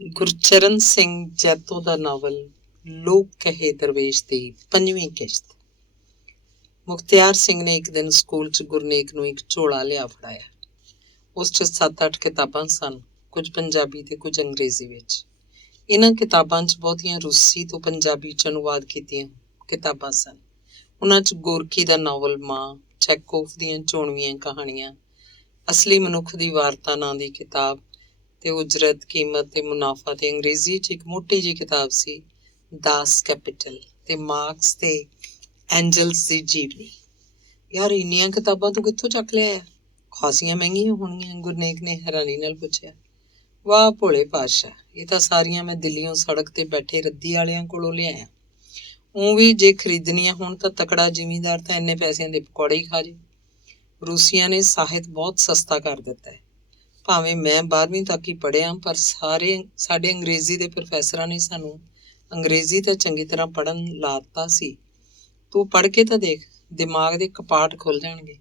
ਗੁਰਚਰਨ ਸਿੰਘ ਜੈਤੋ ਦਾ novel ਲੋਕ ਕਹੇ ਦਰਵੇਸ਼ ਦੀ 5ਵੀਂ ਕਿਸ਼ਤ। ਮੁਖਤਿਆਰ ਸਿੰਘ ਨੇ ਇੱਕ ਦਿਨ ਸਕੂਲ 'ਚ ਗੁਰਨੇਕ ਨੂੰ ਇੱਕ ਝੋਲਾ ਲਿਆ ਫੜਾਇਆ। ਉਸ 'ਚ 7-8 ਕਿਤਾਬਾਂ ਸਨ, ਕੁਝ ਪੰਜਾਬੀ ਤੇ ਕੁਝ ਅੰਗਰੇਜ਼ੀ ਵਿੱਚ। ਇਹਨਾਂ ਕਿਤਾਬਾਂ 'ਚ ਬਹੁਤੀਆਂ ਰੂਸੀ ਤੋਂ ਪੰਜਾਬੀ 'ਚ ਅਨੁਵਾਦ ਕੀਤੀਆਂ ਕਿਤਾਬਾਂ ਸਨ। ਉਹਨਾਂ 'ਚ ਗੋਰਕੀ ਦਾ ਨਾਵਲ ਮਾਂ, ਚੈਕੋਫ ਦੀਆਂ ਚੋਣਵੀਆਂ ਕਹਾਣੀਆਂ, ਅਸਲੀ ਮਨੁੱਖ ਦੀ ਵਾਰਤਾ ਨਾਂ ਦੀ ਕਿਤਾਬ ਤੇ ਉਜਰਤ, ਕੀਮਤ ਤੇ ਮੁਨਾਫਾ ਤੇ ਅੰਗਰੇਜ਼ੀ 'ਚ ਇੱਕ ਮੋਟੀ ਜਿਹੀ ਕਿਤਾਬ ਸੀ ਦਾਸ ਕੈਪੀਟਲ ਤੇ ਮਾਰਕਸ ਤੇ ਐਂਜਲਸ ਦੀ ਜੀਵਨੀ। ਯਾਰ, ਇੰਨੀਆਂ ਕਿਤਾਬਾਂ ਤੂੰ ਕਿੱਥੋਂ ਚੱਕ ਲਿਆ? ਖਾਸੀਆਂ ਮਹਿੰਗੀਆਂ ਹੋਣਗੀਆਂ, ਗੁਰਨੇਕ ਨੇ ਹੈਰਾਨੀ ਨਾਲ ਪੁੱਛਿਆ। ਵਾਹ ਭੋਲੇ ਪਾਤਸ਼ਾਹ, ਇਹ ਤਾਂ ਸਾਰੀਆਂ ਮੈਂ ਦਿੱਲੀੋਂ ਸੜਕ ਤੇ ਬੈਠੇ ਰੱਦੀ ਵਾਲਿਆਂ ਕੋਲੋਂ ਲਿਆਇਆ। ਉਹ ਵੀ ਜੇ ਖਰੀਦਣੀਆਂ ਹੋਣ ਤਾਂ ਤਕੜਾ ਜ਼ਿਮੀਂਦਾਰ ਤਾਂ ਇੰਨੇ ਪੈਸਿਆਂ ਦੇ ਪਕੌੜੇ ਹੀ ਖਾ ਜੇ। ਰੂਸੀਆਂ ਨੇ ਸਾਹਿਤ ਬਹੁਤ ਸਸਤਾ ਕਰ ਦਿੱਤਾ ਹੈ। ਭਾਵੇਂ ਮੈਂ 12ਵੀਂ ਤੱਕ ਹੀ ਪੜ੍ਹਿਆ, ਪਰ ਸਾਡੇ ਅੰਗਰੇਜ਼ੀ ਦੇ ਪ੍ਰੋਫੈਸਰਾਂ ਨੇ ਸਾਨੂੰ ਅੰਗਰੇਜ਼ੀ ਤਾਂ ਚੰਗੀ ਤਰ੍ਹਾਂ ਪੜ੍ਹਨ ਲਾਤਾ ਸੀ। ਤੂੰ ਪੜ੍ਹ ਕੇ ਤਾਂ ਦੇਖ, ਦਿਮਾਗ ਦੇ ਕਪਾਟ ਖੁੱਲ ਜਾਣਗੇ।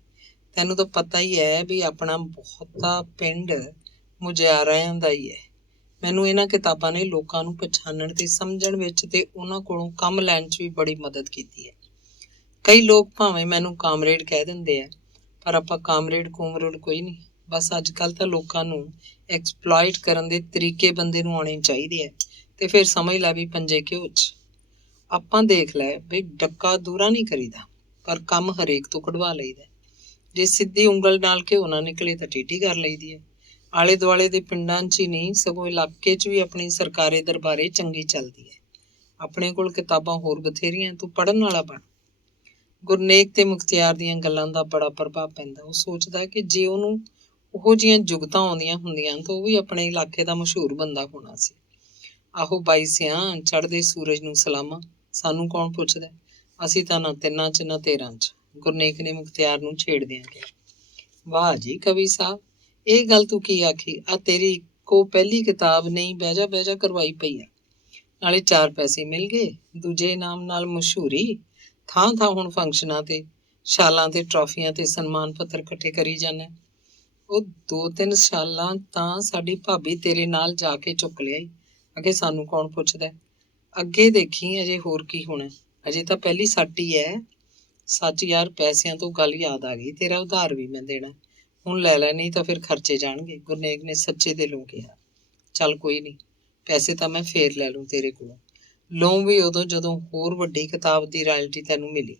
ਤੈਨੂੰ ਤਾਂ ਪਤਾ ਹੀ ਹੈ ਵੀ ਆਪਣਾ ਬਹੁਤਾ ਪਿੰਡ ਮੁਜਿਆਰਿਆਂ ਦਾ ਹੀ ਹੈ। ਮੈਨੂੰ ਇਹਨਾਂ ਕਿਤਾਬਾਂ ਨੇ ਲੋਕਾਂ ਨੂੰ ਪਛਾਣਨ ਤੇ ਸਮਝਣ ਵਿੱਚ ਤੇ ਉਹਨਾਂ ਕੋਲੋਂ ਕੰਮ ਲੈਣ 'ਚ ਵੀ ਬੜੀ ਮਦਦ ਕੀਤੀ ਹੈ। ਕਈ ਲੋਕ ਭਾਵੇਂ ਮੈਨੂੰ ਕਾਮਰੇਡ ਕਹਿ ਦਿੰਦੇ ਆ, ਪਰ ਆਪਾਂ ਕਾਮਰੇਡ ਕੋਈ ਨਹੀਂ। ਬਸ ਅੱਜ ਕੱਲ੍ਹ ਤਾਂ ਲੋਕਾਂ ਨੂੰ ਐਕਸਪਲੋਇਟ ਕਰਨ ਦੇ ਤਰੀਕੇ ਬੰਦੇ ਨੂੰ ਆਉਣੇ ਚਾਹੀਦੇ ਆ, ਤੇ ਫਿਰ ਸਮਝ ਲੈ ਵੀ ਪੰਜੇ ਘਿਓ 'ਚ। ਆਪਾਂ ਦੇਖ ਲੈ ਬਈ, ਡੱਕਾ ਦੂਰਾ ਨਹੀਂ ਕਰੀਦਾ, ਪਰ ਕੰਮ ਹਰੇਕ ਤੋਂ ਕਢਵਾ ਲਈਦਾ। ਜੇ ਸਿੱਧੀ ਉਂਗਲ ਨਾਲ ਘਿਓ ਨਾ ਨਿਕਲੇ ਤਾਂ ਟੇਢੀ ਕਰ ਲਈਦੀ ਹੈ। ਆਲੇ ਦੁਆਲੇ ਦੇ ਪਿੰਡਾਂ 'ਚ ਹੀ ਨਹੀਂ, ਸਗੋਂ ਇਲਾਕੇ 'ਚ ਵੀ ਆਪਣੀ ਸਰਕਾਰੀ ਦਰਬਾਰੇ ਚੰਗੀ ਚੱਲਦੀ ਹੈ। ਆਪਣੇ ਕੋਲ ਕਿਤਾਬਾਂ ਹੋਰ ਬਥੇਰੀਆਂ, ਤੂੰ ਪੜ੍ਹਨ ਵਾਲਾ ਬਣ। ਗੁਰਨੇਕ ਤੇ ਮੁਖਤਿਆਰ ਦੀਆਂ ਗੱਲਾਂ ਦਾ ਬੜਾ ਪ੍ਰਭਾਵ ਪੈਂਦਾ। ਉਹ ਸੋਚਦਾ ਕਿ ਜੇ ਉਹਨੂੰ ਉਹੋ ਜਿਹੀਆਂ ਜੁਗਤਾਂ ਆਉਂਦੀਆਂ ਹੁੰਦੀਆਂ ਤਾਂ ਉਹ ਵੀ ਆਪਣੇ ਇਲਾਕੇ ਦਾ ਮਸ਼ਹੂਰ ਬੰਦਾ ਹੋਣਾ ਸੀ। ਆਹੋ ਬਾਈ ਸਿਆਂ, ਚੜ੍ਹਦੇ ਸੂਰਜ ਨੂੰ ਸਲਾਮਾਂ। ਸਾਨੂੰ ਕੌਣ ਪੁੱਛਦਾ? ਅਸੀਂ ਤਾਂ ਨਾ ਤਿੰਨਾਂ 'ਚ ਨਾ 13 'ਚ। ਗੁਰਨੇਕ ਨੇ ਮੁਖਤਿਆਰ ਨੂੰ ਛੇੜਦਿਆਂ ਕਿਹਾ। ਵਾਹ ਜੀ ਕਵੀ ਸਾਹਿਬ, ਇਹ ਗੱਲ ਤੂੰ ਕੀ ਆਖੀ? ਆ ਤੇਰੀ ਇੱਕੋ ਪਹਿਲੀ ਕਿਤਾਬ ਨਹੀਂ ਬਹਿ ਜਾ ਕਰਵਾਈ ਪਈ ਆ। ਨਾਲੇ 4 ਪੈਸੇ ਮਿਲ ਗਏ, ਦੂਜੇ ਇਨਾਮ ਨਾਲ ਮਸ਼ਹੂਰੀ। ਥਾਂ ਹੁਣ ਫੰਕਸ਼ਨਾਂ ਤੇ ਸ਼ਾਲਾਂ ਤੇ ਟਰਾਫੀਆਂ ਤੇ ਸਨਮਾਨ ਪੱਤਰ ਇਕੱਠੇ ਕਰੀ ਜਾਂਦਾ। ਉਹ 2-3 ਸਾਲਾਂ ਤਾਂ ਸਾਡੀ ਭਾਬੀ ਤੇਰੇ ਨਾਲ ਜਾ ਕੇ ਚੁੱਕ ਲਿਆਈ। ਅੱਗੇ ਸਾਨੂੰ ਕੌਣ ਪੁੱਛਦਾ? ਅੱਗੇ ਦੇਖੀ, ਅਜੇ ਹੋਰ ਕੀ ਹੋਣਾ। ਅਜੇ ਤਾਂ ਪਹਿਲੀ ਸੱਟ ਹੀ ਹੈ। ਸੱਚ ਯਾਰ, ਪੈਸਿਆਂ ਤੋਂ ਗੱਲ ਯਾਦ ਆ ਗਈ, ਤੇਰਾ ਉਧਾਰ ਵੀ ਮੈਂ ਦੇਣਾ। ਹੁਣ ਲੈ ਲੈ, ਨਹੀਂ ਤਾਂ ਫਿਰ ਖਰਚੇ ਜਾਣਗੇ। ਗੁਰਨੇਕ ਨੇ ਸੱਚੇ ਦਿਲੋਂ ਕਿਹਾ। ਚੱਲ ਕੋਈ ਨਹੀਂ, ਪੈਸੇ ਤਾਂ ਮੈਂ ਫੇਰ ਲੈ ਲੂੰ ਤੇਰੇ ਕੋਲੋਂ। ਲਊਂ ਵੀ ਉਦੋਂ ਜਦੋਂ ਹੋਰ ਵੱਡੀ ਕਿਤਾਬ ਦੀ ਰਾਇਲਟੀ ਤੈਨੂੰ ਮਿਲੀ।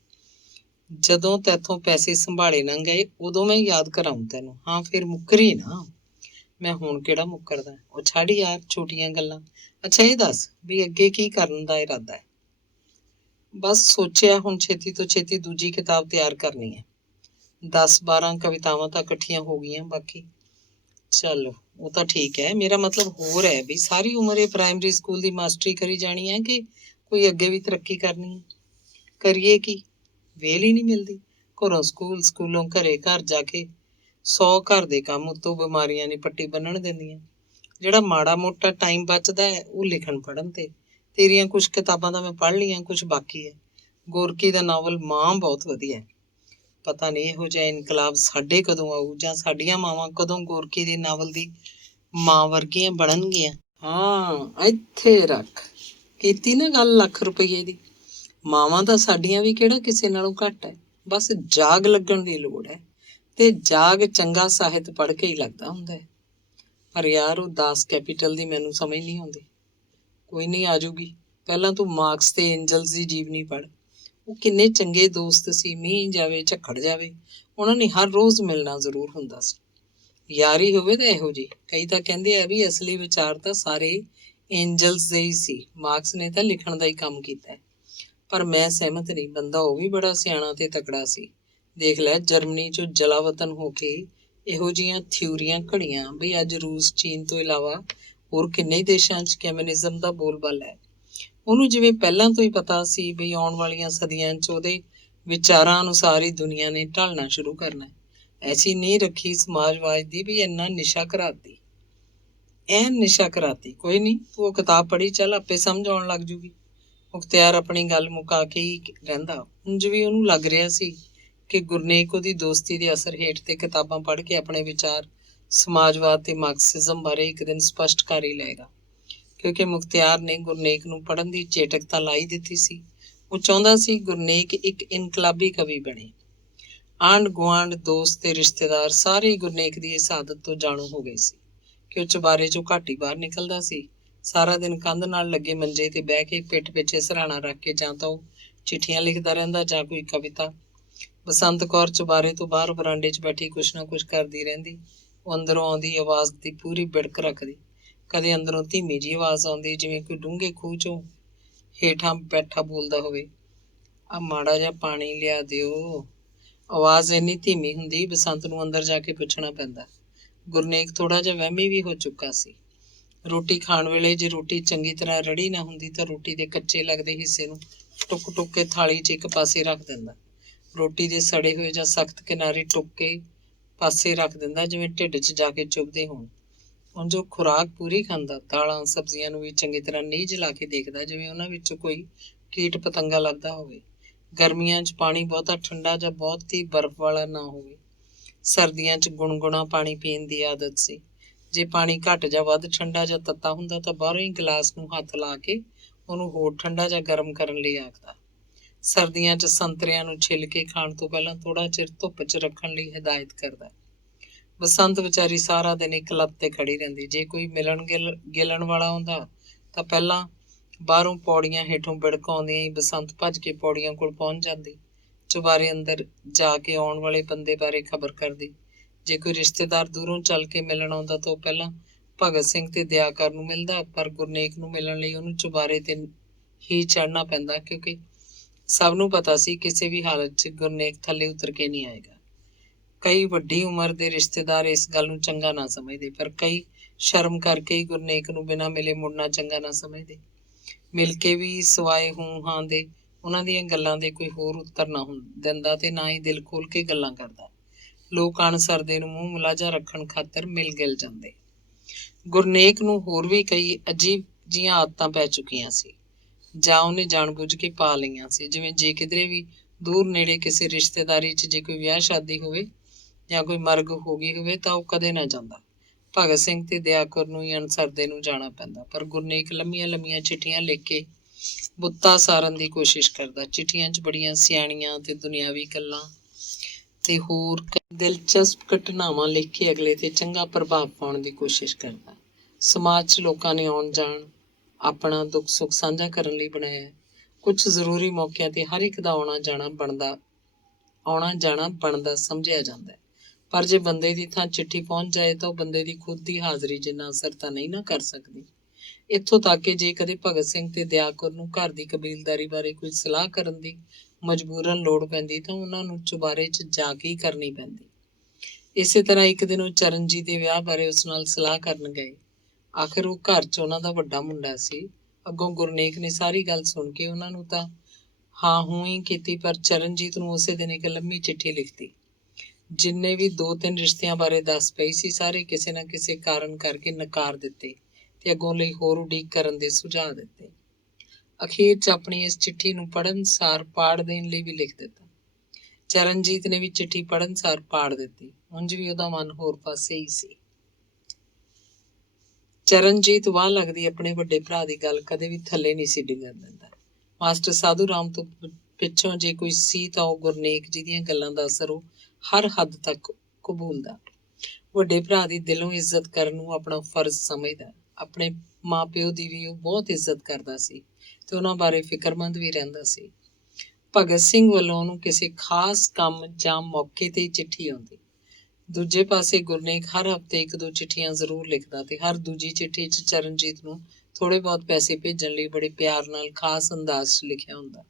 ਜਦੋਂ ਤੈਥੋਂ ਪੈਸੇ ਸੰਭਾਲੇ ਨਾ ਗਏ, ਉਦੋਂ ਮੈਂ ਯਾਦ ਕਰਾਊਂ ਤੈਨੂੰ। ਹਾਂ, ਫਿਰ ਮੁੱਕਰੀ ਨਾ। ਮੈਂ ਹੁਣ ਕਿਹੜਾ ਮੁੱਕਰਦਾ? ਉਹ ਛੱਡ ਯਾਰ ਛੋਟੀਆਂ ਗੱਲਾਂ। ਅੱਛਾ ਇਹ ਦੱਸ ਵੀ ਅੱਗੇ ਕੀ ਕਰਨ ਦਾ ਇਰਾਦਾ ਹੈ? ਬਸ ਸੋਚਿਆ, ਹੁਣ ਛੇਤੀ ਤੋਂ ਛੇਤੀ ਦੂਜੀ ਕਿਤਾਬ ਤਿਆਰ ਕਰਨੀ ਹੈ। 10-12 ਕਵਿਤਾਵਾਂ ਤਾਂ ਇਕੱਠੀਆਂ ਹੋ ਗਈਆਂ, ਬਾਕੀ ਚੱਲ ਉਹ ਤਾਂ ਠੀਕ ਹੈ। ਮੇਰਾ ਮਤਲਬ ਹੋਰ ਹੈ ਵੀ ਸਾਰੀ ਉਮਰ ਇਹ ਪ੍ਰਾਇਮਰੀ ਸਕੂਲ ਦੀ ਮਾਸਟਰੀ ਕਰੀ ਜਾਣੀ ਹੈ ਕਿ ਕੋਈ ਅੱਗੇ ਵੀ ਤਰੱਕੀ ਕਰਨੀ ਹੈ? ਕਰੀਏ ਕੀ? ਵੇਲ ਹੀ ਨਹੀਂ ਮਿਲਦੀ। ਘਰੋਂ ਸਕੂਲ, ਸਕੂਲੋਂ ਘਰੇ, ਘਰ ਜਾ ਕੇ 100 ਘਰ ਦੇ ਕੰਮ, ਉੱਤੋਂ ਬਿਮਾਰੀਆਂ ਨਹੀਂ ਪੱਟੀ ਬੰਨਣ ਦਿੰਦੀਆਂ। ਜਿਹੜਾ ਮਾੜਾ ਮੋਟਾ ਟਾਈਮ ਬਚਦਾ ਹੈ ਉਹ ਲਿਖਣ ਪੜ੍ਹਨ ਤੇ। ਤੇਰੀਆਂ ਕੁਛ ਕਿਤਾਬਾਂ ਤਾਂ ਮੈਂ ਪੜ੍ਹ ਲਈਆਂ, ਕੁਛ ਬਾਕੀ ਹੈ। ਗੋਰਕੀ ਦਾ ਨਾਵਲ ਮਾਂ ਬਹੁਤ ਵਧੀਆ। ਪਤਾ ਨਹੀਂ ਇਹੋ ਜਿਹਾ ਇਨਕਲਾਬ ਸਾਡੇ ਕਦੋਂ ਆਊ, ਜਾਂ ਸਾਡੀਆਂ ਮਾਵਾਂ ਕਦੋਂ ਗੋਰਕੀ ਦੇ ਨਾਵਲ ਦੀ ਮਾਂ ਵਰਗੀਆਂ ਬਣਨਗੀਆਂ। ਹਾਂ, ਇੱਥੇ ਰੱਖ। ਕੀਤੀ ਨਾ ਗੱਲ ਲੱਖ ਰੁਪਈਏ ਦੀ। ਮਾਵਾਂ ਤਾਂ ਸਾਡੀਆਂ ਵੀ ਕਿਹੜਾ ਕਿਸੇ ਨਾਲੋਂ ਘੱਟ ਹੈ। ਬਸ ਜਾਗ ਲੱਗਣ ਦੀ ਲੋੜ ਹੈ, ਤੇ ਜਾਗ ਚੰਗਾ ਸਾਹਿਤ ਪੜ੍ਹ ਕੇ ਹੀ ਲੱਗਦਾ ਹੁੰਦਾ ਹੈ। ਪਰ ਯਾਰ, ਉਹ ਦਾਸ ਕੈਪੀਟਲ ਦੀ ਮੈਨੂੰ ਸਮਝ ਨਹੀਂ ਆਉਂਦੀ। ਕੋਈ ਨਹੀਂ, ਆ ਜਾਊਗੀ। ਪਹਿਲਾਂ ਤੂੰ ਮਾਰਕਸ ਤੇ ਐਂਜਲਸ ਦੀ ਜੀਵਨੀ ਪੜ੍ਹ। ਉਹ ਕਿੰਨੇ ਚੰਗੇ ਦੋਸਤ ਸੀ। ਮੀਂਹ ਜਾਵੇ ਝੱਖੜ ਜਾਵੇ, ਉਹਨਾਂ ਨੇ ਹਰ ਰੋਜ਼ ਮਿਲਣਾ ਜ਼ਰੂਰ ਹੁੰਦਾ ਸੀ। ਯਾਰੀ ਹੋਵੇ ਤਾਂ ਇਹੋ ਜਿਹੀ। ਕਈ ਤਾਂ ਕਹਿੰਦੇ ਆ ਵੀ ਅਸਲੀ ਵਿਚਾਰ ਤਾਂ ਸਾਰੇ ਐਂਜਲਸ ਦੇ ਹੀ ਸੀ। ਮਾਰਕਸ ਨੇ ਤਾਂ ਲਿਖਣ ਦਾ ਹੀ ਕੰਮ ਕੀਤਾ ਹੈ। ਪਰ ਮੈਂ ਸਹਿਮਤ ਨਹੀਂ। ਬੰਦਾ ਉਹ ਵੀ ਬੜਾ ਸਿਆਣਾ ਤੇ ਤਕੜਾ ਸੀ। ਦੇਖ ਲੈ, ਜਰਮਨੀ 'ਚੋਂ ਜਲਾਵਤਨ ਹੋ ਕੇ ਇਹੋ ਜਿਹੀਆਂ ਥਿਊਰੀਆਂ ਘੜੀਆਂ ਬਈ ਅੱਜ ਰੂਸ, ਚੀਨ ਤੋਂ ਇਲਾਵਾ ਹੋਰ ਕਿੰਨੇ ਦੇਸ਼ਾਂ 'ਚ ਕਮਿਊਨਿਜ਼ਮ ਦਾ ਬੋਲਬਾਲਾ ਹੈ। ਉਹਨੂੰ ਜਿਵੇਂ ਪਹਿਲਾਂ ਤੋਂ ਹੀ ਪਤਾ ਸੀ ਬਈ ਆਉਣ ਵਾਲੀਆਂ ਸਦੀਆਂ 'ਚ ਉਹਦੇ ਵਿਚਾਰਾਂ ਅਨੁਸਾਰ ਹੀ ਦੁਨੀਆ ਨੇ ਢਲਣਾ ਸ਼ੁਰੂ ਕਰਨਾ। ਐਸੀ ਨਹੀਂ ਰੱਖੀ ਸਮਾਜਵਾਦ ਦੀ ਵੀ ਇੰਨਾ ਨਿਸ਼ਾ ਕਰਾਤੀ, ਨਿਸ਼ਾ ਕਰਾਤੀ। ਕੋਈ ਨਹੀਂ, ਤੂੰ ਉਹ ਕਿਤਾਬ ਪੜ੍ਹੀ ਚੱਲ, ਆਪੇ ਸਮਝ ਆਉਣ ਲੱਗ ਜੂਗੀ। ਮੁਖਤਿਆਰ ਆਪਣੀ ਗੱਲ ਮੁਕਾ ਕੇ ਹੀ ਰਹਿੰਦਾ। ਉਂਝ ਵੀ ਉਹਨੂੰ ਲੱਗ ਰਿਹਾ ਸੀ ਕਿ ਗੁਰਨੇਕ ਉਹਦੀ ਦੋਸਤੀ ਦੇ ਅਸਰ ਹੇਠ ਤੇ ਕਿਤਾਬਾਂ ਪੜ੍ਹ ਕੇ ਆਪਣੇ ਵਿਚਾਰ ਸਮਾਜਵਾਦ ਤੇ ਮਾਰਕਸਿਜ਼ਮ ਬਾਰੇ ਇੱਕ ਦਿਨ ਸਪਸ਼ਟ ਕਰ ਹੀ ਲਏਗਾ। ਕਿਉਂਕਿ ਮੁਖਤਿਆਰ ਨੇ ਗੁਰਨੇਕ ਨੂੰ ਪੜ੍ਹਨ ਦੀ ਚੇਟਕ ਤਾਂ ਲਾਈ ਦਿੱਤੀ ਸੀ। ਉਹ ਚਾਹੁੰਦਾ ਸੀ ਗੁਰਨੇਕ ਇੱਕ ਇਨਕਲਾਬੀ ਕਵੀ ਬਣੇ। ਆਂਢ ਗੁਆਂਢ, ਦੋਸਤ ਤੇ ਰਿਸ਼ਤੇਦਾਰ ਸਾਰੇ ਹੀ ਗੁਰਨੇਕ ਦੀ ਇਸ ਆਦਤ ਤੋਂ ਜਾਣੂ ਹੋ ਗਏ ਸੀ ਕਿ ਉਹ ਚੁਬਾਰੇ ਚੋਂ ਘੱਟ ਹੀ ਬਾਹਰ ਨਿਕਲਦਾ ਸੀ। ਸਾਰਾ ਦਿਨ ਕੰਧ ਨਾਲ ਲੱਗੇ ਮੰਜੇ ਤੇ ਬਹਿ ਕੇ ਪਿੱਠ ਪਿੱਛੇ ਸਿਰਹਾਣਾ ਰੱਖ ਕੇ ਜਾਂ ਤਾਂ ਉਹ ਚਿੱਠੀਆਂ ਲਿਖਦਾ ਰਹਿੰਦਾ ਜਾਂ ਕੋਈ ਕਵਿਤਾ। ਬਸੰਤ ਕੌਰ ਚੁਬਾਰੇ ਤੋਂ ਬਾਹਰ ਬਰਾਂਡੇ 'ਚ ਬੈਠੀ ਕੁਛ ਨਾ ਕੁਛ ਕਰਦੀ ਰਹਿੰਦੀ। ਉਹ ਅੰਦਰੋਂ ਆਉਂਦੀ ਆਵਾਜ਼ ਦੀ ਪੂਰੀ ਬਿੜਕ ਰੱਖਦੀ। ਕਦੇ ਅੰਦਰੋਂ ਧੀਮੀ ਜਿਹੀ ਆਵਾਜ਼ ਆਉਂਦੀ, ਜਿਵੇਂ ਕੋਈ ਡੂੰਘੇ ਖੂਹ 'ਚੋਂ ਹੇਠਾਂ ਬੈਠਾ ਬੋਲਦਾ ਹੋਵੇ, ਆ ਮਾੜਾ ਜਿਹਾ ਪਾਣੀ ਲਿਆ ਦਿਓ। ਆਵਾਜ਼ ਇੰਨੀ ਧੀਮੀ ਹੁੰਦੀ, ਬਸੰਤ ਨੂੰ ਅੰਦਰ ਜਾ ਕੇ ਪੁੱਛਣਾ ਪੈਂਦਾ। ਗੁਰਨੇਕ ਥੋੜਾ ਜਿਹਾ ਵਹਿਮੀ ਵੀ ਹੋ ਚੁੱਕਾ ਸੀ। ਰੋਟੀ ਖਾਣ ਵੇਲੇ ਜੇ ਰੋਟੀ ਚੰਗੀ ਤਰ੍ਹਾਂ ਰੜੀ ਨਾ ਹੁੰਦੀ ਤਾਂ ਰੋਟੀ ਦੇ ਕੱਚੇ ਲੱਗਦੇ ਹਿੱਸੇ ਨੂੰ ਟੁੱਕ ਟੁੱਕ ਕੇ ਥਾਲੀ 'ਚ ਇੱਕ ਪਾਸੇ ਰੱਖ ਦਿੰਦਾ। ਰੋਟੀ ਦੇ ਸੜੇ ਹੋਏ ਜਾਂ ਸਖਤ ਕਿਨਾਰੇ ਟੁੱਕ ਕੇ ਪਾਸੇ ਰੱਖ ਦਿੰਦਾ, ਜਿਵੇਂ ਢਿੱਡ 'ਚ ਜਾ ਕੇ ਚੁਭਦੇ ਹੋਣ। ਹੁਣ ਜੋ ਖੁਰਾਕ ਪੂਰੀ ਖਾਂਦਾ, ਦਾਲਾਂ ਸਬਜ਼ੀਆਂ ਨੂੰ ਵੀ ਚੰਗੀ ਤਰ੍ਹਾਂ ਨੀਝ ਲਾ ਕੇ ਦੇਖਦਾ, ਜਿਵੇਂ ਉਹਨਾਂ ਵਿੱਚੋਂ ਕੋਈ ਕੀਟ ਪਤੰਗਾ ਲੱਭਦਾ ਹੋਵੇ। ਗਰਮੀਆਂ 'ਚ ਪਾਣੀ ਬਹੁਤਾ ਠੰਡਾ ਜਾਂ ਬਹੁਤ ਹੀ ਬਰਫ਼ ਵਾਲਾ ਨਾ ਹੋਵੇ। ਸਰਦੀਆਂ 'ਚ ਗੁਣਗੁਣਾ ਪਾਣੀ ਪੀਣ ਦੀ ਆਦਤ ਸੀ। ਜੇ ਪਾਣੀ ਘੱਟ ਜਾਂ ਵੱਧ ਠੰਡਾ ਜਾਂ ਤੱਤਾ ਹੁੰਦਾ ਤਾਂ ਬਾਹਰੋਂ ਹੀ ਗਲਾਸ ਨੂੰ ਹੱਥ ਲਾ ਕੇ ਉਹਨੂੰ ਹੋਰ ਠੰਡਾ ਜਾਂ ਗਰਮ ਕਰਨ ਲਈ ਆਖਦਾ। ਸਰਦੀਆਂ 'ਚ ਸੰਤਰਿਆਂ ਨੂੰ ਛਿੱਲ ਕੇ ਖਾਣ ਤੋਂ ਪਹਿਲਾਂ ਥੋੜਾ ਚਿਰ ਧੁੱਪ 'ਚ ਰੱਖਣ ਲਈ ਹਦਾਇਤ ਕਰਦਾ। ਬਸੰਤ ਵਿਚਾਰੀ ਸਾਰਾ ਦਿਨ ਇੱਕ ਲੱਤ ਤੇ ਖੜੀ ਰਹਿੰਦੀ। ਜੇ ਕੋਈ ਮਿਲਣ ਗਿਲਣ ਵਾਲਾ ਆਉਂਦਾ ਤਾਂ ਪਹਿਲਾਂ ਬਾਹਰੋਂ ਪੌੜੀਆਂ ਹੇਠੋਂ ਬਿੜਕ ਆਉਂਦੀਆਂ ਹੀ ਬਸੰਤ ਭੱਜ ਕੇ ਪੌੜੀਆਂ ਕੋਲ ਪਹੁੰਚ ਜਾਂਦੀ। ਚੁਬਾਰੇ ਅੰਦਰ ਜਾ ਕੇ ਆਉਣ ਵਾਲੇ ਬੰਦੇ ਬਾਰੇ ਖਬਰ ਕਰਦੀ। ਜੇ ਕੋਈ ਰਿਸ਼ਤੇਦਾਰ ਦੂਰੋਂ ਚੱਲ ਕੇ ਮਿਲਣ ਆਉਂਦਾ ਤਾਂ ਉਹ ਪਹਿਲਾਂ ਭਗਤ ਸਿੰਘ ਤੇ ਦਿਆਕਰ ਨੂੰ ਮਿਲਦਾ, ਪਰ ਗੁਰਨੇਕ ਨੂੰ ਮਿਲਣ ਲਈ ਉਹਨੂੰ ਚੁਬਾਰੇ ਤੇ ਹੀ ਚੜ੍ਹਨਾ ਪੈਂਦਾ, ਕਿਉਂਕਿ ਸਭ ਨੂੰ ਪਤਾ ਸੀ ਕਿਸੇ ਵੀ ਹਾਲਤ 'ਚ ਗੁਰਨੇਕ ਥੱਲੇ ਉਤਰ ਕੇ ਨਹੀਂ ਆਏਗਾ। ਕਈ ਵੱਡੀ ਉਮਰ ਦੇ ਰਿਸ਼ਤੇਦਾਰ ਇਸ ਗੱਲ ਨੂੰ ਚੰਗਾ ਨਾ ਸਮਝਦੇ, ਪਰ ਕਈ ਸ਼ਰਮ ਕਰਕੇ ਹੀ ਗੁਰਨੇਕ ਨੂੰ ਬਿਨਾਂ ਮਿਲੇ ਮੁੜਨਾ ਚੰਗਾ ਨਾ ਸਮਝਦੇ। ਮਿਲ ਕੇ ਵੀ ਸਿਵਾਏ ਹੂੰ ਹਾਂ ਦੇ ਉਹਨਾਂ ਦੀਆਂ ਗੱਲਾਂ ਦੇ ਕੋਈ ਹੋਰ ਉੱਤਰ ਨਾ ਦਿੰਦਾ ਤੇ ਨਾ ਹੀ ਦਿਲ ਖੋਲ ਕੇ ਗੱਲਾਂ ਕਰਦਾ। ਲੋਕ ਅਣਸਰਦੇ ਨੂੰ ਮੂੰਹ ਮੁਲਾਜਾ ਰੱਖਣ ਖਾਤਰ ਮਿਲ ਗਿਲ ਜਾਂਦੇ। ਗੁਰਨੇਕ ਨੂੰ ਹੋਰ ਵੀ ਕਈ ਅਜੀਬ ਜੀਆਂ ਆਦਤਾਂ ਪੈ ਚੁੱਕੀਆਂ ਸੀ, ਜਾਂ ਉਹਨੇ ਜਾਣਬੁੱਝ ਕੇ ਪਾ ਲਈਆਂ ਸੀ। ਜਿਵੇਂ ਜੇ ਕਿਧਰੇ ਵੀ ਦੂਰ ਨੇੜੇ ਕਿਸੇ ਰਿਸ਼ਤੇਦਾਰੀ 'ਚ ਜੇ ਕੋਈ ਵਿਆਹ ਸ਼ਾਦੀ ਹੋਵੇ ਜਾਂ ਕੋਈ ਮਰਗ ਹੋ ਗਈ ਹੋਵੇ ਤਾਂ ਉਹ ਕਦੇ ਨਾ ਜਾਂਦਾ। ਭਗਤ ਸਿੰਘ ਤੇ ਦਿਆਕਰ ਨੂੰ ਹੀ ਅਣਸਰਦੇ ਨੂੰ ਜਾਣਾ ਪੈਂਦਾ। ਪਰ ਗੁਰਨੇਕ ਲੰਮੀਆਂ ਲੰਮੀਆਂ ਚਿੱਠੀਆਂ ਲਿਖ ਕੇ ਬੁੱਤਾ ਸਾਰਨ ਦੀ ਕੋਸ਼ਿਸ਼ ਕਰਦਾ। ਚਿੱਠੀਆਂ 'ਚ ਬੜੀਆਂ ਸਿਆਣੀਆਂ ਤੇ ਦੁਨਿਆਵੀ ਗੱਲਾਂ ਤੇ ਹੋਰ ਦਿਲਚਸਪ ਘਟਨਾਵਾਂ ਲਿਖ ਕੇ ਅਗਲੇ ਤੇ ਚੰਗਾ ਪ੍ਰਭਾਵ ਪਾਉਣ ਦੀ ਕੋਸ਼ਿਸ਼ ਕਰਦਾ। ਸਮਾਜ 'ਚ ਲੋਕਾਂ ਨੇ ਆਉਣ ਜਾਣ, ਆਪਣਾ ਦੁੱਖ ਸੁੱਖ ਸਾਂਝਾ ਕਰਨ ਲਈ ਬਣਾਇਆ। ਕੁਝ ਜ਼ਰੂਰੀ ਮੌਕਿਆਂ ਤੇ ਹਰ ਇੱਕ ਦਾ ਆਉਣਾ ਜਾਣਾ ਬਣਦਾ ਸਮਝਿਆ ਜਾਂਦਾ ਹੈ। ਪਰ ਜੇ ਬੰਦੇ ਦੀ ਥਾਂ ਚਿੱਠੀ ਪਹੁੰਚ ਜਾਏ ਤਾਂ ਉਹ ਬੰਦੇ ਦੀ ਖੁਦ ਦੀ ਹਾਜ਼ਰੀ ਜਿੰਨਾ ਅਸਰ ਤਾਂ ਨਹੀਂ ਨਾ ਕਰ ਸਕਦੀ। ਇੱਥੋਂ ਤੱਕ ਕਿ ਜੇ ਕਦੇ ਭਗਤ ਸਿੰਘ ਤੇ ਦਿਆਕਰ ਨੂੰ ਘਰ ਦੀ ਕਬੀਲਦਾਰੀ ਬਾਰੇ ਕੋਈ ਸਲਾਹ ਕਰਨ ਦੀ ਮਜਬੂਰਨ ਲੋੜ ਪੈਂਦੀ ਤਾਂ ਉਹਨਾਂ ਨੂੰ ਚੁਬਾਰੇ 'ਚ ਜਾ ਕੇ ਹੀ ਕਰਨੀ ਪੈਂਦੀ। ਇਸੇ ਤਰ੍ਹਾਂ ਇੱਕ ਦਿਨ ਉਹ ਚਰਨਜੀਤ ਦੇ ਵਿਆਹ ਬਾਰੇ ਉਸ ਨਾਲ ਸਲਾਹ ਕਰਨ ਗਏ। ਆਖਿਰ ਉਹ ਘਰ 'ਚ ਉਹਨਾਂ ਦਾ ਵੱਡਾ ਮੁੰਡਾ ਸੀ। ਅੱਗੋਂ ਗੁਰਨੇਕ ਨੇ ਸਾਰੀ ਗੱਲ ਸੁਣ ਕੇ ਉਹਨਾਂ ਨੂੰ ਤਾਂ ਹਾਂ ਹੂੰ ਹੀ ਕੀਤੀ, ਪਰ ਚਰਨਜੀਤ ਨੂੰ ਉਸੇ ਦਿਨ ਇੱਕ ਲੰਮੀ ਚਿੱਠੀ ਲਿਖਤੀ। ਜਿੰਨੇ ਵੀ 2-3 ਰਿਸ਼ਤਿਆਂ ਬਾਰੇ ਦੱਸ ਪਈ ਸੀ, ਸਾਰੇ ਕਿਸੇ ਨਾ ਕਿਸੇ ਕਾਰਨ ਕਰਕੇ ਨਕਾਰ ਦਿੱਤੇ ਤੇ ਅੱਗੋਂ ਲਈ ਹੋਰ ਉਡੀਕ ਕਰਨ ਦੇ ਸੁਝਾਅ ਦਿੱਤੇ। ਅਖੀਰ 'ਚ ਆਪਣੀ ਇਸ ਚਿੱਠੀ ਨੂੰ ਪੜ੍ਹਨ ਸਾਰ ਪਾੜ ਦੇਣ ਲਈ ਵੀ ਲਿਖ ਦਿੱਤਾ। ਚਰਨਜੀਤ ਨੇ ਵੀ ਚਿੱਠੀ ਪੜ੍ਹਨ ਸਾਰ ਪਾੜ ਦਿੱਤੀ। ਉਂਝ ਵੀ ਉਹਦਾ ਮਨ ਹੋਰ ਪਾਸੇ ਹੀ ਸੀ। ਚਰਨਜੀਤ ਵਾਹ ਲੱਗਦੀ ਆਪਣੇ ਵੱਡੇ ਭਰਾ ਦੀ ਗੱਲ ਕਦੇ ਵੀ ਥੱਲੇ ਨਹੀਂ ਸੀ ਡਿੱਗਣ ਦਿੰਦਾ। ਮਾਸਟਰ ਸਾਧੂ ਰਾਮ ਤੋਂ ਪਿੱਛੋਂ ਜੇ ਕੋਈ ਸੀ ਤਾਂ ਉਹ ਗੁਰਨੇਕ ਜੀ ਦੀਆਂ ਗੱਲਾਂ ਦਾ ਅਸਰ ਉਹ ਹਰ ਹੱਦ ਤੱਕ ਕਬੂਲਦਾ। ਵੱਡੇ ਭਰਾ ਦੀ ਦਿਲੋਂ ਇੱਜ਼ਤ ਕਰਨ ਨੂੰ ਆਪਣਾ ਫਰਜ਼ ਸਮਝਦਾ। ਆਪਣੇ ਮਾਂ ਪਿਓ ਦੀ ਵੀ ਉਹ ਬਹੁਤ ਇੱਜ਼ਤ ਕਰਦਾ ਸੀ ਤੇ ਉਹਨਾਂ ਬਾਰੇ ਫਿਕਰਮੰਦ ਵੀ ਰਹਿੰਦਾ ਸੀ। ਭਗਤ ਸਿੰਘ ਵੱਲੋਂ ਉਹਨੂੰ ਕਿਸੇ ਖਾਸ ਕੰਮ ਜਾਂ ਮੌਕੇ ਤੇ ਹੀ ਚਿੱਠੀ ਆਉਂਦੀ। ਦੂਜੇ ਪਾਸੇ ਗੁਰਨੇਕ ਹਰ ਹਫ਼ਤੇ 1-2 ਚਿੱਠੀਆਂ ਜ਼ਰੂਰ ਲਿਖਦਾ ਤੇ ਹਰ ਦੂਜੀ ਚਿੱਠੀ 'ਚ ਚਰਨਜੀਤ ਨੂੰ ਥੋੜੇ ਬਹੁਤ ਪੈਸੇ ਭੇਜਣ ਲਈ ਬੜੇ ਪਿਆਰ ਨਾਲ ਖਾਸ ਅੰਦਾਜ਼ 'ਚ ਲਿਖਿਆ ਹੁੰਦਾ।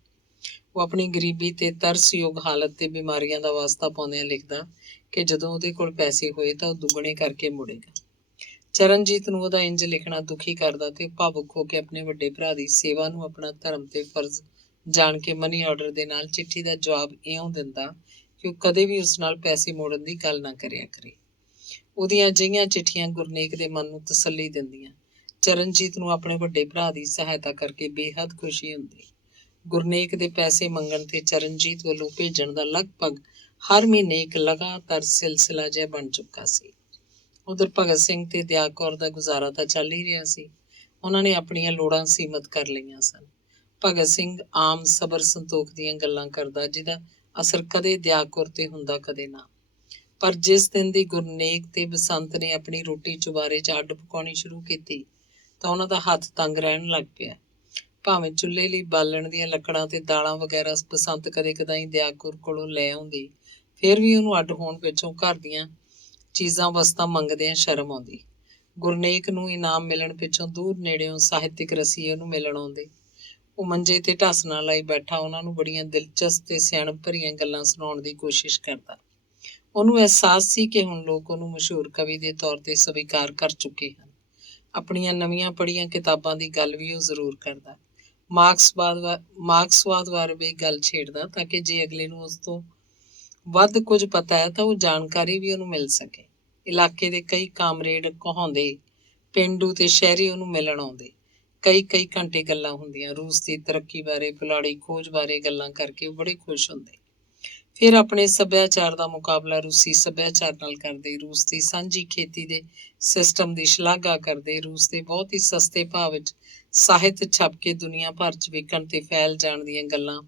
ਉਹ ਆਪਣੀ ਗਰੀਬੀ ਤੇ ਤਰਸਯੋਗ ਹਾਲਤ ਤੇ ਬਿਮਾਰੀਆਂ ਦਾ ਵਾਸਤਾ ਪਾਉਂਦਿਆਂ ਲਿਖਦਾ ਕਿ ਜਦੋਂ ਉਹਦੇ ਕੋਲ ਪੈਸੇ ਹੋਏ ਤਾਂ ਉਹ ਦੁੱਗਣੇ ਕਰਕੇ ਮੁੜੇਗਾ। ਚਰਨਜੀਤ ਨੂੰ ਉਹਦਾ ਇੰਜ ਲਿਖਣਾ ਦੁਖੀ ਕਰਦਾ ਤੇ ਉਹ ਭਾਵੁਕ ਹੋ ਕੇ ਆਪਣੇ ਵੱਡੇ ਭਰਾ ਦੀ ਸੇਵਾ ਨੂੰ ਆਪਣਾ ਧਰਮ ਤੇ ਫਰਜ਼ ਜਾਣ ਕੇ ਮਨੀ ਆਰਡਰ ਦੇ ਨਾਲ ਚਿੱਠੀ ਦਾ ਜਵਾਬ ਇਉਂ ਦਿੰਦਾ ਕਿ ਉਹ ਕਦੇ ਵੀ ਉਸ ਨਾਲ ਪੈਸੇ ਮੋੜਨ ਦੀ ਗੱਲ ਨਾ ਕਰਿਆ ਕਰੇ। ਉਹਦੀਆਂ ਅਜਿਹੀਆਂ ਚਿੱਠੀਆਂ ਗੁਰਨੇਕ ਦੇ ਮਨ ਨੂੰ ਤਸੱਲੀ ਦਿੰਦੀਆਂ। ਚਰਨਜੀਤ ਨੂੰ ਆਪਣੇ ਵੱਡੇ ਭਰਾ ਦੀ ਸਹਾਇਤਾ ਕਰਕੇ ਬੇਹੱਦ ਖੁਸ਼ੀ ਹੁੰਦੀ। ਗੁਰਨੇਕ ਦੇ ਪੈਸੇ ਮੰਗਣ ਤੇ ਚਰਨਜੀਤ ਵੱਲੋਂ ਭੇਜਣ ਦਾ ਲਗਭਗ ਹਰ ਮਹੀਨੇ ਇੱਕ ਲਗਾਤਾਰ ਸਿਲਸਿਲਾ ਜਿਹਾ ਬਣ ਚੁੱਕਾ ਸੀ। ਉਧਰ ਭਗਤ ਸਿੰਘ ਤੇ ਦਿਆਕੌਰ ਦਾ ਗੁਜ਼ਾਰਾ ਤਾਂ ਚੱਲ ਹੀ ਰਿਹਾ ਸੀ। ਉਹਨਾਂ ਨੇ ਆਪਣੀਆਂ ਲੋੜਾਂ ਸੀਮਤ ਕਰ ਲਈਆਂ ਸਨ। ਭਗਤ ਸਿੰਘ ਆਮ ਸਬਰ ਸੰਤੋਖ ਦੀਆਂ ਗੱਲਾਂ ਕਰਦਾ, ਜਿਹਦਾ ਅਸਰ ਕਦੇ ਦਿਆਕੁਰ ਤੇ ਹੁੰਦਾ, ਕਦੇ ਨਾ। ਪਰ ਜਿਸ ਦਿਨ ਦੀ ਗੁਰਨੇਕ ਤੇ ਬਸੰਤ ਨੇ ਆਪਣੀ ਰੋਟੀ ਚੁਬਾਰੇ 'ਚ ਅੱਡ ਪਕਾਉਣੀ ਸ਼ੁਰੂ ਕੀਤੀ ਤਾਂ ਉਹਨਾਂ ਦਾ ਹੱਥ ਤੰਗ ਰਹਿਣ ਲੱਗ ਪਿਆ। ਭਾਵੇਂ ਚੁੱਲ੍ਹੇ ਲਈ ਬਾਲਣ ਦੀਆਂ ਲੱਕੜਾਂ ਤੇ ਦਾਲਾਂ ਵਗੈਰਾ ਬਸੰਤ ਕਦੇ ਕਦਾਈ ਦਿਆਕੁਰ ਕੋਲੋਂ ਲੈ ਆਉਂਦੀ, ਫਿਰ ਵੀ ਉਹਨੂੰ ਅੱਡ ਹੋਣ ਪਿੱਛੋਂ ਘਰ ਦੀਆਂ ਚੀਜ਼ਾਂ ਵਸਤਾਂ ਮੰਗਦਿਆਂ ਸ਼ਰਮ ਆਉਂਦੀ। ਗੁਰਨੇਕ ਨੂੰ ਇਨਾਮ ਮਿਲਣ ਪਿੱਛੋਂ ਦੂਰ ਨੇੜਿਓਂ ਸਾਹਿਤਕ ਰਸੀਏ ਉਹਨੂੰ ਮਿਲਣ ਆਉਂਦੇ। ਉਹ ਮੰਜੇ ਤੇ ਢਾਸਣਾ ਲਾਈ ਬੈਠਾ ਉਹਨਾਂ ਨੂੰ ਬੜੀਆਂ ਦਿਲਚਸਪ ਤੇ ਸਿਆਣਪ ਭਰੀਆਂ ਗੱਲਾਂ ਸੁਣਾਉਣ ਦੀ ਕੋਸ਼ਿਸ਼ ਕਰਦਾ। ਉਹਨੂੰ ਅਹਿਸਾਸ ਸੀ ਕਿ ਹੁਣ ਲੋਕ ਉਹਨੂੰ ਮਸ਼ਹੂਰ ਕਵੀ ਦੇ ਤੌਰ ਤੇ ਸਵੀਕਾਰ ਕਰ ਚੁੱਕੇ ਹਨ। ਆਪਣੀਆਂ ਨਵੀਆਂ ਪੜ੍ਹੀਆਂ ਕਿਤਾਬਾਂ ਦੀ ਗੱਲ ਵੀ ਉਹ ਜ਼ਰੂਰ ਕਰਦਾ। ਮਾਰਕਸਵਾਦ ਬਾਰੇ ਵੀ ਗੱਲ ਛੇੜਦਾ ਤਾਂ ਕਿ ਜੇ ਅਗਲੇ ਨੂੰ ਉਸ ਤੋਂ ਵੱਧ ਕੁਝ ਪਤਾ ਹੈ ਤਾਂ ਉਹ ਜਾਣਕਾਰੀ ਵੀ ਉਹਨੂੰ ਮਿਲ ਸਕੇ। ਇਲਾਕੇ ਦੇ ਕਈ ਕਾਮਰੇਡ ਕਹਾਉਂਦੇ, ਪੇਂਡੂ ਤੇ ਸ਼ਹਿਰੀ ਉਹਨੂੰ ਮਿਲਣ ਆਉਂਦੇ। ਕਈ ਘੰਟੇ ਗੱਲਾਂ ਹੁੰਦੀਆਂ। ਰੂਸ ਦੀ ਤਰੱਕੀ ਬਾਰੇ, ਪੁਲਾੜੀ ਖੋਜ ਬਾਰੇ ਗੱਲਾਂ ਕਰਕੇ ਉਹ ਬੜੇ ਖੁਸ਼ ਹੁੰਦੇ। ਫਿਰ ਆਪਣੇ ਸੱਭਿਆਚਾਰ ਦਾ ਮੁਕਾਬਲਾ ਰੂਸੀ ਸੱਭਿਆਚਾਰ ਨਾਲ ਕਰਦੇ, ਰੂਸ ਦੀ ਸਾਂਝੀ ਖੇਤੀ ਦੇ ਸਿਸਟਮ ਦੀ ਸ਼ਲਾਘਾ ਕਰਦੇ, ਰੂਸ ਦੇ ਬਹੁਤ ਹੀ ਸਸਤੇ ਭਾਅ ਵਿੱਚ ਸਾਹਿਤ ਛਪ ਕੇ ਦੁਨੀਆ ਭਰ 'ਚ ਵਿਕਣ ਤੇ ਫੈਲ ਜਾਣ ਦੀਆਂ ਗੱਲਾਂ,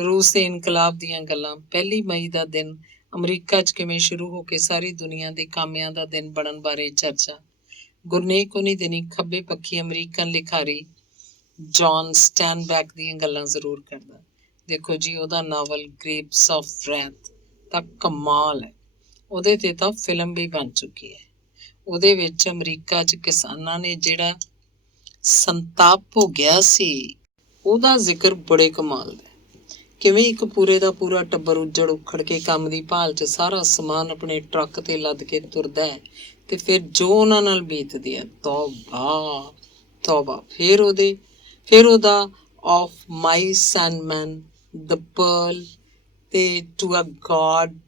ਰੂਸ ਦੇ ਇਨਕਲਾਬ ਦੀਆਂ ਗੱਲਾਂ, 1 ਮਈ ਦਾ ਦਿਨ ਅਮਰੀਕਾ 'ਚ ਕਿਵੇਂ ਸ਼ੁਰੂ ਹੋ ਕੇ ਸਾਰੀ ਦੁਨੀਆ ਦੇ ਕਾਮਿਆਂ ਦਾ ਦਿਨ ਬਣਨ ਬਾਰੇ ਚਰਚਾ। ਗੁਰਨੇਕ ਉਨੀ ਦਿਨੀ ਖੱਬੇ ਪੱਖੀ ਅਮਰੀਕਨ ਲਿਖਾਰੀ ਜੌਨ ਸਟੈਨਬੈਕ ਦੀਆਂ ਗੱਲਾਂ ਜ਼ਰੂਰ ਕਰਦਾ। ਦੇਖੋ ਜੀ, ਉਹਦਾ ਨਾਵਲ ਗ੍ਰੇਪਸ ਆਫ ਰੈਥ ਤਾਂ ਕਮਾਲ ਹੈ। ਉਹਦੇ ਤੇ ਤਾਂ ਫਿਲਮ ਵੀ ਬਣ ਚੁੱਕੀ ਹੈ। ਉਹਦੇ ਵਿੱਚ ਅਮਰੀਕਾ 'ਚ ਕਿਸਾਨਾਂ ਨੇ ਜਿਹੜਾ ਸੰਤਾਪ ਭੋਗਿਆ ਸੀ, ਉਹਦਾ ਜ਼ਿਕਰ ਬੜੇ ਕਮਾਲ ਦਾ। ਕਿਵੇਂ ਇੱਕ ਪੂਰੇ ਦਾ ਪੂਰਾ ਟੱਬਰ ਉੱਜੜ ਉਖੜ ਕੇ ਕੰਮ ਦੀ ਭਾਲ 'ਚ ਸਾਰਾ ਸਮਾਨ ਆਪਣੇ ਟਰੱਕ ਤੇ ਲੱਦ ਕੇ ਤੁਰਦਾ ਹੈ ਤੇ ਫਿਰ ਜੋ ਉਹਨਾਂ ਨਾਲ ਬੀਤਦੀ ਹੈ, ਤੌਬਾ ਤੌਬਾ। ਫਿਰ ਉਹਦਾ ਆਫ ਮਾਈ ਸੈਂਡਮੈਨ, ਦ ਪਰਲ ਤੇ ਟੂ ਅ ਗॉड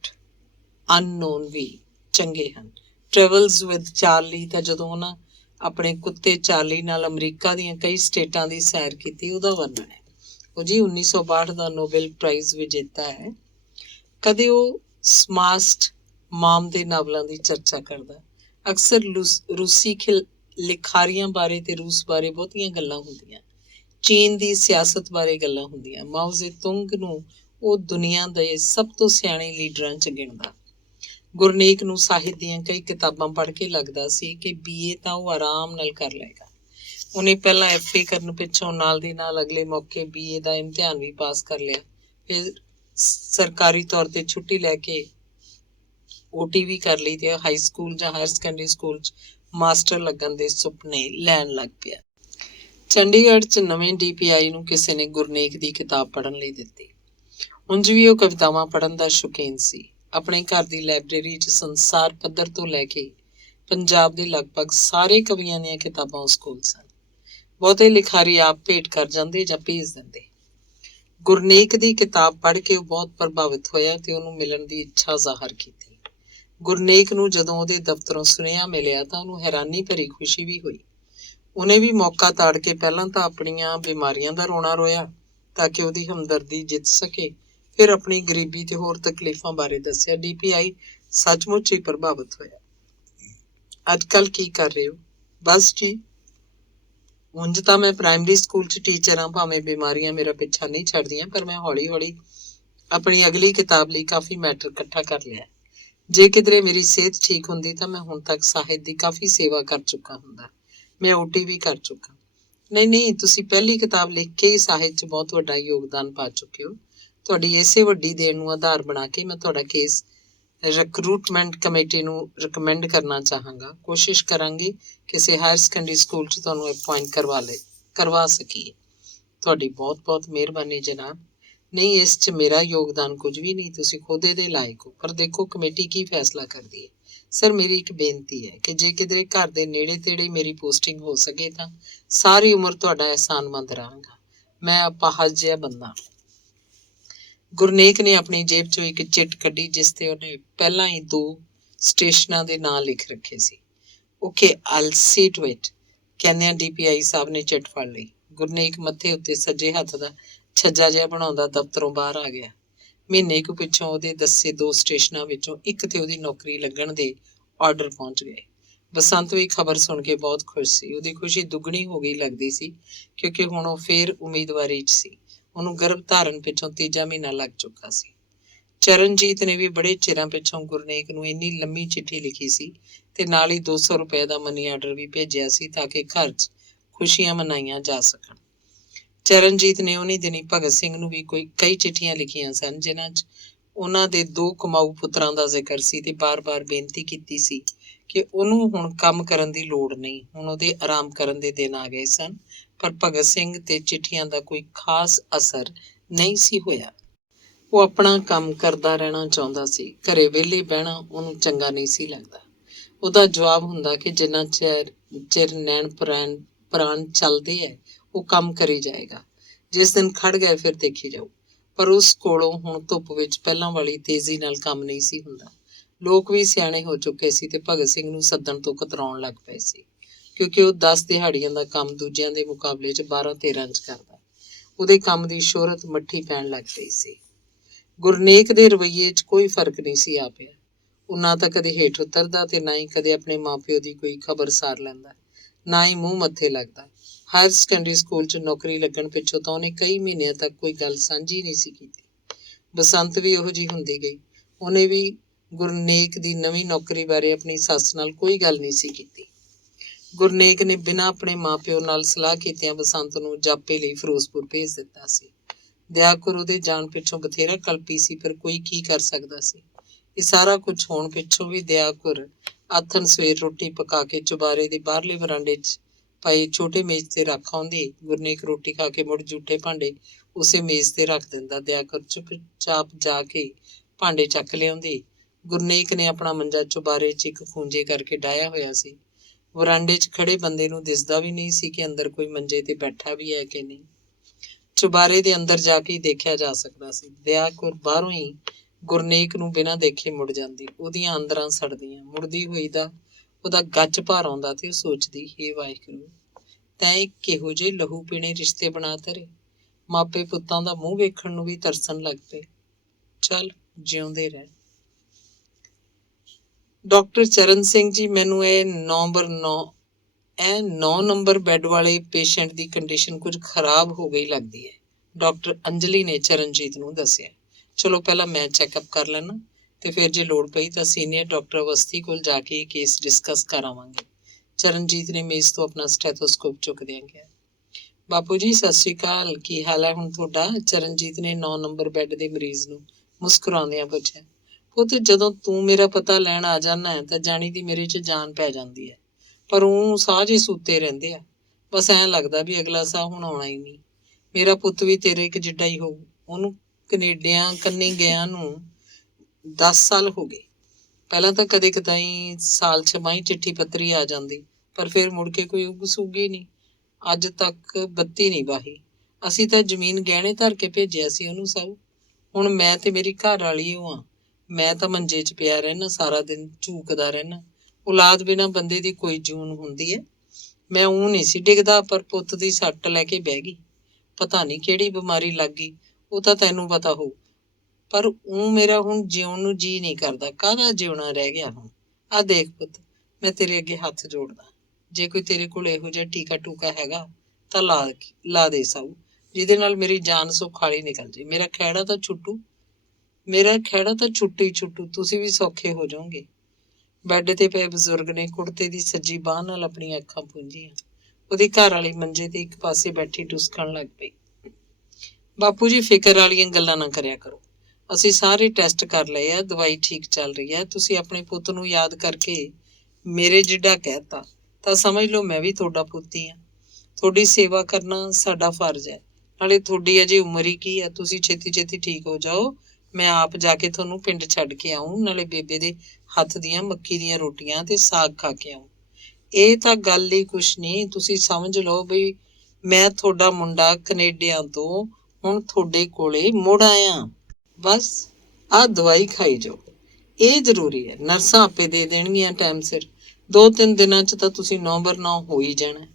ਅਨਨੋਨ ਵੀ ਚੰਗੇ ਹਨ। ਟਰੈਵਲਸ ਵਿਦ ਚਾਰਲੀ ਤਾਂ ਜਦੋਂ ਉਹਨਾਂ ਆਪਣੇ ਕੁੱਤੇ ਚਾਰਲੀ ਨਾਲ ਅਮਰੀਕਾ ਦੀਆਂ ਕਈ ਸਟੇਟਾਂ ਦੀ ਸੈਰ ਕੀਤੀ, ਉਹਦਾ ਵਰਣਨ ਹੈ। ਉਹ ਜੀ 1962 ਦਾ ਨੋਬਲ ਪ੍ਰਾਈਜ਼ ਵਿਜੇਤਾ ਹੈ। ਕਦੇ ਉਹ ਸਮਾਸਟ ਮਾਮ ਦੇ ਨਾਵਲਾਂ ਦੀ ਚਰਚਾ ਕਰਦਾ। ਅਕਸਰ ਰੂਸੀ ਲਿਖਾਰੀਆਂ ਬਾਰੇ ਤੇ ਰੂਸ ਬਾਰੇ ਬਹੁਤੀਆਂ ਗੱਲਾਂ ਹੁੰਦੀਆਂ। ਚੀਨ ਦੀ ਸਿਆਸਤ ਬਾਰੇ ਗੱਲਾਂ ਹੁੰਦੀਆਂ। ਮਾਓ ਜ਼ੇਤੁੰਗ ਨੂੰ ਉਹ ਦੁਨੀਆ ਦੇ ਸਭ ਤੋਂ ਸਿਆਣੇ ਲੀਡਰਾਂ 'ਚ ਗਿਣਦਾ। ਗੁਰਨੇਕ ਨੂੰ ਸਾਹਿਤ ਦੀਆਂ ਕਈ ਕਿਤਾਬਾਂ ਪੜ੍ਹ ਕੇ ਲੱਗਦਾ ਸੀ ਕਿ BA ਤਾਂ ਉਹ ਆਰਾਮ ਨਾਲ ਕਰ ਲਏਗਾ। ਉਹਨੇ ਪਹਿਲਾਂ FA ਕਰਨ ਪਿੱਛੋਂ ਨਾਲ ਦੀ ਨਾਲ ਅਗਲੇ ਮੌਕੇ BA ਦਾ ਇਮਤਿਹਾਨ ਵੀ ਪਾਸ ਕਰ ਲਿਆ। ਫਿਰ ਸਰਕਾਰੀ ਤੌਰ ਤੇ ਛੁੱਟੀ ਲੈ ਕੇ OT ਵੀ ਕਰ ਲਈ ਤੇ ਹਾਈ ਸਕੂਲ ਜਾਂ ਹਾਇਰ ਸੈਕੰਡਰੀ ਸਕੂਲ 'ਚ ਮਾਸਟਰ ਲੱਗਣ ਦੇ ਸੁਪਨੇ ਲੈਣ ਲੱਗ ਪਿਆ। ਚੰਡੀਗੜ੍ਹ 'ਚ ਨਵੇਂ DPI ਨੂੰ ਕਿਸੇ ਨੇ ਗੁਰਨੇਕ ਦੀ ਕਿਤਾਬ ਪੜ੍ਹਨ ਲਈ ਦਿੱਤੀ। ਉਂਝ ਵੀ ਉਹ ਕਵਿਤਾਵਾਂ ਪੜ੍ਹਨ ਦਾ ਸ਼ੌਕੀਨ ਸੀ। ਆਪਣੇ ਘਰ ਦੀ ਲਾਇਬ੍ਰੇਰੀ 'ਚ ਸੰਸਾਰ ਪੱਧਰ ਤੋਂ ਲੈ ਕੇ ਪੰਜਾਬ ਦੇ ਲਗਭਗ ਸਾਰੇ ਕਵੀਆਂ ਦੀਆਂ ਕਿਤਾਬਾਂ ਉਸ ਕੋਲ ਸਨ। ਬਹੁਤੇ ਲਿਖਾਰੀ ਆਪ ਭੇਟ ਕਰ ਜਾਂਦੇ ਜਾਂ ਭੇਜ ਦਿੰਦੇ। ਗੁਰਨੇਕ ਦੀ ਕਿਤਾਬ ਪੜ੍ਹ ਕੇ ਉਹ ਬਹੁਤ ਪ੍ਰਭਾਵਿਤ ਹੋਇਆ ਤੇ ਉਹਨੂੰ ਮਿਲਣ ਦੀ ਇੱਛਾ ਜ਼ਾਹਰ ਕੀਤੀ। ਗੁਰਨੇਕ ਨੂੰ ਜਦੋਂ ਉਹਦੇ ਦਫ਼ਤਰੋਂ ਸੁਨੇਹਾ ਮਿਲਿਆ ਤਾਂ ਉਹਨੂੰ ਹੈਰਾਨੀ ਭਰੀ ਖੁਸ਼ੀ ਵੀ ਹੋਈ। ਉਹਨੇ ਵੀ ਮੌਕਾ ਤਾੜ ਕੇ ਪਹਿਲਾਂ ਤਾਂ ਆਪਣੀਆਂ ਬਿਮਾਰੀਆਂ ਦਾ ਰੋਣਾ ਰੋਇਆ ਤਾਂ ਕਿ ਉਹਦੀ ਹਮਦਰਦੀ ਜਿੱਤ ਸਕੇ। ਫਿਰ ਆਪਣੀ ਗਰੀਬੀ ਤੇ ਹੋਰ ਤਕਲੀਫਾਂ ਬਾਰੇ ਦੱਸਿਆ। DPI ਸੱਚਮੁੱਚ ਹੀ ਪ੍ਰਭਾਵਿਤ ਹੋਇਆ। ਅੱਜ ਕੱਲ੍ਹ ਕੀ ਕਰ ਰਹੇ ਹੋ? ਬਸ ਜੀ, ਉਂਝ ਤਾਂ ਮੈਂ ਪ੍ਰਾਇਮਰੀ ਸਕੂਲ 'ਚ ਟੀਚਰ ਹਾਂ। ਭਾਵੇਂ ਬਿਮਾਰੀਆਂ ਮੇਰਾ ਪਿੱਛਾ ਨਹੀਂ ਛੱਡਦੀਆਂ, ਪਰ ਮੈਂ ਹੌਲੀ ਹੌਲੀ ਆਪਣੀ ਅਗਲੀ ਕਿਤਾਬ ਲਈ ਕਾਫੀ ਮੈਟਰ ਇਕੱਠਾ ਕਰ ਲਿਆ। ਜੇ ਕਿਧਰੇ ਮੇਰੀ ਸਿਹਤ ਠੀਕ ਹੁੰਦੀ ਤਾਂ ਮੈਂ ਹੁਣ ਤੱਕ ਸਾਹਿਤ ਦੀ ਕਾਫੀ ਸੇਵਾ ਕਰ ਚੁੱਕਾ ਹੁੰਦਾ। ਮੈਂ OT ਵੀ ਕਰ ਚੁੱਕਾ। ਨਹੀਂ, ਤੁਸੀਂ ਪਹਿਲੀ ਕਿਤਾਬ ਲਿਖ ਕੇ ਹੀ ਸਾਹਿਤ 'ਚ ਬਹੁਤ ਵੱਡਾ ਯੋਗਦਾਨ ਪਾ ਚੁੱਕੇ ਹੋ। ਤੁਹਾਡੀ ਇਸੇ ਵੱਡੀ ਦੇਣ ਨੂੰ ਆਧਾਰ ਬਣਾ ਕੇ ਮੈਂ ਤੁਹਾਡਾ ਕੇਸ ਰਿਕਰੂਟਮੈਂਟ ਕਮੇਟੀ ਨੂੰ ਰਿਕਮੈਂਡ ਕਰਨਾ ਚਾਹਾਂਗਾ। ਕੋਸ਼ਿਸ਼ ਕਰਾਂਗੀ ਕਿਸੇ ਹਾਇਰ ਸੈਕੰਡਰੀ ਸਕੂਲ 'ਚ ਤੁਹਾਨੂੰ ਅਪੁਆਇੰਟ ਕਰਵਾ ਸਕੀਏ। ਤੁਹਾਡੀ ਬਹੁਤ ਬਹੁਤ ਮਿਹਰਬਾਨੀ ਜਨਾਬ। ਨਹੀਂ, ਇਸ 'ਚ ਮੇਰਾ ਯੋਗਦਾਨ ਕੁਝ ਵੀ ਨਹੀਂ, ਤੁਸੀਂ ਖੁਦ ਇਹਦੇ ਲਾਇਕ ਹੋ। ਪਰ ਦੇਖੋ ਕਮੇਟੀ ਕੀ ਫੈਸਲਾ ਕਰਦੀ ਹੈ। ਸਰ, ਮੇਰੀ ਇੱਕ ਬੇਨਤੀ ਹੈ ਕਿ ਜੇ ਕਿਧਰੇ ਘਰ ਦੇ ਨੇੜੇ ਤੇੜੇ ਮੇਰੀ ਪੋਸਟਿੰਗ ਹੋ ਸਕੇ ਤਾਂ ਸਾਰੀ ਉਮਰ ਤੁਹਾਡਾ ਅਹਿਸਾਨਮੰਦ ਰਹਾਂਗਾ। ਮੈਂ ਅਪਾਹਜ ਜਿਹਾ ਬੰਦਾ। ਗੁਰਨੇਕ ਨੇ ਆਪਣੀ ਜੇਬ 'ਚੋਂ ਇੱਕ ਚਿੱਟ ਕੱਢੀ ਜਿਸ ਤੇ ਉਹਨੇ ਪਹਿਲਾਂ ਹੀ 2 ਸਟੇਸ਼ਨਾਂ ਦੇ ਨਾਂ ਲਿਖ ਰੱਖੇ ਸੀ। Okay, I'll see to it ਕਹਿੰਦਿਆਂ DPI ਸਾਹਿਬ ਨੇ ਚਿੱਟ ਫੜ ਲਈ। ਗੁਰਨੇਕ ਮੱਥੇ ਉੱਤੇ ਸੱਜੇ ਹੱਥ ਦਾ ਛੱਜਾ ਜਿਹਾ ਬਣਾਉਂਦਾ ਦਫ਼ਤਰੋਂ ਬਾਹਰ ਆ ਗਿਆ। ਮਹੀਨੇ ਕੁ ਪਿੱਛੋਂ ਉਹਦੇ ਦੱਸੇ 2 ਸਟੇਸ਼ਨਾਂ ਵਿੱਚੋਂ ਇੱਕ ਤੇ ਉਹਦੀ ਨੌਕਰੀ ਲੱਗਣ ਦੇ ਆਰਡਰ ਪਹੁੰਚ ਗਏ। ਬਸੰਤ ਵੀ ਖਬਰ ਸੁਣ ਕੇ ਬਹੁਤ ਖੁਸ਼ ਸੀ। ਉਹਦੀ ਖੁਸ਼ੀ ਦੁੱਗਣੀ ਹੋ ਗਈ ਲੱਗਦੀ ਸੀ, ਕਿਉਂਕਿ ਹੁਣ ਉਹ ਫੇਰ ਉਮੀਦਵਾਰੀ 'ਚ ਸੀ। ਉਹਨੂੰ ਗਰਭ ਧਾਰਨ ਪਿੱਛੋਂ 3 ਮਹੀਨਾ ਲੱਗ ਚੁੱਕਾ ਸੀ। ਚਰਨਜੀਤ ਨੇ ਵੀ ਬੜੇ ਚਿਰਾਂ ਪਿੱਛੋਂ ਗੁਰਨੇਕ ਨੂੰ ਇੰਨੀ ਲੰਮੀ ਚਿੱਠੀ ਲਿਖੀ ਸੀ ਤੇ ਨਾਲ ਹੀ 200 ਰੁਪਏ ਦਾ ਮਨੀ ਆਰਡਰ ਵੀ ਭੇਜਿਆ ਸੀ ਤਾਂ ਕਿ ਘਰ 'ਚ ਖੁਸ਼ੀਆਂ ਮਨਾਈਆਂ ਜਾ ਸਕਣ। ਚਰਨਜੀਤ ਨੇ ਉਨੀ ਦਿਨੀ ਭਗਤ ਸਿੰਘ ਨੂੰ ਵੀ ਕਈ ਚਿੱਠੀਆਂ ਲਿਖੀਆਂ ਸਨ, ਜਿਨ੍ਹਾਂ 'ਚ ਉਹਨਾਂ ਦੇ 2 ਕਮਾਊ ਪੁੱਤਰਾਂ ਦਾ ਜ਼ਿਕਰ ਸੀ ਤੇ ਬਾਰ-ਬਾਰ ਬੇਨਤੀ ਕੀਤੀ ਸੀ ਕਿ ਉਹਨੂੰ ਹੁਣ ਕੰਮ ਕਰਨ ਦੀ ਲੋੜ ਨਹੀਂ, ਹੁਣ ਉਹਦੇ ਆਰਾਮ ਕਰਨ ਦੇ ਦਿਨ ਆ ਗਏ ਸਨ। ਪਰ ਭਗਤ ਸਿੰਘ ਤੇ ਚਿੱਠੀਆਂ ਦਾ ਕੋਈ ਖਾਸ ਅਸਰ ਨਹੀਂ ਸੀ ਹੋਇਆ। ਉਹ ਆਪਣਾ ਕੰਮ ਕਰਦਾ ਰਹਿਣਾ ਚਾਹੁੰਦਾ ਸੀ। ਘਰੇ ਵਿਹਲੇ ਬਹਿਣਾ ਉਹਨੂੰ ਚੰਗਾ ਨਹੀਂ ਸੀ ਲੱਗਦਾ। ਉਹਦਾ ਜਵਾਬ ਹੁੰਦਾ ਕਿ ਜਿੰਨਾ ਚਿਰ ਨੈਣ ਪ੍ਰਾਣ ਚੱਲਦੇ ਹੈ ਉਹ ਕੰਮ ਕਰੀ ਜਾਏਗਾ। ਜਿਸ ਦਿਨ ਖੜ ਗਏ ਫਿਰ ਦੇਖੀ ਜਾਊ। ਪਰ ਉਸ ਕੋਲੋਂ ਹੁਣ ਧੁੱਪ ਵਿੱਚ ਪਹਿਲਾਂ ਵਾਲੀ ਤੇਜ਼ੀ ਨਾਲ ਕੰਮ ਨਹੀਂ ਸੀ ਹੁੰਦਾ। ਲੋਕ ਵੀ ਸਿਆਣੇ ਹੋ ਚੁੱਕੇ ਸੀ ਤੇ ਭਗਤ ਸਿੰਘ ਨੂੰ ਸੱਦਣ ਤੋਂ ਕਤਰਾਉਣ ਲੱਗ ਪਏ ਸੀ, ਕਿਉਂਕਿ ਉਹ 10 ਦਿਹਾੜੀਆਂ ਦਾ ਕੰਮ ਦੂਜਿਆਂ ਦੇ ਮੁਕਾਬਲੇ 'ਚ 12-13 'ਚ ਕਰਦਾ। ਉਹਦੇ ਕੰਮ ਦੀ ਸ਼ੋਹਰਤ ਮੱਠੀ ਪੈਣ ਲੱਗ ਪਈ ਸੀ। ਗੁਰਨੇਕ ਦੇ ਰਵੱਈਏ 'ਚ ਕੋਈ ਫਰਕ ਨਹੀਂ ਸੀ ਆ ਪਿਆ। ਉਹ ਨਾ ਤਾਂ ਕਦੇ ਹੇਠ ਉਤਰਦਾ ਤੇ ਨਾ ਹੀ ਕਦੇ ਆਪਣੇ ਮਾਪਿਓ ਦੀ ਕੋਈ ਖਬਰ ਸਾਰ ਲੈਂਦਾ, ਨਾ ਹੀ ਮੂੰਹ ਮੱਥੇ ਲੱਗਦਾ। ਹਾਇਰ ਸੈਕੰਡਰੀ ਸਕੂਲ 'ਚ ਨੌਕਰੀ ਲੱਗਣ ਪਿੱਛੋਂ ਤਾਂ ਉਹਨੇ ਕਈ ਮਹੀਨਿਆਂ ਤੱਕ ਕੋਈ ਗੱਲ ਸਾਂਝੀ ਨਹੀਂ ਸੀ ਕੀਤੀ। ਬਸੰਤ ਵੀ ਉਹੋ ਜਿਹੀ ਹੁੰਦੀ ਗਈ। ਉਹਨੇ ਵੀ ਗੁਰਨੇਕ ਦੀ ਨਵੀਂ ਨੌਕਰੀ ਬਾਰੇ ਆਪਣੀ ਸੱਸ ਨਾਲ ਕੋਈ ਗੱਲ ਨਹੀਂ ਸੀ ਕੀਤੀ। ਗੁਰਨੇਕ ਨੇ ਬਿਨਾਂ ਆਪਣੇ ਮਾਪਿਓ ਨਾਲ ਸਲਾਹ ਕੀਤਿਆਂ ਬਸੰਤ ਨੂੰ ਜਾਪੇ ਲਈ ਫਿਰੋਜ਼ਪੁਰ ਭੇਜ ਦਿੱਤਾ ਸੀ। ਦਿਆਕੁਰ ਉਹਦੇ ਜਾਣ ਪਿੱਛੋਂ ਬਥੇਰਾ ਕਲਪੀ ਸੀ, ਪਰ ਕੋਈ ਕੀ ਕਰ ਸਕਦਾ ਸੀ। ਇਹ ਸਾਰਾ ਕੁਝ ਹੋਣ ਪਿੱਛੋਂ ਵੀ ਦਿਆਕੁਰ ਆਥਣ ਸਵੇਰ ਰੋਟੀ ਪਕਾ ਕੇ ਚੁਬਾਰੇ ਦੇ ਬਾਹਰਲੇ ਵਰਾਂਡੇ 'ਚ ਪਏ ਛੋਟੇ ਮੇਜ਼ ਤੇ ਰੱਖ ਆਉਂਦੀ। ਗੁਰਨੇਕ ਰੋਟੀ ਖਾ ਕੇ ਮੁੜ ਜੂਠੇ ਭਾਂਡੇ ਉਸੇ ਮੇਜ਼ ਤੇ ਰੱਖ ਦਿੰਦਾ। ਦਿਆਕੁਰ ਚੁੱਪਚਾਪ ਜਾ ਕੇ ਭਾਂਡੇ ਚੱਕ ਲਿਆਉਂਦੀ। ਗੁਰਨੇਕ ਨੇ ਆਪਣਾ ਮੰਜਾ ਚੁਬਾਰੇ 'ਚ ਇੱਕ ਖੂੰਜੇ ਕਰਕੇ ਡਾਹਿਆ ਹੋਇਆ ਸੀ। ਵਰਾਂਡੇ 'ਚ ਖੜੇ ਬੰਦੇ ਨੂੰ ਦਿਸਦਾ ਵੀ ਨਹੀਂ ਸੀ ਕਿ ਅੰਦਰ ਕੋਈ ਮੰਜੇ ਤੇ ਬੈਠਾ ਵੀ ਹੈ ਕਿ ਨਹੀਂ। ਚੁਬਾਰੇ ਦੇ ਅੰਦਰ ਜਾ ਕੇ ਦੇਖਿਆ ਜਾ ਸਕਦਾ ਸੀ। ਦਿਆਕੁਰ ਬਾਹਰੋਂ ਹੀ ਗੁਰਨੇਕ ਨੂੰ ਬਿਨਾਂ ਦੇਖੇ ਮੁੜ ਜਾਂਦੀ। ਉਹਦੀਆਂ ਅੰਦਰਾਂ ਸੜਦੀਆਂ। ਮੁੜਦੀ ਹੋਈ ਦਾ ਉਹਦਾ ਗੱਜ ਭਰ ਆਉਂਦਾ ਤੇ ਉਹ ਸੋਚਦੀ, ਹੇ ਵਾਹਿਗੁਰੂ, ਤੈਂ ਕਿਹੋ ਜਿਹੇ ਲਹੂ ਪੀਣੇ ਰਿਸ਼ਤੇ ਬਣਾ ਧਰੇ। ਮਾਪੇ ਪੁੱਤਾਂ ਦਾ ਮੂੰਹ ਵੇਖਣ ਨੂੰ ਵੀ ਤਰਸਣ ਲੱਗ ਪਏ। ਚੱਲ ਜਿਉਂਦੇ ਰਹਿ। ਡਾਕਟਰ ਚਰਨ ਸਿੰਘ ਜੀ, ਮੈਨੂੰ ਇਹ 9 ਨੰਬਰ ਬੈੱਡ ਵਾਲੇ ਪੇਸ਼ੈਂਟ ਦੀ ਕੰਡੀਸ਼ਨ ਕੁਝ ਖਰਾਬ ਹੋ ਗਈ ਲੱਗਦੀ ਹੈ, ਡਾਕਟਰ ਅੰਜਲੀ ਨੇ ਚਰਨਜੀਤ ਨੂੰ ਦੱਸਿਆ। ਚਲੋ ਪਹਿਲਾਂ ਮੈਂ ਚੈੱਕਅਪ ਕਰ ਲੈਣਾ ਤੇ ਫਿਰ ਜੇ ਲੋੜ ਪਈ ਤਾਂ ਸੀਨੀਅਰ ਡਾਕਟਰ ਅਵਸਥੀ ਕੋਲ ਜਾ ਕੇ ਇਹ ਕੇਸ ਡਿਸਕਸ ਕਰਾਵਾਂਗੇ। ਚਰਨਜੀਤ ਨੇ ਮੇਜ਼ ਤੋਂ ਆਪਣਾ ਸਟੈਥੋਸਕੋਪ ਚੁੱਕਦਿਆਂ ਕਿਹਾ। ਬਾਪੂ ਜੀ ਸਤਿ ਸ਼੍ਰੀ ਅਕਾਲ, ਕੀ ਹਾਲ ਹੈ ਹੁਣ ਤੁਹਾਡਾ? ਚਰਨਜੀਤ ਨੇ 9 ਨੰਬਰ ਬੈੱਡ ਦੇ ਮਰੀਜ਼ ਨੂੰ ਮੁਸਕਰਾਉਂਦਿਆਂ ਪੁੱਛਿਆ। ਪੁੱਤ, ਜਦੋਂ ਤੂੰ ਮੇਰਾ ਪਤਾ ਲੈਣ ਆ ਜਾਂਦਾ ਹੈ ਤਾਂ ਜਾਣੀ ਦੀ ਮੇਰੇ 'ਚ ਜਾਨ ਪੈ ਜਾਂਦੀ ਹੈ, ਪਰ ਉਹ ਸਾਹ ਜਿਹੇ ਸੂਤੇ ਰਹਿੰਦੇ ਆ। ਬਸ ਐਂ ਲੱਗਦਾ ਵੀ ਅਗਲਾ ਸਾਹ ਹੁਣ ਆਉਣਾ ਹੀ ਨਹੀਂ। ਮੇਰਾ ਪੁੱਤ ਵੀ ਤੇਰੇ ਇੱਕ ਜਿੱਡਾ ਹੀ ਹੋਊ। ਉਹਨੂੰ ਕੈਨੇਡਾ ਕੰਨੀ ਗਿਆ ਨੂੰ 10 ਸਾਲ ਹੋ ਗਏ। ਪਹਿਲਾਂ ਤਾਂ ਕਦੇ ਕਦਾਈ ਸਾਲ 'ਚ ਮਾਈ ਚਿੱਠੀ ਪੱਤਰੀ ਆ ਜਾਂਦੀ, ਪਰ ਫਿਰ ਮੁੜ ਕੇ ਕੋਈ ਉਗ ਸੁਗੀ ਨਹੀਂ। ਅੱਜ ਤੱਕ ਬੱਤੀ ਨਹੀਂ ਵਾਹੀ। ਅਸੀਂ ਤਾਂ ਜ਼ਮੀਨ ਗਹਿਣੇ ਧਰ ਕੇ ਭੇਜਿਆ ਸੀ ਉਹਨੂੰ ਸਭ। ਹੁਣ ਮੈਂ ਤੇ ਮੇਰੀ ਘਰ ਵਾਲੀ ਉਹ ਆ। ਮੈਂ ਤਾਂ ਮੰਜੇ 'ਚ ਪਿਆ ਰਹਿਣਾ, ਸਾਰਾ ਦਿਨ ਝੂਕਦਾ ਰਹਿਣਾ। ਔਲਾਦ ਬਿਨਾਂ ਬੰਦੇ ਦੀ ਕੋਈ ਜੂਨ ਹੁੰਦੀ ਹੈ। ਮੈਂ ਊਂ ਨਹੀਂ ਸੀ ਡਿੱਗਦਾ, ਪਰ ਪੁੱਤ ਦੀ ਸੱਟ ਲੈ ਕੇ ਬਹਿ ਗਈ। ਪਤਾ ਨਹੀਂ ਕਿਹੜੀ ਬਿਮਾਰੀ ਲੱਗ ਗਈ, ਉਹ ਤਾਂ ਤੈਨੂੰ ਪਤਾ ਹੋਊ। ਪਰ ਮੇਰਾ ਹੁਣ ਜਿਉਣ ਨੂੰ ਜੀ ਨਹੀਂ ਕਰਦਾ। ਕਾਹਦਾ ਜਿਉਣਾ ਰਹਿ ਗਿਆ ਹੁਣ? ਆਹ ਦੇਖ ਪੁੱਤ, ਮੈਂ ਤੇਰੇ ਅੱਗੇ ਹੱਥ ਜੋੜਦਾ। ਜੇ ਕੋਈ ਤੇਰੇ ਕੋਲ ਇਹੋ ਜਿਹਾ ਟੀਕਾ ਟੂਕਾ ਹੈਗਾ ਤਾਂ ਲਾ ਦੇ ਸਾਊ, ਜਿਹਦੇ ਨਾਲ ਮੇਰੀ ਜਾਨ ਸੁਖਾਲੀ ਨਿਕਲ ਜੇ। ਮੇਰਾ ਖਹਿੜਾ ਤਾਂ ਛੁੱਟੂ ਹੀ ਛੁੱਟੂ। ਤੁਸੀਂ ਵੀ ਸੌਖੇ ਹੋ ਜਾਓਗੇ। ਬੈੱਡ ਤੇ ਪਏ ਬਜ਼ੁਰਗ ਨੇ ਕੁੜਤੇ ਦੀ ਸੱਜੀ ਬਾਂਹ ਨਾਲ ਆਪਣੀਆਂ ਅੱਖਾਂ ਪੂੰਝੀਆਂ। ਉਹਦੀ ਘਰ ਵਾਲੀ ਮੰਜੇ ਤੇ ਇੱਕ ਪਾਸੇ ਬੈਠੀ ਟੁਸਕਣ ਲੱਗ ਪਈ। ਬਾਪੂ ਜੀ, ਫਿਕਰ ਵਾਲੀਆਂ ਗੱਲਾਂ ਨਾ ਕਰਿਆ ਕਰੋ। ਅਸੀਂ ਸਾਰੇ ਟੈਸਟ ਕਰ ਲਏ ਆ, ਦਵਾਈ ਠੀਕ ਚੱਲ ਰਹੀ ਹੈ। ਤੁਸੀਂ ਆਪਣੇ ਪੁੱਤ ਨੂੰ ਯਾਦ ਕਰਕੇ ਮੇਰੇ ਜਿੱਡਾ ਕਹਿਤਾ ਤਾਂ ਸਮਝ ਲਓ ਮੈਂ ਵੀ ਤੁਹਾਡਾ ਪੁੱਤ ਹੀ ਹਾਂ। ਤੁਹਾਡੀ ਸੇਵਾ ਕਰਨਾ ਸਾਡਾ ਫਰਜ਼ ਹੈ। ਨਾਲੇ ਤੁਹਾਡੀ ਅਜੇ ਉਮਰ ਹੀ ਕੀ ਹੈ। ਤੁਸੀਂ ਛੇਤੀ ਛੇਤੀ ਠੀਕ ਹੋ ਜਾਓ। ਮੈਂ ਆਪ ਜਾ ਕੇ ਤੁਹਾਨੂੰ ਪਿੰਡ ਛੱਡ ਕੇ ਆਊਂ, ਨਾਲੇ ਬੇਬੇ ਦੇ ਹੱਥ ਦੀਆਂ ਮੱਕੀ ਦੀਆਂ ਰੋਟੀਆਂ ਤੇ ਸਾਗ ਖਾ ਕੇ ਆਊਂ। ਇਹ ਤਾਂ ਗੱਲ ਹੀ ਕੁਛ ਨਹੀਂ। ਤੁਸੀਂ ਸਮਝ ਲਓ ਬਈ ਮੈਂ ਤੁਹਾਡਾ ਮੁੰਡਾ ਕੈਨੇਡਾ ਤੋਂ ਹੁਣ ਤੁਹਾਡੇ ਕੋਲੇ ਮੁੜ ਆਇਆ। ਬਸ ਆਹ ਦਵਾਈ ਖਾਈ ਜਾਓ, ਇਹ ਜ਼ਰੂਰੀ ਹੈ। ਨਰਸਾਂ ਆਪੇ ਦੇ ਦੇਣਗੀਆਂ ਟਾਈਮ ਸਿਰ। 2-3 ਦਿਨਾਂ 'ਚ ਤਾਂ ਤੁਸੀਂ 9/9 ਹੋ ਹੀ ਜਾਣਾ।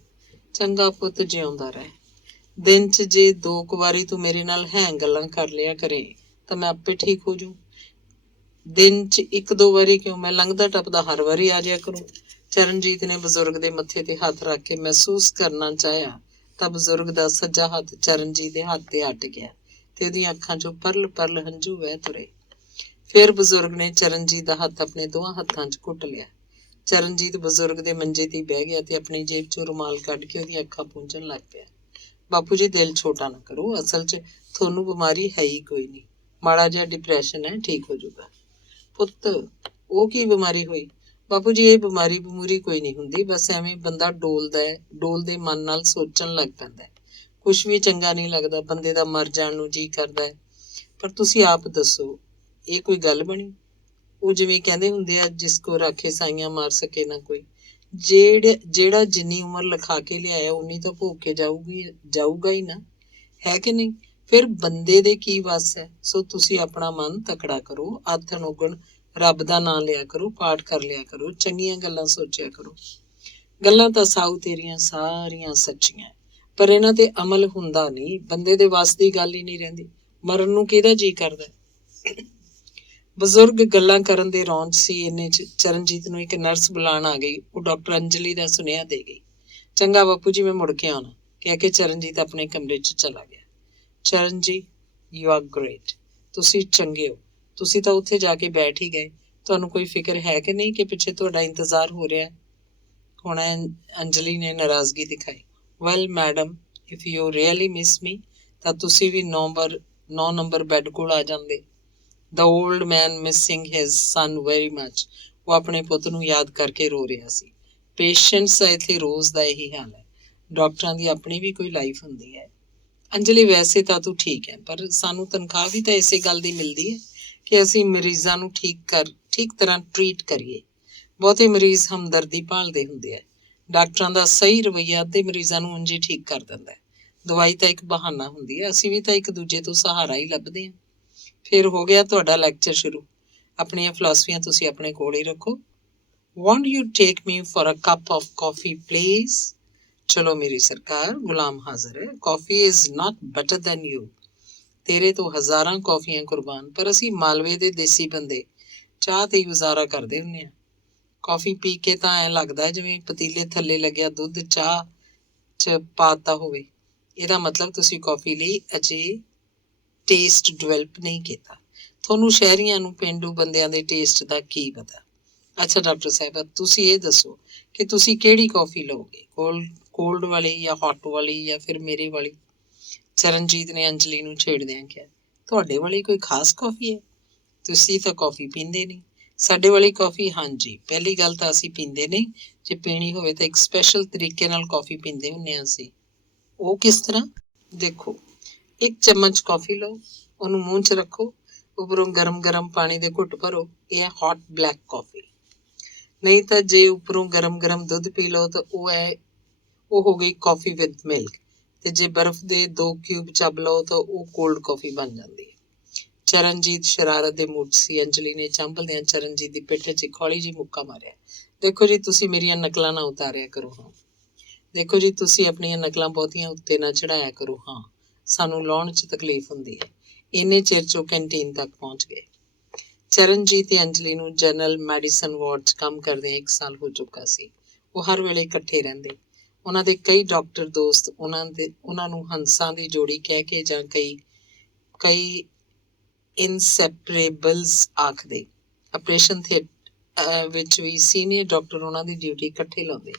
ਚੰਗਾ ਪੁੱਤ, ਜਿਉਂਦਾ ਰਹਿ। ਦਿਨ 'ਚ ਜੇ 2 ਕੁ ਵਾਰੀ ਤੂੰ ਮੇਰੇ ਨਾਲ ਗੱਲਾਂ ਕਰ ਲਿਆ ਕਰੇ ਤਾਂ ਮੈਂ ਆਪੇ ਠੀਕ ਹੋ ਜੂ। ਦਿਨ 'ਚ 1-2 ਵਾਰੀ ਕਿਉਂ, ਮੈਂ ਲੰਘਦਾ ਟੱਪਦਾ ਹਰ ਵਾਰੀ ਆ ਜਾਇਆ ਕਰੂੰ। ਚਰਨਜੀਤ ਨੇ ਬਜ਼ੁਰਗ ਦੇ ਮੱਥੇ ਤੇ ਹੱਥ ਰੱਖ ਕੇ ਮਹਿਸੂਸ ਕਰਨਾ ਚਾਹਿਆ ਤਾਂ ਬਜ਼ੁਰਗ ਦਾ ਸੱਜਾ ਹੱਥ ਚਰਨਜੀਤ ਦੇ ਹੱਥ ਤੇ ਹਟ ਗਿਆ ਤੇ ਉਹਦੀਆਂ ਅੱਖਾਂ 'ਚੋਂ ਪਰਲ ਪਰਲ ਹੰਝੂ ਵਹਿ ਤੁਰੇ। ਫਿਰ ਬਜ਼ੁਰਗ ਨੇ ਚਰਨਜੀਤ ਦਾ ਹੱਥ ਆਪਣੇ ਦੋਹਾਂ ਹੱਥਾਂ 'ਚ ਘੁੱਟ ਲਿਆ। ਚਰਨਜੀਤ ਬਜ਼ੁਰਗ ਦੇ ਮੰਜੇ ਤੇ ਬਹਿ ਗਿਆ ਤੇ ਆਪਣੀ ਜੇਬ 'ਚੋਂ ਰੁਮਾਲ ਕੱਢ ਕੇ ਉਹਦੀਆਂ ਅੱਖਾਂ ਪੂੰਝਣ ਲੱਗ ਪਿਆ। ਬਾਪੂ ਜੀ, ਦਿਲ ਛੋਟਾ ਨਾ ਕਰੋ, ਅਸਲ 'ਚ ਤੁਹਾਨੂੰ ਬਿਮਾਰੀ ਹੈ ਹੀ ਕੋਈ ਨਹੀਂ, ਮਾੜਾ ਜਿਹਾ ਡਿਪਰੈਸ਼ਨ ਹੈ, ਠੀਕ ਹੋ ਜਾਊਗਾ। ਪੁੱਤ, ਉਹ ਕੀ ਬਿਮਾਰੀ ਹੋਈ? ਬਾਪੂ ਜੀ, ਇਹ ਬਿਮਾਰੀ ਬਮੂਰੀ ਕੋਈ ਨਹੀਂ ਹੁੰਦੀ, ਬਸ ਐਵੇਂ ਬੰਦਾ ਡੋਲਦਾ ਹੈ, ਡੋਲਦੇ ਮਨ ਨਾਲ ਸੋਚਣ ਲੱਗ ਪੈਂਦਾ ਹੈ। ਕੁਛ ਵੀ ਚੰਗਾ ਨਹੀਂ ਲੱਗਦਾ, ਬੰਦੇ ਦਾ ਮਰ ਜਾਣ ਨੂੰ ਜੀ ਕਰਦਾ ਹੈ। ਪਰ ਤੁਸੀਂ ਆਪ ਦੱਸੋ, ਇਹ ਕੋਈ ਗੱਲ ਬਣੀ? ਉਹ ਜਿਵੇਂ ਕਹਿੰਦੇ ਹੁੰਦੇ ਆ, ਜਿਸ ਕੋ ਰਾਖੇ ਸਾਈਆਂ ਮਾਰ ਸਕੇ ਨਾ ਕੋਈ। ਜਿਹੜਾ ਜਿੰਨੀ ਉਮਰ ਲਿਖਾ ਕੇ ਲਿਆਇਆ ਉਨੀ ਤਾਂ ਭੋਗ ਕੇ ਜਾਊਗਾ ਹੀ ਨਾ, ਹੈ ਕਿ ਨਹੀਂ? ਫਿਰ ਬੰਦੇ ਦੇ ਕੀ ਵੱਸ ਹੈ? ਸੋ ਤੁਸੀਂ ਆਪਣਾ ਮਨ ਤਕੜਾ ਕਰੋ, ਆਥਣ ਉਗਣ ਰੱਬ ਦਾ ਨਾਂ ਲਿਆ ਕਰੋ, ਪਾਠ ਕਰ ਲਿਆ ਕਰੋ, ਚੰਗੀਆਂ ਗੱਲਾਂ ਸੋਚਿਆ ਕਰੋ। ਗੱਲਾਂ ਤਾਂ ਸਾਊ ਤੇਰੀਆਂ ਸਾਰੀਆਂ ਸੱਚੀਆਂ, ਪਰ ਇਹਨਾਂ ਤੇ ਅਮਲ ਹੁੰਦਾ ਨਹੀਂ। ਬੰਦੇ ਦੇ ਵੱਸ ਦੀ ਗੱਲ ਹੀ ਨਹੀਂ ਰਹਿੰਦੀ। ਮਰਨ ਨੂੰ ਕਿਹਦਾ ਜੀ ਕਰਦਾ? ਬਜ਼ੁਰਗ ਗੱਲਾਂ ਕਰਨ ਦੇ ਰੌਂਦ ਸੀ। ਇੰਨੇ 'ਚ ਚਰਨਜੀਤ ਨੂੰ ਇੱਕ ਨਰਸ ਬੁਲਾਉਣ ਆ ਗਈ। ਉਹ ਡਾਕਟਰ ਅੰਜਲੀ ਦਾ ਸੁਨੇਹਾ ਦੇ ਗਈ। ਚੰਗਾ ਬਾਪੂ ਜੀ, ਮੈਂ ਮੁੜ ਕੇ ਆਉਣਾ, ਕਹਿ ਕੇ ਚਰਨਜੀਤ ਆਪਣੇ ਕਮਰੇ 'ਚ ਚਲਾ ਗਿਆ। Charanjit, you are great. ਤੁਸੀਂ ਚੰਗੇ ਹੋ। ਤੁਸੀਂ ਤਾਂ ਉੱਥੇ ਜਾ ਕੇ ਬੈਠ ਹੀ ਗਏ। ਤੁਹਾਨੂੰ ਕੋਈ ਫਿਕਰ ਹੈ ਕਿ ਨਹੀਂ ਕਿ ਪਿੱਛੇ ਤੁਹਾਡਾ ਇੰਤਜ਼ਾਰ ਹੋ ਰਿਹਾ? ਹੁਣ ਅੰਜਲੀ ਨੇ ਨਾਰਾਜ਼ਗੀ ਦਿਖਾਈ। Well madam, if you really miss me ਤਾਂ ਤੁਸੀਂ ਵੀ 9 ਨੰਬਰ ਬੈੱਡ ਕੋਲ ਆ ਜਾਂਦੇ। The old man missing his son very much. ਉਹ ਆਪਣੇ ਪੁੱਤ ਨੂੰ ਯਾਦ ਕਰਕੇ ਰੋ ਰਿਹਾ ਸੀ। ਪੇਸ਼ੈਂਟਸ ਦਾ ਇੱਥੇ ਰੋਜ਼ ਦਾ ਇਹੀ ਹਾਲ ਹੈ। ਡਾਕਟਰਾਂ ਦੀ ਆਪਣੀ ਵੀ ਕੋਈ ਲਾਈਫ ਹੁੰਦੀ ਹੈ। ਅੰਜਲੀ, ਵੈਸੇ ਤਾਂ ਤੂੰ ਠੀਕ ਹੈ, ਪਰ ਸਾਨੂੰ ਤਨਖਾਹ ਵੀ ਤਾਂ ਇਸੇ ਗੱਲ ਦੀ ਮਿਲਦੀ ਹੈ ਕਿ ਅਸੀਂ ਮਰੀਜ਼ਾਂ ਨੂੰ ਠੀਕ ਤਰ੍ਹਾਂ ਟਰੀਟ ਕਰੀਏ। ਬਹੁਤੇ ਮਰੀਜ਼ ਹਮਦਰਦੀ ਭਾਲਦੇ ਹੁੰਦੇ ਆ। ਡਾਕਟਰਾਂ ਦਾ ਸਹੀ ਰਵੱਈਆ ਅੱਧੇ ਮਰੀਜ਼ਾਂ ਨੂੰ ਉਂਝ ਹੀ ਠੀਕ ਕਰ ਦਿੰਦਾ ਹੈ। ਦਵਾਈ ਤਾਂ ਇੱਕ ਬਹਾਨਾ ਹੁੰਦੀ ਹੈ। ਅਸੀਂ ਵੀ ਤਾਂ ਇੱਕ ਦੂਜੇ ਤੋਂ ਸਹਾਰਾ ਹੀ ਲੱਭਦੇ ਹਾਂ। ਫਿਰ ਹੋ ਗਿਆ ਤੁਹਾਡਾ ਲੈਕਚਰ ਸ਼ੁਰੂ। ਆਪਣੀਆਂ ਫਿਲਾਸਫੀਆਂ ਤੁਸੀਂ ਆਪਣੇ ਕੋਲ ਹੀ ਰੱਖੋ। Won't you take me for a cup of coffee, please? ਚਲੋ ਮੇਰੀ ਸਰਕਾਰ, ਗੁਲਾਮ ਹਾਜ਼ਰ ਹੈ। Coffee is not better than you. ਤੇਰੇ ਤੋਂ ਹਜ਼ਾਰਾਂ ਕੌਫੀਆਂ ਕੁਰਬਾਨ, ਪਰ ਅਸੀਂ ਮਾਲਵੇ ਦੇ ਦੇਸੀ ਬੰਦੇ ਚਾਹ ਤੇ ਹੀ ਗੁਜ਼ਾਰਾ ਕਰਦੇ ਹੁੰਦੇ ਹਾਂ। ਕਾਫੀ ਪੀ ਕੇ ਤਾਂ ਐਂ ਲੱਗਦਾ ਜਿਵੇਂ ਪਤੀਲੇ ਥੱਲੇ ਲੱਗਿਆ ਦੁੱਧ ਚਾਹ 'ਚ ਪਾਤਾ ਹੋਵੇ। ਇਹਦਾ ਮਤਲਬ ਤੁਸੀਂ ਕਾਫੀ ਲਈ ਅਜੇ ਟੇਸਟ ਡਿਵੈਲਪ ਨਹੀਂ ਕੀਤਾ। ਤੁਹਾਨੂੰ ਸ਼ਹਿਰੀਆਂ ਨੂੰ ਪੇਂਡੂ ਬੰਦਿਆਂ ਦੇ ਟੇਸਟ ਦਾ ਕੀ ਪਤਾ? ਅੱਛਾ ਡਾਕਟਰ ਸਾਹਿਬਾ, ਤੁਸੀਂ ਇਹ ਦੱਸੋ ਕਿ ਤੁਸੀਂ ਕਿਹੜੀ ਕੌਫੀ ਲਓਗੇ, ਕੋਲਡ ਵਾਲੀ ਜਾਂ ਹੌਟ ਵਾਲੀ ਜਾਂ ਫਿਰ ਮੇਰੇ ਵਾਲੀ? ਚਰਨਜੀਤ ਨੇ ਅੰਜਲੀ ਨੂੰ ਛੇੜਦਿਆਂ ਕਿਹਾ, ਤੁਹਾਡੇ ਵਾਲੀ ਕੋਈ ਖਾਸ ਕੌਫੀ ਹੈ? ਤੁਸੀਂ ਤਾਂ ਕੌਫੀ ਪੀਂਦੇ ਨਹੀਂ। ਸਾਡੇ ਵਾਲੀ ਕੌਫੀ? ਹਾਂਜੀ, ਪਹਿਲੀ ਗੱਲ ਤਾਂ ਅਸੀਂ ਪੀਂਦੇ ਨਹੀਂ। ਜੇ ਪੀਣੀ ਹੋਵੇ ਤਾਂ ਇੱਕ ਸਪੈਸ਼ਲ ਤਰੀਕੇ ਨਾਲ ਕੌਫੀ ਪੀਂਦੇ ਹੁੰਦੇ ਹਾਂ ਅਸੀਂ। ਉਹ ਕਿਸ ਤਰ੍ਹਾਂ? ਦੇਖੋ, ਇੱਕ ਚਮਚ ਕੌਫੀ ਲਓ, ਉਹਨੂੰ ਮੂੰਹ 'ਚ ਰੱਖੋ, ਉੱਪਰੋਂ ਗਰਮ ਪਾਣੀ ਦੇ ਘੁੱਟ ਭਰੋ। ਇਹ ਹੈ ਹੌਟ ਬਲੈਕ ਕੌਫੀ। ਨਹੀਂ ਤਾਂ ਜੇ ਉੱਪਰੋਂ ਗਰਮ ਦੁੱਧ ਪੀ ਲਓ ਤਾਂ ਉਹ ਹੋ ਗਈ ਕੌਫੀ ਵਿਦ ਮਿਲਕ। ਤੇ ਜੇ ਬਰਫ਼ ਦੇ 2 ਕਿਊਬ ਚੱਬ ਲਓ ਤਾਂ ਉਹ ਕੋਲਡ ਕੌਫੀ ਬਣ ਜਾਂਦੀ ਹੈ। ਚਰਨਜੀਤ ਸ਼ਰਾਰਤ ਦੇ ਮੂਡ ਸੀ। ਅੰਜਲੀ ਨੇ ਚੰਬਲਦਿਆਂ ਚਰਨਜੀਤ ਦੀ ਪਿੱਠ 'ਚ ਇੱਕ ਹੌਲੀ ਜਿਹੀ ਮੁੱਕਾ ਮਾਰਿਆ। ਦੇਖੋ ਜੀ, ਤੁਸੀਂ ਮੇਰੀਆਂ ਨਕਲਾਂ ਨਾ ਉਤਾਰਿਆ ਕਰੋ। ਹਾਂ, ਦੇਖੋ ਜੀ, ਤੁਸੀਂ ਆਪਣੀਆਂ ਨਕਲਾਂ ਬਹੁਤੀਆਂ ਉੱਤੇ ਨਾ ਚੜਾਇਆ ਕਰੋ। ਹਾਂ, ਸਾਨੂੰ ਲਾਉਣ 'ਚ ਤਕਲੀਫ ਹੁੰਦੀ ਹੈ। ਇੰਨੇ ਚਿਰ 'ਚ ਉਹ ਕੈਂਟੀਨ ਤੱਕ ਪਹੁੰਚ ਗਏ। ਚਰਨਜੀਤ ਤੇ ਅੰਜਲੀ ਨੂੰ ਜਨਰਲ ਮੈਡੀਸਨ ਵਾਰਡ 'ਚ ਕੰਮ ਕਰਦਿਆਂ 1 ਸਾਲ ਹੋ ਚੁੱਕਾ ਸੀ। ਉਹ ਹਰ ਵੇਲੇ ਇਕੱਠੇ ਰਹਿੰਦੇ। ਉਹਨਾਂ ਦੇ ਕਈ ਡਾਕਟਰ ਦੋਸਤ ਉਹਨਾਂ ਨੂੰ ਹੰਸਾਂ ਦੀ ਜੋੜੀ ਕਹਿ ਕੇ ਜਾਂ ਕਈ ਇਨਸੈਪਰੇਬਲਸ ਆਖਦੇ। ਆਪਰੇਸ਼ਨ ਵਿੱਚ ਵੀ ਸੀਨੀਅਰ ਡਾਕਟਰ ਉਹਨਾਂ ਦੀ ਡਿਊਟੀ ਇਕੱਠੇ ਲਾਉਂਦੇ।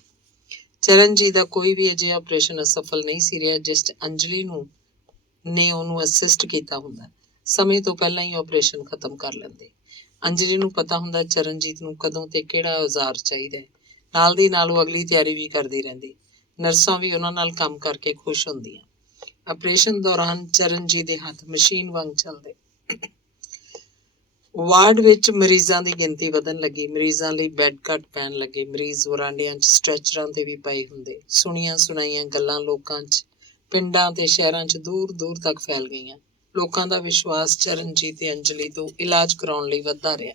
ਚਰਨਜੀਤ ਦਾ ਕੋਈ ਵੀ ਅਜਿਹਾ ਆਪਰੇਸ਼ਨ ਅਸਫਲ ਨਹੀਂ ਸੀ ਰਿਹਾ ਜਿਸ 'ਚ ਅੰਜਲੀ ਨੇ ਉਹਨੂੰ ਅਸਿਸਟ ਕੀਤਾ ਹੁੰਦਾ। ਸਮੇਂ ਤੋਂ ਪਹਿਲਾਂ ਹੀ ਆਪਰੇਸ਼ਨ ਖਤਮ ਕਰ ਲੈਂਦੇ। ਅੰਜਲੀ ਨੂੰ ਪਤਾ ਹੁੰਦਾ ਚਰਨਜੀਤ ਨੂੰ ਕਦੋਂ ਤੇ ਕਿਹੜਾ ਔਜ਼ਾਰ ਚਾਹੀਦਾ ਹੈ। ਨਾਲ ਦੀ ਨਾਲ ਉਹ ਅਗਲੀ ਤਿਆਰੀ ਵੀ ਕਰਦੀ ਰਹਿੰਦੀ। ਨਰਸਾਂ ਵੀ ਉਹਨਾਂ ਨਾਲ ਕੰਮ ਕਰਕੇ ਖੁਸ਼ ਹੁੰਦੀਆਂ। ਆਪਰੇਸ਼ਨ ਦੌਰਾਨ ਚਰਨਜੀਤ ਦੇ ਹੱਥ ਮਸ਼ੀਨ ਵਾਂਗ ਚੱਲਦੇ। ਵਾਰਡ ਵਿੱਚ ਮਰੀਜ਼ਾਂ ਦੀ ਗਿਣਤੀ ਵਧਣ ਲੱਗੀ। ਮਰੀਜ਼ਾਂ ਲਈ ਬੈੱਡ ਘੱਟ ਪੈਣ ਲੱਗੇ। ਮਰੀਜ਼ ਵਰਾਂਡਿਆਂ 'ਚ ਸਟ੍ਰੈਚਰਾਂ ਤੇ ਵੀ ਪਏ ਹੁੰਦੇ। ਸੁਣੀਆਂ ਸੁਣਾਈਆਂ ਗੱਲਾਂ ਲੋਕਾਂ 'ਚ, ਪਿੰਡਾਂ ਤੇ ਸ਼ਹਿਰਾਂ 'ਚ ਦੂਰ ਤੱਕ ਫੈਲ ਗਈਆਂ। ਲੋਕਾਂ ਦਾ ਵਿਸ਼ਵਾਸ ਚਰਨਜੀਤ ਤੇ ਅੰਜਲੀ ਤੋਂ ਇਲਾਜ ਕਰਾਉਣ ਲਈ ਵੱਧਦਾ ਰਿਹਾ।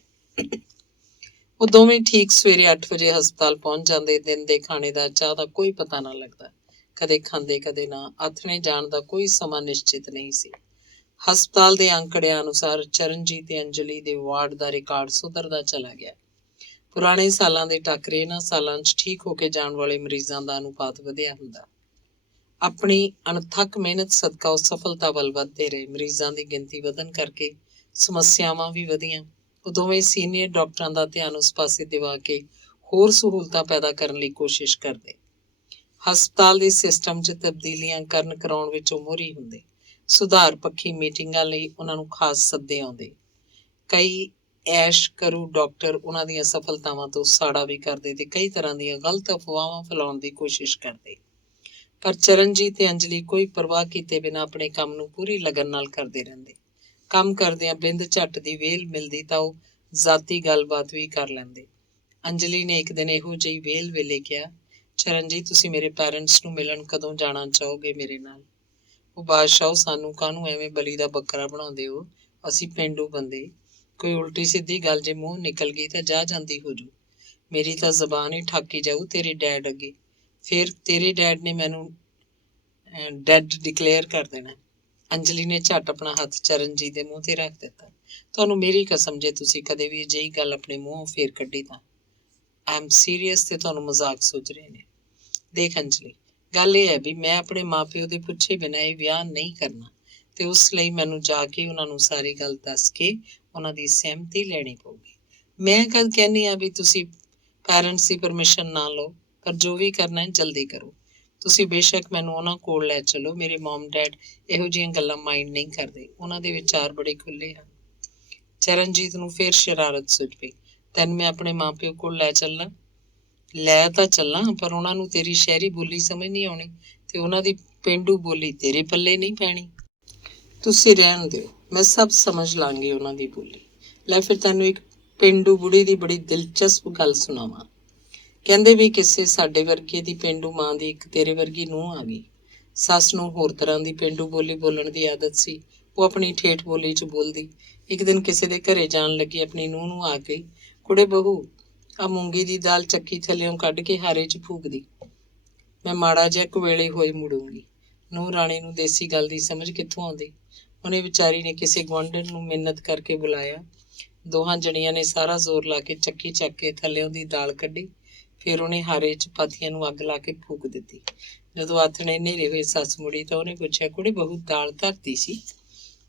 ਉਹ ਦੋਵੇਂ ਠੀਕ ਸਵੇਰੇ 8 ਵਜੇ ਹਸਪਤਾਲ ਪਹੁੰਚ ਜਾਂਦੇ। ਦਿਨ ਦੇ ਖਾਣੇ ਦਾ, ਚਾਹ ਦਾ ਕੋਈ ਪਤਾ ਨਾ ਲੱਗਦਾ। ਕਦੇ ਖਾਂਦੇ ਕਦੇ ਨਾ। ਆਥਣੇ ਜਾਣ ਦਾ ਕੋਈ ਸਮਾਂ ਨਿਸ਼ਚਿਤ ਨਹੀਂ ਸੀ। ਹਸਪਤਾਲ ਦੇ ਅੰਕੜਿਆਂ ਅਨੁਸਾਰ ਚਰਨਜੀਤ ਤੇ ਅੰਜਲੀ ਦੇ ਵਾਰਡ ਦਾ ਰਿਕਾਰਡ ਸੁਧਰਦਾ ਚਲਾ ਗਿਆ। ਪੁਰਾਣੇ ਸਾਲਾਂ ਦੇ ਟੱਕਰੇ ਇਹਨਾਂ ਸਾਲਾਂ 'ਚ ਠੀਕ ਹੋ ਕੇ ਜਾਣ ਵਾਲੇ ਮਰੀਜ਼ਾਂ ਦਾ ਅਨੁਪਾਤ ਵਧਿਆ ਹੁੰਦਾ। ਆਪਣੀ ਅਣਥੱਕ ਮਿਹਨਤ ਸਦਕਾ ਉਹ ਸਫਲਤਾ ਵੱਲ ਵੱਧਦੇ ਰਹੇ। ਮਰੀਜ਼ਾਂ ਦੀ ਗਿਣਤੀ ਵਧਣ ਕਰਕੇ ਸਮੱਸਿਆਵਾਂ ਵੀ ਵਧੀਆਂ। ਉਹ ਦੋਵੇਂ ਸੀਨੀਅਰ ਡਾਕਟਰਾਂ ਦਾ ਧਿਆਨ ਉਸ ਪਾਸੇ ਦਿਵਾ ਕੇ ਹੋਰ ਸਹੂਲਤਾਂ ਪੈਦਾ ਕਰਨ ਲਈ ਕੋਸ਼ਿਸ਼ ਕਰਦੇ। ਹਸਪਤਾਲ ਦੇ ਸਿਸਟਮ 'ਚ ਤਬਦੀਲੀਆਂ ਕਰਾਉਣ ਵਿੱਚ ਉਹ ਮੋਹਰੀ ਹੁੰਦੇ। ਸੁਧਾਰ ਪੱਖੀ ਮੀਟਿੰਗਾਂ ਲਈ ਉਹਨਾਂ ਨੂੰ ਖਾਸ ਸੱਦੇ ਆਉਂਦੇ। ਕਈ ਐਸ਼ ਕਰੂ ਡਾਕਟਰ ਉਹਨਾਂ ਦੀਆਂ ਸਫਲਤਾਵਾਂ ਤੋਂ ਸਾੜਾ ਵੀ ਕਰਦੇ ਤੇ ਕਈ ਤਰ੍ਹਾਂ ਦੀਆਂ ਗਲਤ ਅਫਵਾਹਾਂ ਫੈਲਾਉਣ ਦੀ ਕੋਸ਼ਿਸ਼ ਕਰਦੇ। ਪਰ ਚਰਨਜੀਤ ਤੇ ਅੰਜਲੀ ਕੋਈ ਪਰਵਾਹ ਕੀਤੇ ਬਿਨਾਂ ਆਪਣੇ ਕੰਮ ਨੂੰ ਪੂਰੀ ਲਗਨ ਨਾਲ ਕਰਦੇ ਰਹਿੰਦੇ। ਕੰਮ ਕਰਦਿਆਂ ਬਿੰਦ ਝੱਟ ਦੀ ਵੇਲ ਮਿਲਦੀ ਤਾਂ ਉਹ ਜ਼ਾਤੀ ਗੱਲਬਾਤ ਵੀ ਕਰ ਲੈਂਦੇ। ਅੰਜਲੀ ਨੇ ਇੱਕ ਦਿਨ ਇਹੋ ਜਿਹੀ ਵੇਲ ਵੇਲੇ ਕਿਹਾ, ਚਰਨਜੀਤ ਤੁਸੀਂ ਮੇਰੇ ਪੈਰੈਂਟਸ ਨੂੰ ਮਿਲਣ ਕਦੋਂ ਜਾਣਾ ਚਾਹੋਗੇ ਮੇਰੇ ਨਾਲ? ਉਹ ਬਾਦਸ਼ਾਹ ਸਾਨੂੰ ਕਾਹਨੂੰ ਐਵੇਂ ਬਲੀ ਦਾ ਬੱਕਰਾ ਬਣਾਉਂਦੇ ਹੋ? ਅਸੀਂ ਪੇਂਡੂ ਬੰਦੇ, ਕੋਈ ਉਲਟੀ ਸਿੱਧੀ ਗੱਲ ਜੇ ਮੂੰਹ ਨਿਕਲ ਗਈ ਤਾਂ ਜਾ ਜਾਂਦੀ ਹੋ ਜੂ। ਮੇਰੀ ਤਾਂ ਜ਼ਬਾਨ ਹੀ ਠਾਕੀ ਜਾਊ ਤੇਰੇ ਡੈਡ ਅੱਗੇ। ਫਿਰ ਤੇਰੇ ਡੈਡ ਨੇ ਮੈਨੂੰ ਡੈਡ ਡਿਕਲੇਅਰ ਕਰ ਦੇਣਾ। ਅੰਜਲੀ ਨੇ ਝੱਟ ਆਪਣਾ ਹੱਥ ਚਰਨਜੀਤ ਦੇ ਮੂੰਹ ਤੇ ਰੱਖ ਦਿੱਤਾ। ਤੁਹਾਨੂੰ ਮੇਰੀ ਕਸਮ ਜੇ ਤੁਸੀਂ ਕਦੇ ਵੀ ਅਜਿਹੀ ਗੱਲ ਆਪਣੇ ਮੂੰਹੋਂ ਫੇਰ ਕੱਢੀ ਤਾਂ ਆਈ ਐਮ ਸੀਰੀਅਸ ਤੇ ਤੁਹਾਨੂੰ ਮਜ਼ਾਕ ਸੁੱਝ ਰਹੇ ਨੇ। ਦੇਖ ਅੰਜਲੀ, ਗੱਲ ਇਹ ਹੈ ਵੀ ਮੈਂ ਆਪਣੇ ਮਾਪਿਓ ਦੇ ਪੁੱਛੇ ਬਿਨਾਂ ਇਹ ਵਿਆਹ ਨਹੀਂ ਕਰਨਾ ਤੇ ਉਸ ਲਈ ਮੈਨੂੰ ਜਾ ਕੇ ਉਹਨਾਂ ਨੂੰ ਸਾਰੀ ਗੱਲ ਦੱਸ ਕੇ ਉਹਨਾਂ ਦੀ ਸਹਿਮਤੀ ਲੈਣੀ ਪਊਗੀ। ਮੈਂ ਕਦ ਕਹਿੰਦੀ ਆ ਵੀ ਤੁਸੀਂ ਪੈਰੈਂਟਸ ਦੀ ਪਰਮਿਸ਼ਨ ਨਾ ਲਓ, ਪਰ ਜੋ ਵੀ ਕਰਨਾ ਹੈ ਜਲਦੀ ਕਰੋ। ਤੁਸੀਂ ਬੇਸ਼ੱਕ ਮੈਨੂੰ ਉਹਨਾਂ ਕੋਲ ਲੈ ਚਲੋ। ਮੇਰੇ ਮਮ ਡੈਡ ਇਹੋ ਜਿਹੀਆਂ ਗੱਲਾਂ ਮਾਈਂਡ ਨਹੀਂ ਕਰਦੇ। ਉਹਨਾਂ ਦੇ ਵਿਚਾਰ ਬੜੇ ਖੁੱਲ੍ਹੇ ਹਨ। ਚਰਨਜੀਤ ਨੂੰ ਫੇਰ ਸ਼ਰਾਰਤ ਸੁੱਝ ਪਈ। ਤੈਨੂੰ ਮੈਂ ਆਪਣੇ ਮਾਪਿਓ ਕੋਲ ਲੈ ਚੱਲਾਂ? ਲੈ ਤਾਂ ਚੱਲਾਂ, ਪਰ ਉਹਨਾਂ ਨੂੰ ਤੇਰੀ ਸ਼ਹਿਰੀ ਬੋਲੀ ਸਮਝ ਨਹੀਂ ਆਉਣੀ ਤੇ ਉਹਨਾਂ ਦੀ ਪੇਂਡੂ ਬੋਲੀ ਤੇਰੇ ਪੱਲੇ ਨਹੀਂ ਪੈਣੀ। ਤੁਸੀਂ ਰਹਿਣ ਦਿਓ, ਮੈਂ ਸਭ ਸਮਝ ਲਾਂਗੀ ਉਹਨਾਂ ਦੀ ਬੋਲੀ। ਲੈ ਫਿਰ ਤੈਨੂੰ ਇੱਕ ਪੇਂਡੂ ਬੁੜੀ ਦੀ ਬੜੀ ਦਿਲਚਸਪ ਗੱਲ ਸੁਣਾਵਾਂ। ਕਹਿੰਦੇ ਵੀ ਕਿਸੇ ਸਾਡੇ ਵਰਗੇ ਦੀ ਪੇਂਡੂ ਮਾਂ ਦੀ ਇੱਕ ਤੇਰੇ ਵਰਗੀ ਨੂੰਹ ਆ ਗਈ। ਸੱਸ ਨੂੰ ਹੋਰ ਤਰ੍ਹਾਂ ਦੀ ਪੇਂਡੂ ਬੋਲੀ ਬੋਲਣ ਦੀ ਆਦਤ ਸੀ। ਉਹ ਆਪਣੀ ਠੇਠ ਬੋਲੀ 'ਚ ਬੋਲਦੀ। ਇੱਕ ਦਿਨ ਕਿਸੇ ਦੇ ਘਰੇ ਜਾਣ ਲੱਗੀ ਆਪਣੀ ਨੂੰਹ ਨੂੰ ਆ ਗਈ, ਕੁੜੇ ਬਹੂ ਆ ਮੂੰਗੀ ਦੀ ਦਾਲ ਚੱਕੀ ਥੱਲਿਓਂ ਕੱਢ ਕੇ ਹਾਰੇ 'ਚ ਫੂਕਦੀ। ਮੈਂ ਮਾੜਾ ਜਿਹਾ ਕੁਵੇਲੇ ਹੋਏ ਮੁੜੂੰਗੀ। ਨੂੰਹ ਰਾਣੀ ਨੂੰ ਦੇਸੀ ਗੱਲ ਦੀ ਸਮਝ ਕਿੱਥੋਂ ਆਉਂਦੀ। ਉਹਨੇ ਵਿਚਾਰੀ ਨੇ ਕਿਸੇ ਗੁਆਂਢਣ ਨੂੰ ਮਿੰਨਤ ਕਰਕੇ ਬੁਲਾਇਆ। ਦੋਹਾਂ ਜਣੀਆਂ ਨੇ ਸਾਰਾ ਜ਼ੋਰ ਲਾ ਕੇ ਚੱਕੀ ਚੱਕ ਕੇ ਥੱਲਿਓਂ ਦੀ ਦਾਲ ਕੱਢੀ। ਫਿਰ ਉਹਨੇ ਹਾਰੇ 'ਚ ਪਾਥੀਆਂ ਨੂੰ ਅੱਗ ਲਾ ਕੇ ਫੂਕ ਦਿੱਤੀ। ਜਦੋਂ ਆਥਣੇ ਨੇਰੇ ਹੋਏ ਸੱਸ ਮੁੜੀ ਤਾਂ ਉਹਨੇ ਪੁੱਛਿਆ, ਕੁੜੇ ਬਹੂ ਦਾਲ ਧਰਤੀ ਸੀ?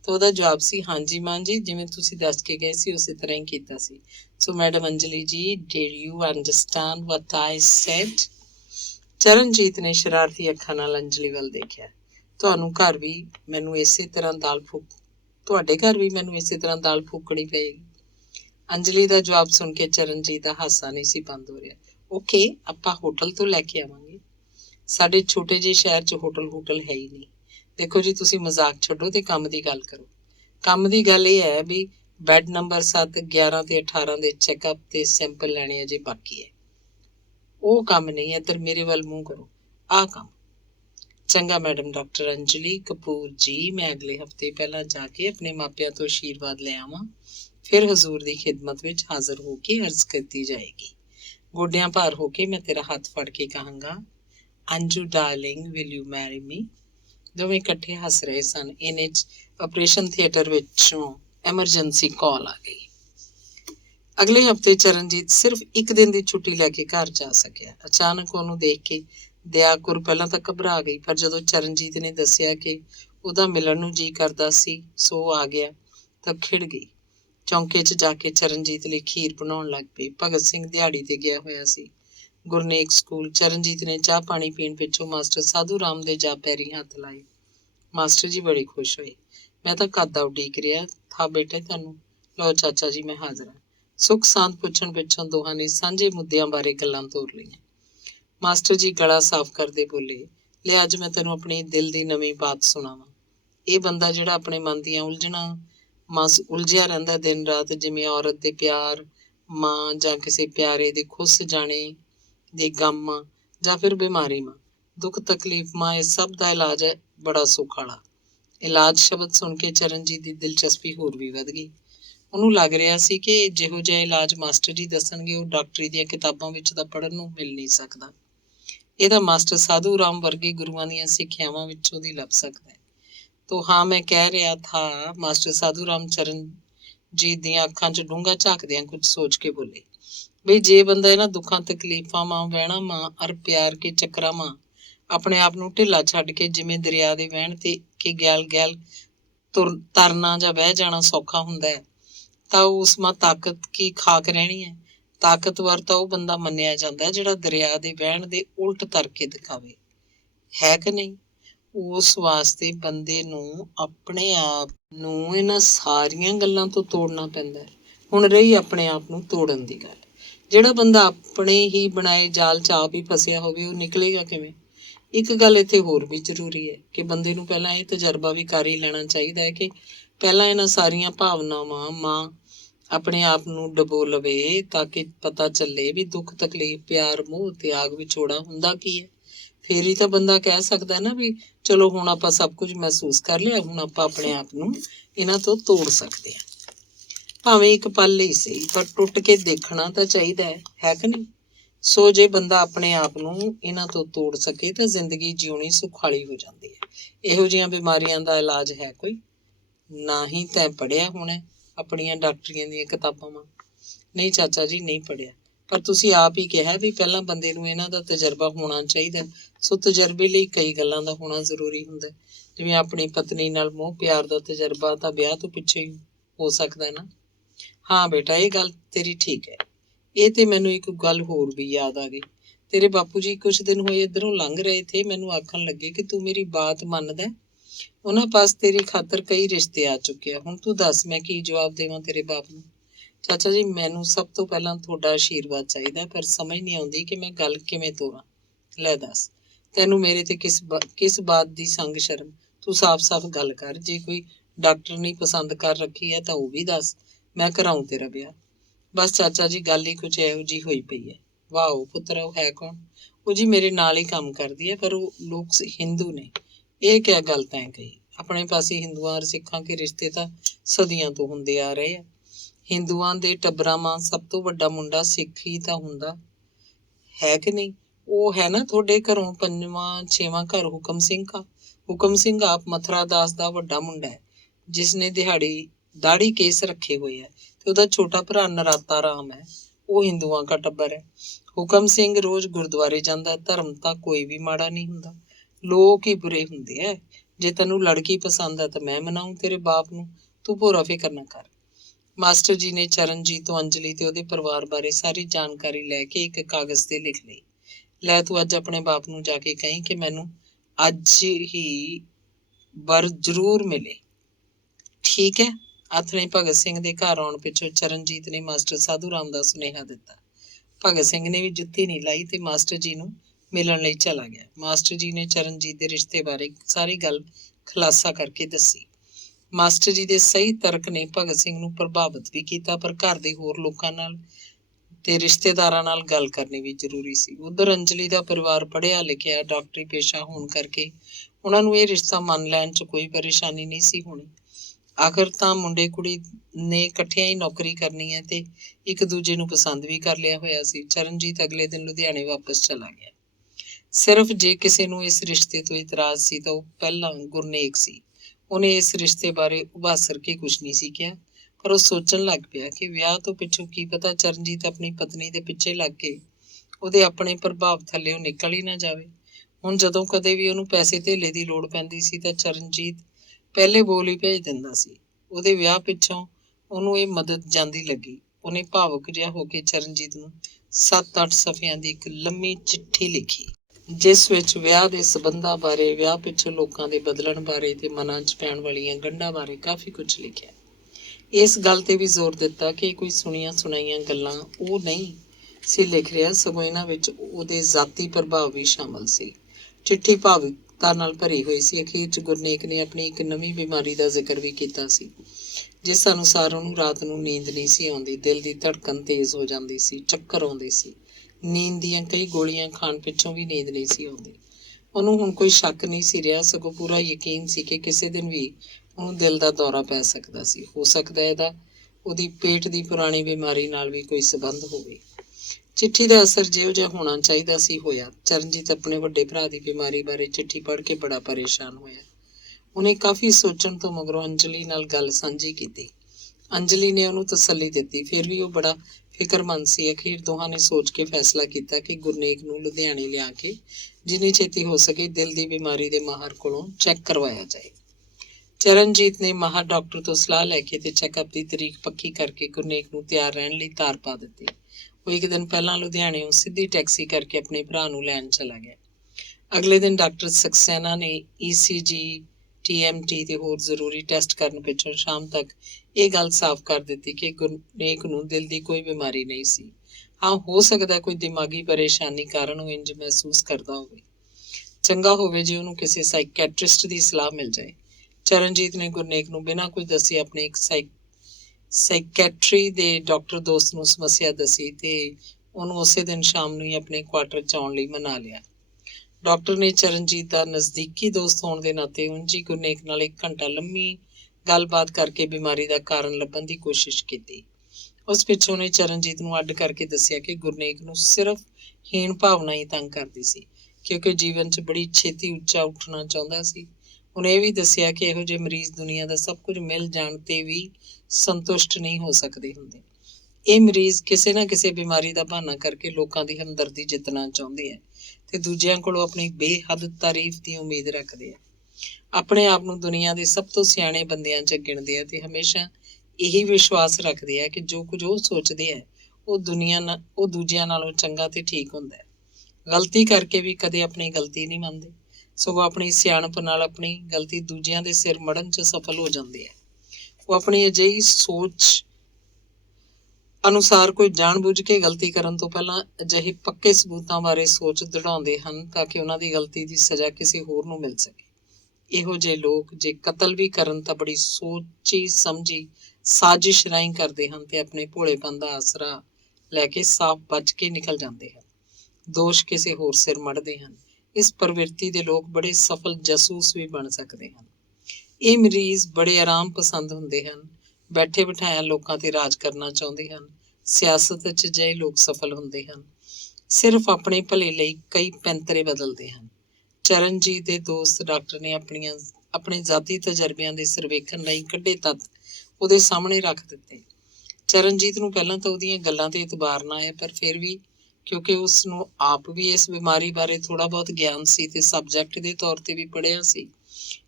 ਤਾਂ ਉਹਦਾ ਜਵਾਬ ਸੀ, ਹਾਂਜੀ ਮਾਂ ਜੀ, ਜਿਵੇਂ ਤੁਸੀਂ ਦੱਸ ਕੇ ਗਏ ਸੀ ਉਸੇ ਤਰ੍ਹਾਂ ਹੀ ਕੀਤਾ ਸੀ। ਸੋ ਮੈਡਮ ਅੰਜਲੀ ਜੀ, did you understand what I said? Charanjit ਨੇ ਸ਼ਰਾਰਤੀ ਅੱਖਾਂ ਨਾਲ ਅੰਜਲੀ ਵੱਲ ਦੇਖਿਆ। ਤੁਹਾਡੇ ਘਰ ਵੀ ਮੈਨੂੰ ਇਸੇ ਤਰ੍ਹਾਂ ਦਾਲ ਫੂਕਣੀ ਪਏਗੀ। ਅੰਜਲੀ ਦਾ ਜਵਾਬ ਸੁਣ ਕੇ ਚਰਨਜੀਤ ਦਾ ਹਾਸਾ ਨਹੀਂ ਸੀ ਬੰਦ ਹੋ ਰਿਹਾ। ਓਕੇ, ਆਪਾਂ ਹੋਟਲ ਤੋਂ ਲੈ ਕੇ ਆਵਾਂਗੇ। ਸਾਡੇ ਛੋਟੇ ਜਿਹੇ ਸ਼ਹਿਰ 'ਚ ਹੋਟਲ ਹੈ ਹੀ ਨਹੀਂ। ਦੇਖੋ ਜੀ, ਤੁਸੀਂ ਮਜ਼ਾਕ ਛੱਡੋ ਤੇ ਕੰਮ ਦੀ ਗੱਲ ਕਰੋ। ਕੰਮ ਦੀ ਗੱਲ ਇਹ ਹੈ ਵੀ ਬੈੱਡ ਨੰਬਰ 7, 11 ਤੇ 18 ਦੇ ਚੈੱਕਅਪ ਤੇ ਸੈਂਪਲ ਲੈਣੇ ਅਜੇ ਬਾਕੀ ਹੈ। ਉਹ ਕੰਮ ਨਹੀਂ, ਇੱਧਰ ਮੇਰੇ ਵੱਲ ਮੂੰਹ ਕਰੋ। ਆਹ ਕੰਮ। ਚੰਗਾ ਮੈਡਮ ਡਾਕਟਰ ਅੰਜਲੀ ਕਪੂਰ ਜੀ, ਮੈਂ ਅਗਲੇ ਹਫ਼ਤੇ ਪਹਿਲਾਂ ਜਾ ਕੇ ਆਪਣੇ ਮਾਪਿਆਂ ਤੋਂ ਆਸ਼ੀਰਵਾਦ ਲੈ ਆਵਾਂ। ਫਿਰ ਹਜ਼ੂਰ ਦੀ ਖਿਦਮਤ ਵਿੱਚ ਹਾਜ਼ਰ ਹੋ ਕੇ ਅਰਜ਼ ਕੀਤੀ ਜਾਏਗੀ। ਗੋਡਿਆਂ ਭਾਰ ਹੋ ਕੇ ਮੈਂ ਤੇਰਾ ਹੱਥ ਫੜ ਕੇ ਕਹਾਂਗਾ, Anju darling, will you marry me? ਦੋਵੇਂ ਇਕੱਠੇ ਹੱਸ ਰਹੇ ਸਨ। ਇਹਨੇ 'ਚ ਆਪਰੇਸ਼ਨ ਥੀਏਟਰ ਵਿੱਚੋਂ ਐਮਰਜੈਂਸੀ ਕਾਲ ਆ ਗਈ। ਅਗਲੇ ਹਫ਼ਤੇ ਚਰਨਜੀਤ ਸਿਰਫ ਇੱਕ ਦਿਨ ਦੀ ਛੁੱਟੀ ਲੈ ਕੇ ਘਰ ਜਾ ਸਕਿਆ। ਅਚਾਨਕ ਉਹਨੂੰ ਦੇਖ ਕੇ ਦਇਆ ਕੌਰ ਪਹਿਲਾਂ ਤਾਂ ਘਬਰਾ ਗਈ, ਪਰ ਜਦੋਂ ਚਰਨਜੀਤ ਨੇ ਦੱਸਿਆ ਕਿ ਉਹਦਾ ਮਿਲਣ ਨੂੰ ਜੀ ਕਰਦਾ ਸੀ ਸੋ ਆ ਗਿਆ ਤਾਂ ਖਿੜ ਗਈ। ਚੌਂਕੇ 'ਚ ਜਾ ਕੇ ਚਰਨਜੀਤ ਲਈ ਖੀਰ ਬਣਾਉਣ ਲੱਗ ਪਈ। ਭਗਤ ਸਿੰਘ ਦਿਹਾੜੀ ਤੇ ਗਿਆ ਹੋਇਆ ਸੀ। ਗੁਰਨੇਕ ਸਕੂਲ। ਚਰਨਜੀਤ ਨੇ ਚਾਹ ਪਾਣੀ ਪੀਣ ਪਿੱਛੋਂ ਮਾਸਟਰ ਸਾਧੂ ਰਾਮ ਦੇ ਜਾ ਪੈਰੀ ਹੱਥ ਲਾਏ। ਮਾਸਟਰ ਜੀ ਬੜੇ ਖੁਸ਼ ਹੋਏ। ਮੈਂ ਤਾਂ ਕਦ ਦਾ ਉਡੀਕ ਰਿਹਾ ਥਾ ਬੇਟੇ ਤੁਹਾਨੂੰ। ਲਓ ਚਾਚਾ ਜੀ, ਮੈਂ ਹਾਜ਼ਰ ਹਾਂ। ਸੁੱਖ ਸਾਂਦ ਪੁੱਛਣ ਪਿੱਛੋਂ ਦੋਹਾਂ ਨੇ ਸਾਂਝੇ ਮੁੱਦਿਆਂ ਬਾਰੇ ਗੱਲਾਂ ਤੋਰ ਲਈਆਂ। ਮਾਸਟਰ ਜੀ ਗਲਾ ਸਾਫ਼ ਕਰਦੇ ਬੋਲੇ, ਲੈ ਅੱਜ ਮੈਂ ਤੈਨੂੰ ਆਪਣੀ ਦਿਲ ਦੀ ਨਵੀਂ ਬਾਤ ਸੁਣਾਵਾਂ। ਇਹ ਬੰਦਾ ਜਿਹੜਾ ਆਪਣੇ ਮਨ ਦੀਆਂ ਉਲਝਿਆ ਰਹਿੰਦਾ ਦਿਨ ਰਾਤ, ਜਿਵੇਂ ਔਰਤ ਦੇ ਪਿਆਰ, ਮਾਂ ਜਾਂ ਕਿਸੇ ਪਿਆਰੇ ਦੇ ਖੁੱਸ ਜਾਣੇ ਦੇ ਗਮ ਜਾਂ ਫਿਰ ਬਿਮਾਰੀ ਮਾਂ, ਦੁੱਖ ਤਕਲੀਫ ਮਾਂ, ਇਹ ਸਭ ਦਾ ਇਲਾਜ ਹੈ ਬੜਾ ਸੁਖਾਲਾ। ਇਲਾਜ ਸ਼ਬਦ ਸੁਣ ਕੇ ਚਰਨਜੀਤ ਦੀ ਦਿਲਚਸਪੀ ਹੋਰ ਵੀ ਵੱਧ ਗਈ। ਉਹਨੂੰ ਲੱਗ ਰਿਹਾ ਸੀ ਕਿ ਜਿਹੋ ਜਿਹਾ ਇਲਾਜ ਮਾਸਟਰ ਜੀ ਦੱਸਣਗੇ ਉਹ ਡਾਕਟਰੀ ਦੀਆਂ ਕਿਤਾਬਾਂ ਵਿੱਚ ਤਾਂ ਪੜ੍ਹਨ ਨੂੰ ਮਿਲ ਨਹੀਂ ਸਕਦਾ। ਇਹਦਾ ਮਾਸਟਰ ਸਾਧੂ ਰਾਮ ਵਰਗੇ ਗੁਰੂਆਂ ਦੀਆਂ ਸਿੱਖਿਆਵਾਂ ਵਿੱਚੋਂ ਦੀ ਲੱਭ ਸਕਦਾ ਹੈ। ਤੋ ਹਾਂ, ਮੈਂ ਕਹਿ ਰਿਹਾ ਥਾ, ਮਾਸਟਰ ਸਾਧੂ ਰਾਮ ਚਰਨਜੀਤ ਦੀਆਂ ਅੱਖਾਂ 'ਚ ਡੂੰਘਾ ਝਾਕਦਿਆਂ ਕੁਝ ਸੋਚ ਕੇ ਬੋਲੇ। ਬਈ ਜੇ ਬੰਦਾ ਇਹਨਾਂ ਦੁੱਖਾਂ ਤਕਲੀਫਾਂ ਮਾਂ ਵਹਿਣਾ ਮਾਂ ਅਰ ਪਿਆਰ ਕੇ ਚੱਕਰਾਂ ਮਾਂ ਆਪਣੇ ਆਪ ਨੂੰ ਢਿੱਲਾ ਛੱਡ ਕੇ ਜਿਵੇਂ ਦਰਿਆ ਦੇ ਵਹਿਣ ਤੇ ਕਿ ਗੈਲ ਗੈਲ ਤਰਨਾ ਜਾਂ ਬਹਿ ਜਾਣਾ ਸੌਖਾ ਹੁੰਦਾ ਹੈ, ਤਾਂ ਉਸ ਮਾਂ ਤਾਕਤ ਕੀ ਖਾਕ ਰਹਿਣੀ ਹੈ। ਤਾਕਤਵਰ ਤਾਂ ਉਹ ਬੰਦਾ ਮੰਨਿਆ ਜਾਂਦਾ ਜਿਹੜਾ ਦਰਿਆ ਦੇ ਵਹਿਣ ਦੇ ਉਲਟ ਤਰ ਕੇ ਦਿਖਾਵੇ, ਹੈ ਕਿ ਨਹੀਂ। ਉਸ ਵਾਸਤੇ ਬੰਦੇ ਨੂੰ ਆਪਣੇ ਆਪ ਨੂੰ ਇਹਨਾਂ ਸਾਰੀਆਂ ਗੱਲਾਂ ਤੋਂ ਤੋੜਨਾ ਪੈਂਦਾ ਹੈ। ਹੁਣ ਰਹੀ ਆਪਣੇ ਆਪ ਨੂੰ ਤੋੜਨ ਦੀ ਗੱਲ, ਜਿਹੜਾ ਬੰਦਾ ਆਪਣੇ ਹੀ ਬਣਾਏ ਜਾਲ 'ਚ ਆਪ ਹੀ ਫਸਿਆ ਹੋਵੇ ਉਹ ਨਿਕਲੇਗਾ ਕਿਵੇਂ। ਇੱਕ ਗੱਲ ਇੱਥੇ ਹੋਰ ਵੀ ਜ਼ਰੂਰੀ ਹੈ ਕਿ ਬੰਦੇ ਨੂੰ ਪਹਿਲਾਂ ਇਹ ਤਜਰਬਾ ਵੀ ਕਰ ਹੀ ਲੈਣਾ ਚਾਹੀਦਾ ਹੈ ਕਿ ਪਹਿਲਾਂ ਇਹਨਾਂ ਸਾਰੀਆਂ ਭਾਵਨਾਵਾਂ ਮਾਂ ਆਪਣੇ ਆਪ ਨੂੰ ਡਬੋ ਲਵੇ, ਤਾਂ ਕਿ ਪਤਾ ਚੱਲੇ ਵੀ ਦੁੱਖ ਤਕਲੀਫ ਪਿਆਰ ਮੋਹ ਤਿਆਗ ਵਿਛੋੜਾ ਹੁੰਦਾ ਕੀ ਹੈ। ਫੇਰ ਹੀ ਤਾਂ ਬੰਦਾ ਕਹਿ ਸਕਦਾ ਨਾ ਵੀ ਚਲੋ ਹੁਣ ਆਪਾਂ ਸਭ ਕੁਝ ਮਹਿਸੂਸ ਕਰ ਲਿਆ, ਹੁਣ ਆਪਾਂ ਆਪਣੇ ਆਪ ਨੂੰ ਇਹਨਾਂ ਤੋਂ ਤੋੜ ਸਕਦੇ ਹਾਂ। ਭਾਵੇਂ ਇੱਕ ਪਲ ਲਈ ਸਹੀ, ਪਰ ਟੁੱਟ ਕੇ ਦੇਖਣਾ ਤਾਂ ਚਾਹੀਦਾ ਹੈ ਕਿ ਨਹੀਂ। ਸੋ ਜੇ ਬੰਦਾ ਆਪਣੇ ਆਪ ਨੂੰ ਇਹਨਾਂ ਤੋਂ ਤੋੜ ਸਕੇ ਤਾਂ ਜ਼ਿੰਦਗੀ ਜਿਉਣੀ ਸੁਖਾਲੀ ਹੋ ਜਾਂਦੀ ਹੈ। ਇਹੋ ਜਿਹੀਆਂ ਬਿਮਾਰੀਆਂ ਦਾ ਇਲਾਜ ਹੈ ਕੋਈ? ਨਾ ਹੀ ਤੈਂ ਪੜ੍ਹਿਆ ਹੋਣਾ ਆਪਣੀਆਂ ਡਾਕਟਰੀਆਂ ਦੀਆਂ ਕਿਤਾਬਾਂ ਵਾਂ। ਨਹੀਂ ਚਾਚਾ ਜੀ, ਨਹੀਂ ਪੜ੍ਹਿਆ, ਪਰ ਤੁਸੀਂ ਆਪ ਹੀ ਕਿਹਾ ਵੀ ਪਹਿਲਾਂ ਬੰਦੇ ਨੂੰ ਇਹਨਾਂ ਦਾ ਤਜਰਬਾ ਹੋਣਾ ਚਾਹੀਦਾ। ਸੋ ਤਜਰਬੇ ਲਈ ਕਈ ਗੱਲਾਂ ਦਾ ਹੋਣਾ ਜ਼ਰੂਰੀ ਹੁੰਦਾ, ਜਿਵੇਂ ਆਪਣੀ ਪਤਨੀ ਨਾਲ ਮੋਹ ਪਿਆਰ ਦਾ ਤਜਰਬਾ ਤਾਂ ਵਿਆਹ ਤੋਂ ਪਿੱਛੇ ਹੀ ਹੋ ਸਕਦਾ ਨਾ। ਹਾਂ ਬੇਟਾ, ਇਹ ਗੱਲ ਤੇਰੀ ਠੀਕ ਹੈ। ਇਹ ਤੇ ਮੈਨੂੰ ਇੱਕ ਗੱਲ ਹੋਰ ਵੀ ਯਾਦ ਆ ਗਈ। ਤੇਰੇ ਬਾਪੂ ਜੀ ਕੁਛ ਦਿਨ ਹੋਏ ਇੱਧਰੋਂ ਲੰਘ ਰਹੇ ਥੇ, ਮੈਨੂੰ ਆਖਣ ਲੱਗੇ ਕਿ ਤੂੰ ਮੇਰੀ ਬਾਤ ਮੰਨਦਾ। ਉਹਨਾਂ ਪਾਸ ਤੇਰੀ ਖਾਤਰ ਕਈ ਰਿਸ਼ਤੇ ਆ ਚੁੱਕੇ ਆ। ਹੁਣ ਤੂੰ ਦੱਸ ਮੈਂ ਕੀ ਜਵਾਬ ਦੇਵਾਂ ਤੇਰੇ ਬਾਪ ਨੂੰ। ਚਾਚਾ ਜੀ, ਮੈਨੂੰ ਸਭ ਤੋਂ ਪਹਿਲਾਂ ਤੁਹਾਡਾ ਆਸ਼ੀਰਵਾਦ ਚਾਹੀਦਾ, ਪਰ ਸਮਝ ਨਹੀਂ ਆਉਂਦੀ ਕਿ ਮੈਂ ਗੱਲ ਕਿਵੇਂ ਤੋਰਾਂ। ਲੈ ਦੱਸ, ਤੈਨੂੰ ਮੇਰੇ ਤੇ ਕਿਸ ਬਾਤ ਦੀ ਸੰਗ ਸ਼ਰਮ? ਤੂੰ ਸਾਫ਼-ਸਾਫ਼ ਗੱਲ ਕਰ। ਜੇ ਕੋਈ ਡਾਕਟਰ ਨਹੀਂ ਪਸੰਦ ਕਰ ਰੱਖੀ ਹੈ ਤਾਂ ਉਹ ਵੀ ਦੱਸ, ਮੈਂ ਕਰਾਊਂ ਤੇਰਾ ਵਿਆਹ। ਬਸ ਚਾਚਾ ਜੀ, ਗੱਲ ਹੀ ਕੁਝ ਇਹੋ ਜਿਹੀ ਹੋਈ ਪਈ ਹੈ। ਵਾਹ ਪੁੱਤਰਾ, ਉਹ ਹੈ ਕੌਣ? ਉਹ ਜੀ ਮੇਰੇ ਨਾਲ ਹੀ ਕੰਮ ਕਰਦੀ ਹੈ, ਪਰ ਉਹ ਲੋਕ ਹਿੰਦੂ ਨੇ। ਇਹ ਕਿਆ ਗੱਲ ਤੈਂ ਕਹੀ? ਆਪਣੇ ਪਾਸੇ ਹਿੰਦੂਆਂ ਔਰ ਸਿੱਖਾਂ ਕੇ ਰਿਸ਼ਤੇ ਤਾਂ ਸਦੀਆਂ ਤੋਂ ਹੁੰਦੇ ਆ ਰਹੇ ਆ। ਹਿੰਦੂਆਂ ਦੇ ਟੱਬਰਾਂ ਮਾਂ ਸਭ ਤੋਂ ਵੱਡਾ ਮੁੰਡਾ ਸਿੱਖ ਹੀ ਤਾਂ ਹੁੰਦਾ ਹੈ ਕਿ ਨਹੀਂ। ਉਹ ਹੈ ਨਾ ਤੁਹਾਡੇ ਘਰੋਂ 5ਵਾਂ-6ਵਾਂ ਘਰ ਹੁਕਮ ਸਿੰਘ ਦਾ। ਹੁਕਮ ਸਿੰਘ ਆਪ ਮਥੁਰਾ ਦਾਸ ਦਾ ਵੱਡਾ ਮੁੰਡਾ ਹੈ, ਜਿਸਨੇ ਦਾੜੀ ਕੇਸ ਰੱਖੇ ਹੋਏ ਹੈ, ਤੇ ਉਹਦਾ ਛੋਟਾ ਭਰਾ ਨਰਾਤਾ ਰਾਮ ਹੈ। ਉਹ ਹਿੰਦੂਆਂ ਦਾ ਟੱਬਰ ਹੈ। ਹੁਕਮ ਸਿੰਘ ਰੋਜ਼ ਗੁਰਦੁਆਰੇ ਜਾਂਦਾ। ਧਰਮ ਤਾਂ ਕੋਈ ਵੀ ਮਾੜਾ ਨਹੀਂ ਹੁੰਦਾ, ਲੋਕ ਹੀ ਬੁਰੇ ਹੁੰਦੇ ਹੈ। ਜੇ ਤੈਨੂੰ ਲੜਕੀ ਪਸੰਦ ਹੈ ਤਾਂ ਮੈਂ ਮਨਾਊਂ ਤੇਰੇ ਬਾਪ ਨੂੰ, ਤੂੰ ਭੋਰਾ ਫਿਕਰ ਨਾ ਕਰ। ਮਾਸਟਰ ਜੀ ਨੇ ਚਰਨਜੀਤ ਤੋਂ ਅੰਜਲੀ ਤੇ ਉਹਦੇ ਪਰਿਵਾਰ ਬਾਰੇ ਸਾਰੀ ਜਾਣਕਾਰੀ ਲੈ ਕੇ ਇੱਕ ਕਾਗਜ਼ ਤੇ ਲਿਖ ਲਈ। ਲੈ, ਤੂੰ ਅੱਜ ਆਪਣੇ ਬਾਪ ਨੂੰ ਜਾ ਕੇ ਕਹੀਂ ਕਿ ਮੈਨੂੰ ਅੱਜ ਹੀ ਵਰ ਜ਼ਰੂਰ ਮਿਲੇ, ਠੀਕ ਹੈ। ਆਥਣੇ ਭਗਤ ਸਿੰਘ ਦੇ ਘਰ ਆਉਣ ਪਿੱਛੋਂ ਚਰਨਜੀਤ ਨੇ ਮਾਸਟਰ ਸਾਧੂ ਰਾਮ ਦਾ ਸੁਨੇਹਾ ਦਿੱਤਾ। ਭਗਤ ਸਿੰਘ ਨੇ ਵੀ ਜੁੱਤੀ ਨਹੀਂ ਲਾਈ ਤੇ ਮਾਸਟਰ ਜੀ ਨੂੰ ਮਿਲਣ ਲਈ ਚਲਾ ਗਿਆ। ਮਾਸਟਰ ਜੀ ਨੇ ਚਰਨਜੀਤ ਦੇ ਰਿਸ਼ਤੇ ਬਾਰੇ ਸਾਰੀ ਗੱਲ ਖੁਲਾਸਾ ਕਰਕੇ ਦੱਸੀ। ਮਾਸਟਰ ਜੀ ਦੇ ਸਹੀ ਤਰਕ ਨੇ ਭਗਤ ਸਿੰਘ ਨੂੰ ਪ੍ਰਭਾਵਿਤ ਵੀ ਕੀਤਾ, ਪਰ ਘਰ ਦੇ ਹੋਰ ਲੋਕਾਂ ਨਾਲ ਤੇ ਰਿਸ਼ਤੇਦਾਰਾਂ ਨਾਲ ਗੱਲ ਕਰਨੀ ਵੀ ਜ਼ਰੂਰੀ ਸੀ। ਉਧਰ ਅੰਜਲੀ ਦਾ ਪਰਿਵਾਰ ਪੜ੍ਹਿਆ ਲਿਖਿਆ ਡਾਕਟਰੀ ਪੇਸ਼ਾ ਹੋਣ ਕਰਕੇ ਉਹਨਾਂ ਨੂੰ ਇਹ ਰਿਸ਼ਤਾ ਮੰਨ ਲੈਣ 'ਚ ਕੋਈ ਪਰੇਸ਼ਾਨੀ ਨਹੀਂ ਸੀ ਹੋਣੀ। ਆਖਰ ਤਾਂ ਮੁੰਡੇ ਕੁੜੀ ਨੇ ਇਕੱਠਿਆਂ ਹੀ ਨੌਕਰੀ ਕਰਨੀ ਹੈ ਤੇ ਇੱਕ ਦੂਜੇ ਨੂੰ ਪਸੰਦ ਵੀ ਕਰ ਲਿਆ ਹੋਇਆ ਸੀ। ਚਰਨਜੀਤ ਅਗਲੇ ਦਿਨ ਲੁਧਿਆਣੇ ਵਾਪਸ ਚਲਾ ਗਿਆ। ਸਿਰਫ ਜੇ ਕਿਸੇ ਨੂੰ ਇਸ ਰਿਸ਼ਤੇ ਤੋਂ ਇਤਰਾਜ਼ ਸੀ ਤਾਂ ਉਹ ਪਹਿਲਾਂ ਗੁਰਨੇਕ ਸੀ। ਉਹਨੇ ਇਸ ਰਿਸ਼ਤੇ ਬਾਰੇ ਉਬਾਸਰ ਕੇ ਕੁਛ ਨਹੀਂ ਸੀ ਕਿਹਾ, ਪਰ ਉਹ ਸੋਚਣ ਲੱਗ ਪਿਆ ਕਿ ਵਿਆਹ ਤੋਂ ਪਿੱਛੋਂ ਕੀ ਪਤਾ ਚਰਨਜੀਤ ਆਪਣੀ ਪਤਨੀ ਦੇ ਪਿੱਛੇ ਲੱਗ ਕੇ ਉਹਦੇ ਆਪਣੇ ਪ੍ਰਭਾਵ ਥੱਲੇ ਉਹ ਨਿਕਲ ਹੀ ਨਾ ਜਾਵੇ। ਹੁਣ ਜਦੋਂ ਕਦੇ ਵੀ ਉਹਨੂੰ ਪੈਸੇ ਧੇਲੇ ਦੀ ਲੋੜ ਪੈਂਦੀ ਸੀ ਤਾਂ ਚਰਨਜੀਤ ਪਹਿਲੇ ਬੋਲ ਹੀ ਭੇਜ ਦਿੰਦਾ ਸੀ। ਉਹਦੇ ਵਿਆਹ ਪਿੱਛੋਂ ਉਹਨੂੰ ਇਹ ਮਦਦ ਜਾਂਦੀ ਲੱਗੀ। ਉਹਨੇ ਭਾਵੁਕ ਜਿਹਾ ਹੋ ਕੇ ਚਰਨਜੀਤ ਨੂੰ 7-8 ਸਫ਼ਿਆਂ ਦੀ ਇੱਕ ਲੰਮੀ ਚਿੱਠੀ ਲਿਖੀ, ਜਿਸ ਵਿੱਚ ਵਿਆਹ ਦੇ ਸਬੰਧਾਂ ਬਾਰੇ, ਵਿਆਹ ਪਿੱਛੋਂ ਲੋਕਾਂ ਦੇ ਬਦਲਣ ਬਾਰੇ ਤੇ ਮਨਾਂ 'ਚ ਪੈਣ ਵਾਲੀਆਂ ਗੰਢਾਂ ਬਾਰੇ ਕਾਫੀ ਕੁਝ ਲਿਖਿਆ। ਇਸ ਗੱਲ ਤੇ ਵੀ ਜ਼ੋਰ ਦਿੱਤਾ ਕਿ ਕੋਈ ਸੁਣੀਆਂ ਸੁਣਾਈਆਂ ਗੱਲਾਂ ਉਹ ਨਹੀਂ ਸੀ ਲਿਖ ਰਿਹਾ, ਸਗੋਂ ਇਹਨਾਂ ਵਿੱਚ ਉਹਦੇ ਜ਼ਾਤੀ ਪ੍ਰਭਾਵ ਵੀ ਸ਼ਾਮਲ ਸੀ। ਚਿੱਠੀ ਭਾਵੁਕਤਾ ਨਾਲ ਭਰੀ ਹੋਈ ਸੀ। ਅਖੀਰ 'ਚ ਗੁਰਨੇਕ ਨੇ ਆਪਣੀ ਇੱਕ ਨਵੀਂ ਬਿਮਾਰੀ ਦਾ ਜ਼ਿਕਰ ਵੀ ਕੀਤਾ ਸੀ, ਜਿਸ ਅਨੁਸਾਰ ਉਹਨੂੰ ਰਾਤ ਨੂੰ ਨੀਂਦ ਨਹੀਂ ਸੀ ਆਉਂਦੀ, ਦਿਲ ਦੀ ਧੜਕਣ ਤੇਜ਼ ਹੋ ਜਾਂਦੀ ਸੀ, ਚੱਕਰ ਆਉਂਦੇ ਸੀ। ਨੀਂਦ ਦੀਆਂ ਕਈ ਗੋਲੀਆਂ ਖਾਣ ਪਿੱਛੋਂ ਵੀ ਨੀਂਦ ਨਹੀਂ ਸੀ ਆਉਂਦੀ। ਉਹਨੂੰ ਹੁਣ ਕੋਈ ਸ਼ੱਕ ਨਹੀਂ ਸੀ ਰਿਹਾ, ਸਗੋਂ ਪੂਰਾ ਯਕੀਨ ਸੀ ਕਿ ਕਿਸੇ ਦਿਨ ਵੀ ਉਹਨੂੰ ਦਿਲ ਦਾ ਦੌਰਾ ਪੈ ਸਕਦਾ ਸੀ। ਹੋ ਸਕਦਾ ਇਹਦਾ ਉਹਦੀ ਪੇਟ ਦੀ ਪੁਰਾਣੀ ਬਿਮਾਰੀ ਨਾਲ ਵੀ ਕੋਈ ਸੰਬੰਧ ਹੋਵੇ। ਚਿੱਠੀ ਦਾ ਅਸਰ ਜਿਹੋ ਜਿਹਾ ਹੋਣਾ ਚਾਹੀਦਾ ਸੀ ਹੋਇਆ। ਚਰਨਜੀਤ ਆਪਣੇ ਵੱਡੇ ਭਰਾ ਦੀ ਬਿਮਾਰੀ ਬਾਰੇ ਚਿੱਠੀ ਪੜ੍ਹ ਕੇ ਬੜਾ ਪਰੇਸ਼ਾਨ ਹੋਇਆ। ਉਹਨੇ ਕਾਫੀ ਸੋਚਣ ਤੋਂ ਮਗਰੋਂ ਅੰਜਲੀ ਨਾਲ ਗੱਲ ਸਾਂਝੀ ਕੀਤੀ। ਅੰਜਲੀ ਨੇ ਉਹਨੂੰ ਤਸੱਲੀ ਦਿੱਤੀ। ਫਿਰ ਵੀ ਉਹ ਬੜਾ ਫਿਕਰਮੰਦ ਸੀ। ਅਖੀਰ ਦੋਹਾਂ ਨੇ ਸੋਚ ਕੇ ਫੈਸਲਾ ਕੀਤਾ ਕਿ ਗੁਰਨੇਕ ਨੂੰ ਲੁਧਿਆਣੇ ਲਿਆ ਕੇ ਜਿੰਨੀ ਛੇਤੀ ਹੋ ਸਕੇ ਦਿਲ ਦੀ ਬਿਮਾਰੀ ਦੇ ਮਾਹਰ ਕੋਲੋਂ ਚੈੱਕ ਕਰਵਾਇਆ ਜਾਏ। ਚਰਨਜੀਤ ਨੇ ਮਾਹਰ ਡਾਕਟਰ ਤੋਂ ਸਲਾਹ ਲੈ ਕੇ ਤੇ ਚੈੱਕਅਪ ਦੀ ਤਰੀਕ ਪੱਕੀ ਕਰਕੇ ਗੁਰਨੇਕ ਨੂੰ ਤਿਆਰ ਰਹਿਣ ਲਈ ਤਾਰ ਪਾ ਦਿੱਤੀ। ਉਹ ਇੱਕ ਦਿਨ ਪਹਿਲਾਂ ਲੁਧਿਆਣਿਓਂ ਸਿੱਧੀ ਟੈਕਸੀ ਕਰਕੇ ਆਪਣੇ ਭਰਾ ਨੂੰ ਲੈਣ ਚਲਾ ਗਿਆ। ਅਗਲੇ ਦਿਨ ਡਾਕਟਰ ਸਕਸੈਨਾ ਨੇ ECG, TMT ਤੇ ਹੋਰ ਜ਼ਰੂਰੀ ਟੈਸਟ ਕਰਨ ਪਿੱਛੋਂ ਸ਼ਾਮ ਤੱਕ ਇਹ ਗੱਲ ਸਾਫ਼ ਕਰ ਦਿੱਤੀ ਕਿ ਗੁਰਨੇਕ ਨੂੰ ਦਿਲ ਦੀ ਕੋਈ ਬਿਮਾਰੀ ਨਹੀਂ ਸੀ। ਹਾਂ, ਹੋ ਸਕਦਾ ਕੋਈ ਦਿਮਾਗੀ ਪਰੇਸ਼ਾਨੀ ਕਾਰਨ ਉਹ ਇੰਜ ਮਹਿਸੂਸ ਕਰਦਾ ਹੋਵੇ। ਚੰਗਾ ਹੋਵੇ ਜੇ ਉਹਨੂੰ ਕਿਸੇ ਸਾਈਕੈਟ੍ਰਿਸਟ ਦੀ ਸਲਾਹ ਮਿਲ ਜਾਏ। ਚਰਨਜੀਤ ਨੇ ਗੁਰਨੇਕ ਨੂੰ ਬਿਨਾਂ ਕੁਝ ਦੱਸੇ ਆਪਣੇ ਇੱਕ ਸਾਈਕੈਟਰੀ ਦੇ ਡਾਕਟਰ ਦੋਸਤ ਨੂੰ ਸਮੱਸਿਆ ਦੱਸੀ ਤੇ ਉਹਨੂੰ ਉਸੇ ਦਿਨ ਸ਼ਾਮ ਨੂੰ ਹੀ ਆਪਣੇ ਕੁਆਟਰ 'ਚ ਆਉਣ ਲਈ ਮਨਾ ਲਿਆ। ਡਾਕਟਰ ਨੇ ਚਰਨਜੀਤ ਦਾ ਨਜ਼ਦੀਕੀ ਦੋਸਤ ਹੋਣ ਦੇ ਨਾਤੇ ਉਂਝ ਹੀ ਗੁਰਨੇਕ ਨਾਲ 1 ਘੰਟਾ ਲੰਮੀ ਗੱਲਬਾਤ ਕਰਕੇ ਬਿਮਾਰੀ ਦਾ ਕਾਰਨ ਲੱਭਣ ਦੀ ਕੋਸ਼ਿਸ਼ ਕੀਤੀ। ਉਸ ਪਿੱਛੋਂ ਨੇ ਚਰਨਜੀਤ ਨੂੰ ਅੱਡ ਕਰਕੇ ਦੱਸਿਆ ਕਿ ਗੁਰਨੇਕ ਨੂੰ ਸਿਰਫ ਹੀਣ ਭਾਵਨਾ ਹੀ ਤੰਗ ਕਰਦੀ ਸੀ, ਕਿਉਂਕਿ ਜੀਵਨ 'ਚ ਬੜੀ ਛੇਤੀ ਉੱਚਾ ਉੱਠਣਾ ਚਾਹੁੰਦਾ ਸੀ। ਉਹਨੇ ਇਹ ਵੀ ਦੱਸਿਆ ਕਿ ਇਹੋ ਜਿਹੇ ਮਰੀਜ਼ ਦੁਨੀਆ ਦਾ ਸਭ ਕੁਝ ਮਿਲ ਜਾਣ ਤੇ ਵੀ ਸੰਤੁਸ਼ਟ ਨਹੀਂ ਹੋ ਸਕਦੇ ਹੁੰਦੇ। ਇਹ ਮਰੀਜ਼ ਕਿਸੇ ਨਾ ਕਿਸੇ ਬਿਮਾਰੀ ਦਾ ਬਹਾਨਾ ਕਰਕੇ ਲੋਕਾਂ ਦੀ ਹਮਦਰਦੀ ਜਿੱਤਣਾ ਚਾਹੁੰਦੇ ਆ ਤੇ ਦੂਜਿਆਂ ਕੋਲੋਂ ਆਪਣੀ ਬੇਹੱਦ ਤਾਰੀਫ ਦੀ ਉਮੀਦ ਰੱਖਦੇ ਆ। ਆਪਣੇ ਆਪ ਨੂੰ ਦੁਨੀਆ ਦੇ ਸਭ ਤੋਂ ਸਿਆਣੇ ਬੰਦਿਆਂ 'ਚ ਗਿਣਦੇ ਆ ਤੇ ਹਮੇਸ਼ਾ ਇਹੀ ਵਿਸ਼ਵਾਸ ਰੱਖਦੇ ਆ ਕਿ ਜੋ ਕੁਝ ਉਹ ਸੋਚਦੇ ਆ ਉਹ ਦੂਜਿਆਂ ਨਾਲੋਂ ਚੰਗਾ ਤੇ ਠੀਕ ਹੁੰਦਾ ਹੈ। ਗਲਤੀ ਕਰਕੇ ਵੀ ਕਦੇ ਆਪਣੀ ਗਲਤੀ ਨਹੀਂ ਮੰਨਦੇ, ਸਗੋਂ ਆਪਣੀ ਸਿਆਣਪ ਨਾਲ ਆਪਣੀ ਗਲਤੀ ਦੂਜਿਆਂ ਦੇ ਸਿਰ ਮੜਨ 'ਚ ਸਫਲ ਹੋ ਜਾਂਦੇ ਆ। ਉਹ ਆਪਣੀ ਅਜਿਹੀ ਸੋਚ ਅਨੁਸਾਰ ਕੋਈ ਜਾਣਬੁੱਝ ਕੇ ਗਲਤੀ ਕਰਨ ਤੋਂ ਪਹਿਲਾਂ ਅਜਿਹੇ ਪੱਕੇ ਸਬੂਤਾਂ ਬਾਰੇ ਸੋਚ ਦੜਾਉਂਦੇ ਹਨ ਤਾਂ ਕਿ ਉਹਨਾਂ ਦੀ ਗਲਤੀ ਦੀ ਸਜ਼ਾ ਕਿਸੇ ਹੋਰ ਨੂੰ ਮਿਲ ਸਕੇ। ਇਹੋ ਜਿਹੇ ਲੋਕ ਜੇ ਕਤਲ ਵੀ ਕਰਨ ਤਾਂ ਬੜੀ ਸੋਚੀ ਸਮਝੀ ਸਾਜ਼ਿਸ਼ ਰਾਹੀਂ ਕਰਦੇ ਹਨ ਤੇ ਆਪਣੇ ਭੋਲੇਪਨ ਦਾ ਆਸਰਾ ਲੈ ਕੇ ਸਾਫ਼ ਬਚ ਕੇ ਨਿਕਲ ਜਾਂਦੇ ਹਨ। ਦੋਸ਼ ਕਿਸੇ ਹੋਰ ਸਿਰ ਮੜਦੇ ਹਨ। ਇਸ ਪ੍ਰਵਿਰਤੀ ਦੇ ਲੋਕ ਬੜੇ ਸਫਲ ਜਾਸੂਸ ਵੀ ਬਣ ਸਕਦੇ ਹਨ। ਇਹ ਮਰੀਜ਼ ਬੜੇ ਆਰਾਮ ਪਸੰਦ ਹੁੰਦੇ ਹਨ, ਬੈਠੇ ਬਿਠਾਇਆ ਲੋਕਾਂ ਤੇ ਰਾਜ ਕਰਨਾ ਚਾਹੁੰਦੇ ਹਨ। ਸਿਆਸਤ 'ਚ ਅਜਿਹੇ ਲੋਕ ਸਫਲ ਹੁੰਦੇ ਹਨ, ਸਿਰਫ ਆਪਣੇ ਭਲੇ ਲਈ ਕਈ ਪੈਂਤਰੇ ਬਦਲਦੇ ਹਨ। ਚਰਨਜੀਤ ਦੇ ਦੋਸਤ ਡਾਕਟਰ ਨੇ ਆਪਣੇ ਜ਼ਾਤੀ ਤਜਰਬਿਆਂ ਦੇ ਸਰਵੇਖਣ ਲਈ ਕੱਢੇ ਤੱਤ ਉਹਦੇ ਸਾਹਮਣੇ ਰੱਖ ਦਿੱਤੇ। ਚਰਨਜੀਤ ਨੂੰ ਪਹਿਲਾਂ ਤਾਂ ਉਹਦੀਆਂ ਗੱਲਾਂ ਤੇ ਇਤਬਾਰ ਨਾ ਆਇਆ, ਪਰ ਫਿਰ ਵੀ ਕਿਉਂਕਿ ਉਸ ਨੂੰ ਆਪ ਵੀ ਇਸ ਬਿਮਾਰੀ ਬਾਰੇ ਥੋੜਾ ਬਹੁਤ ਗਿਆਨ ਸੀ ਤੇ ਸਬਜੈਕਟ ਦੇ ਤੌਰ ਤੇ ਵੀ ਪੜ੍ਹਿਆ ਸੀ,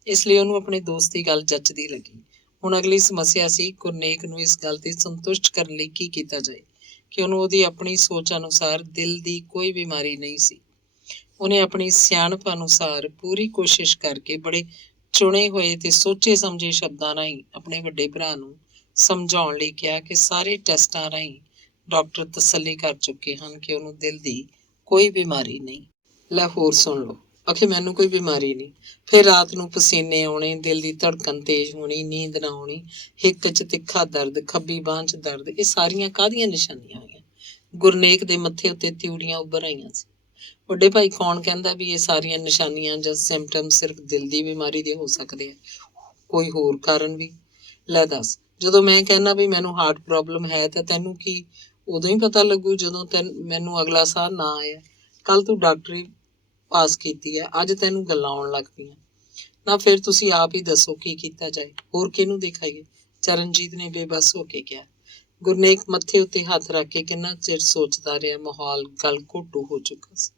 ਇਸ ਲਈ ਉਹਨੂੰ ਆਪਣੇ ਦੋਸਤ ਦੀ ਗੱਲ ਜੱਚਦੀ ਲੱਗੀ। ਹੁਣ ਅਗਲੀ ਸਮੱਸਿਆ ਸੀ ਗੁਰਨੇਕ ਨੂੰ ਇਸ ਗੱਲ ਤੇ ਸੰਤੁਸ਼ਟ ਕਰਨ ਲਈ ਕੀ ਕੀਤਾ ਜਾਏ ਕਿ ਉਹਨੂੰ ਉਹਦੀ ਆਪਣੀ ਸੋਚ ਅਨੁਸਾਰ ਦਿਲ ਦੀ ਕੋਈ ਬਿਮਾਰੀ ਨਹੀਂ ਸੀ। ਉਹਨੇ ਆਪਣੀ ਸਿਆਣਪ ਅਨੁਸਾਰ ਪੂਰੀ ਕੋਸ਼ਿਸ਼ ਕਰਕੇ ਬੜੇ ਚੁਣੇ ਹੋਏ ਤੇ ਸੋਚੇ ਸਮਝੇ ਸ਼ਬਦਾਂ ਰਾਹੀਂ ਆਪਣੇ ਵੱਡੇ ਭਰਾ ਨੂੰ ਸਮਝਾਉਣ ਲਈ ਕਿਹਾ ਕਿ ਸਾਰੇ ਟੈਸਟਾਂ ਰਾਹੀਂ ਡਾਕਟਰ ਤਸੱਲੀ ਕਰ ਚੁੱਕੇ ਹਨ ਕਿ ਉਹਨੂੰ ਦਿਲ ਦੀ ਕੋਈ ਬਿਮਾਰੀ ਨਹੀਂ। ਲੈ ਹੋਰ ਸੁਣ ਲਓ। ਆਖੇ ਮੈਨੂੰ ਕੋਈ ਬਿਮਾਰੀ ਨਹੀਂ। ਫਿਰ ਰਾਤ ਨੂੰ ਪਸੀਨੇ ਆਉਣੇ, ਦਿਲ ਦੀ ਧੜਕਨ ਤੇਜ਼ ਹੋਣੀ, ਨੀਂਦ ਨਾ ਆਉਣੀ, ਹਿੱਕ 'ਚ ਤਿੱਖਾ ਦਰਦ, ਖੱਬੀ ਬਾਂਹ 'ਚ ਦਰਦ, ਇਹ ਸਾਰੀਆਂ ਕਾਹਦੀਆਂ ਨਿਸ਼ਾਨੀਆਂ ਹੋਈਆਂ? ਗੁਰਨੇਕ ਦੇ ਮੱਥੇ ਉੱਤੇ ਤਿਉੜੀਆਂ ਉੱਭਰ ਆਈਆਂ ਸੀ। ਵੱਡੇ ਭਾਈ ਕੌਣ ਕਹਿੰਦਾ ਵੀ ਇਹ ਸਾਰੀਆਂ ਨਿਸ਼ਾਨੀਆਂ ਜਾਂ ਸਿੰਪਟਮ ਸਿਰਫ ਦਿਲ ਦੀ ਬਿਮਾਰੀ ਦੇ ਹੋ ਸਕਦੇ ਆ? ਕੋਈ ਹੋਰ ਕਾਰਨ ਵੀ? ਲੈ ਦੱਸ, ਜਦੋਂ ਮੈਂ ਕਹਿੰਦਾ ਵੀ ਮੈਨੂੰ ਹਾਰਟ ਪ੍ਰੋਬਲਮ ਹੈ ਤਾਂ ਤੈਨੂੰ ਕੀ ਉਦੋਂ ਹੀ ਪਤਾ ਲੱਗੂ ਜਦੋਂ ਮੈਨੂੰ ਅਗਲਾ ਸਾਹ ਨਾ ਆਇਆ? ਕੱਲ ਤੂੰ ਡਾਕਟਰੀ ਪਾਸ ਕੀਤੀ ਹੈ, ਅੱਜ ਤੈਨੂੰ ਗੱਲਾਂ ਆਉਣ ਲੱਗ ਪਈਆਂ। ਨਾ ਫਿਰ ਤੁਸੀਂ ਆਪ ਹੀ ਦੱਸੋ ਕੀ ਕੀਤਾ ਜਾਏ, ਹੋਰ ਕਿਹਨੂੰ ਦਿਖਾਈਏ? ਚਰਨਜੀਤ ਨੇ ਬੇਬਸ ਹੋ ਕੇ ਕਿਹਾ। ਗੁਰਨੇਕ ਮੱਥੇ ਉੱਤੇ ਹੱਥ ਰੱਖ ਕੇ ਕਿੰਨਾ ਚਿਰ ਸੋਚਦਾ ਰਿਹਾ। ਮਾਹੌਲ ਗਲ ਘੋਟੂ ਹੋ ਚੁੱਕਾ ਸੀ।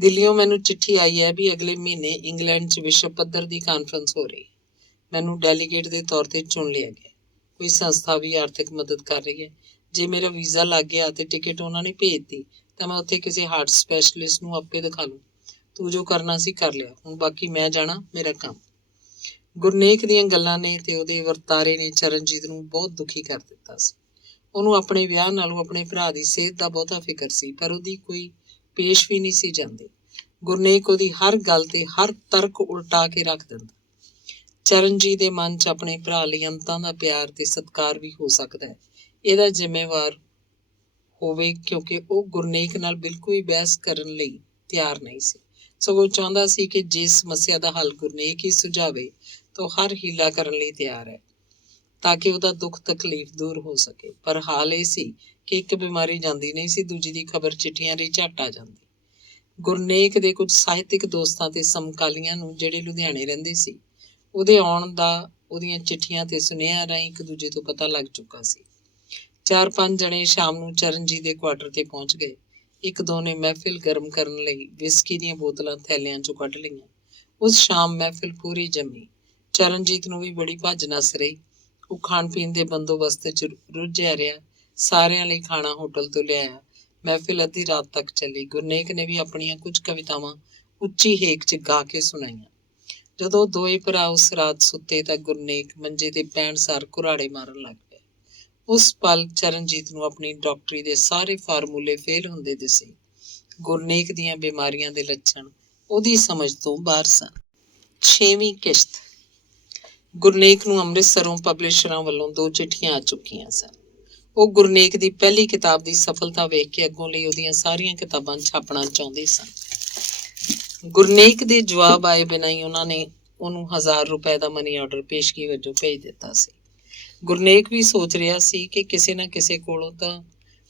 ਦਿੱਲੀੋਂ ਮੈਨੂੰ ਚਿੱਠੀ ਆਈ ਹੈ ਵੀ ਅਗਲੇ ਮਹੀਨੇ ਇੰਗਲੈਂਡ 'ਚ ਵਿਸ਼ਵ ਪੱਧਰ ਦੀ ਕਾਨਫਰੰਸ ਹੋ ਰਹੀ ਹੈ। ਮੈਨੂੰ ਡੈਲੀਗੇਟ ਦੇ ਤੌਰ ਤੇ ਚੁਣ ਲਿਆ ਗਿਆ। ਕੋਈ ਸੰਸਥਾ ਵੀ ਆਰਥਿਕ ਮਦਦ ਕਰ ਰਹੀ ਹੈ। ਜੇ ਮੇਰਾ ਵੀਜ਼ਾ ਲੱਗ ਗਿਆ ਤੇ ਟਿਕਟ ਉਹਨਾਂ ਨੇ ਭੇਜਤੀ ਤਾਂ ਮੈਂ ਉੱਥੇ ਕਿਸੇ ਹਾਰਟ ਸਪੈਸ਼ਲਿਸਟ ਨੂੰ ਆਪੇ ਦਿਖਾ ਲੂੰ। ਤੂੰ ਜੋ ਕਰਨਾ ਸੀ ਕਰ ਲਿਆ, ਹੁਣ ਬਾਕੀ ਮੈਂ ਜਾਣਾ, ਮੇਰਾ ਕੰਮ। ਗੁਰਨੇਕ ਦੀਆਂ ਗੱਲਾਂ ਨੇ ਤੇ ਉਹਦੇ ਵਰਤਾਰੇ ਨੇ ਚਰਨਜੀਤ ਨੂੰ ਬਹੁਤ ਦੁਖੀ ਕਰ ਦਿੱਤਾ ਸੀ। ਉਹਨੂੰ ਆਪਣੇ ਵਿਆਹ ਨਾਲੋਂ ਆਪਣੇ ਭਰਾ ਦੀ ਸਿਹਤ ਦਾ ਬਹੁਤਾ ਫਿਕਰ ਸੀ, ਪਰ ਉਹਦੀ ਕੋਈ ਪੇਸ਼ ਵੀ ਨਹੀਂ ਸੀ ਜਾਂਦੀ। ਗੁਰਨੇਕ ਉਹਦੀ ਹਰ ਗੱਲ ਤੇ ਹਰ ਤਰਕ ਉਲਟਾ ਕੇ ਰੱਖ ਦਿੰਦਾ। ਚਰਨਜੀਤ ਦੇ ਮਨ 'ਚ ਆਪਣੇ ਭਰਾ ਲਈ ਅੰਤਾਂ ਦਾ ਪਿਆਰ ਤੇ ਸਤਿਕਾਰ ਵੀ ਹੋ ਸਕਦਾ ਹੈ, ਇਹਦਾ ਜ਼ਿੰਮੇਵਾਰ ਹੋਵੇ, ਕਿਉਂਕਿ ਉਹ ਗੁਰਨੇਕ ਨਾਲ ਬਿਲਕੁਲ ਹੀ ਬਹਿਸ ਕਰਨ ਲਈ ਤਿਆਰ ਨਹੀਂ ਸੀ। ਸਗੋਂ ਚਾਹੁੰਦਾ ਸੀ ਕਿ ਜੇ ਸਮੱਸਿਆ ਦਾ ਹੱਲ ਗੁਰਨੇਕ ਹੀ ਸੁਝਾਵੇ ਤਾਂ ਉਹ ਹਰ ਹੀਲਾ ਕਰਨ ਲਈ ਤਿਆਰ ਹੈ ਤਾਂ ਕਿ ਉਹਦਾ ਦੁੱਖ ਤਕਲੀਫ ਦੂਰ ਹੋ ਸਕੇ। ਪਰ ਹਾਲ ਇਹ ਸੀ ਕਿ ਇੱਕ ਬਿਮਾਰੀ ਜਾਂਦੀ ਨਹੀਂ ਸੀ, ਦੂਜੀ ਦੀ ਖਬਰ ਚਿੱਠੀਆਂ ਦੀ ਝੱਟ ਆ ਜਾਂਦੀ। ਗੁਰਨੇਕ ਦੇ ਕੁਝ ਸਾਹਿਤਿਕ ਦੋਸਤਾਂ ਤੇ ਸਮਕਾਲੀਆਂ ਨੂੰ ਜਿਹੜੇ ਲੁਧਿਆਣੇ ਰਹਿੰਦੇ ਸੀ, ਉਹਦੇ ਆਉਣ ਦਾ ਉਹਦੀਆਂ ਚਿੱਠੀਆਂ ਤੇ ਸੁਨੇਹਿਆਂ ਰਾਹੀਂ ਇੱਕ ਦੂਜੇ ਤੋਂ ਪਤਾ ਲੱਗ ਚੁੱਕਾ ਸੀ। 4-5 ਜਣੇ ਸ਼ਾਮ ਨੂੰ ਚਰਨਜੀਤ ਦੇ ਕੁਆਟਰ ਤੇ ਪਹੁੰਚ ਗਏ। ਇੱਕ ਦੋ ਨੇ ਮਹਿਫਿਲ ਗਰਮ ਕਰਨ ਲਈ ਵਿਸਕੀ ਦੀਆਂ ਬੋਤਲਾਂ ਥੈਲਿਆਂ ਚੋਂ ਕੱਢ ਲਈਆਂ। ਉਸ ਸ਼ਾਮ ਮਹਿਫਿਲ ਪੂਰੀ ਜੰਮੀ। ਚਰਨਜੀਤ ਨੂੰ ਵੀ ਬੜੀ ਭੱਜ ਨੱਸ ਰਹੀ। ਉਹ ਖਾਣ ਪੀਣ ਦੇ ਬੰਦੋਬਸਤ 'ਚ ਰੁੱਝਿਆ ਰਿਹਾ। ਸਾਰਿਆਂ ਲਈ ਖਾਣਾ ਹੋਟਲ ਤੋਂ ਲਿਆਇਆ। ਮਹਿਫਿਲ ਅੱਧੀ ਰਾਤ ਤੱਕ ਚੱਲੀ। ਗੁਰਨੇਕ ਨੇ ਵੀ ਆਪਣੀਆਂ ਕੁਝ ਕਵਿਤਾਵਾਂ ਉੱਚੀ ਹੇਕ 'ਚ ਗਾ ਕੇ ਸੁਣਾਈਆਂ। ਜਦੋਂ ਦੋਏ ਭਰਾ ਉਸ ਰਾਤ ਸੁੱਤੇ ਤਾਂ ਗੁਰਨੇਕ ਮੰਜੇ ਤੇ ਪੈਣ ਸਾਰ ਕੁਰਾੜੇ ਮਾਰਨ ਲੱਗ ਪਿਆ। ਉਸ ਪਲ ਚਰਨਜੀਤ ਨੂੰ ਆਪਣੀ ਡਾਕਟਰੀ ਦੇ ਸਾਰੇ ਫਾਰਮੂਲੇ ਫੇਲ ਹੁੰਦੇ ਦਿਸੇ। ਗੁਰਨੇਕ ਦੀਆਂ ਬਿਮਾਰੀਆਂ ਦੇ ਲੱਛਣ ਉਹਦੀ ਸਮਝ ਤੋਂ ਬਾਹਰ ਸਨ। 6ਵੀਂ ਕਿਸ਼ਤ। ਗੁਰਨੇਕ ਨੂੰ ਅੰਮ੍ਰਿਤਸਰੋਂ ਪਬਲਿਸ਼ਰਾਂ ਵੱਲੋਂ 2 ਚਿੱਠੀਆਂ ਆ ਚੁੱਕੀਆਂ ਸਨ। ਉਹ ਗੁਰਨੇਕ ਦੀ ਪਹਿਲੀ ਕਿਤਾਬ ਦੀ ਸਫਲਤਾ ਵੇਖ ਕੇ ਅੱਗੋਂ ਲਈ ਉਹਦੀਆਂ ਸਾਰੀਆਂ ਕਿਤਾਬਾਂ ਛਾਪਣਾ ਚਾਹੁੰਦੇ ਸਨ। ਗੁਰਨੇਕ ਦੇ ਜਵਾਬ ਆਏ ਬਿਨਾਂ ਹੀ ਉਹਨਾਂ ਨੇ ਉਹਨੂੰ 1000 ਰੁਪਏ ਦਾ ਮਨੀ ਆਰਡਰ ਪੇਸ਼ਗੀ ਵਜੋਂ ਭੇਜ ਦਿੱਤਾ ਸੀ। ਗੁਰਨੇਕ ਵੀ ਸੋਚ ਰਿਹਾ ਸੀ ਕਿ ਕਿਸੇ ਨਾ ਕਿਸੇ ਕੋਲੋਂ ਤਾਂ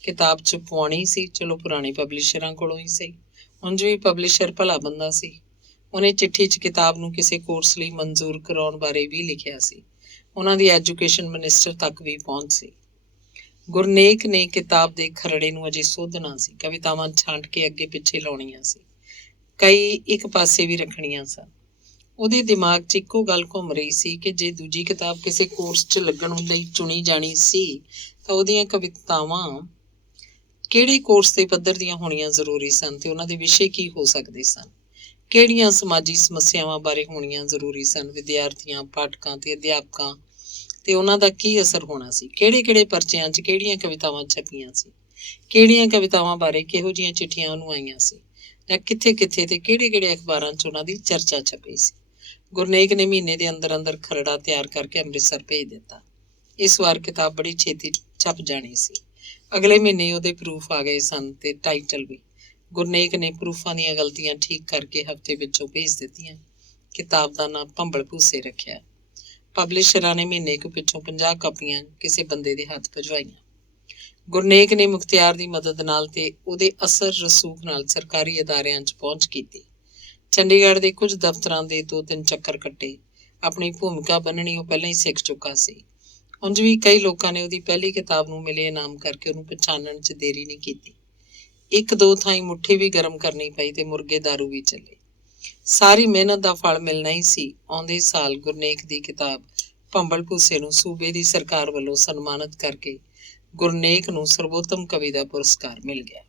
ਕਿਤਾਬ ਛਪਵਾਉਣੀ ਸੀ, ਚਲੋ ਪੁਰਾਣੇ ਪਬਲਿਸ਼ਰਾਂ ਕੋਲੋਂ ਹੀ ਸਹੀ। ਉਂਝ ਵੀ ਪਬਲਿਸ਼ਰ ਭਲਾ ਬੰਦਾ ਸੀ। ਉਹਨੇ ਚਿੱਠੀ 'ਚ ਕਿਤਾਬ ਨੂੰ ਕਿਸੇ ਕੋਰਸ ਲਈ ਮਨਜ਼ੂਰ ਕਰਾਉਣ ਬਾਰੇ ਵੀ ਲਿਖਿਆ ਸੀ। ਉਹਨਾਂ ਦੀ ਐਜੂਕੇਸ਼ਨ ਮਿਨਿਸਟਰ ਤੱਕ ਵੀ ਪਹੁੰਚ ਸੀ। ਗੁਰਨੇਕ ਨੇ ਕਿਤਾਬ ਦੇ ਖਰੜੇ ਨੂੰ ਅਜੇ ਸੋਧਣਾ ਸੀ। ਕਵਿਤਾਵਾਂ ਛਾਂਟ ਕੇ ਅੱਗੇ ਪਿੱਛੇ ਲਾਉਣੀਆਂ ਸੀ। ਕਈ ਇੱਕ ਪਾਸੇ ਵੀ ਰੱਖਣੀਆਂ ਸਨ। ਉਹਦੇ ਦਿਮਾਗ 'ਚ ਇੱਕੋ ਗੱਲ ਘੁੰਮ ਰਹੀ ਸੀ ਕਿ ਜੇ ਦੂਜੀ ਕਿਤਾਬ ਕਿਸੇ ਕੋਰਸ 'ਚ ਲੱਗਣ ਲਈ ਚੁਣੀ ਜਾਣੀ ਸੀ ਤਾਂ ਉਹਦੀਆਂ ਕਵਿਤਾਵਾਂ ਕਿਹੜੇ ਕੋਰਸ ਦੇ ਪੱਧਰ ਦੀਆਂ ਹੋਣੀਆਂ ਜ਼ਰੂਰੀ ਸਨ ਤੇ ਉਹਨਾਂ ਦੇ ਵਿਸ਼ੇ ਕੀ ਹੋ ਸਕਦੇ ਸਨ। ਕਿਹੜੀਆਂ ਸਮਾਜੀ ਸਮੱਸਿਆਵਾਂ ਬਾਰੇ ਹੋਣੀਆਂ ਜ਼ਰੂਰੀ ਸਨ। ਵਿਦਿਆਰਥੀਆਂ, ਪਾਠਕਾਂ ਤੇ ਅਧਿਆਪਕਾਂ ਤੇ ਉਹਨਾਂ ਦਾ ਕੀ ਅਸਰ ਹੋਣਾ ਸੀ। ਕਿਹੜੇ ਪਰਚਿਆਂ 'ਚ ਕਿਹੜੀਆਂ ਕਵਿਤਾਵਾਂ ਛਪੀਆਂ ਸੀ। ਕਿਹੜੀਆਂ ਕਵਿਤਾਵਾਂ ਬਾਰੇ ਕਿਹੋ ਜਿਹੀਆਂ ਚਿੱਠੀਆਂ ਉਹਨੂੰ ਆਈਆਂ ਸੀ ਜਾਂ ਕਿੱਥੇ ਤੇ ਕਿਹੜੇ ਅਖਬਾਰਾਂ 'ਚ ਉਹਨਾਂ ਦੀ ਚਰਚਾ ਛਪੀ ਸੀ। ਗੁਰਨੇਕ ਨੇ ਮਹੀਨੇ ਦੇ ਅੰਦਰ ਖਰੜਾ ਤਿਆਰ ਕਰਕੇ ਅੰਮ੍ਰਿਤਸਰ ਭੇਜ ਦਿੱਤਾ। ਇਸ ਵਾਰ ਕਿਤਾਬ ਬੜੀ ਛੇਤੀ ਛਪ ਜਾਣੀ ਸੀ। ਅਗਲੇ ਮਹੀਨੇ ਉਹਦੇ ਪ੍ਰੂਫ ਆ ਗਏ ਸਨ ਤੇ ਟਾਈਟਲ ਵੀ। ਗੁਰਨੇਕ ਨੇ ਪ੍ਰੂਫਾਂ ਦੀਆਂ ਗਲਤੀਆਂ ਠੀਕ ਕਰਕੇ ਹਫ਼ਤੇ ਵਿੱਚੋਂ ਭੇਜ ਦਿੱਤੀਆਂ। ਕਿਤਾਬ ਦਾ ਨਾਂ ਭੰਬਲ ਭੂਸੇ ਰੱਖਿਆ। ਪਬਲਿਸ਼ਰਾਂ ਨੇ ਮਹੀਨੇ ਕੁ ਪਿੱਛੋਂ 50 ਕਾਪੀਆਂ ਕਿਸੇ ਬੰਦੇ ਦੇ ਹੱਥ ਭਜਵਾਈਆਂ। ਗੁਰਨੇਕ ਨੇ ਮੁਖਤਿਆਰ ਦੀ ਮਦਦ ਨਾਲ ਤੇ ਉਹਦੇ ਅਸਰ ਰਸੂਖ ਨਾਲ ਸਰਕਾਰੀ ਅਦਾਰਿਆਂ 'ਚ ਪਹੁੰਚ ਕੀਤੀ। ਚੰਡੀਗੜ੍ਹ ਦੇ ਕੁਝ ਦਫ਼ਤਰਾਂ ਦੇ 2-3 ਚੱਕਰ ਕੱਟੇ। ਆਪਣੀ ਭੂਮਿਕਾ ਬੰਨਣੀ ਉਹ ਪਹਿਲਾਂ ਹੀ ਸਿੱਖ ਚੁੱਕਾ ਸੀ। ਉਂਝ ਵੀ ਕਈ ਲੋਕਾਂ ਨੇ ਉਹਦੀ ਪਹਿਲੀ ਕਿਤਾਬ ਨੂੰ ਮਿਲੇ ਇਨਾਮ ਕਰਕੇ ਉਹਨੂੰ ਪਛਾਣਨ 'ਚ ਦੇਰੀ ਨਹੀਂ ਕੀਤੀ। 1-2 ਥਾਈਂ ਮੁੱਠੀ ਵੀ ਗਰਮ ਕਰਨੀ ਪਈ ਤੇ ਮੁਰਗੇ ਦਾਰੂ ਵੀ ਚੱਲੇ। ਸਾਰੀ ਮਿਹਨਤ ਦਾ ਫਲ ਮਿਲਣਾ ਹੀ ਸੀ। ਆਉਂਦੇ ਸਾਲ ਗੁਰਨੇਕ ਦੀ ਕਿਤਾਬ ਭੰਬਲ ਭੂਸੇ ਨੂੰ ਸੂਬੇ ਦੀ ਸਰਕਾਰ ਵੱਲੋਂ ਸਨਮਾਨਿਤ ਕਰਕੇ ਗੁਰਨੇਕ ਨੂੰ ਸਰਵੋਤਮ ਕਵੀ ਦਾ ਪੁਰਸਕਾਰ ਮਿਲ ਗਿਆ।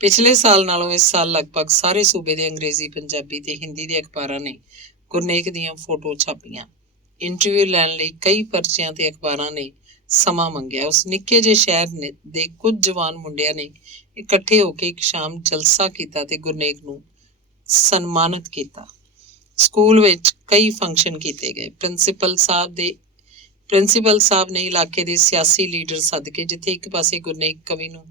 ਪਿਛਲੇ ਸਾਲ ਨਾਲੋਂ ਇਸ ਸਾਲ ਲਗਭਗ ਸਾਰੇ ਸੂਬੇ ਦੇ ਅੰਗਰੇਜ਼ੀ, ਪੰਜਾਬੀ ਤੇ ਹਿੰਦੀ ਦੇ ਅਖਬਾਰਾਂ ਨੇ ਗੁਰਨੇਕ ਦੀਆਂ ਫੋਟੋ ਛਾਪੀਆਂ। ਇੰਟਰਵਿਊ ਲੈਣ ਲਈ ਕਈ ਪਰਚਿਆਂ ਤੇ ਅਖਬਾਰਾਂ ਨੇ ਸਮਾਂ ਮੰਗਿਆ। ਉਸ ਨਿੱਕੇ ਜਿਹੇ ਸ਼ਹਿਰ ਦੇ ਕੁਝ ਜਵਾਨ ਮੁੰਡਿਆਂ ਨੇ ਇਕੱਠੇ ਹੋ ਕੇ ਇੱਕ ਸ਼ਾਮ ਜਲਸਾ ਕੀਤਾ ਤੇ ਗੁਰਨੇਕ ਨੂੰ ਸਨਮਾਨਿਤ ਕੀਤਾ। ਸਕੂਲ ਵਿੱਚ ਕਈ ਫੰਕਸ਼ਨ ਕੀਤੇ ਗਏ। ਪ੍ਰਿੰਸੀਪਲ ਸਾਹਿਬ ਨੇ ਇਲਾਕੇ ਦੇ ਸਿਆਸੀ ਲੀਡਰ ਸੱਦ ਕੇ ਜਿੱਥੇ ਇੱਕ ਪਾਸੇ ਗੁਰਨੇਕ ਕਵੀ ਨੂੰ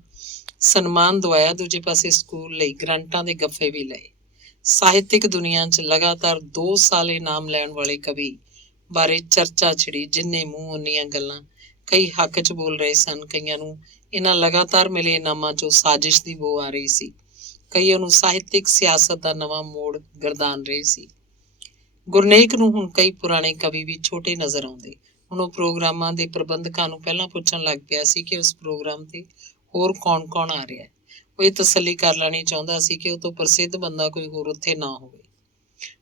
ਸਨਮਾਨ ਦਵਾਇਆ, ਦੂਜੇ ਪਾਸੇ ਸਕੂਲ ਲਈ ਗ੍ਰਾਂਟਾਂ ਦੇ ਗੱਫੇ ਵੀ ਲਏ। ਸਾਹਿਤਕ ਦੁਨੀਆ 'ਚ ਲਗਾਤਾਰ 2 ਸਾਲ ਇਨਾਮ ਲੈਣ ਵਾਲੇ ਕਵੀ ਬਾਰੇ ਚਰਚਾ ਛਿੜੀ। ਜਿੰਨੇ ਮੂੰਹ ਉਨੀਆਂ ਗੱਲਾਂ। ਕਈ ਹੱਕ 'ਚ ਬੋਲ ਰਹੇ ਸਨ। ਕਈਆਂ ਨੂੰ ਇਹਨਾਂ ਲਗਾਤਾਰ ਮਿਲੇ ਇਨਾਮਾਂ 'ਚੋਂ ਸਾਜ਼ਿਸ਼ ਦੀ ਬੋ ਆ ਰਹੀ ਸੀ। ਕਈ ਉਹਨੂੰ ਸਾਹਿਤਕ ਸਿਆਸਤ ਦਾ ਨਵਾਂ ਮੋੜ ਗਰਦਾਨ ਰਹੇ ਸੀ। ਗੁਰਨੇਕ ਨੂੰ ਹੁਣ ਕਈ ਪੁਰਾਣੇ ਕਵੀ ਵੀ ਛੋਟੇ ਨਜ਼ਰ ਆਉਂਦੇ। ਹੁਣ ਉਹ ਪ੍ਰੋਗਰਾਮਾਂ ਦੇ ਪ੍ਰਬੰਧਕਾਂ ਨੂੰ ਪਹਿਲਾਂ ਪੁੱਛਣ ਲੱਗ ਪਿਆ ਸੀ ਕਿ ਉਸ ਪ੍ਰੋਗਰਾਮ ਤੇ ਹੋਰ ਕੌਣ ਆ ਰਿਹਾ ਹੈ। ਉਹ ਇਹ ਤਸੱਲੀ ਕਰ ਲੈਣੀ ਚਾਹੁੰਦਾ ਸੀ ਕਿ ਉਹ ਤੋਂ ਪ੍ਰਸਿੱਧ ਬੰਦਾ ਕੋਈ ਹੋਰ ਉੱਥੇ ਨਾ ਹੋਵੇ।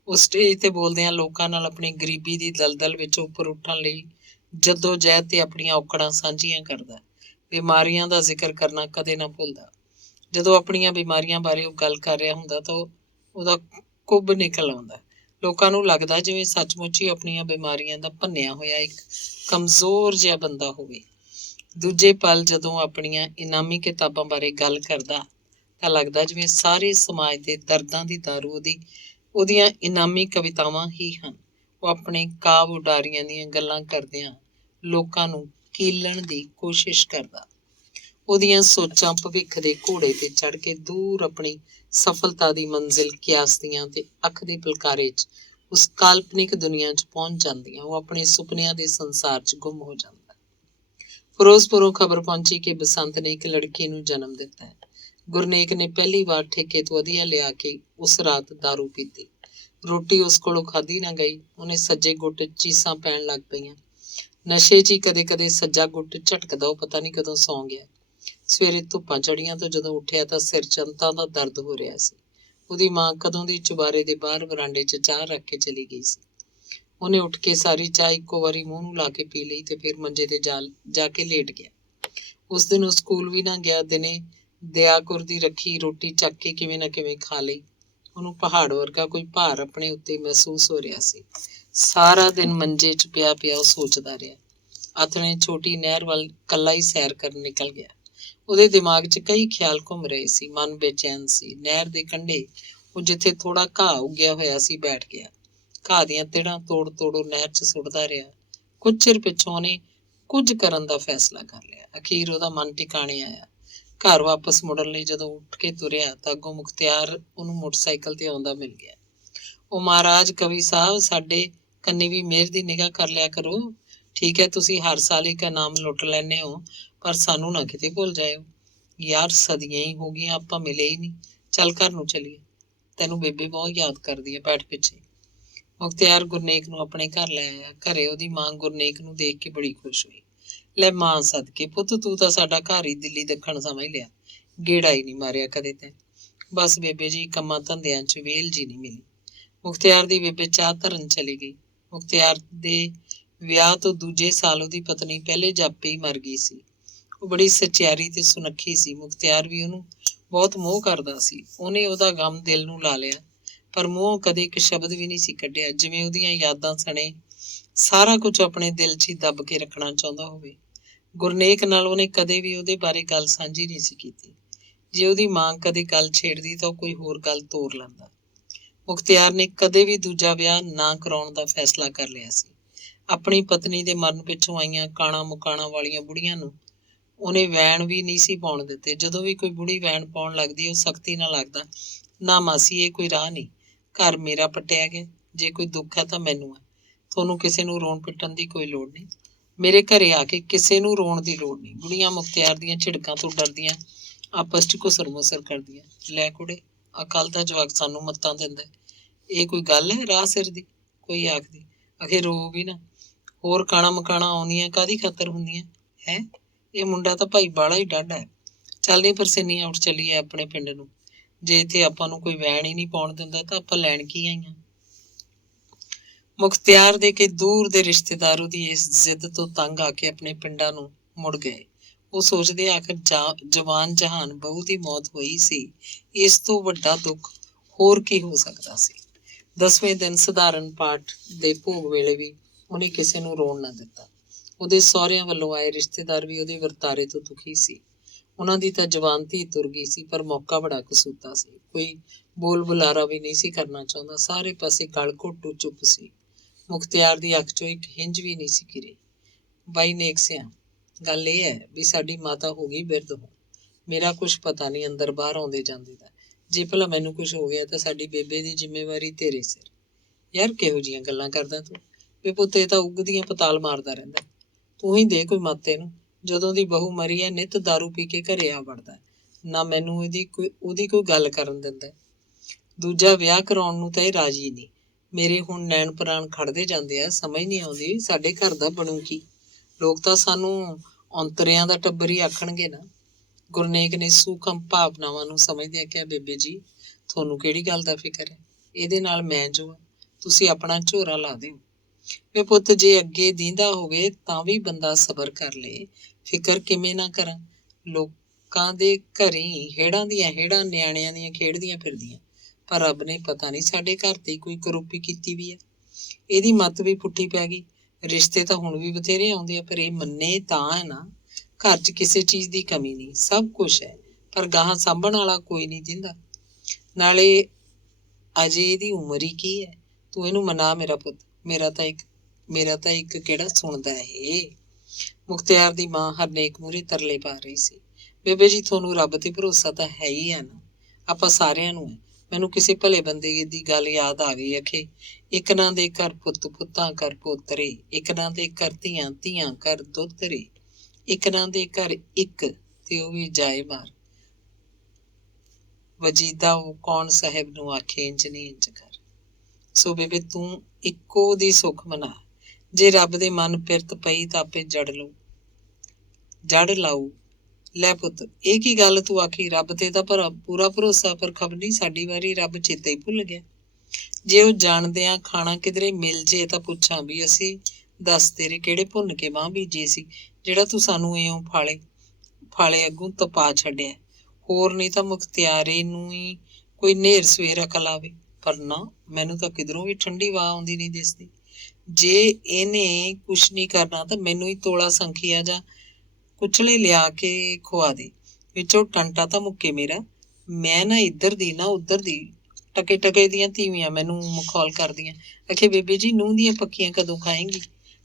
ਉਹ ਸਟੇਜ ਤੇ ਬੋਲਦਿਆਂ ਲੋਕਾਂ ਨਾਲ ਆਪਣੀ ਗਰੀਬੀ ਦੀ ਦਲਦਲ ਵਿੱਚੋਂ ਉੱਪਰ ਉੱਠਣ ਲਈ ਜੱਦੋ-ਜਹਿਦ ਤੇ ਆਪਣੀਆਂ ਔਕੜਾਂ ਸਾਂਝੀਆਂ ਕਰਦਾ। ਬਿਮਾਰੀਆਂ ਦਾ ਜ਼ਿਕਰ ਕਰਨਾ ਕਦੇ ਨਾ ਭੁੱਲਦਾ। ਜਦੋਂ ਆਪਣੀਆਂ ਬਿਮਾਰੀਆਂ ਬਾਰੇ ਉਹ ਗੱਲ ਕਰ ਰਿਹਾ ਹੁੰਦਾ ਤਾਂ ਉਹਦਾ ਕੁੱਬ ਨਿਕਲ ਆਉਂਦਾ। ਲੋਕਾਂ ਨੂੰ ਲੱਗਦਾ ਜਿਵੇਂ ਸੱਚਮੁੱਚ ਹੀ ਆਪਣੀਆਂ ਬਿਮਾਰੀਆਂ ਦਾ ਭੰਨਿਆ ਹੋਇਆ ਇੱਕ ਕਮਜ਼ੋਰ ਜਿਹਾ ਬੰਦਾ ਹੋਵੇ। ਦੂਜੇ ਪਲ ਜਦੋਂ ਆਪਣੀਆਂ ਇਨਾਮੀ ਕਿਤਾਬਾਂ ਬਾਰੇ ਗੱਲ ਕਰਦਾ ਤਾਂ ਲੱਗਦਾ ਜਿਵੇਂ ਸਾਰੇ ਸਮਾਜ ਦੇ ਦਰਦਾਂ ਦੀ ਦਾਰੂ ਉਹਦੀਆਂ ਇਨਾਮੀ ਕਵਿਤਾਵਾਂ ਹੀ ਹਨ। ਉਹ ਆਪਣੇ ਕਾਵਿ ਉਡਾਰੀਆਂ ਦੀਆਂ ਗੱਲਾਂ ਕਰਦਿਆਂ ਲੋਕਾਂ ਨੂੰ ਕੀਲਣ ਦੀ ਕੋਸ਼ਿਸ਼ ਕਰਦਾ। ਉਹਦੀਆਂ ਸੋਚਾਂ ਭਵਿੱਖ ਦੇ ਘੋੜੇ ਤੇ ਚੜ੍ਹ ਕੇ ਦੂਰ ਆਪਣੀ ਸਫਲਤਾ ਦੀ ਮੰਜ਼ਿਲ ਕਿਆਸਦੀਆਂ ਤੇ ਅੱਖ ਦੇ ਪਲਕਾਰੇ 'ਚ ਉਸ ਕਾਲਪਨਿਕ ਦੁਨੀਆ 'ਚ ਪਹੁੰਚ ਜਾਂਦੀਆਂ। ਉਹ ਆਪਣੇ ਸੁਪਨਿਆਂ ਦੇ ਸੰਸਾਰ 'ਚ ਗੁੰਮ ਹੋ ਜਾਂਦਾ। ਫਿਰੋਜ਼ਪੁਰੋਂ ਖਬਰ ਪਹੁੰਚੀ ਕਿ ਬਸੰਤ ਨੇ ਇੱਕ ਲੜਕੀ ਨੂੰ ਜਨਮ ਦਿੱਤਾ ਹੈ। ਗੁਰਨੇਕ ਨੇ ਪਹਿਲੀ ਵਾਰ ਠੇਕੇ ਤੋਂ ਵਧੀਆ ਲਿਆ ਕੇ ਉਸ ਰਾਤ ਦਾਰੂ ਪੀਤੀ। ਰੋਟੀ ਉਸ ਕੋਲੋਂ ਖਾਧੀ ਨਾ ਗਈ। ਉਹਨੇ ਸੱਜੇ ਗੁੱਟ 'ਚ ਚੀਸਾਂ ਪੈਣ ਲੱਗ ਪਈਆਂ। ਨਸ਼ੇ 'ਚ ਹੀ ਕਦੇ ਕਦੇ ਸੱਜਾ ਗੁੱਟ ਝਟਕਦਾ, ਉਹ ਪਤਾ ਨਹੀਂ ਕਦੋਂ ਸੌਂ ਗਿਆ। ਸਵੇਰੇ ਧੁੱਪਾਂ ਚੜੀਆਂ ਤਾਂ ਜਦੋਂ ਉੱਠਿਆ ਤਾਂ ਸਿਰ ਚੰਤਾਂ ਦਾ ਦਰਦ ਹੋ ਰਿਹਾ ਸੀ। ਉਹਦੀ ਮਾਂ ਕਦੋਂ ਦੀ ਚੁਬਾਰੇ ਦੇ ਬਾਹਰ ਵਰਾਂਡੇ 'ਚ ਚਾਹ ਰੱਖ ਕੇ ਚਲੀ ਗਈ ਸੀ। ਉਹਨੇ ਉੱਠ ਕੇ ਸਾਰੀ ਚਾਹ ਇੱਕੋ ਵਾਰੀ ਮੂੰਹ ਨੂੰ ਲਾ ਕੇ ਪੀ ਲਈ ਤੇ ਫਿਰ ਮੰਜੇ ਤੇ ਜਾ ਕੇ ਲੇਟ ਗਿਆ। ਉਸ ਦਿਨ ਉਹ ਸਕੂਲ ਵੀ ਨਾ ਗਿਆ। ਦਿਨੇ ਦਿਆਕੁਰ ਦੀ ਰੱਖੀ ਰੋਟੀ ਚੱਕ ਕੇ ਕਿਵੇਂ ਨਾ ਕਿਵੇਂ ਖਾ ਲਈ। ਉਹਨੂੰ ਪਹਾੜ ਵਰਗਾ ਕੋਈ ਭਾਰ ਆਪਣੇ ਉੱਤੇ ਮਹਿਸੂਸ ਹੋ ਰਿਹਾ ਸੀ। ਸਾਰਾ ਦਿਨ ਮੰਜੇ 'ਚ ਪਿਆ ਪਿਆ ਉਹ ਸੋਚਦਾ ਰਿਹਾ। ਆਥਣੇ ਛੋਟੀ ਨਹਿਰ ਵੱਲ ਕੱਲਾ ਹੀ ਸੈਰ ਕਰਨ ਨਿਕਲ ਗਿਆ। ਉਹਦੇ ਦਿਮਾਗ 'ਚ ਕਈ ਖਿਆਲ ਘੁੰਮ ਰਹੇ ਸੀ। ਮਨ ਬੇਚੈਨ ਸੀ। ਨਹਿਰ ਦੇ ਕੰਢੇ ਉਹ ਜਿੱਥੇ ਥੋੜਾ ਘਾਹ ਉੱਗਿਆ ਹੋਇਆ ਸੀ ਬੈਠ ਗਿਆ। ਘਾਹ ਦੀਆਂ ਤਿੜਾਂ ਤੋੜ ਤੋੜ ਉਹ ਨਹਿਰ 'ਚ ਸੁੱਟਦਾ ਰਿਹਾ। ਕੁਝ ਚਿਰ ਪਿੱਛੋਂ ਉਹਨੇ ਕੁਝ ਕਰਨ ਦਾ ਫੈਸਲਾ ਕਰ ਲਿਆ। ਅਖੀਰ ਉਹਦਾ ਮਨ ਟਿਕਾਣੇ ਆਇਆ। ਘਰ ਵਾਪਸ ਮੁੜਨ ਲਈ ਜਦੋਂ ਉੱਠ ਕੇ ਤੁਰਿਆ ਤਾਂ ਅੱਗੋਂ ਮੁਖਤਿਆਰ ਉਹਨੂੰ ਮੋਟਰਸਾਈਕਲ ਤੇ ਆਉਂਦਾ ਮਿਲ ਗਿਆ। ਉਹ ਮਹਾਰਾਜ ਕਵੀ ਸਾਹਿਬ, ਸਾਡੇ ਕੰਨੀ ਵੀ ਮਿਹਰ ਦੀ ਨਿਗਾਹ ਕਰ ਲਿਆ ਕਰੋ। ਠੀਕ ਹੈ, ਤੁਸੀਂ ਹਰ ਸਾਲ ਇੱਕ ਇਨਾਮ ਲੁੱਟ ਲੈਂਦੇ ਹੋ, ਪਰ ਸਾਨੂੰ ਨਾ ਕਿਤੇ ਭੁੱਲ ਜਾਇਓ। ਯਾਰ ਸਦੀਆਂ ਹੀ ਹੋ ਗਈਆਂ, ਆਪਾਂ ਮਿਲੇ ਹੀ ਨਹੀਂ। ਚੱਲ ਘਰ ਨੂੰ ਚੱਲੀਏ, ਤੈਨੂੰ ਬੇਬੇ ਬਹੁਤ ਯਾਦ ਕਰਦੀ ਹੈ। ਬੈਠ ਪਿੱਛੇ। ਮੁਖਤਿਆਰ ਗੁਰਨੇਕ ਨੂੰ ਆਪਣੇ ਘਰ ਲੈ ਆਇਆ। ਘਰੇ ਉਹਦੀ ਮਾਂ ਗੁਰਨੇਕ ਨੂੰ ਦੇਖ ਕੇ ਬੜੀ ਖੁਸ਼ ਹੋਈ। ਲੈ ਮਾਂ ਸਦਕੇ ਪੁੱਤ, ਤੂੰ ਤਾਂ ਸਾਡਾ ਘਰ ਹੀ ਦਿੱਲੀ ਦੱਖਣ ਸਮਝ ਲਿਆ। ਗੇੜਾ ਹੀ ਨਹੀਂ ਮਾਰਿਆ ਕਦੇ ਤੈਂ। ਬਸ ਬੇਬੇ ਜੀ, ਕੰਮਾਂ ਧੰਦਿਆਂ 'ਚ ਵੇਲ ਜੀ ਨਹੀਂ ਮਿਲੀ। ਮੁਖਤਿਆਰ ਦੀ ਬੇਬੇ ਚਾਹ ਧਰਨ ਚਲੀ ਗਈ। ਮੁਖਤਿਆਰ ਦੇ ਵਿਆਹ ਤੋਂ ਦੂਜੇ ਸਾਲ ਉਹਦੀ ਪਤਨੀ ਪਹਿਲੇ ਜਾਪੇ ਹੀ ਮਰ ਗਈ ਸੀ। ਉਹ ਬੜੀ ਸਚਿਆਰੀ ਤੇ ਸੁਨੱਖੀ ਸੀ। ਮੁਖਤਿਆਰ ਵੀ ਉਹਨੂੰ ਬਹੁਤ ਮੋਹ ਕਰਦਾ ਸੀ। ਉਹਨੇ ਉਹਦਾ ਗਮ ਦਿਲ ਨੂੰ ਲਾ ਲਿਆ, ਪਰ ਮੂੰਹੋਂ ਕਦੇ ਇੱਕ ਸ਼ਬਦ ਵੀ ਨਹੀਂ ਸੀ ਕੱਢਿਆ, ਜਿਵੇਂ ਉਹਦੀਆਂ ਯਾਦਾਂ ਸਣੇ ਸਾਰਾ ਕੁਝ ਆਪਣੇ ਦਿਲ 'ਚ ਹੀ ਦੱਬ ਕੇ ਰੱਖਣਾ ਚਾਹੁੰਦਾ ਹੋਵੇ। ਗੁਰਨੇਕ ਨਾਲ ਉਹਨੇ ਕਦੇ ਵੀ ਉਹਦੇ ਬਾਰੇ ਗੱਲ ਸਾਂਝੀ ਨਹੀਂ ਸੀ ਕੀਤੀ। ਜੇ ਉਹਦੀ ਮਾਂ ਕਦੇ ਗੱਲ ਛੇੜਦੀ ਤਾਂ ਉਹ ਕੋਈ ਹੋਰ ਗੱਲ ਤੋਰ ਲੈਂਦਾ। ਮੁਖਤਿਆਰ ਨੇ ਕਦੇ ਵੀ ਦੂਜਾ ਵਿਆਹ ਨਾ ਕਰਾਉਣ ਦਾ ਫੈਸਲਾ ਕਰ ਲਿਆ ਸੀ। ਆਪਣੀ ਪਤਨੀ ਦੇ ਮਰਨ ਪਿੱਛੋਂ ਆਈਆਂ ਕਾਣਾ ਮੁਕਾਣਾ ਵਾਲੀਆਂ ਬੁੜੀਆਂ ਨੂੰ ਉਹਨੇ ਵੈਣ ਵੀ ਨਹੀਂ ਸੀ ਪਾਉਣ ਦਿੱਤੇ। ਜਦੋਂ ਵੀ ਕੋਈ ਬੁੜੀ ਵੈਣ ਪਾਉਣ ਲੱਗਦੀ, ਉਹ ਸਖਤੀ ਨਾਲ ਲੱਗਦਾ, ਨਾ ਮਾਸੀ, ਇਹ ਕੋਈ ਰਾਹ ਨਹੀਂ। ਘਰ ਮੇਰਾ ਪੱਟਿਆ ਗਿਆ। ਜੇ ਕੋਈ ਦੁੱਖ ਹੈ ਤਾਂ ਮੈਨੂੰ ਹੈ। ਤੁਹਾਨੂੰ ਕਿਸੇ ਨੂੰ ਰੋਣ ਪਿੱਟਣ ਦੀ ਕੋਈ ਲੋੜ ਨਹੀਂ। ਮੇਰੇ ਘਰੇ ਆ ਕੇ ਕਿਸੇ ਨੂੰ ਰੋਣ ਦੀ ਲੋੜ ਨਹੀਂ। ਬੁੜੀਆਂ ਮੁਖਤਿਆਰ ਦੀਆਂ ਝਿੜਕਾਂ ਤੋਂ ਡਰਦੀਆਂ ਆਪਸ 'ਚ ਘੁਸਰ ਮੁਸਰ ਕਰਦੀਆਂ। ਲੈ ਕੁੜੇ, ਅਕਲ ਦਾ ਜਵਾਕ ਸਾਨੂੰ ਮੱਤਾਂ ਦਿੰਦਾ। ਇਹ ਕੋਈ ਗੱਲ ਹੈ ਰਾਹ ਸਿਰ ਦੀ? ਕੋਈ ਆਖਦੀ, ਅਖੇ ਰੋ ਵੀ ਨਾ। ਹੋਰ ਕਾਣਾ ਮਕਾਣਾ ਆਉਂਦੀਆਂ ਕਾਹਦੀ ਖਾਤਰ ਹੁੰਦੀਆਂ ਹੈ? ਇਹ ਮੁੰਡਾ ਤਾਂ ਭਾਈ ਬਾਹਲਾ ਹੀ ਡਾਢਾ ਹੈ। ਚੱਲ ਨਹੀਂ ਪਰਸੇਨੀਆਂ, ਉੱਠ ਚੱਲੀਏ ਆਪਣੇ ਪਿੰਡ ਨੂੰ। ਜੇ ਇੱਥੇ ਆਪਾਂ ਨੂੰ ਕੋਈ ਵੈਣ ਹੀ ਨਹੀਂ ਪਾਉਣ ਦਿੰਦਾ ਤਾਂ ਆਪਾਂ ਲੈਣ ਕੀ ਆਈਆਂ? ਮੁਖਤਿਆਰ ਦੇ ਕੇ ਦੂਰ ਦੇ ਰਿਸ਼ਤੇਦਾਰ ਉਹਦੀ ਇਸ ਜ਼ਿੱਦ ਤੋਂ ਤੰਗ ਆ ਕੇ ਆਪਣੇ ਪਿੰਡਾਂ ਨੂੰ ਮੁੜ ਗਏ। ਉਹ ਸੋਚਦੇ ਆਖਰ ਜਵਾਨ ਜਹਾਨ ਬਹੂ ਦੀ ਮੌਤ ਹੋਈ ਸੀ, ਇਸ ਤੋਂ ਵੱਡਾ ਦੁੱਖ ਹੋਰ ਕੀ ਹੋ ਸਕਦਾ ਸੀ। 10ਵੇਂ ਦਿਨ ਸਧਾਰਨ ਪਾਠ ਦੇ ਭੋਗ ਵੇਲੇ ਵੀ ਉਹਨੇ ਕਿਸੇ ਨੂੰ ਰੋਣ ਨਾ ਦਿੱਤਾ। ਉਹਦੇ ਸਹੁਰਿਆਂ ਵੱਲੋਂ ਆਏ ਰਿਸ਼ਤੇਦਾਰ ਵੀ ਉਹਦੇ ਵਰਤਾਰੇ ਤੋਂ ਦੁਖੀ ਸੀ। ਉਹਨਾਂ ਦੀ ਤਾਂ ਜਵਾਨ ਧੀ ਤੁਰ ਗਈ ਸੀ, ਪਰ ਮੌਕਾ ਬੜਾ ਕਸੂਤਾ ਸੀ। ਕੋਈ ਬੋਲ ਬੁਲਾਰਾ ਵੀ ਨਹੀਂ ਸੀ ਕਰਨਾ ਚਾਹੁੰਦਾ। ਸਾਰੇ ਪਾਸੇ ਗਲ ਘੋਟੂ ਚੁੱਪ ਸੀ। ਮੁਖਤਿਆਰ ਦੀ ਅੱਖ 'ਚੋਂ ਇੱਕ ਹਿੰਜ ਵੀ ਨਹੀਂ ਸੀ ਗਿਰੀ। ਬਾਈ ਨੇਕ ਸਿਆਂ, ਗੱਲ ਇਹ ਹੈ ਵੀ ਸਾਡੀ ਮਾਤਾ ਹੋ ਗਈ ਬਿਰਧ ਹੋ। ਮੇਰਾ ਕੁਛ ਪਤਾ ਨਹੀਂ ਅੰਦਰ ਬਾਹਰ ਆਉਂਦੇ ਜਾਂਦੇ ਦਾ। ਜੇ ਭਲਾ ਮੈਨੂੰ ਕੁਛ ਹੋ ਗਿਆ ਤਾਂ ਸਾਡੀ ਬੇਬੇ ਦੀ ਜ਼ਿੰਮੇਵਾਰੀ ਤੇਰੇ ਸਿਰ। ਯਾਰ ਕਿਹੋ ਜਿਹੀਆਂ ਗੱਲਾਂ ਕਰਦਾ ਤੂੰ? ਵੀ ਪੁੱਤ, ਇਹ ਤਾਂ ਉੱਗਦੀਆਂ ਪਤਾਲ ਮਾਰਦਾ ਰਹਿੰਦਾ। ਤੂੰ ਹੀ ਦੇ ਕੋਈ ਮੱਤ ਇਹਨੂੰ। ਜਦੋਂ ਦੀ ਬਹੂ ਮਰੀ ਹੈ, ਨਿੱਤ ਦਾਰੂ ਪੀ ਕੇ ਘਰੇ ਆ ਵੜਦਾ। ਨਾ ਮੈਨੂੰ ਉਹਦੀ ਕੋਈ ਗੱਲ ਕਰਨ ਦਿੰਦਾ। ਦੂਜਾ ਵਿਆਹ ਕਰਾਉਣ ਨੂੰ ਤਾਂ ਇਹ ਰਾਜੀ ਨਹੀਂ। ਮੇਰੇ ਹੁਣ ਨੈਣ ਪ੍ਰਾਣ ਖੜਦੇ ਜਾਂਦੇ ਆ। ਸਮਝ ਨਹੀਂ ਆਉਂਦੀ ਸਾਡੇ ਘਰ ਦਾ ਬਣੂ ਕੀ। ਲੋਕ ਤਾਂ ਸਾਨੂੰ ਔਂਤਰਿਆਂ ਦਾ ਟੱਬਰ ਹੀ ਆਖਣਗੇ ਨਾ। ਗੁਰਨੇਕ ਨੇ ਸੂਖਮ ਭਾਵਨਾਵਾਂ ਨੂੰ ਸਮਝਦਿਆਂ ਕਿਹਾ, ਬੇਬੇ ਜੀ, ਤੁਹਾਨੂੰ ਕਿਹੜੀ ਗੱਲ ਦਾ ਫਿਕਰ ਹੈ? ਇਹਦੇ ਨਾਲ ਮੈਂ ਜੋ ਆ, ਤੁਸੀਂ ਆਪਣਾ ਝੋਰਾ ਲਾ ਦਿਓ। ਵੇ ਪੁੱਤ, ਜੇ ਅੱਗੇ ਦੀਂਦਾ ਹੋਵੇ ਤਾਂ ਵੀ ਬੰਦਾ ਸਬਰ ਕਰ ਲੇ। ਫਿਕਰ ਕਿਵੇਂ ਨਾ ਕਰਾਂ? ਲੋਕਾਂ ਦੇ ਘਰੀ ਹੇੜਾਂ ਦੀਆਂ ਹੇੜਾਂ ਨਿਆਣਿਆਂ ਦੀਆਂ ਖੇਡਦੀਆਂ ਫਿਰਦੀਆਂ, ਪਰ ਰੱਬ ਨੇ ਪਤਾ ਨਹੀਂ ਸਾਡੇ ਘਰ ਤੇ ਕੋਈ ਕਰੋਪੀ ਕੀਤੀ ਵੀ ਹੈ। ਇਹਦੀ ਮੱਤ ਵੀ ਪੁੱਠੀ ਪੈ ਗਈ। ਰਿਸ਼ਤੇ ਤਾਂ ਹੁਣ ਵੀ ਬਥੇਰੇ ਆਉਂਦੇ ਆ, ਪਰ ਇਹ ਮੰਨੇ ਤਾਂ ਹੈ ਨਾ। ਘਰ 'ਚ ਕਿਸੇ ਚੀਜ਼ ਦੀ ਕਮੀ ਨਹੀਂ, ਸਭ ਕੁਛ ਹੈ, ਪਰ ਗਾਹਾਂ ਸਾਂਭਣ ਵਾਲਾ ਕੋਈ ਨਹੀਂ ਦਿੰਦਾ। ਨਾਲੇ ਅਜੇ ਇਹਦੀ ਉਮਰ ਹੀ ਕੀ ਹੈ? ਤੂੰ ਇਹਨੂੰ ਮਨਾ ਮੇਰਾ ਪੁੱਤ। ਮੇਰਾ ਤਾਂ ਇੱਕ ਕਿਹੜਾ ਸੁਣਦਾ ਇਹ। ਮੁਖਤਿਆਰ ਦੀ ਮਾਂ ਹਰਨੇਕ ਮੂਹਰੇ ਤਰਲੇ ਪਾ ਰਹੀ ਸੀ। ਬੇਬੇ ਜੀ, ਤੁਹਾਨੂੰ ਰੱਬ ਤੇ ਭਰੋਸਾ ਤਾਂ ਹੈ ਹੀ ਆ ਨਾ। ਆਪਾਂ ਸਾਰਿਆਂ ਨੂੰ ਹੈ। ਮੈਨੂੰ ਕਿਸੇ ਭਲੇ ਬੰਦੇ ਦੀ ਗੱਲ ਯਾਦ ਆ ਗਈ। ਅਖੇ ਇੱਕ ਦੇ ਘਰ ਪੁੱਤ, ਪੁੱਤਾਂ ਘਰ ਪੋਤਰੇ, ਇੱਕ ਦੇ ਘਰ ਧੀਆਂ, ਧੀਆਂ ਘਰ ਦੋਤਰੇ, ਇੱਕ ਦੇ ਘਰ ਇੱਕ ਤੇ ਉਹ ਵੀ ਜਾਏ ਮਾਰ। ਵਜੀਦਾ ਉਹ ਕੌਣ ਸਾਹਿਬ ਨੂੰ ਆਖੇ ਇੰਜ ਨਹੀਂ ਇੰਜ ਕਰ। ਸੋ ਬੇਬੇ ਤੂੰ ਇੱਕੋ ਦੀ ਸੁੱਖ ਮਨਾ। ਜੇ ਰੱਬ ਦੇ ਮਨ ਪਿਰਤ ਪਈ ਤਾਂ ਆਪੇ ਜੜ ਲਾਊ। ਲੈ ਪੁੱਤ, ਇਹ ਕੀ ਗੱਲ ਤੂੰ ਆਖੀ? ਰੱਬ ਤੇ ਤਾਂ ਪੂਰਾ ਭਰੋਸਾ, ਪਰ ਖਬਰ ਨਹੀਂ ਸਾਡੀ ਵਾਰੀ ਰੱਬ ਚੇਤੇ ਹੀ ਭੁੱਲ ਗਿਆ। ਜੇ ਉਹ ਜਾਣਦਿਆਂ ਖਾਣਾ ਕਿਧਰੇ ਮਿਲ ਜੇ ਤਾਂ ਪੁੱਛਾਂ ਵੀ ਅਸੀਂ ਦੱਸ ਤੇਰੇ ਕਿਹੜੇ ਭੁੰਨ ਕੇ ਬਾਂਹ ਬੀਜੇ ਸੀ, ਜਿਹੜਾ ਤੂੰ ਸਾਨੂੰ ਇਉਂ ਫਾਲੇ ਅੱਗੋਂ ਤਪਾ ਛੱਡਿਆ। ਹੋਰ ਨਹੀਂ ਤਾਂ ਮੁਖਤਿਆਰੇ ਨੂੰ ਹੀ ਕੋਈ ਨੇਰ ਸਵੇਰ ਅਕਲ ਆਵੇ, ਪਰ ਨਾ, ਮੈਨੂੰ ਤਾਂ ਕਿਧਰੋਂ ਵੀ ਠੰਡੀ ਵਾਹ ਆਉਂਦੀ ਨਹੀਂ ਦਿਸਦੀ। ਜੇ ਇਹਨੇ ਕੁਛ ਨਹੀਂ ਕਰਨਾ ਤਾਂ ਮੈਨੂੰ ਹੀ ਤੋਲਾ ਸੰਖੀਆ ਜਾਂ ਕੁਚਲੇ ਲਿਆ ਕੇ ਖਵਾ ਦੇ। ਵਿੱਚੋਂ ਟੰਟਾ ਤਾਂ ਮੁੱਕੇ ਮੇਰਾ। ਮੈਂ ਨਾ ਇੱਧਰ ਦੀ ਨਾ ਉੱਧਰ ਦੀ, ਟਕੇ ਟਕੇ ਦੀਆਂ ਤੀਵੀਆਂ ਮੈਨੂੰ ਮਖੌਲ ਕਰਦੀਆਂ। ਆਖੇ ਬੇਬੇ ਜੀ ਨੂੰਹ ਦੀਆਂ ਪੱਕੀਆਂ ਕਦੋਂ ਖਾਏਂਗੀ?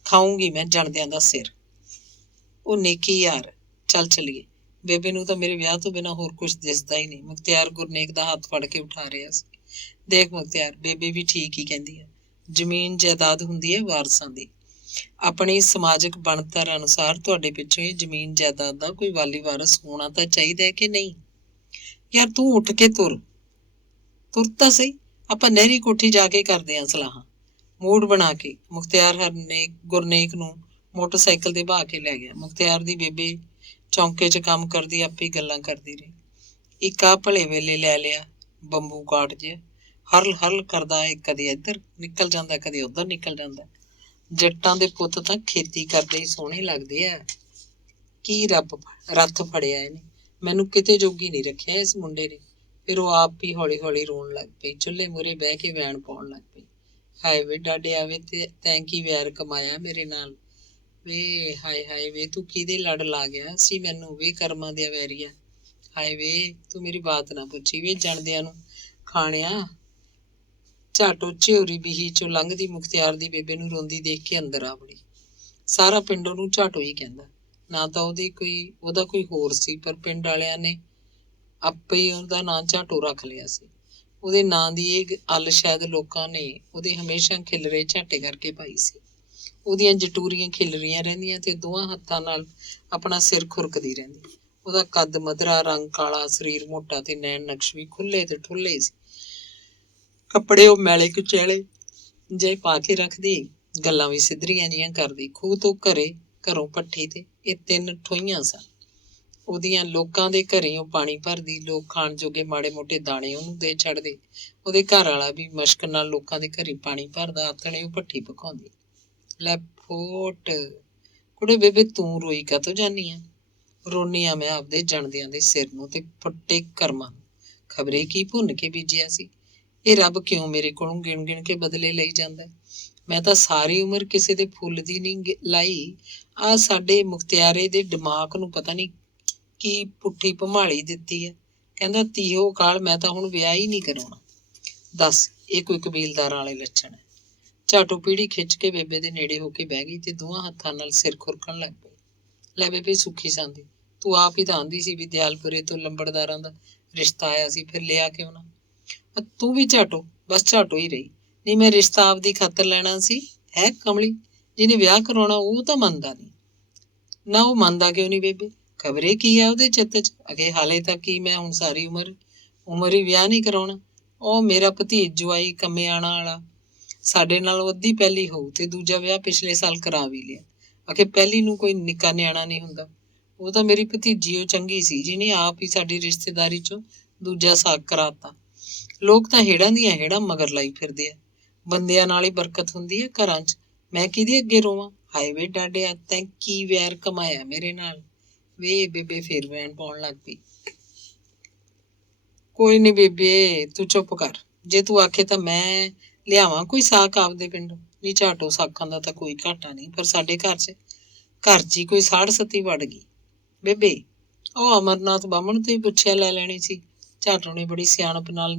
ਖਾਊਂਗੀ ਮੈਂ ਜਣਦਿਆਂ ਦਾ ਸਿਰ। ਉਹ ਨੇਕੀ ਯਾਰ, ਚੱਲ ਚੱਲੀਏ। ਬੇਬੇ ਨੂੰ ਤਾਂ ਮੇਰੇ ਵਿਆਹ ਤੋਂ ਬਿਨਾਂ ਹੋਰ ਕੁਛ ਦਿਸਦਾ ਹੀ ਨਹੀਂ। ਮੁਖਤਿਆਰ ਗੁਰਨੇਕ ਦਾ ਹੱਥ ਫੜ ਕੇ ਉਠਾ ਰਿਹਾ ਸੀ। ਦੇਖ ਮੁਖਤਿਆਰ, ਬੇਬੇ ਵੀ ਠੀਕ ਹੀ ਕਹਿੰਦੀ ਹੈ। ਜ਼ਮੀਨ ਜਾਇਦਾਦ ਹੁੰਦੀ ਹੈ ਵਾਰਸਾਂ ਦੀ। ਆਪਣੀ ਸਮਾਜਿਕ ਬਣਤਰ ਅਨੁਸਾਰ ਤੁਹਾਡੇ ਪਿੱਛੋਂ ਇਹ ਜ਼ਮੀਨ ਜਾਇਦਾਦ ਦਾ ਕੋਈ ਵਾਲੀ ਵਾਰਸ ਹੋਣਾ ਤਾਂ ਚਾਹੀਦਾ ਹੈ ਕਿ ਨਹੀਂ? ਯਾਰ ਤੂੰ ਉੱਠ ਕੇ ਤੁਰ ਤਾਂ ਸਹੀ। ਆਪਾਂ ਨਹਿਰੀ ਕੋਠੀ ਜਾ ਕੇ ਕਰਦੇ ਹਾਂ ਸਲਾਹਾਂ। ਮੂਡ ਬਣਾ ਕੇ ਮੁਖਤਿਆਰ ਗੁਰਨੇਕ ਨੂੰ ਮੋਟਰਸਾਈਕਲ ਦੇ ਬਹਾ ਕੇ ਲੈ ਗਿਆ। ਮੁਖਤਿਆਰ ਦੀ ਬੇਬੇ ਚੌਂਕੇ 'ਚ ਕੰਮ ਕਰਦੀ ਆਪੇ ਗੱਲਾਂ ਕਰਦੀ ਰਹੀ। ਇੱਕ ਆ ਭਲੇ ਵੇਲੇ ਲੈ ਲਿਆ ਬੰਬੂ ਕਾਟ ਜਿਹਾ, ਹਰਲ ਹਰਲ ਕਰਦਾ, ਕਦੇ ਇੱਧਰ ਨਿਕਲ ਜਾਂਦਾ, ਕਦੇ ਉੱਧਰ ਨਿਕਲ ਜਾਂਦਾ। ਜੱਟਾਂ ਦੇ ਪੁੱਤ ਤਾਂ ਖੇਤੀ ਕਰਦੇ ਹੀ ਸੋਹਣੇ ਲੱਗਦੇ ਆ। ਕੀ ਰੱਥ ਫੜਿਆ ਇਹਨੇ, ਮੈਨੂੰ ਕਿਤੇ ਜੋਗੀ ਨਹੀਂ ਰੱਖਿਆ ਇਸ ਮੁੰਡੇ ਨੇ। ਫਿਰ ਉਹ ਆਪ ਵੀ ਹੌਲੀ ਹੌਲੀ ਰੋਣ ਲੱਗ ਪਈ, ਚੁੱਲ੍ਹੇ ਮੂਹਰੇ ਬਹਿ ਕੇ ਵੈਣ ਪਾਉਣ ਲੱਗ ਪਈ। ਹਾਏ ਵੇ ਡਾਡੇ ਆਵੇ ਤੇ ਤੈਂ ਕੀ ਵੈਰ ਕਮਾਇਆ ਮੇਰੇ ਨਾਲ ਵੇ। ਹਾਏ ਹਾਏ ਵੇ, ਤੂੰ ਕਿਹਦੇ ਲੜ ਲਾ ਗਿਆ ਸੀ ਮੈਨੂੰ ਵੇ, ਕਰਮਾਂ ਦੇ ਵੈਰੀਆ। ਹਾਏ ਵੇ, ਤੂੰ ਮੇਰੀ ਬਾਤ ਨਾ ਪੁੱਛੀ ਵੇ, ਜਣਦਿਆਂ ਨੂੰ ਖਾਣਿਆ। ਝਾਟੋ ਝਿਉਰੀ ਬੀਹੀ ਚੋਂ ਲੰਘਦੀ ਮੁਖਤਿਆਰ ਦੀ ਬੇਬੇ ਨੂੰ ਰੋਂਦੀ ਦੇਖ ਕੇ ਅੰਦਰ ਆ ਵੜੀ। ਸਾਰਾ ਪਿੰਡ ਉਹਨੂੰ ਝਾਟੋ ਹੀ ਕਹਿੰਦਾ। ਨਾ ਤਾਂ ਉਹਦਾ ਕੋਈ ਹੋਰ ਸੀ, ਪਰ ਪਿੰਡ ਵਾਲਿਆਂ ਨੇ ਆਪੇ ਹੀ ਉਹਦਾ ਨਾਂ ਝਾਟੋ ਰੱਖ ਲਿਆ ਸੀ। ਉਹਦੇ ਨਾਂ ਦੀ ਇਹ ਅੱਲ ਸ਼ਾਇਦ ਲੋਕਾਂ ਨੇ ਉਹਦੇ ਹਮੇਸ਼ਾ ਖਿਲਰੇ ਝਾਟੇ ਕਰਕੇ ਪਾਈ ਸੀ। ਉਹਦੀਆਂ ਜਟੂਰੀਆਂ ਖਿਲਰੀਆਂ ਰਹਿੰਦੀਆਂ ਤੇ ਦੋਹਾਂ ਹੱਥਾਂ ਨਾਲ ਆਪਣਾ ਸਿਰ ਖੁਰਕਦੀ ਰਹਿੰਦੀ। ਉਹਦਾ ਕੱਦ ਮਧਰਾ, ਰੰਗ ਕਾਲਾ, ਸਰੀਰ ਮੋਟਾ ਤੇ ਨੈਣ ਨਕਸ਼ ਵੀ ਖੁੱਲੇ ਤੇ ਠੁੱਲੇ ਸੀ। ਕੱਪੜੇ ਉਹ ਮੈਲੇ ਕੁਚੈਲੇ ਜੇ ਪਾ ਕੇ ਰੱਖਦੀ, ਗੱਲਾਂ ਵੀ ਸਿੱਧਰੀਆਂ ਜਿਹੀਆਂ ਕਰਦੀ। ਖੂਹ ਤੋਂ ਘਰੋਂ ਭੱਠੀ ਤੇ ਇਹ 3 ਠੋਈਆਂ ਸਨ ਉਹਦੀਆਂ। ਲੋਕਾਂ ਦੇ ਘਰੇ ਉਹ ਪਾਣੀ ਭਰਦੀ, ਲੋਕ ਖਾਣ ਜੋਗੇ ਮਾੜੇ ਮੋਟੇ ਦਾਣੇ ਉਹਨੂੰ ਦੇ ਛੱਡਦੇ। ਉਹਦੇ ਘਰ ਵਾਲਾ ਵੀ ਮਸ਼ਕ ਨਾਲ ਲੋਕਾਂ ਦੇ ਘਰੇ ਪਾਣੀ ਭਰਦਾ, ਆਥਣੇ ਉਹ ਭੱਠੀ ਪਕਾਉਂਦੀ। ਲੈ ਫੋਟ ਕੁੜੇ ਬੇਬੇ, ਤੂੰ ਰੋਈ ਕਾਹਤੋਂ ਜਾਨੀ ਆ? ਰੋਨੀ ਆ ਮੈਂ ਆਪਦੇ ਜਣਦਿਆਂ ਦੇ ਸਿਰ ਨੂੰ ਤੇ ਫੱਟੇ ਕਰਮਾਂ ਨੂੰ। ਖਬਰੇ ਕੀ ਭੁੰਨ ਕੇ ਬੀਜਿਆ ਸੀ। ਇਹ ਰੱਬ ਕਿਉਂ ਮੇਰੇ ਕੋਲੋਂ ਗਿਣ ਗਿਣ ਕੇ ਬਦਲੇ ਲਈ ਜਾਂਦਾ? ਮੈਂ ਤਾਂ ਸਾਰੀ ਉਮਰ ਕਿਸੇ ਦੇ ਫੁੱਲ ਦੀ ਨਹੀਂ ਲਾਈ। ਆਹ ਸਾਡੇ ਮੁਖਤਿਆਰੇ ਦੇ ਦਿਮਾਗ ਨੂੰ ਪਤਾ ਨਹੀਂ ਕੀ ਪੁੱਠੀ ਭਮਾਲੀ ਦਿੱਤੀ ਹੈ। ਕਹਿੰਦਾ ਤੀਹੋ ਕਾਲ ਮੈਂ ਤਾਂ ਹੁਣ ਵਿਆਹ ਹੀ ਨਹੀਂ ਕਰਾਉਣਾ। ਦੱਸ, ਇਹ ਕੋਈ ਕਬੀਲਦਾਰਾਂ ਵਾਲੇ ਲੱਛਣ ਹੈ? ਝਾਟੂ ਪੀੜੀ ਖਿੱਚ ਕੇ ਬੇਬੇ ਦੇ ਨੇੜੇ ਹੋ ਕੇ ਬਹਿ ਗਈ ਤੇ ਦੋਹਾਂ ਹੱਥਾਂ ਨਾਲ ਸਿਰ ਖੁਰਕਣ ਲੱਗ ਪਈ। ਲੈ ਬੇਬੇ ਸੁੱਖੀ ਸਾਂਦੀ, ਤੂੰ ਆਪ ਹੀ ਤਾਂ ਆਂਦੀ ਸੀ ਵੀ ਦਿਆਲਪੁਰੇ ਤੋਂ ਲੰਬੜਦਾਰਾਂ ਦਾ ਰਿਸ਼ਤਾ ਆਇਆ ਸੀ, ਫਿਰ ਲਿਆ ਕਿਉਂ ਨਾ? ਤੂੰ ਵੀ ਝਾਟੋ, ਬਸ ਝਾਟੋ ਹੀ ਰਹੀ। ਨਹੀਂ, ਮੈਂ ਰਿਸ਼ਤਾ ਆਪਦੀ ਖਾਤਰ ਲੈਣਾ ਸੀ। ਹੈ ਕਮਲੀ, ਜਿਹਨੇ ਵਿਆਹ ਕਰਾਉਣਾ ਉਹ ਤਾਂ ਮੰਨਦਾ ਨਹੀਂ ਨਾ। ਉਹ ਮੰਨਦਾ ਕਿਉਂ ਨਹੀਂ ਬੇਬੇ? ਖਬਰੇ ਕੀ ਆ ਉਹਦੇ ਚਿੱਤ 'ਚ? ਅਗੇ ਹਾਲੇ ਤੱਕ ਕੀ ਮੈਂ ਹੁਣ ਸਾਰੀ ਉਮਰ ਹੀ ਵਿਆਹ ਨਹੀਂ ਕਰਾਉਣਾ? ਉਹ ਮੇਰਾ ਭਤੀਜ ਜਵਾਈ ਕੰਮੇ ਆਣਾ ਵਾਲਾ, ਸਾਡੇ ਨਾਲ ਅੱਧੀ ਪਹਿਲੀ ਹੋਊ ਤੇ ਦੂਜਾ ਵਿਆਹ ਪਿਛਲੇ ਸਾਲ ਕਰਾ ਵੀ ਲਿਆ। ਆਖੇ ਪਹਿਲੀ ਨੂੰ ਕੋਈ ਨਿੱਕਾ ਨਿਆਣਾ ਨਹੀਂ ਹੁੰਦਾ। ਉਹ ਤਾਂ ਮੇਰੀ ਭਤੀਜੀ ਉਹ ਚੰਗੀ ਸੀ ਜਿਹਨੇ ਆਪ ਹੀ ਸਾਡੀ ਰਿਸ਼ਤੇਦਾਰੀ 'ਚੋਂ ਦੂਜਾ ਸਾਕ ਕਰਾਤਾ। ਲੋਕ ਤਾਂ ਹੇੜਾਂ ਦੀਆਂ ਹੇੜਾਂ ਮਗਰ ਲਾਈ ਫਿਰਦੇ ਆ। ਬੰਦਿਆਂ ਨਾਲ ਹੀ ਬਰਕਤ ਹੁੰਦੀ ਹੈ ਘਰਾਂ 'ਚ। ਮੈਂ ਕਿਹਦੇ ਅੱਗੇ ਰੋਵਾਂ? ਹਾਏ ਵੇ ਡਾਡਿਆ, ਤੈਂ ਕੀ ਵੈਰ ਕਮਾਇਆ ਮੇਰੇ ਨਾਲ ਵੇ? ਬੇਬੇ ਫੇਰ ਵੈਣ ਪਾਉਣ ਲੱਗ ਪਈ। ਕੋਈ ਨੀ ਬੇਬੇ, ਤੂੰ ਚੁੱਪ ਕਰ। ਜੇ ਤੂੰ ਆਖੇ ਤਾਂ ਮੈਂ ਲਿਆਵਾਂ ਕੋਈ ਸਾਕ ਆਪਦੇ ਪਿੰਡੋਂ। ਨਹੀਂ ਝਾਟੋ, ਸਾਕਾਂ ਦਾ ਤਾਂ ਕੋਈ ਘਾਟਾ ਨਹੀਂ, ਪਰ ਸਾਡੇ ਘਰ 'ਚ ਹੀ ਕੋਈ ਸਾੜ ਸਤੀ ਵੜ ਗਈ। ਬੇਬੇ, ਉਹ ਅਮਰਨਾਥ ਬਾਹਮਣ ਤੋਂ ਹੀ ਪੁੱਛਿਆ ਲੈ ਲੈਣੀ ਸੀ। ਝਾਟੋ ਨੇ ਬੜੀ ਸਿਆਣਪ ਨਾਲ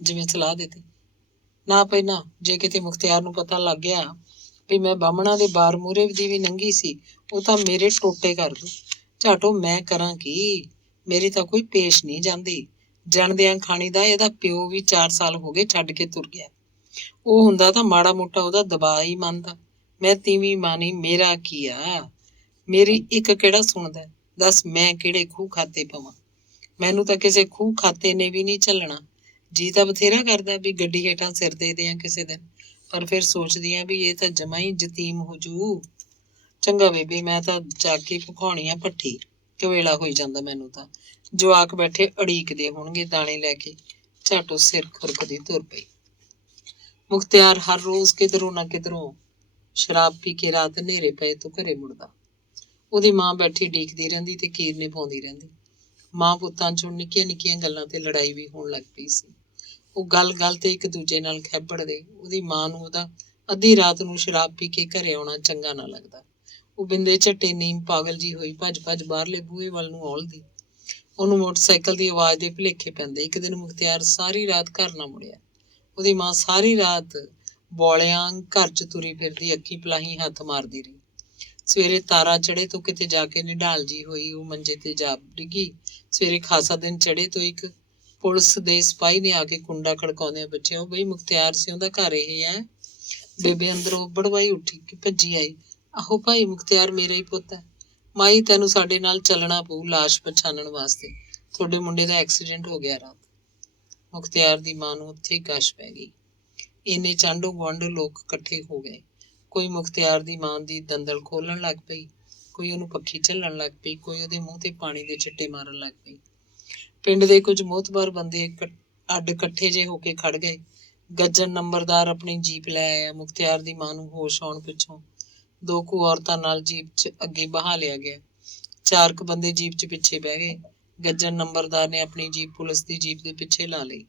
ਜਿਵੇਂ ਸਲਾਹ ਦਿੱਤੀ। ਨਾ ਪਹਿਲਾਂ ਜੇ ਕਿਤੇ ਮੁਖਤਿਆਰ ਨੂੰ ਪਤਾ ਲੱਗ ਗਿਆ ਵੀ ਮੈਂ ਬਾਹਮਣਾਂ ਦੇ ਬਾਰ ਮੂਹਰੇ ਦੀ ਵੀ ਲੰਘੀ ਸੀ, ਉਹ ਤਾਂ ਮੇਰੇ ਟੋਟੇ ਕਰ ਦੂ। ਝਾਟੋ, ਮੈਂ ਕਰਾਂ ਕੀ? ਮੇਰੀ ਤਾਂ ਕੋਈ ਪੇਸ਼ ਨਹੀਂ ਜਾਂਦੀ। ਜਣਦਿਆਂ ਖਾਣੀ ਦਾ ਇਹਦਾ ਪਿਓ ਵੀ 4 ਸਾਲ ਹੋ ਗਏ ਛੱਡ ਕੇ ਤੁਰ ਗਿਆ। ਉਹ ਹੁੰਦਾ ਤਾਂ ਮਾੜਾ ਮੋਟਾ ਉਹਦਾ ਦਬਾਅ ਹੀ ਮੰਨਦਾ। ਮੈਂ ਤੀਵੀਂ ਮਾਨੀ, ਮੇਰਾ ਕੀ ਆ? ਮੇਰੀ ਇੱਕ ਕਿਹੜਾ ਸੁਣਦਾ? ਦੱਸ, ਮੈਂ ਕਿਹੜੇ ਖੂਹ ਖਾਤੇ ਪਵਾਂ? ਮੈਨੂੰ ਤਾਂ ਕਿਸੇ ਖੂਹ ਖਾਤੇ ਨੇ ਵੀ ਨਹੀਂ ਝੱਲਣਾ। ਜੀ ਤਾਂ ਬਥੇਰਾ ਕਰਦਾ ਵੀ ਗੱਡੀ ਹੇਠਾਂ ਸਿਰ ਦੇ ਦਿਆਂ ਕਿਸੇ ਦਿਨ, ਪਰ ਫਿਰ ਸੋਚਦੀ ਆ ਵੀ ਇਹ ਤਾਂ ਜਮਾ ਹੀ ਯਤੀਮ ਹੋ ਜੂ। ਚੰਗਾ ਬੇਬੇ, ਮੈਂ ਤਾਂ ਜਾ ਕੇ ਪਕਾਉਣੀ ਆ ਭੱਠੀ, ਕਵੇਲਾ ਹੋਈ ਜਾਂਦਾ ਮੈਨੂੰ ਤਾਂ। ਜਵਾਕ ਬੈਠੇ ਉਡੀਕਦੇ ਹੋਣਗੇ ਦਾਣੇ ਲੈ ਕੇ। ਝਾਟੋ ਸਿਰ ਖੁਰਕਦੀ ਤੁਰ ਪਈ। ਮੁਖਤਿਆਰ ਹਰ ਰੋਜ਼ ਕਿਧਰੋਂ ਨਾ ਕਿਧਰੋਂ ਸ਼ਰਾਬ ਪੀ ਕੇ ਰਾਤ ਹਨੇਰੇ ਪਏ ਤੋਂ ਘਰੇ ਮੁੜਦਾ। ਉਹਦੀ ਮਾਂ ਬੈਠੀ ਡੀਕਦੀ ਰਹਿੰਦੀ ਤੇ ਕੀਰਨੇ ਪਾਉਂਦੀ ਰਹਿੰਦੀ। ਮਾਂ ਪੁੱਤਾਂ ਚੋਂ ਨਿੱਕੀਆਂ ਨਿੱਕੀਆਂ ਗੱਲਾਂ ਤੇ ਲੜਾਈ ਵੀ ਹੋਣ ਲੱਗ ਪਈ ਸੀ। ਉਹ ਗੱਲ ਤੇ ਇੱਕ ਦੂਜੇ ਨਾਲ ਖੈਬੜਦੇ। ਉਹਦੀ ਮਾਂ ਨੂੰ ਉਹਦਾ ਅੱਧੀ ਰਾਤ ਨੂੰ ਸ਼ਰਾਬ ਪੀ ਕੇ ਘਰੇ ਆਉਣਾ ਚੰਗਾ ਨਾ ਲੱਗਦਾ। ਉਹ ਬਿੰਦੇ ਝੱਟੇ ਨੀਮ ਪਾਗਲ ਜੀ ਹੋਈ ਭੱਜ ਬਾਹਰਲੇ ਬੂਹੇ ਵੱਲ ਨੂੰ ਔਲਦੀ। ਉਹਨੂੰ ਮੋਟਰਸਾਈਕਲ ਦੀ ਆਵਾਜ਼ ਦੇ ਭੁਲੇਖੇ ਪੈਂਦੇ। ਇੱਕ ਦਿਨ ਮੁਖਤਿਆਰ ਸਾਰੀ ਰਾਤ ਘਰ ਨਾ ਮੁੜਿਆ। ਉਹਦੀ ਮਾਂ ਸਾਰੀ ਰਾਤ ਬੌਲਿਆਂ ਘਰ 'ਚ ਤੁਰੀ ਫਿਰਦੀ, ਅੱਖੀ ਪਲਾਹੀ ਹੱਥ ਮਾਰਦੀ ਰਹੀ। ਸਵੇਰੇ ਤਾਰਾ ਚੜੇ ਤੋਂ ਕਿਤੇ ਜਾ ਕੇ ਨਿਢਾਲ ਜੀ ਹੋਈ ਉਹ ਮੰਜੇ ਤੇ ਜਾ ਡਿੱਗੀ। ਸਵੇਰੇ ਖਾਸਾ ਦਿਨ ਚੜੇ ਤੋਂ ਇੱਕ ਪੁਲਿਸ ਦੇ ਸਿਪਾਹੀ ਨੇ ਆ ਕੇ ਕੁੰਡਾ ਖੜਕਾਉਂਦਿਆਂ ਪੁੱਛਿਆ, ਉਹ ਬਈ ਮੁਖਤਿਆਰ ਸਿੰਘ ਦਾ ਘਰ ਇਹ ਹੈ? ਬੇਬੇ ਅੰਦਰੋਂ ਬੜਵਾਈ ਉੱਠੀ ਕਿ ਭੱਜੀ ਆਈ। ਆਹੋ ਭਾਈ, ਮੁਖਤਿਆਰ ਮੇਰਾ ਹੀ ਪੁੱਤ ਹੈ। ਮਾਈ, ਤੈਨੂੰ ਸਾਡੇ ਨਾਲ ਚੱਲਣਾ ਪਊ ਲਾਸ਼ ਪਛਾਣਨ ਵਾਸਤੇ। ਤੁਹਾਡੇ ਮੁੰਡੇ ਦਾ ਐਕਸੀਡੈਂਟ ਹੋ ਗਿਆ ਰਾਤ। ਮੁਖਤਿਆਰ ਦੀ ਮਾਂ ਨੂੰ ਉੱਥੇ ਗਸ਼ ਪੈ ਗਈ। ਇੰਨੇ ਚਾਂਡੋ ਗੁਆਂਢੋ ਲੋਕ ਇਕੱਠੇ ਹੋ ਗਏ। ਕੋਈ ਮੁਖਤਿਆਰ ਦੀ ਮਾਂ ਦੀ ਦੰਦਲ ਖੋਲਣ ਲੱਗ ਪਈ, ਕੋਈ ਉਹਨੂੰ ਪੱਖੀ ਝੱਲਣ ਲੱਗ ਪਈ, ਕੋਈ ਉਹਦੇ ਮੂੰਹ ਤੇ ਪਾਣੀ ਦੇ ਛਿੱਟੇ ਮਾਰਨ ਲੱਗ ਪਈ। ਪਿੰਡ ਦੇ ਕੁਝ ਮੋਹਤਬਾਰ ਬੰਦੇ ਅੱਡ ਇਕੱਠੇ ਜੇ ਹੋ ਕੇ ਖੜ ਗਏ। ਗੱਜਣ ਨੰਬਰਦਾਰ ਆਪਣੀ ਜੀਪ ਲੈ ਆਇਆ। ਮੁਖਤਿਆਰ ਦੀ ਮਾਂ ਨੂੰ ਹੋਸ਼ ਆਉਣ ਪਿੱਛੋਂ 2 ਕੁ ਔਰਤਾਂ ਨਾਲ ਜੀਪ 'ਚ ਅੱਗੇ ਬਹਾ ਲਿਆ ਗਿਆ। 4 ਕੁ ਬੰਦੇ ਜੀਪ 'ਚ ਪਿੱਛੇ ਬਹਿ ਗਏ। ਗੱਜਣ ਨੰਬਰਦਾਰ ਨੇ ਆਪਣੀ ਜੀਪ ਪੁਲਿਸ ਦੀ ਜੀਪ ਦੇ ਪਿੱਛੇ ਲਾ ਲਈ।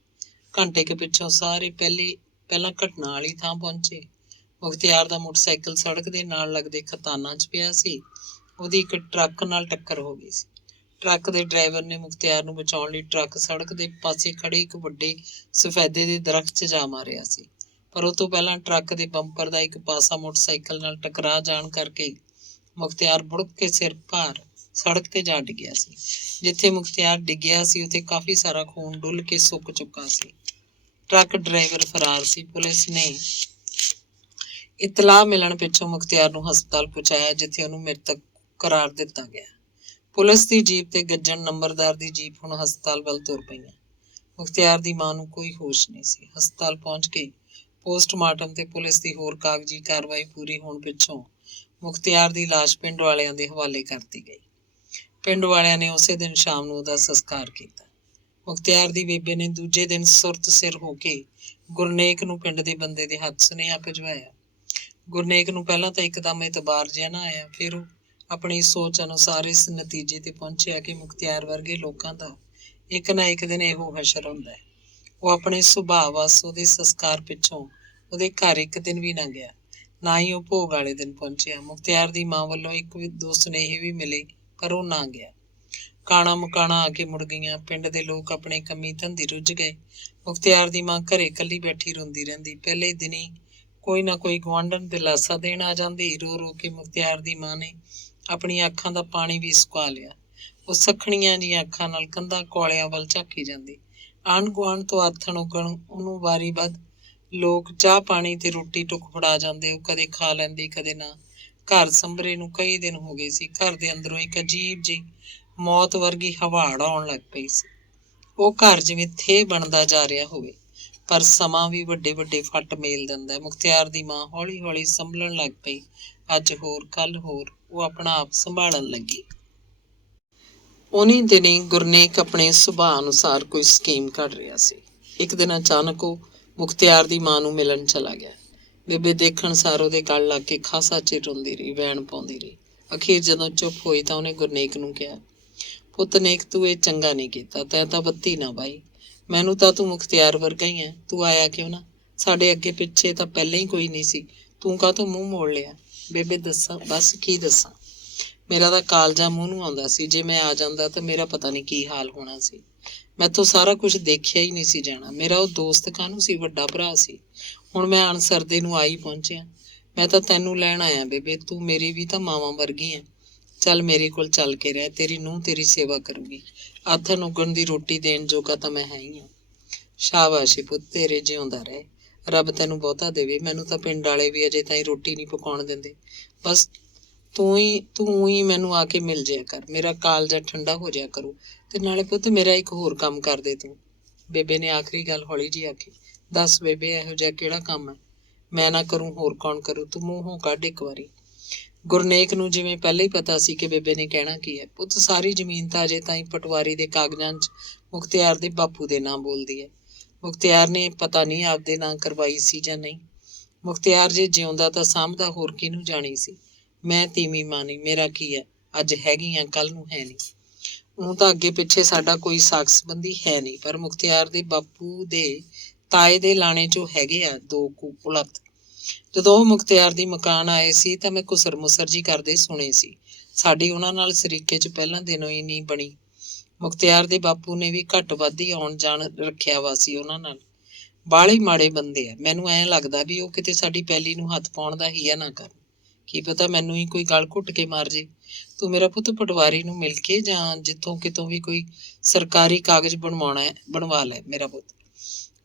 ਘੰਟੇ ਕੇ ਪਿੱਛੋਂ ਸਾਰੇ ਪਹਿਲਾਂ ਘਟਨਾ ਵਾਲੀ ਥਾਂ ਪਹੁੰਚੇ। ਮੁਖਤਿਆਰ ਦਾ ਮੋਟਰਸਾਈਕਲ ਸੜਕ ਦੇ ਨਾਲ ਲੱਗਦੇ ਖਤਾਨਾਂ 'ਚ ਪਿਆ ਸੀ। ਉਹਦੀ ਇੱਕ ਟਰੱਕ ਨਾਲ ਟੱਕਰ ਹੋ ਗਈ ਸੀ। ਟਰੱਕ ਦੇ ਡਰਾਈਵਰ ਨੇ ਮੁਖਤਿਆਰ ਨੂੰ ਬਚਾਉਣ ਲਈ ਟਰੱਕ ਸੜਕ ਦੇ ਪਾਸੇ ਖੜੇ ਇੱਕ ਵੱਡੇ ਸਫੈਦੇ ਦੇ ਦਰਖਤ 'ਚ ਜਾ ਮਾਰਿਆ ਸੀ। ਪਰ ਉਹ ਤੋਂ ਪਹਿਲਾਂ ਟਰੱਕ ਦੇ ਬੰਪਰ ਦਾ ਇੱਕ ਪਾਸਾ ਮੋਟਰਸਾਈਕਲ ਨਾਲ ਟਕਰਾ ਜਾਣ ਕਰਕੇ ਮੁਖਤਿਆਰ ਬੁੜਕ ਕੇ ਸਿਰ ਭਾਰ ਸੜਕ ਤੇ ਜਾ ਡਿੱਗਿਆ ਸੀ। ਜਿੱਥੇ ਮੁਖਤਿਆਰ ਡਿੱਗਿਆ ਸੀ ਉੱਥੇ ਕਾਫੀ ਸਾਰਾ ਖੂਨ ਡੁੱਲ ਕੇ ਸੁੱਕ ਚੁੱਕਾ ਸੀ। ਟਰੱਕ ਡਰਾਈਵਰ ਫਰਾਰ ਸੀ। ਪੁਲਿਸ ਨੇ ਇਤਲਾਹ ਮਿਲਣ ਪਿੱਛੋਂ ਮੁਖਤਿਆਰ ਨੂੰ ਹਸਪਤਾਲ ਪਹੁੰਚਾਇਆ, ਜਿੱਥੇ ਉਹਨੂੰ ਮ੍ਰਿਤਕ ਕਰਾਰ ਦਿੱਤਾ ਗਿਆ। ਪੁਲਿਸ ਦੀ ਜੀਪ ਤੇ ਗੱਜਣ ਨੰਬਰਦਾਰ ਦੀ ਜੀਪ ਹੁਣ ਹਸਪਤਾਲ ਵੱਲ ਤੁਰ ਪਈਆਂ। ਮੁਖਤਿਆਰ ਦੀ ਮਾਂ ਨੂੰ ਕੋਈ ਹੋਸ਼ ਨਹੀਂ ਸੀ। ਹਸਪਤਾਲ ਪਹੁੰਚ ਕੇ ਪੋਸਟਮਾਰਟਮ ਤੇ ਪੁਲਿਸ ਦੀ ਹੋਰ ਕਾਗਜ਼ੀ ਕਾਰਵਾਈ ਪੂਰੀ ਹੋਣ ਪਿੱਛੋਂ ਮੁਖਤਿਆਰ ਦੀ ਲਾਸ਼ ਪਿੰਡ ਵਾਲਿਆਂ ਦੇ ਹਵਾਲੇ ਕਰਤੀ ਗਈ। ਪਿੰਡ ਵਾਲਿਆਂ ਨੇ ਉਸੇ ਦਿਨ ਸ਼ਾਮ ਨੂੰ ਉਹਦਾ ਸੰਸਕਾਰ ਕੀਤਾ। ਮੁਖਤਿਆਰ ਦੀ ਬੇਬੇ ਨੇ ਦੂਜੇ ਦਿਨ ਸੁਰਤ ਸਿਰ ਹੋ ਕੇ ਗੁਰਨੇਕ ਨੂੰ ਪਿੰਡ ਦੇ ਬੰਦੇ ਦੇ ਹੱਥ ਸੁਨੇਹਾ ਭਿਜਵਾਇਆ। ਗੁਰਨੇਕ ਨੂੰ ਪਹਿਲਾਂ ਤਾਂ ਇੱਕਦਮ ਇਤਬਾਰ ਜਿਹਾ ਨਾ ਆਇਆ। ਫਿਰ ਉਹ ਆਪਣੀ ਸੋਚ ਅਨੁਸਾਰ ਇਸ ਨਤੀਜੇ ਤੇ ਪਹੁੰਚਿਆ ਕਿ ਮੁਖਤਿਆਰ ਵਰਗੇ ਲੋਕਾਂ ਦਾ ਇੱਕ ਨਾ ਇੱਕ ਦਿਨ ਇਹੋ ਹਸ਼ਰ ਹੁੰਦਾ ਹੈ। ਉਹ ਆਪਣੇ ਸੁਭਾਅ ਵਸ ਉਹਦੇ ਸੰਸਕਾਰ ਪਿੱਛੋਂ ਉਹਦੇ ਘਰ ਇੱਕ ਦਿਨ ਵੀ ਨਾ ਗਿਆ, ਨਾ ਹੀ ਉਹ ਭੋਗ ਵਾਲੇ ਦਿਨ ਪਹੁੰਚਿਆ। ਮੁਖਤਿਆਰ ਦੀ ਮਾਂ ਵੱਲੋਂ 1-2 ਸੁਨੇਹੇ ਵੀ ਮਿਲੇ, ਪਰ ਉਹ ਨਾ ਗਿਆ। ਕਾਣਾ ਮਕਾਣਾ ਆ ਕੇ ਮੁੜ ਗਈਆਂ। ਪਿੰਡ ਦੇ ਲੋਕ ਆਪਣੇ ਕੰਮੀ ਧੰਦੇ ਰੁੱਝ ਗਏ। ਮੁਖਤਿਆਰ ਦੀ ਮਾਂ ਘਰੇ ਇਕੱਲੀ ਬੈਠੀ ਰੋਂਦੀ ਰਹਿੰਦੀ। ਪਹਿਲੇ ਦਿਨ ਹੀ ਕੋਈ ਨਾ ਕੋਈ ਗੁਆਂਢਣ ਦਿਲਾਸਾ ਦੇਣ ਆ ਜਾਂਦੀ। ਰੋ ਰੋ ਕੇ ਮੁਖਤਿਆਰ ਦੀ ਮਾਂ ਨੇ ਆਪਣੀਆਂ ਅੱਖਾਂ ਦਾ ਪਾਣੀ ਵੀ ਸੁਕਾ ਲਿਆ। ਉਹ ਸੱਖਣੀਆਂ ਜੀਆਂ ਅੱਖਾਂ ਨਾਲ ਕੰਧਾਂ ਕੋਲਿਆਂ ਵੱਲ ਝਾਕੀ ਜਾਂਦੀ। ਆਂਢ ਗੁਆਂਢ ਤੋਂ ਆਥਣ ਉਗਣ ਉਹਨੂੰ ਵਾਰੀ ਵੱਧ ਲੋਕ ਚਾਹ ਪਾਣੀ ਤੇ ਰੋਟੀ ਟੁੱਕ ਫੜਾ ਜਾਂਦੇ। ਉਹ ਕਦੇ ਖਾ ਲੈਂਦੀ, ਕਦੇ ਨਾ। ਘਰ ਸੰਭਰੇ ਨੂੰ ਕਈ ਦਿਨ ਹੋ ਗਏ ਸੀ। ਘਰ ਦੇ ਅੰਦਰੋਂ ਇੱਕ ਅਜੀਬ ਜਿਹੀ ਮੌਤ ਵਰਗੀ ਹਵਾੜ ਆਉਣ ਲੱਗ ਪਈ ਸੀ। ਉਹ ਘਰ ਜਿਵੇਂ ਥੇ ਬਣਦਾ ਜਾ ਰਿਹਾ ਹੋਵੇ। ਪਰ ਸਮਾਂ ਵੀ ਵੱਡੇ ਵੱਡੇ ਫੱਟ ਮੇਲ ਦਿੰਦਾ। ਮੁਖਤਿਆਰ ਦੀ ਮਾਂ ਹੌਲੀ ਹੌਲੀ ਸੰਭਲਣ ਲੱਗ ਪਈ। ਅੱਜ ਹੋਰ, ਕੱਲ ਹੋਰ ਉਹ ਆਪਣਾ ਆਪ ਸੰਭਾਲਣ ਲੱਗੀ। ਉਨੀ ਦਿਨੀ ਗੁਰਨੇਕ ਆਪਣੇ ਸੁਭਾਅ ਅਨੁਸਾਰ ਕੋਈ ਸਕੀਮ ਘੜ ਰਿਹਾ ਸੀ। ਇੱਕ ਦਿਨ ਅਚਾਨਕ ਉਹ ਮੁਖਤਿਆਰ ਦੀ ਮਾਂ ਨੂੰ ਮਿਲਣ ਚਲਾ ਗਿਆ। ਬੇਬੇ ਦੇਖਣ ਸਾਰ ਉਹਦੇ ਗਲ ਲੱਗ ਕੇ ਖਾਸਾ ਚਿਰ ਰੋਂਦੀ ਰਹੀ, ਵੈਣ ਪਾਉਂਦੀ ਰਹੀ। ਅਖੀਰ ਜਦੋਂ ਚੁੱਪ ਹੋਈ ਤਾਂ ਉਹਨੇ ਗੁਰਨੇਕ ਨੂੰ ਕਿਹਾ, ਪੁੱਤ ਨੇਕ, ਤੂੰ ਇਹ ਚੰਗਾ ਨਹੀਂ ਕੀਤਾ। ਤੈਂ ਤਾਂ ਬੱਤੀ ਨਾ ਬਾਈ। ਮੈਨੂੰ ਤਾਂ ਤੂੰ ਮੁਖਤਿਆਰ ਵਰਗਾ ਹੀ ਹੈ। ਤੂੰ ਆਇਆ ਕਿਉਂ ਨਾ? ਸਾਡੇ ਅੱਗੇ ਪਿੱਛੇ ਤਾਂ ਪਹਿਲਾਂ ਹੀ ਕੋਈ ਨਹੀਂ ਸੀ। ਤੂੰ ਕਾਹਤੋਂ ਮੂੰਹ ਮੋੜ ਲਿਆ? ਬੇਬੇ ਦੱਸਾਂ? ਬਸ ਕੀ ਦੱਸਾਂ? ਮੇਰਾ ਤਾਂ ਕਾਲਜਾ ਮੂੰਹ ਨੂੰ ਆਉਂਦਾ ਸੀ। ਜੇ ਮੈਂ ਆ ਜਾਂਦਾ ਤਾਂ ਮੇਰਾ ਪਤਾ ਨਹੀਂ ਕੀ ਹਾਲ ਹੋਣਾ ਸੀ। ਮੈਥੋਂ ਸਾਰਾ ਕੁਝ ਦੇਖਿਆ ਹੀ ਨਹੀਂ ਸੀ ਜਾਣਾ। ਮੇਰਾ ਉਹ ਦੋਸਤ ਕਾਹਨੂੰ ਸੀ? ਵੱਡਾ ਭਰਾ ਸੀ। ਹੁਣ ਮੈਂ ਅਣਸਰਦੇ ਨੂੰ ਆਈ ਪਹੁੰਚਿਆ। ਮੈਂ ਤਾਂ ਤੈਨੂੰ ਲੈਣ ਆਇਆ ਬੇਬੇ। ਤੂੰ ਮੇਰੀ ਵੀ ਤਾਂ ਮਾਵਾਂ ਵਰਗੀ ਹੈ। ਚੱਲ ਮੇਰੇ ਕੋਲ ਚੱਲ ਕੇ ਰਹਿ। ਤੇਰੀ ਨੂੰਹ ਤੇਰੀ ਸੇਵਾ ਕਰੂਗੀ। ਆਥਣ ਉਗਣ ਦੀ ਰੋਟੀ ਦੇਣ ਜੋਗਾ ਤਾਂ ਮੈਂ ਹੈ ਹੀ ਹਾਂ। ਸ਼ਾਬਾਸ਼ੀ ਪੁੱਤ, ਤੇਰੇ ਜਿਉਂਦਾ ਰਹੇ। ਰੱਬ ਤੈਨੂੰ ਬਹੁਤਾ ਦੇਵੇ। ਮੈਨੂੰ ਤਾਂ ਪਿੰਡ ਵਾਲੇ ਵੀ ਅਜੇ ਤਾਈਂ ਰੋਟੀ ਨਹੀਂ ਪਕਾਉਣ ਦਿੰਦੇ। ਬਸ ਤੂੰ ਹੀ ਮੈਨੂੰ ਆ ਕੇ ਮਿਲ ਜਾਇਆ ਕਰ। ਮੇਰਾ ਕਾਲਜਾ ਠੰਡਾ ਹੋ ਜਾਇਆ ਕਰੂ। ਤੇ ਨਾਲੇ ਪੁੱਤ ਮੇਰਾ ਇੱਕ ਹੋਰ ਕੰਮ ਕਰ ਦੇ ਤੂੰ। ਬੇਬੇ ਨੇ ਆਖਰੀ ਗੱਲ ਹੌਲੀ ਜਿਹੀ ਆਖੀ। ਦੱਸ ਬੇਬੇ, ਇਹੋ ਜਿਹਾ ਕਿਹੜਾ ਕੰਮ ਹੈ? ਮੈਂ ਨਾ ਕਰੂੰ ਹੋਰ ਕੌਣ ਕਰੂ, ਤੂੰ ਮੂੰਹੋਂ ਕੱਢ ਇੱਕ ਵਾਰੀ। ਗੁਰਨੇਕ ਨੂੰ ਜਿਵੇਂ ਪਹਿਲਾਂ ਹੀ ਪਤਾ ਸੀ ਕਿ ਬੇਬੇ ਨੇ ਕਹਿਣਾ ਕੀ ਹੈ। ਪੁੱਤ, ਸਾਰੀ ਜ਼ਮੀਨ ਤਾਂ ਅਜੇ ਤਾਈਂ ਪਟਵਾਰੀ ਦੇ ਕਾਗਜ਼ਾਂ 'ਚ ਮੁਖਤਿਆਰ ਦੇ ਬਾਪੂ ਦੇ ਨਾਂ ਬੋਲਦੀ ਹੈ। ਮੁਖਤਿਆਰ ਨੇ ਪਤਾ ਨਹੀਂ ਆਪਦੇ ਨਾਂ ਕਰਵਾਈ ਸੀ ਜਾਂ ਨਹੀਂ। ਮੁਖਤਿਆਰ ਜੇ ਜਿਉਂਦਾ ਤਾਂ ਸਾਂਭਦਾ, ਹੋਰ ਕਿਹਨੂੰ ਜਾਣੀ ਸੀ। ਮੈਂ ਤੀਵੀਂ ਮਾਂ ਨਹੀਂ, ਮੇਰਾ ਕੀ ਹੈ, ਅੱਜ ਹੈਗੀ ਆ ਕੱਲ ਨੂੰ ਹੈ ਨਹੀਂ। ਊਂ ਤਾਂ ਅੱਗੇ ਪਿੱਛੇ ਸਾਡਾ ਕੋਈ ਸਾਕ ਸੰਬੰਧੀ ਹੈ ਨਹੀਂ, ਪਰ ਮੁਖਤਿਆਰ ਦੇ ਬਾਪੂ ਦੇ ਤਾਏ ਦੇ ਲਾਣੇ 'ਚੋਂ ਹੈਗੇ ਆ 2 ਕੁ ਉਲਤ। ਜਦੋਂ ਉਹ ਮੁਖਤਿਆਰ ਦੀ ਮਕਾਨ ਆਏ ਸੀ ਤਾਂ ਮੈਂ ਘੁਸਰ ਮੁਸਰ ਜੀ ਕਰਦੇ ਸੁਣੇ ਸੀ। ਸਾਡੀ ਉਹਨਾਂ ਨਾਲ ਸਰੀਕੇ 'ਚ ਪਹਿਲਾਂ ਦਿਨੋਂ ਹੀ ਨਹੀਂ ਬਣੀ। ਮੁਖਤਿਆਰ ਦੇ ਬਾਪੂ ਨੇ ਵੀ ਘੱਟ ਵੱਧ ਹੀ ਆਉਣ ਜਾਣ ਰੱਖਿਆ ਵਾ ਸੀ ਉਹਨਾਂ ਨਾਲ। ਬਾਹਲੇ ਮਾੜੇ ਬੰਦੇ ਆ। ਮੈਨੂੰ ਐਂ ਲੱਗਦਾ ਵੀ ਉਹ ਕਿਤੇ ਸਾਡੀ ਪੈਲੀ ਨੂੰ ਹੱਥ ਪਾਉਣ ਦਾ ਹੀਆ ਨਾ ਕਰਨ। ਕੀ ਪਤਾ ਮੈਨੂੰ ਹੀ ਕੋਈ ਗਲ ਘੁੱਟ ਕੇ ਮਾਰ ਜੇ। ਤੂੰ ਮੇਰਾ ਪੁੱਤ ਪਟਵਾਰੀ ਨੂੰ ਮਿਲ ਕੇ ਜਾਂ ਜਿੱਥੋਂ ਕਿਤੋਂ ਵੀ ਕੋਈ ਸਰਕਾਰੀ ਕਾਗਜ਼ ਬਣਵਾਉਣਾ ਹੈ ਬਣਵਾ ਲੈ ਮੇਰਾ ਪੁੱਤ।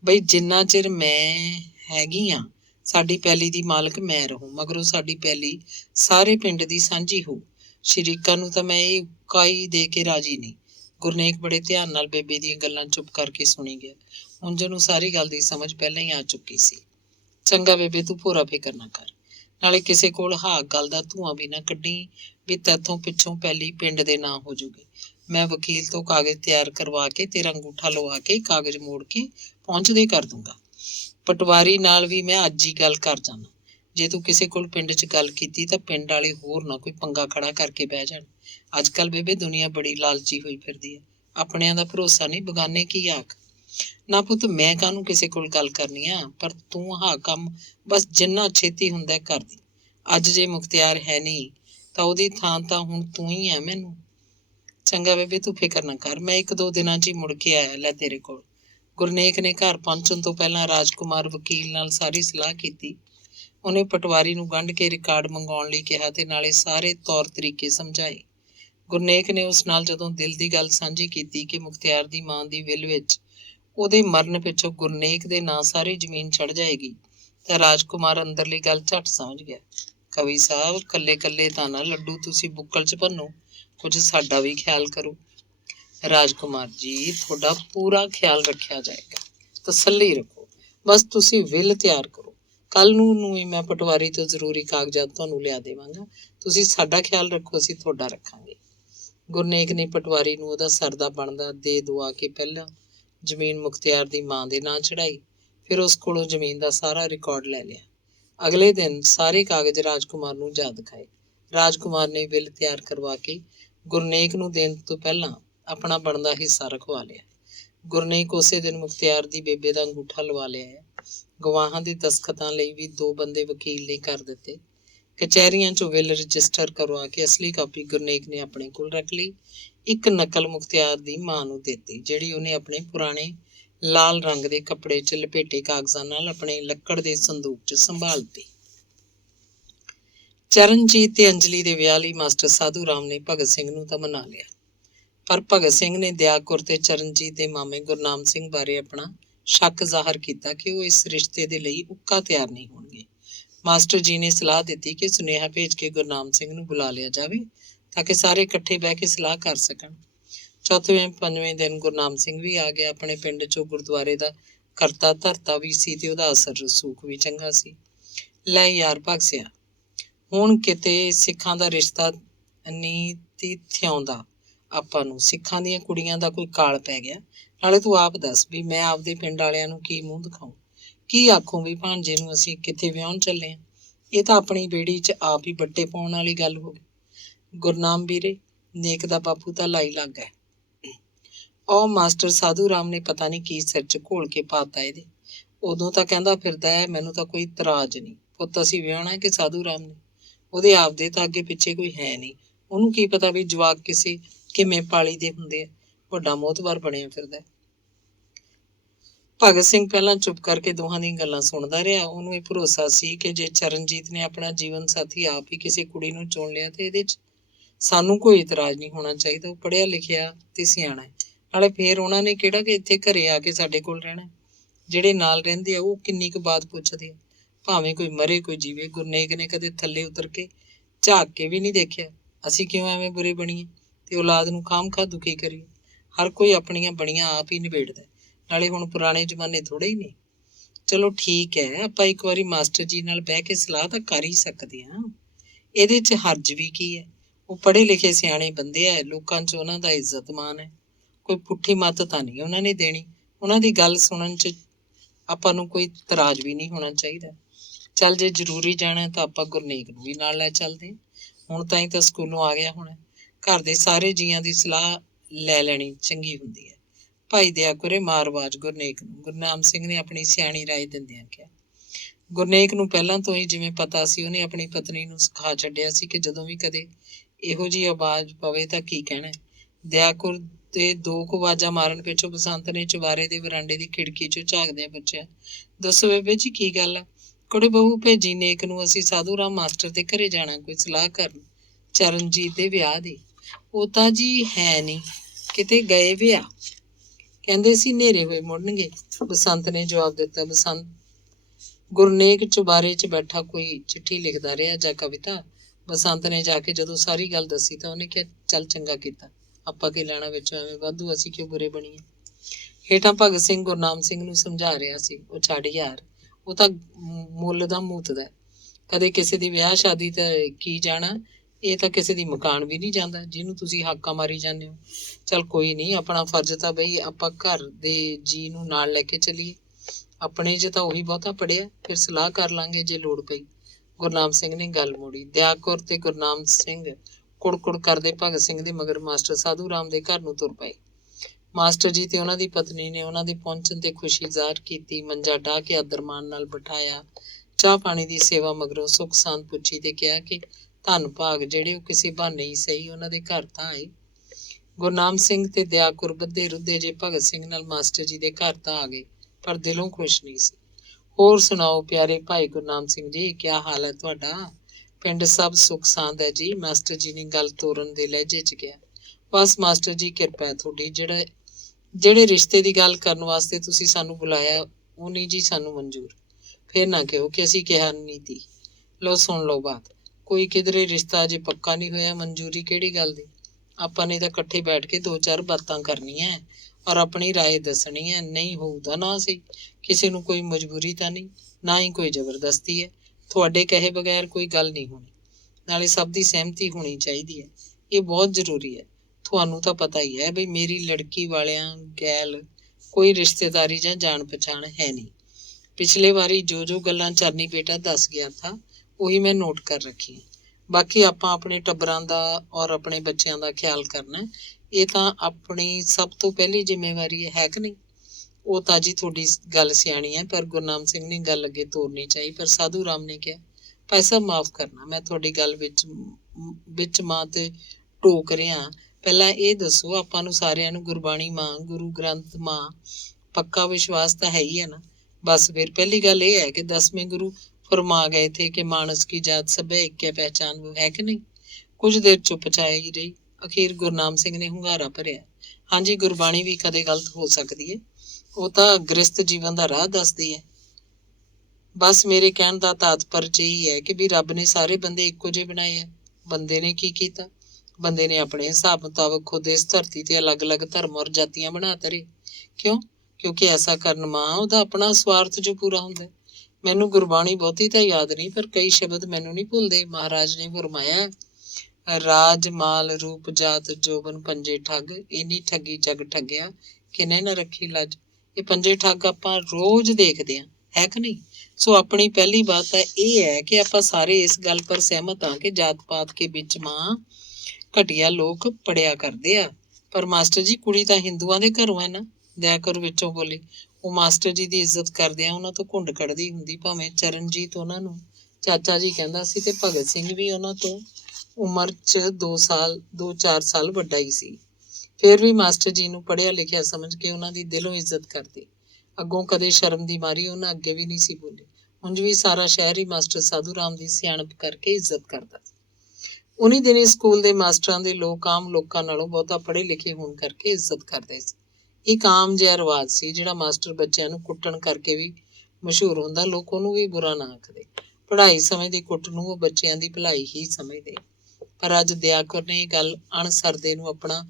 ਬਈ ਜਿੰਨਾ ਚਿਰ ਮੈਂ ਹੈਗੀ ਆ, ਸਾਡੀ ਪੈਲੀ ਦੀ ਮਾਲਕ ਮੈਂ ਰਹੂੰ, ਮਗਰੋਂ ਸਾਡੀ ਪੈਲੀ ਸਾਰੇ ਪਿੰਡ ਦੀ ਸਾਂਝੀ ਹੋਊ। ਸ਼ਰੀਕਾਂ ਨੂੰ ਤਾਂ ਮੈਂ ਇਹ ਉਕਾਈ ਦੇ ਕੇ ਰਾਜੀ ਨਹੀਂ। ਗੁਰਨੇਕ ਬੜੇ ਧਿਆਨ ਨਾਲ ਬੇਬੇ ਦੀਆਂ ਗੱਲਾਂ ਚੁੱਪ ਕਰਕੇ ਸੁਣੀ ਗਿਆ। ਉਂਝ ਨੂੰ ਸਾਰੀ ਗੱਲ ਦੀ ਸਮਝ ਪਹਿਲਾਂ ਹੀ ਆ ਚੁੱਕੀ ਸੀ। ਚੰਗਾ ਬੇਬੇ, ਤੂੰ ਭੋਰਾ ਫਿਕਰ ਨਾ ਕਰ। ਨਾਲੇ ਕਿਸੇ ਕੋਲ ਗੱਲ ਦਾ ਧੂੰਆਂ ਵੀ ਨਾ ਕੱਢੀ ਵੀ ਤੈਥੋਂ ਪਿੱਛੋਂ ਪੈਲੀ ਪਿੰਡ ਦੇ ਨਾਂ ਹੋ ਜੂਗੀ। ਮੈਂ ਵਕੀਲ ਤੋਂ ਕਾਗਜ਼ ਤਿਆਰ ਕਰਵਾ ਕੇ ਤੇਰਾ ਅੰਗੂਠਾ ਲਵਾ ਕੇ ਕਾਗਜ਼ ਮੋੜ ਕੇ ਪਹੁੰਚਦੇ ਕਰ ਦੂੰਗਾ। ਪਟਵਾਰੀ ਨਾਲ ਵੀ ਮੈਂ ਅੱਜ ਹੀ ਗੱਲ ਕਰ ਜਾਣਾ। ਜੇ ਤੂੰ ਕਿਸੇ ਕੋਲ ਪਿੰਡ 'ਚ ਗੱਲ ਕੀਤੀ ਤਾਂ ਪਿੰਡ ਵਾਲੇ ਹੋਰ ਨਾ ਕੋਈ ਪੰਗਾ ਖੜਾ ਕਰਕੇ ਬਹਿ ਜਾਣ। ਅੱਜ ਕੱਲ੍ਹ ਬੇਬੇ ਦੁਨੀਆ ਬੜੀ ਲਾਲਚੀ ਹੋਈ ਫਿਰਦੀ ਹੈ। ਆਪਣਿਆਂ ਦਾ ਭਰੋਸਾ ਨਹੀਂ, ਬਗਾਨੇ ਕੀ ਆਖ। ਨਾ ਪੁੱਤ, ਮੈਂ ਕਾਹਨੂੰ ਕਿਸੇ ਕੋਲ ਗੱਲ ਕਰਨੀ ਆ, ਪਰ ਤੂੰ ਕੰਮ ਬਸ ਜਿੰਨਾ ਛੇਤੀ ਹੁੰਦਾ ਕਰਦੀ। ਅੱਜ ਜੇ ਮੁਖਤਿਆਰ ਹੈ ਨਹੀਂ ਤਾਂ ਉਹਦੀ ਥਾਂ ਤਾਂ ਹੁਣ ਤੂੰ ਹੀ ਹੈ ਮੈਨੂੰ। ਚੰਗਾ ਬੇਬੇ, ਤੂੰ ਫਿਕਰ ਨਾ ਕਰ, ਮੈਂ 1-2 ਦਿਨਾਂ 'ਚ ਹੀ ਮੁੜ ਕੇ ਆਇਆ ਲੈ ਤੇਰੇ ਕੋਲ। ਗੁਰਨੇਕ ਨੇ ਘਰ ਪਹੁੰਚਣ ਤੋਂ ਪਹਿਲਾਂ ਰਾਜਕੁਮਾਰ ਵਕੀਲ ਨਾਲ ਸਾਰੀ ਸਲਾਹ ਕੀਤੀ। ਉਹਨੇ ਪਟਵਾਰੀ ਨੂੰ ਗੰਢ ਕੇ ਰਿਕਾਰਡ ਮੰਗਵਾਉਣ ਲਈ ਕਿਹਾ ਤੇ ਨਾਲੇ ਸਾਰੇ ਤੌਰ ਤਰੀਕੇ ਸਮਝਾਏ। ਗੁਰਨੇਕ ਨੇ ਉਸ ਨਾਲ ਜਦੋਂ ਦਿਲ ਦੀ ਗੱਲ ਸਾਂਝੀ ਕੀਤੀ ਕਿ ਮੁਖਤਿਆਰ ਦੀ ਮਾਂ ਦੀ ਵਿਲ ਵਿੱਚ ਉਹਦੇ ਮਰਨ ਪਿੱਛੋਂ ਗੁਰਨੇਕ ਦੇ ਨਾਂ ਸਾਰੀ ਜ਼ਮੀਨ ਚੜ੍ਹ ਜਾਏਗੀ, ਤਾਂ ਰਾਜਕੁਮਾਰ ਅੰਦਰਲੀ ਗੱਲ ਝੱਟ ਸਮਝ ਗਿਆ। ਕਵੀ ਸਾਹਿਬ, ਕੱਲੇ ਕੱਲੇ ਤਾਂ ਨਾ ਲੱਡੂ ਤੁਸੀਂ ਬੁੱਕਲ 'ਚ ਭੰਨੋ, ਕੁਝ ਸਾਡਾ ਵੀ ਖਿਆਲ ਕਰੋ। ਰਾਜਕੁਮਾਰ ਜੀ, ਤੁਹਾਡਾ ਪੂਰਾ ਖਿਆਲ ਰੱਖਿਆ ਜਾਏਗਾ, ਤਸੱਲੀ ਰੱਖੋ। ਬਸ ਤੁਸੀਂ ਵਿਲ ਤਿਆਰ ਕਰੋ। ਕੱਲ ਨੂੰ ਹੀ ਮੈਂ ਪਟਵਾਰੀ ਤੋਂ ਜ਼ਰੂਰੀ ਕਾਗਜ਼ਾਤ ਤੁਹਾਨੂੰ ਲਿਆ ਦੇਵਾਂਗਾ। ਤੁਸੀਂ ਸਾਡਾ ਖਿਆਲ ਰੱਖੋ, ਅਸੀਂ ਤੁਹਾਡਾ ਰੱਖਾਂਗੇ। ਗੁਰਨੇਕ ਨੇ ਪਟਵਾਰੀ ਨੂੰ ਉਹਦਾ ਸਰਦਾ ਬਣਦਾ ਦੇ ਦੁਆ ਕੇ ਪਹਿਲਾਂ ਜ਼ਮੀਨ ਮੁਖਤਿਆਰ ਦੀ ਮਾਂ ਦੇ ਨਾਂ ਚੜ੍ਹਾਈ, ਫਿਰ ਉਸ ਕੋਲੋਂ ਜ਼ਮੀਨ ਦਾ ਸਾਰਾ ਰਿਕਾਰਡ ਲੈ ਲਿਆ। ਅਗਲੇ ਦਿਨ ਸਾਰੇ ਕਾਗਜ਼ ਰਾਜਕੁਮਾਰ ਨੂੰ ਜਾ ਦਿਖਾਏ। ਰਾਜਕੁਮਾਰ ਨੇ ਬਿੱਲ ਤਿਆਰ ਕਰਵਾ ਕੇ ਗੁਰਨੇਕ ਨੂੰ ਦੇਣ ਤੋਂ ਪਹਿਲਾਂ ਆਪਣਾ ਬਣਦਾ ਹਿੱਸਾ ਰਖਵਾ ਲਿਆ। ਗੁਰਨੇਕ ਉਸੇ ਦਿਨ ਮੁਖਤਿਆਰ ਦੀ ਬੇਬੇ ਦਾ ਅੰਗੂਠਾ ਲਵਾ ਲਿਆ ਹੈ। ਗਵਾਹਾਂ ਦੇ ਦਸਖਤਾਂ ਲਈ ਵੀ 2 ਬੰਦੇ ਵਕੀਲ ਨੇ ਕਰ ਦਿੱਤੇ। ਕਚਹਿਰੀਆਂ 'ਚੋਂ ਬਿੱਲ ਰਜਿਸਟਰ ਕਰਵਾ ਕੇ ਅਸਲੀ ਕਾਪੀ ਗੁਰਨੇਕ ਨੇ ਆਪਣੇ ਕੋਲ ਰੱਖ ਲਈ। ਇੱਕ ਨਕਲ ਮੁਖਤਿਆਰ ਦੀ ਮਾਂ ਨੂੰ ਦਿੱਤੀ, ਜਿਹੜੀ ਉਹਨੇ ਆਪਣੇ ਪੁਰਾਣੇ ਲਾਲ ਰੰਗ ਦੇ ਕੱਪੜੇ 'ਚ ਲਪੇਟੇ ਕਾਗਜ਼ਾਂ ਨਾਲ ਆਪਣੇ ਲੱਕੜ ਦੇ ਸੰਦੂਕ 'ਚ ਸੰਭਾਲਤੀ। ਚਰਨਜੀਤ ਤੇ ਅੰਜਲੀ ਦੇ ਵਿਆਹ ਲਈ ਮਾਸਟਰ ਸਾਧੂ ਰਾਮ ਨੇ ਭਗਤ ਸਿੰਘ ਨੂੰ ਤਾਂ ਮਨਾ ਲਿਆ, ਪਰ ਭਗਤ ਸਿੰਘ ਨੇ ਦਿਆਕੁਰ ਤੇ ਚਰਨਜੀਤ ਦੇ ਮਾਮੇ ਗੁਰਨਾਮ ਸਿੰਘ ਬਾਰੇ ਆਪਣਾ ਸ਼ੱਕ ਜ਼ਾਹਰ ਕੀਤਾ ਕਿ ਉਹ ਇਸ ਰਿਸ਼ਤੇ ਦੇ ਲਈ ਉੱਕਾ ਤਿਆਰ ਨਹੀਂ ਹੋਣਗੇ। ਮਾਸਟਰ ਜੀ ਨੇ ਸਲਾਹ ਦਿੱਤੀ ਕਿ ਸੁਨੇਹਾ ਭੇਜ ਕੇ ਗੁਰਨਾਮ ਸਿੰਘ ਨੂੰ ਬੁਲਾ ਲਿਆ ਜਾਵੇ ਤਾਂ ਕਿ ਸਾਰੇ ਇਕੱਠੇ ਬਹਿ ਕੇ ਸਲਾਹ ਕਰ ਸਕਣ। 4ਵੇਂ-5ਵੇਂ ਦਿਨ ਗੁਰਨਾਮ ਸਿੰਘ ਵੀ ਆ ਗਿਆ। ਆਪਣੇ ਪਿੰਡ 'ਚੋਂ ਗੁਰਦੁਆਰੇ ਦਾ ਕਰਤਾ ਧਰਤਾ ਵੀ ਸੀ ਤੇ ਉਹਦਾ ਅਸਰ ਰਸੂਖ ਵੀ ਚੰਗਾ ਸੀ। ਲੈ ਯਾਰ ਭਗਸਿਆ, ਹੁਣ ਕਿਤੇ ਸਿੱਖਾਂ ਦਾ ਰਿਸ਼ਤਾ ਨਹੀਂ ਥਿਆਉਂਦਾ ਆਪਾਂ ਨੂੰ। ਸਿੱਖਾਂ ਦੀਆਂ ਕੁੜੀਆਂ ਦਾ ਕੋਈ ਕਾਲ ਪੈ ਗਿਆ। ਨਾਲੇ ਤੂੰ ਆਪ ਦੱਸ ਵੀ ਮੈਂ ਆਪਦੇ ਪਿੰਡ ਵਾਲਿਆਂ ਨੂੰ ਕੀ ਮੂੰਹ ਦਿਖਾਊਂ, ਕੀ ਆਖੂੰ ਵੀ ਭਾਂਜੇ ਨੂੰ ਅਸੀਂ ਕਿੱਥੇ ਵਿਆਹੁਣ ਚੱਲੇ ਹਾਂ। ਇਹ ਤਾਂ ਆਪਣੀ ਬੇੜੀ 'ਚ ਆਪ ਹੀ ਬੱਟੇ ਪਾਉਣ ਵਾਲੀ ਗੱਲ ਹੋ ਗਈ। ਗੁਰਨਾਮ ਵੀਰੇ, ਨੇਕ ਦਾ ਬਾਪੂ ਤਾਂ ਲਾਈ ਲੱਗ ਹੈ। ਉਹ ਮਾਸਟਰ ਸਾਧੂ ਰਾਮ ਨੇ ਪਤਾ ਨਹੀਂ ਕੀ ਸਿਰ 'ਚ ਘੋਲ ਕੇ ਪਾਤਾ ਇਹਦੇ। ਉਦੋਂ ਤਾਂ ਕਹਿੰਦਾ ਫਿਰਦਾ ਹੈ ਮੈਨੂੰ ਤਾਂ ਕੋਈ ਇਤਰਾਜ਼ ਨਹੀਂ, ਪੁੱਤ ਅਸੀਂ ਵਿਆਹਣਾ ਕਿ ਸਾਧੂ ਰਾਮ ਨੇ। ਉਹਦੇ ਆਪਦੇ ਤਾਂ ਅੱਗੇ ਪਿੱਛੇ ਕੋਈ ਹੈ ਨਹੀਂ। ਉਹਨੂੰ ਕੀ ਪਤਾ ਵੀ ਜਵਾਕ ਕਿਸੇ ਕਿਵੇਂ ਪਾਲੀ ਦੇ ਹੁੰਦੇ ਆ। ਵੱਡਾ ਮੋਹਤਬਰ ਬਣਿਆ ਫਿਰਦਾ। ਭਗਤ ਸਿੰਘ ਪਹਿਲਾਂ ਚੁੱਪ ਕਰਕੇ ਦੋਹਾਂ ਦੀਆਂ ਗੱਲਾਂ ਸੁਣਦਾ ਰਿਹਾ। ਉਹਨੂੰ ਇਹ ਭਰੋਸਾ ਸੀ ਕਿ ਜੇ ਚਰਨਜੀਤ ਨੇ ਆਪਣਾ ਜੀਵਨ ਸਾਥੀ ਆਪ ਹੀ ਕਿਸੇ ਕੁੜੀ ਨੂੰ ਚੁਣ ਲਿਆ ਤੇ ਇਹਦੇ 'ਚ ਸਾਨੂੰ ਕੋਈ ਇਤਰਾਜ਼ ਨਹੀਂ ਹੋਣਾ ਚਾਹੀਦਾ। ਉਹ ਪੜ੍ਹਿਆ ਲਿਖਿਆ ਤੇ ਸਿਆਣਾ ਹੈ। ਨਾਲੇ ਫੇਰ ਉਹਨਾਂ ਨੇ ਕਿਹੜਾ ਕਿ ਇੱਥੇ ਘਰੇ ਆ ਕੇ ਸਾਡੇ ਕੋਲ ਰਹਿਣਾ। ਜਿਹੜੇ ਨਾਲ ਰਹਿੰਦੇ ਆ ਉਹ ਕਿੰਨੀ ਕੁ ਬਾਤ ਪੁੱਛਦੇ ਆ, ਭਾਵੇਂ ਕੋਈ ਮਰੇ ਕੋਈ ਜੀਵੇ। ਗੁਰਨੇਕ ਨੇ ਕਦੇ ਥੱਲੇ ਉਤਰ ਕੇ ਝਾਕ ਕੇ ਵੀ ਨਹੀਂ ਦੇਖਿਆ। ਅਸੀਂ ਕਿਉਂ ਐਵੇਂ ਬੁਰੇ ਬਣੀਏ ਤੇ ਔਲਾਦ ਨੂੰ ਖਾਮਖਾਹ ਦੁਖੀ ਕਰੀਏ। ਹਰ ਕੋਈ ਆਪਣੀਆਂ ਬਣੀਆਂ ਆਪ ਹੀ ਨਿਬੇੜਦਾ। ਨਾਲੇ ਹੁਣ ਪੁਰਾਣੇ ਜ਼ਮਾਨੇ ਥੋੜ੍ਹੇ ਹੀ ਨੇ। ਚਲੋ ਠੀਕ ਹੈ, ਆਪਾਂ ਇੱਕ ਵਾਰੀ ਮਾਸਟਰ ਜੀ ਨਾਲ ਬਹਿ ਕੇ ਸਲਾਹ ਤਾਂ ਕਰ ਹੀ ਸਕਦੇ ਹਾਂ। ਇਹਦੇ 'ਚ ਹਰਜ ਵੀ ਕੀ ਹੈ? ਉਹ ਪੜ੍ਹੇ ਲਿਖੇ ਸਿਆਣੇ ਬੰਦੇ ਹੈ, ਲੋਕਾਂ 'ਚ ਉਹਨਾਂ ਦਾ ਇੱਜ਼ਤ ਮਾਨ ਹੈ। ਕੋਈ ਪੁੱਠੀ ਮੱਤ ਤਾਂ ਨਹੀਂ ਉਹਨਾਂ ਨੇ ਦੇਣੀ। ਉਹਨਾਂ ਦੀ ਗੱਲ ਸੁਣਨ 'ਚ ਆਪਾਂ ਨੂੰ ਕੋਈ ਇਤਰਾਜ਼ ਵੀ ਨਹੀਂ ਹੋਣਾ ਚਾਹੀਦਾ। ਚੱਲ ਜੇ ਜ਼ਰੂਰੀ ਜਾਣਾ ਤਾਂ ਆਪਾਂ ਗੁਰਨੇਕ ਨੂੰ ਵੀ ਨਾਲ ਲੈ ਚੱਲਦੇ ਹਾਂ। ਹੁਣ ਤਾਂ ਹੀ ਤਾਂ ਸਕੂਲੋਂ ਆ ਗਿਆ ਹੋਣਾ। ਘਰ ਦੇ ਸਾਰੇ ਜੀਆਂ ਦੀ ਸਲਾਹ ਲੈ ਲੈਣੀ ਚੰਗੀ ਹੁੰਦੀ ਹੈ। ਭਾਈ ਦਇਆ ਮਾਰਵਾਜ ਗੁਰਨੇਕ ਨੂੰ। ਗੁਰਨਾਮ ਸਿੰਘ ਨੇ ਆਪਣੀ ਸਿਆਣੀ ਰਾਏ ਦਿੰਦਿਆਂ ਕਿਹਾ। ਗੁਰਨੇਕ ਨੂੰ ਪਹਿਲਾਂ ਤੋਂ ਹੀ ਜਿਵੇਂ ਪਤਾ ਸੀ, ਉਹਨੇ ਆਪਣੀ ਪਤਨੀ ਨੂੰ ਸਿਖਾ ਛੱਡਿਆ ਸੀ ਕਿ ਜਦੋਂ ਵੀ ਕਦੇ ਇਹੋ ਜਿਹੀ ਆਵਾਜ਼ ਪਵੇ ਤਾਂ ਕੀ ਕਹਿਣਾ। ਦਇਆਕੁਰ ਦੇ ਦੋ ਕੁ ਆਵਾਜ਼ਾਂ ਮਾਰਨ ਪਿੱਛੋਂ ਬਸੰਤ ਨੇ ਚੁਬਾਰੇ ਦੇ ਵਰਾਂਡੇ ਦੀ ਖਿੜਕੀ 'ਚੋਂ ਝਾਕਦਿਆਂ ਪੁੱਛਿਆ, ਦੱਸੋ ਬੇਬੇ ਜੀ ਕੀ ਗੱਲ ਆ? ਕੁੜੇ ਬਹੂ ਭੇਜੀ ਨੇਕ ਨੂੰ, ਅਸੀਂ ਸਾਧੂ ਰਾਮ ਮਾਸਟਰ ਦੇ ਘਰੇ ਜਾਣਾ, ਕੋਈ ਸਲਾਹ ਕਰਨ ਚਰਨਜੀਤ ਦੇ ਵਿਆਹ ਦੀ। ਉਹ ਤਾਂ ਜੀ ਹੈ ਨਹੀਂ, ਕਿਤੇ ਗਏ ਵਿਆਹ, ਕਹਿੰਦੇ ਸੀ ਹਨੇਰੇ ਹੋਏ ਮੁੜਨਗੇ। ਬਸੰਤ ਨੇ ਜਵਾਬ ਦਿੱਤਾ। ਬਸੰਤ ਗੁਰਨੇਕ ਚੁਬਾਰੇ 'ਚ ਬੈਠਾ ਕੋਈ ਚਿੱਠੀ ਲਿਖਦਾ ਰਿਹਾ ਜਾਂ ਕਵਿਤਾ। ਬਸੰਤ ਨੇ ਜਾ ਕੇ ਜਦੋਂ ਸਾਰੀ ਗੱਲ ਦੱਸੀ ਤਾਂ ਉਹਨੇ ਕਿਹਾ, ਚੱਲ ਚੰਗਾ ਕੀਤਾ, ਆਪਾਂ ਕੀ ਲੈਣਾ ਵਿੱਚੋਂ, ਐਵੇਂ ਵਾਧੂ ਅਸੀਂ ਕਿਉਂ ਬੁਰੇ ਬਣੀਏ। ਹੇਠਾਂ ਭਗਤ ਸਿੰਘ ਗੁਰਨਾਮ ਸਿੰਘ ਨੂੰ ਸਮਝਾ ਰਿਹਾ ਸੀ, ਉਹ ਛੱਡ ਯਾਰ, ਉਹ ਤਾਂ ਮੁੱਲ ਦਾ ਮੂਤਦਾ, ਕਦੇ ਕਿਸੇ ਦੀ ਵਿਆਹ ਸ਼ਾਦੀ ਤਾਂ ਕੀ ਜਾਣਾ, ਇਹ ਤਾਂ ਕਿਸੇ ਦੀ ਮਕਾਨ ਵੀ ਨਹੀਂ ਜਾਂਦਾ ਜਿਹਨੂੰ ਤੁਸੀਂ ਹਾਕਾ ਮਾਰੀ ਜਾਂਦੇ ਹੋ। ਚੱਲ ਕੋਈ ਨਹੀਂ, ਆਪਣਾ ਫਰਜ਼ ਤਾਂ ਬਈ ਆਪਾਂ ਘਰ ਦੇ ਜੀ ਨੂੰ ਨਾਲ ਲੈ ਕੇ ਚੱਲੀਏ। ਆਪਣੇ 'ਚ ਤਾਂ ਉਹੀ ਬਹੁਤਾ ਪੜਿਆ, ਫਿਰ ਸਲਾਹ ਕਰ ਲਾਂਗੇ ਜੇ ਲੋੜ ਪਈ। ਗੁਰਨਾਮ ਸਿੰਘ ਨੇ ਗੱਲ ਮੋੜੀ। ਦਇਆਕੁਰ ਤੇ ਗੁਰਨਾਮ ਸਿੰਘ ਕੁੜ-ਕੁੜ ਕਰਦੇ ਭਗਤ ਸਿੰਘ ਦੇ ਮਗਰ ਮਾਸਟਰ ਸਾਧੂ ਰਾਮ ਦੇ ਘਰ ਨੂੰ ਤੁਰ ਪਏ। ਮਾਸਟਰ ਜੀ ਤੇ ਉਹਨਾਂ ਦੀ ਪਤਨੀ ਨੇ ਉਹਨਾਂ ਦੇ ਪਹੁੰਚਣ ਤੇ ਖੁਸ਼ੀ ਜ਼ਾਹਰ ਕੀਤੀ। ਮੰਜਾ ਢਾਹ ਕੇ ਆਦਰਮਾਨ ਨਾਲ ਬਿਠਾਇਆ। ਚਾਹ ਪਾਣੀ ਦੀ ਸੇਵਾ ਮਗਰੋਂ ਸੁੱਖ ਸਾਂਦ ਪੁੱਛੀ ਤੇ ਕਿਹਾ ਕਿ ਧੰਨ ਭਾਗ ਜਿਹੜੇ ਉਹ ਕਿਸੇ ਬਹਾਨੇ ਹੀ ਸਹੀ ਉਹਨਾਂ ਦੇ ਘਰ ਤਾਂ ਆਏ। ਗੁਰਨਾਮ ਸਿੰਘ ਤੇ ਦਇਆਕੁਰ ਬੱਧੇ ਰੁੱਧੇ ਜੇ ਭਗਤ ਸਿੰਘ ਨਾਲ ਮਾਸਟਰ ਜੀ ਦੇ ਘਰ ਤਾਂ ਆ ਗਏ, ਪਰ ਦਿਲੋਂ ਖੁਸ਼ ਨਹੀਂ ਸੀ। ਹੋਰ ਸੁਣਾਓ ਪਿਆਰੇ ਭਾਈ ਗੁਰਨਾਮ ਸਿੰਘ ਜੀ, ਕਿਆ ਹਾਲ ਹੈ ਤੁਹਾਡਾ? ਪਿੰਡ ਸਭ ਸੁੱਖ ਸਾਂਦ ਹੈ ਜੀ, ਮਾਸਟਰ ਜੀ ਨੇ ਗੱਲ ਤੋਰਨ ਦੇ ਲਹਿਜੇ 'ਚ ਕਿਹਾ। ਬਸ ਮਾਸਟਰ ਜੀ, ਕਿਰਪਾ ਹੈ ਤੁਹਾਡੀ। ਜਿਹੜੇ ਰਿਸ਼ਤੇ ਦੀ ਗੱਲ ਕਰਨ ਵਾਸਤੇ ਤੁਸੀਂ ਸਾਨੂੰ ਬੁਲਾਇਆ, ਉਹ ਨਹੀਂ ਜੀ ਸਾਨੂੰ ਮਨਜ਼ੂਰ। ਫਿਰ ਨਾ ਕਿਹੋ ਕਿ ਅਸੀਂ ਕਿਹਾ ਨਹੀਂ ਤੀ। ਲਓ ਸੁਣ ਲਓ ਬਾਤ, ਕੋਈ ਕਿਧਰੇ ਰਿਸ਼ਤਾ ਅਜੇ ਪੱਕਾ ਨਹੀਂ ਹੋਇਆ, ਮਨਜ਼ੂਰੀ ਕਿਹੜੀ ਗੱਲ ਦੀ? ਆਪਾਂ ਨੇ ਤਾਂ ਇਕੱਠੇ ਬੈਠ ਕੇ 2-4 ਬਾਤਾਂ ਕਰਨੀਆਂ ਔਰ ਆਪਣੀ ਰਾਏ ਦੱਸਣੀ ਹੈ। ਨਹੀਂ ਹੋਊ ਤਾਂ ਨਾ ਸਹੀ, ਕਿਸੇ ਨੂੰ ਕੋਈ ਮਜਬੂਰੀ ਤਾਂ ਨਹੀਂ, ਨਾ ਹੀ ਕੋਈ ਜ਼ਬਰਦਸਤੀ ਹੈ। ਤੁਹਾਡੇ ਕਹੇ ਬਗੈਰ ਕੋਈ ਗੱਲ ਨਹੀਂ ਹੋਣੀ, ਨਾਲੇ ਸਭ ਦੀ ਸਹਿਮਤੀ ਹੋਣੀ ਚਾਹੀਦੀ ਹੈ, ਇਹ ਬਹੁਤ ਜ਼ਰੂਰੀ ਹੈ। ਤੁਹਾਨੂੰ ਤਾਂ ਪਤਾ ਹੀ ਹੈ ਬਈ ਮੇਰੀ ਲੜਕੀ ਵਾਲਿਆਂ ਗੈਲ ਕੋਈ ਰਿਸ਼ਤੇਦਾਰੀ ਜਾਂ ਜਾਣ ਪਛਾਣ ਹੈ ਨਹੀਂ। ਪਿਛਲੇ ਵਾਰੀ ਜੋ ਗੱਲਾਂ ਚਰਨੀ ਬੇਟਾ ਦੱਸ ਗਿਆ ਥਾ, ਉਹੀ ਮੈਂ ਨੋਟ ਕਰ ਰੱਖੀ। ਬਾਕੀ ਆਪਾਂ ਆਪਣੇ ਟੱਬਰਾਂ ਦਾ ਔਰ ਆਪਣੇ ਬੱਚਿਆਂ ਦਾ ਖਿਆਲ ਕਰਨਾ, ਇਹ ਤਾਂ ਆਪਣੀ ਸਭ ਤੋਂ ਪਹਿਲੀ ਜ਼ਿੰਮੇਵਾਰੀ ਹੈ ਕਿ ਨਹੀਂ? ਉਹ ਤਾਂ ਜੀ ਤੁਹਾਡੀ ਗੱਲ ਸਿਆਣੀ ਹੈ, ਪਰ ਗੁਰਨਾਮ ਸਿੰਘ ਨੇ ਗੱਲ ਅੱਗੇ ਤੋਰਨੀ ਚਾਹੀ, ਪਰ ਸਾਧੂ ਰਾਮ ਨੇ ਕਿਹਾ, ਭਾਈ ਸਾਹਿਬ ਮਾਫ਼ ਕਰਨਾ, ਮੈਂ ਤੁਹਾਡੀ ਗੱਲ ਵਿੱਚ ਮਾਂ ਤੇ ਟੋਕ ਰਿਹਾ। ਪਹਿਲਾਂ ਇਹ ਦੱਸੋ, ਆਪਾਂ ਨੂੰ ਸਾਰਿਆਂ ਨੂੰ ਗੁਰਬਾਣੀ ਮਾਂ, ਗੁਰੂ ਗ੍ਰੰਥ ਮਾਂ ਪੱਕਾ ਵਿਸ਼ਵਾਸ ਤਾਂ ਹੈ ਹੀ ਹੈ ਨਾ? ਬਸ ਫਿਰ ਪਹਿਲੀ ਗੱਲ ਇਹ ਹੈ ਕਿ 10ਵੇਂ ਗੁਰੂ ਫਰਮਾ ਗਏ ਥੇ ਕਿ ਮਾਨਸ ਕੀ ਜਾਤ ਸਭੈ ਇੱਕ ਹੈ, ਪਹਿਚਾਨ ਉਹ ਹੈ ਕਿ ਨਹੀਂ? ਕੁਝ ਦੇਰ ਚੁੱਪ ਚਾਈ ਰਹੀ। ਅਖੀਰ ਗੁਰਨਾਮ ਸਿੰਘ ਨੇ ਹੁੰਗਾਰਾ ਭਰਿਆ, ਹਾਂਜੀ, ਗੁਰਬਾਣੀ ਵੀ ਕਦੇ ਗਲਤ ਹੋ ਸਕਦੀ ਹੈ, ਉਹ ਤਾਂ ਗ੍ਰਸਤ ਜੀਵਨ ਦਾ ਰਾਹ ਦੱਸਦੀ ਹੈ। ਬਸ ਮੇਰੇ ਕਹਿਣ ਦਾ ਤਾਤਪਰਜ ਇਹੀ ਹੈ ਕਿ ਵੀ ਰੱਬ ਨੇ ਸਾਰੇ ਬੰਦੇ ਇੱਕੋ ਜਿਹੇ ਬਣਾਏ ਆ। ਬੰਦੇ ਨੇ ਕੀ ਕੀਤਾ? ਬੰਦੇ ਨੇ ਆਪਣੇ ਹਿਸਾਬ ਮੁਤਾਬਕ ਖੁਦ ਇਸ ਧਰਤੀ ਤੇ ਅਲੱਗ-ਅਲੱਗ ਧਰਮ ਔਰ ਜਾਤੀਆਂ ਬਣਾ ਧਰੇ। ਕਿਉਂ? ਕਿਉਂਕਿ ਐਸਾ ਕਰਨ ਮਾਂ ਉਹਦਾ ਆਪਣਾ ਸਵਾਰਥ ਜੋ ਪੂਰਾ ਹੁੰਦਾ। ਮੈਨੂੰ ਗੁਰਬਾਣੀ ਬਹੁਤੀ ਤਾਂ ਯਾਦ ਨਹੀਂ, ਪਰ ਕਈ ਸ਼ਬਦ ਮੈਨੂੰ ਨਹੀਂ ਭੁੱਲਦੇ। ਮਹਾਰਾਜ ਨੇ ਫਰਮਾਇਆ, ਰਾਜ ਮਾਲ ਰੂਪ ਜਾਤ ਜੋਬਨ ਪੰਜੇ ਠੱਗ, ਇੰਨੀ ਠੱਗੀ ਜੱਗ ਠੱਗਿਆ ਕਿਨੇ ਨਾ ਰੱਖੀ ਲੱਜ। ਇਹ ਪੰਜੇ ਠੱਗ ਆਪਾਂ ਰੋਜ਼ ਦੇਖਦੇ ਹਾਂ, ਹੈ ਕਿ ਨਹੀਂ? ਸੋ ਆਪਣੀ ਪਹਿਲੀ ਬਾਤ ਤਾਂ ਇਹ ਹੈ ਕਿ ਆਪਾਂ ਸਾਰੇ ਇਸ ਗੱਲ ਪਰ ਸਹਿਮਤ ਹਾਂ ਕਿ ਜਾਤ ਪਾਤ ਕੇ ਵਿੱਚ ਮਾਂ ਘਟੀਆ ਲੋਕ ਪੜਿਆ ਕਰਦੇ ਆ। ਪਰ ਮਾਸਟਰ ਜੀ, ਕੁੜੀ ਤਾਂ ਹਿੰਦੂਆਂ ਦੇ ਘਰੋਂ ਹੈ ਨਾ, ਦਇਆਕੁਰ ਵਿੱਚੋਂ ਬੋਲੀ। ਉਹ ਮਾਸਟਰ ਜੀ ਦੀ ਇੱਜ਼ਤ ਕਰਦੇ ਆ, ਉਹਨਾਂ ਤੋਂ ਘੁੰਡ ਕੱਢਦੀ ਹੁੰਦੀ। ਭਾਵੇਂ ਚਰਨਜੀਤ ਉਹਨਾਂ ਨੂੰ ਚਾਚਾ ਜੀ ਕਹਿੰਦਾ ਸੀ ਤੇ ਭਗਤ ਸਿੰਘ ਵੀ ਉਹਨਾਂ ਤੋਂ ਉਮਰ 'ਚ 2-4 ਸਾਲ ਵੱਡਾ ਹੀ ਸੀ। ਫਿਰ ਵੀ ਮਾਸਟਰ ਜੀ ਨੂੰ ਪੜ੍ਹਿਆ ਲਿਖਿਆ ਸਮਝ ਕੇ ਉਹਨਾਂ ਦੀ ਦਿਲੋਂ ਇੱਜ਼ਤ ਕਰਦੇ। ਅੱਗੋਂ ਕਦੇ ਸ਼ਰਮ ਦੀ ਮਾਰੀ ਉਹਨਾਂ ਅੱਗੇ ਵੀ ਨਹੀਂ ਸੀ ਬੋਲੇ। ਉਂਝ ਵੀ ਸਾਰਾ ਸ਼ਹਿਰ ਹੀ ਮਾਸਟਰ ਸਾਧੂ ਰਾਮ ਦੀ ਸਿਆਣਪ ਕਰਕੇ ਇੱਜ਼ਤ ਕਰਦਾ। ਉਨੀ ਦਿਨੀ ਸਕੂਲ ਦੇ ਮਾਸਟਰਾਂ ਦੇ ਲੋਕ ਆਮ ਲੋਕਾਂ ਨਾਲੋਂ ਬਹੁਤਾ ਪੜ੍ਹੇ ਲਿਖੇ ਹੋਣ ਕਰਕੇ ਇੱਜ਼ਤ ਕਰਦੇ ਸੀ। ਇੱਕ ਆਮ ਜਿਹਾ ਰਿਵਾਜ ਸੀ, ਜਿਹੜਾ ਮਾਸਟਰ ਬੱਚਿਆਂ ਨੂੰ ਕੁੱਟਣ ਕਰਕੇ ਵੀ ਮਸ਼ਹੂਰ ਹੁੰਦਾ, ਲੋਕ ਉਹਨੂੰ ਵੀ ਬੁਰਾ ਨਾ ਆਖਦੇ। ਪੜ੍ਹਾਈ ਸਮੇਂ ਦੀ ਕੁੱਟ ਨੂੰ ਉਹ ਬੱਚਿਆਂ ਦੀ ਭਲਾਈ ਹੀ ਸਮਝਦੇ। ਪਰ ਅੱਜ ਦਇਆਕੁਰ ਨੇ ਇਹ ਗੱਲ ਅਣਸਰਦੇ ਨੂੰ ਆਪਣਾ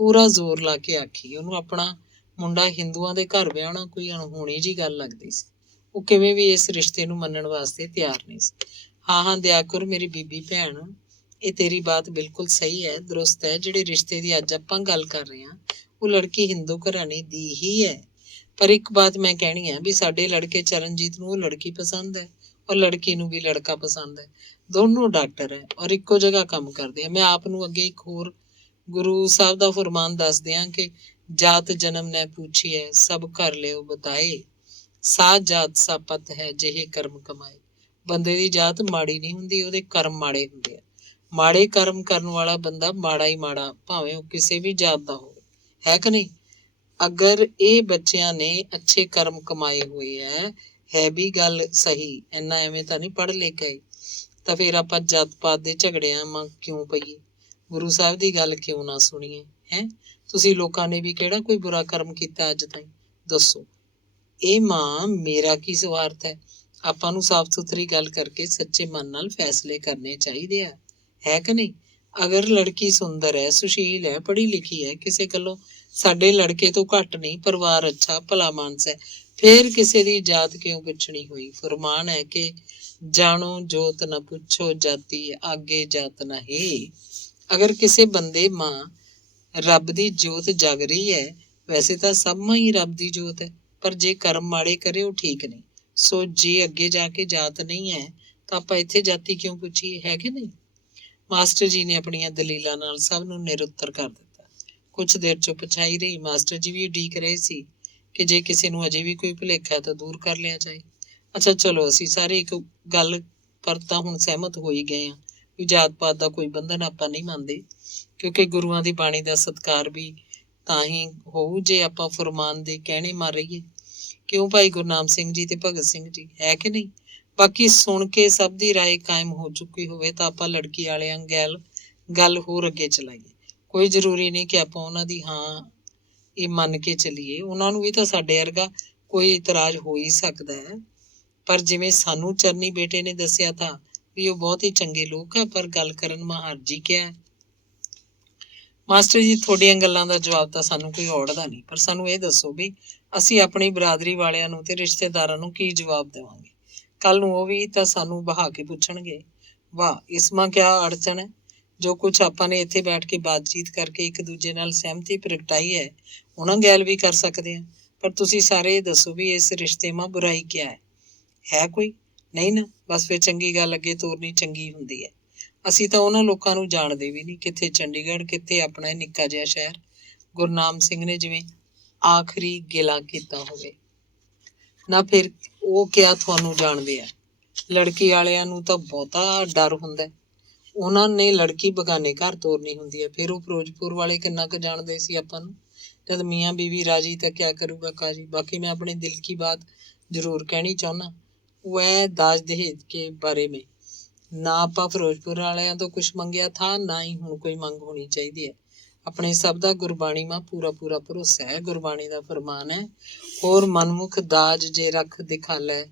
ਪੂਰਾ ਜ਼ੋਰ ਲਾ ਕੇ ਆਖੀ। ਉਹਨੂੰ ਆਪਣਾ ਮੁੰਡਾ ਹਿੰਦੂਆਂ ਦੇ ਘਰ ਵਿਆਹਣਾ ਕੋਈ ਅਣਹੋਣੀ ਜਿਹੀ ਗੱਲ ਲੱਗਦੀ ਸੀ। ਉਹ ਕਿਵੇਂ ਵੀ ਇਸ ਰਿਸ਼ਤੇ ਨੂੰ ਮੰਨਣ ਵਾਸਤੇ ਤਿਆਰ ਨਹੀਂ ਸੀ। ਹਾਂ ਦਿਆ ਕਰੋ ਮੇਰੀ ਬੀਬੀ ਭੈਣ, ਇਹ ਤੇਰੀ ਬਾਤ ਬਿਲਕੁਲ ਸਹੀ ਹੈ, ਦਰੁਸਤ ਹੈ। ਜਿਹੜੇ ਰਿਸ਼ਤੇ ਦੀ ਅੱਜ ਆਪਾਂ ਗੱਲ ਕਰ ਰਹੇ ਹਾਂ ਉਹ ਲੜਕੀ ਹਿੰਦੂ ਘਰਾਣੇ ਦੀ ਹੀ ਹੈ। ਪਰ ਇੱਕ ਬਾਤ ਮੈਂ ਕਹਿਣੀ ਹੈ ਵੀ ਸਾਡੇ ਲੜਕੇ ਚਰਨਜੀਤ ਨੂੰ ਉਹ ਲੜਕੀ ਪਸੰਦ ਹੈ ਔਰ ਲੜਕੀ ਨੂੰ ਵੀ ਲੜਕਾ ਪਸੰਦ ਹੈ। ਦੋਨੋਂ ਡਾਕਟਰ ਹੈ ਔਰ ਇੱਕੋ ਜਗ੍ਹਾ ਕੰਮ ਕਰਦੇ ਆ। ਮੈਂ ਆਪ ਨੂੰ ਅੱਗੇ ਇੱਕ ਹੋਰ ਗੁਰੂ ਸਾਹਿਬ ਦਾ ਫੁਰਮਾਨ ਦੱਸ ਦਿਆਂ ਕਿ ਜਾਤ ਜਨਮ ਨੇ ਪੁੱਛੀ ਹੈ, ਸਭ ਕਰ ਲਿਓ ਬਤਾਏ, ਸਾਧ ਜਾਤ ਸਾਪਤ ਹੈ ਜਿਹੇ ਕਰਮ ਕਮਾਏ। ਬੰਦੇ ਦੀ ਜਾਤ ਮਾੜੀ ਨਹੀਂ ਹੁੰਦੀ, ਉਹਦੇ ਕਰਮ ਮਾੜੇ ਹੁੰਦੇ ਆ। ਮਾੜੇ ਕਰਮ ਕਰਨ ਵਾਲਾ ਬੰਦਾ ਮਾੜਾ ਹੀ ਮਾੜਾ, ਭਾਵੇਂ ਉਹ ਕਿਸੇ ਵੀ ਜਾਤ ਦਾ ਹੋਵੇ, ਹੈ ਕਿ ਨਹੀਂ। ਅਗਰ ਇਹ ਬੱਚਿਆਂ ਨੇ ਅੱਛੇ ਕਰਮ ਕਮਾਏ ਹੋਏ ਹੈ ਵੀ ਗੱਲ ਸਹੀ, ਇੰਨਾ ਐਵੇਂ ਤਾਂ ਨਹੀਂ ਪੜ੍ਹ ਲਿਖ ਗਏ, ਤਾਂ ਫਿਰ ਆਪਾਂ ਜਾਤ ਪਾਤ ਦੇ ਝਗੜਿਆਂ ਮਾਂ ਕਿਉਂ ਪਈਏ, ਗੁਰੂ ਸਾਹਿਬ ਦੀ ਗੱਲ ਕਿਉਂ ਨਾ ਸੁਣੀਏ। ਹੈ ਤੁਸੀਂ ਲੋਕਾਂ ਨੇ ਵੀ ਕਿਹੜਾ ਕੋਈ ਬੁਰਾ ਕਰਮ ਕੀਤਾ ਅੱਜ ਤਾਈਂ, ਦੱਸੋ। ਇਹ ਮਾਂ ਮੇਰਾ ਕੀ ਸਵਾਰਥ ਹੈ। ਆਪਾਂ ਨੂੰ ਸਾਫ਼ ਸੁਥਰੀ ਗੱਲ ਕਰਕੇ ਸੱਚੇ ਮਨ ਨਾਲ ਫੈਸਲੇ ਕਰਨੇ ਚਾਹੀਦੇ ਆ, ਹੈ ਕਿ ਨਹੀਂ। ਅਗਰ ਲੜਕੀ ਸੁੰਦਰ ਹੈ, ਸੁਸ਼ੀਲ ਹੈ, ਪੜ੍ਹੀ ਲਿਖੀ ਹੈ, ਕਿਸੇ ਗੱਲੋਂ ਸਾਡੇ ਲੜਕੇ ਤੋਂ ਘੱਟ ਨਹੀਂ, ਪਰਿਵਾਰ ਅੱਛਾ ਭਲਾ ਮਾਨਸ ਹੈ, ਫੇਰ ਕਿਸੇ ਦੀ ਜਾਤ ਕਿਉਂ ਪੁੱਛਣੀ ਹੋਈ। ਫਰਮਾਨ ਹੈ ਕਿ ਜਾਣੋ ਜੋਤ ਨਾ ਪੁੱਛੋ ਜਾਤੀ, ਆਗੇ ਜਾਤ ਨਾ ਹੈ। ਅਗਰ ਕਿਸੇ ਬੰਦੇ ਮਾਂ ਰੱਬ ਦੀ ਜੋਤ ਜਗ ਰਹੀ ਹੈ, ਵੈਸੇ ਤਾਂ ਸਭ ਮਾਂ ਹੀ ਰੱਬ ਦੀ ਜੋਤ ਹੈ, ਪਰ ਜੇ ਕਰਮ ਮਾੜੇ ਕਰੇ ਉਹ ਠੀਕ ਨਹੀਂ। ਸੋ ਜੇ ਅੱਗੇ ਜਾ ਕੇ ਜਾਤ ਨਹੀਂ ਹੈ ਤਾਂ ਆਪਾਂ ਇੱਥੇ ਜਾਤੀ ਕਿਉਂ ਪੁੱਛੀਏ, ਹੈ ਕਿ ਨਹੀਂ। ਮਾਸਟਰ ਜੀ ਨੇ ਆਪਣੀਆਂ ਦਲੀਲਾਂ ਨਾਲ ਸਭ ਨੂੰ ਨਿਰੁੱਤਰ ਕਰ ਦਿੱਤਾ। ਕੁਛ ਦੇਰ ਚੁੱਪ ਛਾਈ ਰਹੀ। ਮਾਸਟਰ ਜੀ ਵੀ ਉਡੀਕ ਰਹੇ ਸੀ ਕਿ ਜੇ ਕਿਸੇ ਨੂੰ ਅਜੇ ਵੀ ਕੋਈ ਭੁਲੇਖਾ ਤਾਂ ਦੂਰ ਕਰ ਲਿਆ ਜਾਏ। ਅੱਛਾ ਚਲੋ, ਅਸੀਂ ਸਾਰੇ ਇੱਕ ਗੱਲ ਪਰ ਤਾਂ ਹੁਣ ਸਹਿਮਤ ਹੋ ਹੀ ਗਏ ਹਾਂ ਵੀ ਜਾਤ ਪਾਤ ਦਾ ਕੋਈ ਬੰਧਨ ਆਪਾਂ ਨਹੀਂ ਮੰਨਦੇ, ਕਿਉਂਕਿ ਗੁਰੂਆਂ ਦੀ ਬਾਣੀ ਦਾ ਸਤਿਕਾਰ ਵੀ ਤਾਂ ਹੀ ਹੋਊ ਜੇ ਆਪਾਂ ਫੁਰਮਾਨ ਦੇ ਕਹਿਣੇ ਮਾਰ ਰਹੀਏ। ਕਿਉਂ ਭਾਈ ਗੁਰਨਾਮ ਸਿੰਘ ਜੀ ਤੇ ਭਗਤ ਸਿੰਘ ਜੀ, ਹੈ ਕਿ ਨਹੀਂ। ਬਾਕੀ ਸੁਣ ਕੇ ਸਭ ਦੀ ਰਾਏ ਕਾਇਮ ਹੋ ਚੁੱਕੀ ਹੋਵੇ ਤਾਂ ਆਪਾਂ ਲੜਕੀ ਵਾਲਿਆਂ ਗੱਲ ਹੋਰ ਅੱਗੇ ਚਲਾਈਏ। ਕੋਈ ਜ਼ਰੂਰੀ ਨਹੀਂ ਕਿ ਆਪਾਂ ਉਹਨਾਂ ਦੀ ਹਾਂ ਇਹ ਮੰਨ ਕੇ ਚੱਲੀਏ, ਉਹਨਾਂ ਨੂੰ ਵੀ ਤਾਂ ਸਾਡੇ ਵਰਗਾ ਕੋਈ ਇਤਰਾਜ਼ ਹੋ ਹੀ ਸਕਦਾ ਹੈ। ਪਰ ਜਿਵੇਂ ਸਾਨੂੰ ਚਰਨੀ ਬੇਟੇ ਨੇ ਦੱਸਿਆ ਤਾਂ ਵੀ ਉਹ ਬਹੁਤ ਹੀ ਚੰਗੇ ਲੋਕ ਹੈ, ਪਰ ਗੱਲ ਕਰਨ ਮਹਾਰ ਜੀ ਕਿਹਾ ਹੈ। ਮਾਸਟਰ ਜੀ ਤੁਹਾਡੀਆਂ ਗੱਲਾਂ ਦਾ ਜਵਾਬ ਤਾਂ ਸਾਨੂੰ ਕੋਈ ਔੜਦਾ ਨਹੀਂ, ਪਰ ਸਾਨੂੰ ਇਹ ਦੱਸੋ ਵੀ ਅਸੀਂ ਆਪਣੀ ਬਰਾਦਰੀ ਵਾਲਿਆਂ ਨੂੰ ਤੇ ਰਿਸ਼ਤੇਦਾਰਾਂ ਨੂੰ ਕੀ ਜਵਾਬ ਦੇਵਾਂਗੇ। ਕੱਲ ਨੂੰ ਉਹ ਵੀ ਤਾਂ ਸਾਨੂੰ ਬਹਾ ਕੇ ਪੁੱਛਣਗੇ, ਵਾਹ ਇਸਮਾਂ ਕਿਆ ਅੜਚਨ ਹੈ। ਜੋ ਕੁਛ ਆਪਾਂ ਨੇ ਇੱਥੇ ਬੈਠ ਕੇ ਬਾਤਚੀਤ ਕਰਕੇ ਇੱਕ ਦੂਜੇ ਨਾਲ ਸਹਿਮਤੀ ਪ੍ਰਗਟਾਈ ਹੈ, ਉਹਨਾਂ ਗੱਲ ਵੀ ਕਰ ਸਕਦੇ ਹਾਂ। ਪਰ ਤੁਸੀਂ ਸਾਰੇ ਇਹ ਦੱਸੋ ਵੀ ਇਸ ਰਿਸ਼ਤੇ ਮਾਂ ਬੁਰਾਈ ਕਿਆ ਹੈ ਕੋਈ ਨਹੀਂ ਨਾ। ਬਸ ਫਿਰ ਚੰਗੀ ਗੱਲ ਅੱਗੇ ਤੋਰਨੀ ਚੰਗੀ ਹੁੰਦੀ ਹੈ। ਅਸੀਂ ਤਾਂ ਉਹਨਾਂ ਲੋਕਾਂ ਨੂੰ ਜਾਣਦੇ ਵੀ ਨਹੀਂ, ਕਿੱਥੇ ਚੰਡੀਗੜ੍ਹ, ਕਿੱਥੇ ਆਪਣਾ ਨਿੱਕਾ ਜਿਹਾ ਸ਼ਹਿਰ। ਗੁਰਨਾਮ ਸਿੰਘ ਨੇ ਜਿਵੇਂ ਆਖਰੀ ਗਿਲਾ ਕੀਤਾ ਹੋਵੇ ਨਾ, ਫਿਰ ਉਹ ਕਿਹਾ ਤੁਹਾਨੂੰ ਜਾਣਦੇ ਆ। ਲੜਕੀ ਵਾਲਿਆਂ ਨੂੰ ਤਾਂ ਬਹੁਤਾ ਡਰ ਹੁੰਦਾ, ਉਹਨਾਂ ਨੇ ਲੜਕੀ ਬਗਾਨੇ ਘਰ ਤੋਰਨੀ ਹੁੰਦੀ ਹੈ। ਫਿਰ ਉਹ ਫਿਰੋਜ਼ਪੁਰ ਵਾਲੇ ਕਿੰਨਾ ਕੁ ਜਾਣਦੇ ਸੀ ਆਪਾਂ ਨੂੰ। ਜਦ ਮੀਆਂ ਬੀਵੀ ਰਾਜੀ ਤਾਂ ਕਿਆ ਕਰੂਗਾ ਕਾਜੀ। ਬਾਕੀ ਮੈਂ ਆਪਣੇ ਦਿਲ ਕੀ ਬਾਤ ਜ਼ਰੂਰ ਕਹਿਣੀ ਚਾਹੁੰਦਾ, ਉਹ ਹੈ ਦਾਜ ਦਹੇਜ ਕੇ ਬਾਰੇ ਮੇਂ। ਨਾ ਆਪਾਂ ਫਿਰੋਜ਼ਪੁਰ ਵਾਲਿਆਂ ਤੋਂ ਕੁਛ ਮੰਗਿਆ ਥਾ, ਨਾ ਹੀ ਹੁਣ ਕੋਈ ਮੰਗ ਹੋਣੀ ਚਾਹੀਦੀ ਹੈ। ਆਪਣੇ ਸਭ ਦਾ ਗੁਰਬਾਣੀ ਮਾਂ ਪੂਰਾ ਭਰੋਸਾ ਹੈ। ਗੁਰਬਾਣੀ ਦਾ ਫਰਮਾਨ ਹੈ, ਹੋਰ ਮਨਮੁਖ ਦਾਜ ਜੇ ਰੱਖ ਦਿਖਾਲੈ,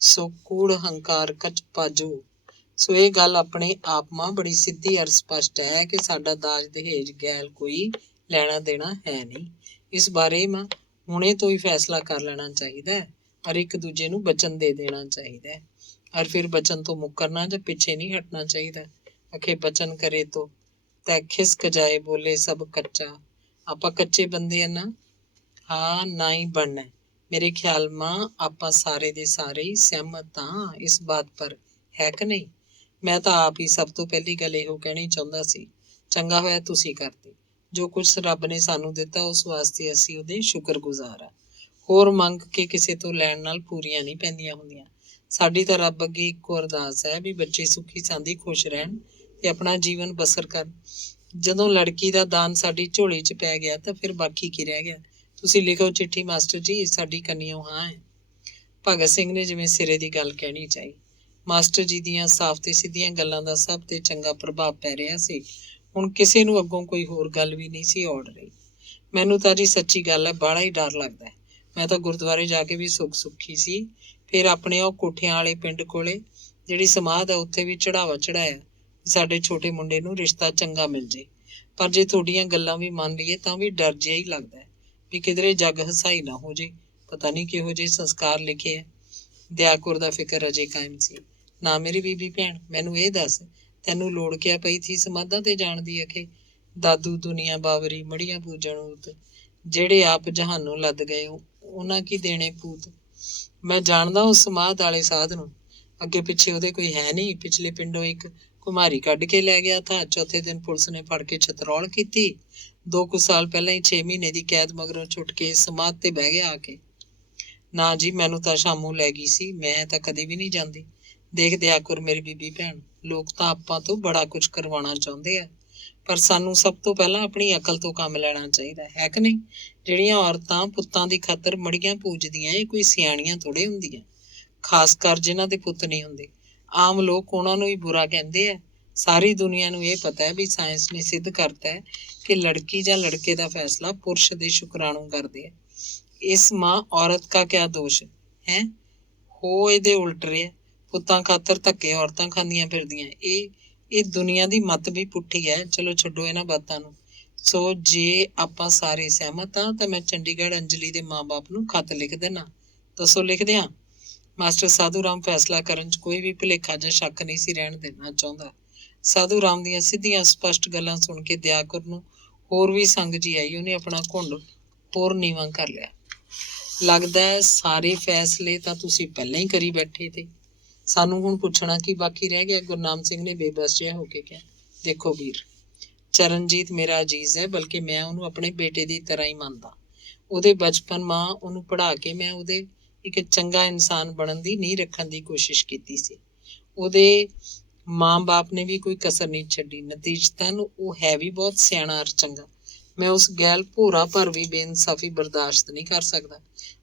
ਸੋ ਕੂੜ ਹੰਕਾਰ ਕਚ ਪਾਜੂ। ਸੋ ਇਹ ਗੱਲ ਆਪਣੇ ਆਪ ਮਾਂ ਬੜੀ ਸਿੱਧੀ ਅਰ ਸਪਸ਼ਟ ਹੈ ਕਿ ਸਾਡਾ ਦਾਜ ਦਹੇਜ ਗੈਲ ਕੋਈ ਲੈਣਾ ਦੇਣਾ ਹੈ ਨਹੀਂ। ਇਸ ਬਾਰੇ ਮਾਂ ਹੁਣੇ ਤੋਂ ਹੀ ਫੈਸਲਾ ਕਰ ਲੈਣਾ ਚਾਹੀਦਾ ਹੈ ਔਰ ਇੱਕ ਦੂਜੇ ਨੂੰ ਬਚਨ ਦੇ ਦੇਣਾ ਚਾਹੀਦਾ ਹੈ। ਔਰ ਫਿਰ ਬਚਨ ਤੋਂ ਮੁੱਕਰਨਾ ਜਾਂ ਪਿੱਛੇ ਨਹੀਂ ਹਟਣਾ ਚਾਹੀਦਾ। ਅਖੇ ਬਚਨ ਕਰੇ ਤੋਂ ਤੈ ਖਿਸਕ ਜਾਏ, ਬੋਲੇ ਸਭ ਕੱਚਾ। ਆਪਾਂ ਕੱਚੇ ਬੰਦੇ ਆ ਨਾ, ਹਾਂ ਨਾ ਹੀ ਬਣਨਾ। ਮੇਰੇ ਖਿਆਲ ਮਾਂ ਆਪਾਂ ਸਾਰੇ ਦੇ ਸਾਰੇ ਹੀ ਸਹਿਮਤ ਹਾਂ ਇਸ ਬਾਤ ਪਰ, ਹੈ ਕਿ ਨਹੀਂ। ਮੈਂ ਤਾਂ ਆਪ ਹੀ ਸਭ ਤੋਂ ਪਹਿਲੀ ਗੱਲ ਇਹੋ ਕਹਿਣੀ ਚਾਹੁੰਦਾ ਸੀ, ਚੰਗਾ ਹੋਇਆ ਤੁਸੀਂ ਕਰਦੇ। ਜੋ ਕੁਛ ਰੱਬ ਨੇ ਸਾਨੂੰ ਦਿੱਤਾ ਉਸ ਵਾਸਤੇ ਅਸੀਂ ਉਹਦੇ ਸ਼ੁਕਰਗੁਜ਼ਾਰ ਹਾਂ। ਹੋਰ ਮੰਗ ਕੇ ਕਿਸੇ ਤੋਂ ਲੈਣ ਨਾਲ ਪੂਰੀਆਂ ਨਹੀਂ ਪੈਂਦੀਆਂ ਹੁੰਦੀਆਂ। ਸਾਡੀ ਤਾਂ ਰੱਬ ਅੱਗੇ ਇੱਕੋ ਅਰਦਾਸ ਹੈ ਵੀ ਬੱਚੇ ਸੁਖੀ ਸਾਂਦੀ ਖੁਸ਼ ਰਹਿਣ ਤੇ ਆਪਣਾ ਜੀਵਨ ਬਸਰ ਕਰਨ। ਜਦੋਂ ਲੜਕੀ ਦਾ ਦਾਨ ਸਾਡੀ ਝੋਲੀ 'ਚ ਪੈ ਗਿਆ ਤਾਂ ਫਿਰ ਬਾਕੀ ਕੀ ਰਹਿ ਗਿਆ। ਤੁਸੀਂ ਲਿਖੋ ਚਿੱਠੀ ਮਾਸਟਰ ਜੀ, ਸਾਡੀ ਕੰਨਿਓ ਹਾਂ ਹੈ। ਭਗਤ ਸਿੰਘ ਨੇ ਜਿਵੇਂ ਸਿਰੇ ਦੀ ਗੱਲ ਕਹਿਣੀ ਚਾਹੀ। ਮਾਸਟਰ ਜੀ ਦੀਆਂ ਸਾਫ਼ ਤੇ ਸਿੱਧੀਆਂ ਗੱਲਾਂ ਦਾ ਸਭ ਤੇ ਚੰਗਾ ਪ੍ਰਭਾਵ ਪੈ ਰਿਹਾ ਸੀ। ਹੁਣ ਕਿਸੇ ਨੂੰ ਅੱਗੋਂ ਕੋਈ ਹੋਰ ਗੱਲ ਵੀ ਨਹੀਂ ਸੀ ਔੜ ਰਹੀ। ਮੈਨੂੰ ਤਾਂ ਜੀ ਸੱਚੀ ਗੱਲ ਹੈ ਬਾਹਲਾ ਹੀ ਡਰ ਲੱਗਦਾ ਹੈ। ਮੈਂ ਤਾਂ ਗੁਰਦੁਆਰੇ ਜਾ ਕੇ ਵੀ ਸੁੱਖੀ ਸੀ। ਫਿਰ ਆਪਣੇ ਉਹ ਕੋਠਿਆਂ ਵਾਲੇ ਪਿੰਡ ਕੋਲੇ ਜਿਹੜੀ ਸਮਾਧ ਹੈ ਉੱਥੇ ਵੀ ਚੜਾਵਾ ਚੜਾਇਆ ਸਾਡੇ ਛੋਟੇ ਮੁੰਡੇ ਨੂੰ ਰਿਸ਼ਤਾ ਚੰਗਾ ਮਿਲ ਜੇ। ਪਰ ਜੇ ਤੁਹਾਡੀਆਂ ਗੱਲਾਂ ਵੀ ਮੰਨ ਲਈਏ ਤਾਂ ਵੀ ਡਰ ਜਿਹਾ ਹੀ ਲੱਗਦਾ ਹੈ ਵੀ ਕਿਧਰੇ ਜੱਗ ਹਸਾਈ ਨਾ ਹੋ ਜੇ। ਪਤਾ ਨਹੀਂ ਕਿਹੋ ਜਿਹੇ ਸੰਸਕਾਰ ਲਿਖੇ ਹੈ। ਦਿਆਕੁਰ ਦਾ ਫਿਕਰ ਅਜੇ ਕਾਇਮ ਸੀ। ਨਾ ਮੇਰੀ ਬੀਬੀ ਭੈਣ, ਮੈਨੂੰ ਇਹ ਦੱਸ, ਤੈਨੂੰ ਲੋੜ ਕਿਆ ਪਈ ਥੀ ਸਮਾਧਾਂ ਤੇ ਜਾਣ ਦੀ? ਅਖੇ ਦਾਦੂ ਦੁਨੀਆ ਬਾਵਰੀ ਮੜੀਆਂ ਪੂਜਣ ਊਤ, ਜਿਹੜੇ ਆਪ ਜਹਾਨੋਂ ਲੱਦ ਗਏ ਉਹਨਾਂ ਕੀ ਦੇਣੇ ਪੂਤ। ਮੈਂ ਜਾਣਦਾ ਉਸ ਸਮਾਧ ਵਾਲੇ ਸਾਧ ਨੂੰ, ਅੱਗੇ ਪਿੱਛੇ ਉਹਦੇ ਕੋਈ ਹੈ ਨਹੀਂ। ਪਿਛਲੇ ਪਿੰਡੋਂ ਇੱਕ ਕੁਮਾਰੀ ਕੱਢ ਕੇ ਲੈ ਗਿਆ ਥਾ। ਚੌਥੇ ਦਿਨ ਪੁਲਿਸ ਨੇ ਫੜ ਕੇ ਛਤਰੌਲ ਕੀਤੀ। 2 ਕੁ ਸਾਲ ਪਹਿਲਾਂ ਹੀ 6 ਮਹੀਨੇ ਦੀ ਕੈਦ ਮਗਰੋਂ ਛੁੱਟ ਕੇ ਸਮਾਧ ਤੇ ਬਹਿ ਗਿਆ ਆ ਕੇ। ਨਾ ਜੀ, ਮੈਨੂੰ ਤਾਂ ਸ਼ਾਮੋਂ ਲੈ ਗਈ ਸੀ, ਮੈਂ ਤਾਂ ਕਦੇ ਵੀ ਨਹੀਂ ਜਾਂਦੀ। ਦੇਖ ਦਿਆਕੁਰ ਮੇਰੀ ਬੀਬੀ ਭੈਣ, ਲੋਕ ਤਾਂ ਆਪਾਂ ਤੋਂ ਬੜਾ ਕੁਝ ਕਰਵਾਉਣਾ ਚਾਹੁੰਦੇ ਆ, ਪਰ ਸਾਨੂੰ ਸਭ ਤੋਂ ਪਹਿਲਾਂ ਆਪਣੀ ਅਕਲ ਤੋਂ ਕੰਮ ਲੈਣਾ ਚਾਹੀਦਾ ਹੈ ਕਿ ਨਹੀਂ? ਜਿਹੜੀਆਂ ਔਰਤਾਂ ਪੁੱਤਾਂ ਦੀ ਖਾਤਰ ਮੜੀਆਂ ਪੂਜਦੀਆਂ, ਇਹ ਕੋਈ ਸਿਆਣੀਆਂ ਥੋੜ੍ਹੇ ਹੁੰਦੀਆਂ, ਖਾਸ ਕਰ ਜਿਨ੍ਹਾਂ ਦੇ ਪੁੱਤ ਨਹੀਂ ਹੁੰਦੇ। ਆਮ ਲੋਕ ਉਹਨਾਂ ਨੂੰ ਹੀ ਬੁਰਾ ਕਹਿੰਦੇ ਆ। ਸਾਰੀ ਦੁਨੀਆ ਨੂੰ ਇਹ ਪਤਾ ਹੈ ਵੀ ਸਾਇੰਸ ਨੇ ਸਿੱਧ ਕਰਤਾ ਹੈ ਕਿ ਲੜਕੀ ਜਾਂ ਲੜਕੇ ਦਾ ਫੈਸਲਾ ਪੁਰਸ਼ ਦੇ ਸ਼ੁਕਰਾਣੂ ਕਰਦੇ ਆ। ਇਸ ਮਾਂ ਔਰਤ ਕਾ ਕਿਆ ਦੋਸ਼ ਹੈ? ਹੋ ਇਹਦੇ ਉਲਟ ਰਿਹਾ। ਪੁੱਤਾਂ ਖਾਤਰ ਧੱਕੇ ਔਰਤਾਂ ਖਾਂਦੀਆਂ ਫਿਰਦੀਆਂ। ਇਹ ਦੁਨੀਆ ਦੀ ਮੱਤ ਵੀ ਪੁੱਠੀ ਹੈ। ਚਲੋ ਛੱਡੋ ਇਹਨਾਂ ਬਾਤਾਂ ਨੂੰ। ਸੋ ਜੇ ਆਪਾਂ ਸਾਰੇ ਸਹਿਮਤ ਹਾਂ ਤਾਂ ਮੈਂ ਚੰਡੀਗੜ੍ਹ ਅੰਜਲੀ ਦੇ ਮਾਂ-ਬਾਪ ਨੂੰ ਖੱਤ ਲਿਖ ਦੇਣਾ। ਦੱਸੋ, ਲਿਖ ਦਿਆਂ? ਮਾਸਟਰ ਸਾਧੂ ਰਾਮ ਫੈਸਲਾ ਕਰਨ 'ਚ ਕੋਈ ਵੀ ਭੁਲੇਖਾ ਜਾਂ ਸ਼ੱਕ ਨਹੀਂ ਸੀ ਰਹਿਣ ਦੇਣਾ ਚਾਹੁੰਦਾ। ਸਾਧੂ ਰਾਮ ਦੀਆਂ ਸਿੱਧੀਆਂ ਸਪਸ਼ਟ ਗੱਲਾਂ ਸੁਣ ਕੇ ਦਿਆਕੁਰ ਨੂੰ ਹੋਰ ਵੀ ਸੰਗ ਜੀ ਆਈ। ਉਹਨੇ ਆਪਣਾ ਘੁੰਡ ਹੋਰ ਨੀਵਾਂ ਕਰ ਲਿਆ। ਲੱਗਦਾ ਹੈ ਸਾਰੇ ਫੈਸਲੇ ਤਾਂ ਤੁਸੀਂ ਪਹਿਲਾਂ ਹੀ ਕਰੀ ਬੈਠੇ ਤੇ ਸਾਨੂੰ ਹੁਣ ਪੁੱਛਣਾ ਕੀ ਬਾਕੀ ਰਹਿ ਗਿਆ? ਗੁਰਨਾਮ ਸਿੰਘ ਨੇ ਬੇਬਸ ਜਿਹਾ ਹੋ ਕੇ ਕਿਹਾ, ਦੇਖੋ ਵੀਰ, ਚਰਨਜੀਤ ਮੇਰਾ ਅਜੀਜ਼ ਹੈ, ਬਲਕਿ ਮੈਂ ਉਹਨੂੰ ਆਪਣੇ ਬੇਟੇ ਦੀ ਤਰ੍ਹਾਂ ਹੀ ਮੰਨਦਾ। ਉਹਦੇ ਬਚਪਨ ਮਾਂ ਉਹਨੂੰ ਪੜ੍ਹਾ ਕੇ ਮੈਂ ਉਹਦੇ ਇੱਕ ਚੰਗਾ ਇਨਸਾਨ ਬਣਨ ਦੀ ਨੀਂਹ ਰੱਖਣ ਦੀ ਕੋਸ਼ਿਸ਼ ਕੀਤੀ ਸੀ। ਉਹਦੇ ਮਾਂ-ਬਾਪ ਨੇ ਵੀ ਕੋਈ ਕਸਰ ਨਹੀਂ ਛੱਡੀ। ਨਤੀਜਤਨ ਉਹ ਹੈ ਵੀ ਬਹੁਤ ਸਿਆਣਾ ਔਰ ਚੰਗਾ। ਮੈਂ ਉਸ ਗੈਲ ਭੋਰਾ ਭਰ ਵੀ ਬੇਇਨਸਾਫੀ ਬਰਦਾਸ਼ਤ ਨਹੀਂ ਕਰ ਸਕਦਾ,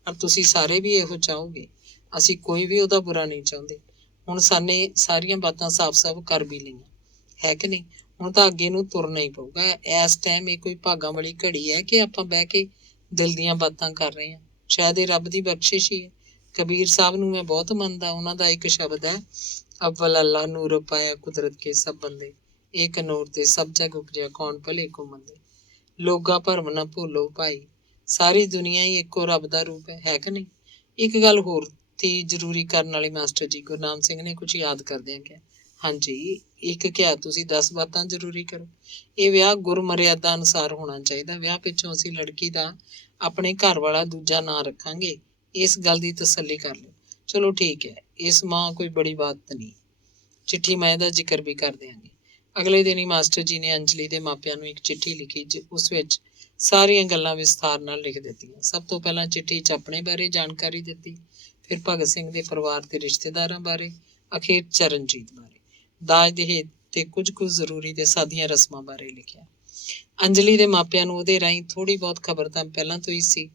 ਔਰ ਤੁਸੀਂ ਸਾਰੇ ਵੀ ਇਹੋ ਚਾਹੋਗੇ। ਅਸੀਂ ਕੋਈ ਵੀ ਉਹਦਾ ਬੁਰਾ ਨਹੀਂ ਚਾਹੁੰਦੇ। ਹੁਣ ਸਾਨੇ ਸਾਰੀਆਂ ਬਾਤਾਂ ਸਾਫ਼-ਸਾਫ਼ ਕਰ ਵੀ ਲਈਆਂ, ਹੈ ਕਿ ਨਹੀਂ? ਹੁਣ ਤਾਂ ਅੱਗੇ ਨੂੰ ਤੁਰਨਾ ਹੀ ਪਊਗਾ। ਇਸ ਟਾਈਮ ਇਹ ਕੋਈ ਭਾਗਾਂ ਵਾਲੀ ਘੜੀ ਹੈ ਕਿ ਆਪਾਂ ਬਹਿ ਕੇ ਦਿਲ ਦੀਆਂ ਬਾਤਾਂ ਕਰ ਰਹੇ ਹਾਂ? ਸ਼ਾਇਦ ਇਹ ਰੱਬ ਦੀ ਬਖਸ਼ਿਸ਼ ਹੀ ਹੈ। ਕਬੀਰ ਸਾਹਿਬ ਨੂੰ ਮੈਂ ਬਹੁਤ ਮੰਨਦਾ। ਉਹਨਾਂ ਦਾ ਇੱਕ ਸ਼ਬਦ ਹੈ, ਅਵਲ ਅੱਲਾ ਨੂਰ ਪਾਇਆ ਕੁਦਰਤ ਕੇ ਸਭ ਬੰਦੇ, ਏਕ ਨੂਰ ਤੇ ਸਭ ਜਗ ਉਪਜਿਆ ਕੌਣ ਭਲੇ ਕੋ ਮੰਦੇ। ਲੋਗਾ ਭਰਮ ਨਾ ਭੁੱਲੋ ਭਾਈ, ਸਾਰੀ ਦੁਨੀਆ ਹੀ ਇੱਕੋ ਰੱਬ ਦਾ ਰੂਪ ਹੈ ਕਿ ਨਹੀਂ? ਇੱਕ ਗੱਲ ਹੋਰ ਥੀ ਜ਼ਰੂਰੀ ਕਰਨ ਵਾਲੀ ਮਾਸਟਰ ਜੀ, ਗੁਰਨਾਮ ਸਿੰਘ ਨੇ ਕੁਝ ਯਾਦ ਕਰਦਿਆਂ ਕਿਹਾ। ਹਾਂਜੀ, ਇੱਕ ਕਿਹਾ ਤੁਸੀਂ 10 ਬਾਤਾਂ ਜ਼ਰੂਰੀ ਕਰੋ। ਇਹ ਵਿਆਹ ਗੁਰਮਰਿਆਦਾ ਅਨੁਸਾਰ ਹੋਣਾ ਚਾਹੀਦਾ। ਵਿਆਹ ਪਿੱਛੋਂ ਅਸੀਂ ਲੜਕੀ ਦਾ ਆਪਣੇ ਘਰ ਵਾਲਾ ਦੂਜਾ ਨਾਂ ਰੱਖਾਂਗੇ, ਇਸ ਗੱਲ ਦੀ ਤਸੱਲੀ ਕਰ ਲਿਓ। ਚਲੋ ਠੀਕ ਹੈ, ਇਸ ਮਾਂ ਕੋਈ ਬੜੀ ਬਾਤ ਨਹੀਂ। ਚਿੱਠੀ ਮੈਂ ਇਹਦਾ ਜ਼ਿਕਰ ਵੀ ਕਰ ਦਿਆਂਗੀ। ਅਗਲੇ ਦਿਨ ਹੀ ਮਾਸਟਰ ਜੀ ਨੇ ਅੰਜਲੀ ਦੇ ਮਾਪਿਆਂ ਨੂੰ ਇੱਕ ਚਿੱਠੀ ਲਿਖੀ, ਉਸ ਵਿੱਚ ਸਾਰੀਆਂ ਗੱਲਾਂ ਵਿਸਥਾਰ ਨਾਲ ਲਿਖ ਦਿੱਤੀਆਂ। ਸਭ ਤੋਂ ਪਹਿਲਾਂ ਚਿੱਠੀ 'ਚ ਆਪਣੇ ਬਾਰੇ ਜਾਣਕਾਰੀ ਦਿੱਤੀ, ਫਿਰ ਭਗਤ ਸਿੰਘ ਦੇ ਪਰਿਵਾਰ ਤੇ ਰਿਸ਼ਤੇਦਾਰਾਂ ਬਾਰੇ, ਅਖੀਰ ਚਰਨਜੀਤ ਬਾਰੇ, ਦਾਜ ਦਹੇਜ ਤੇ ਕੁਝ ਜ਼ਰੂਰੀ ਤੇ ਸਾਦੀਆਂ ਰਸਮਾਂ ਬਾਰੇ ਲਿਖਿਆ। ਅੰਜਲੀ ਦੇ ਮਾਪਿਆਂ ਨੂੰ ਉਹਦੇ ਰਾਹੀਂ ਥੋੜ੍ਹੀ ਬਹੁਤ ਖਬਰ ਤਾਂ ਪਹਿਲਾਂ ਤੋਂ ਹੀ ਸੀ।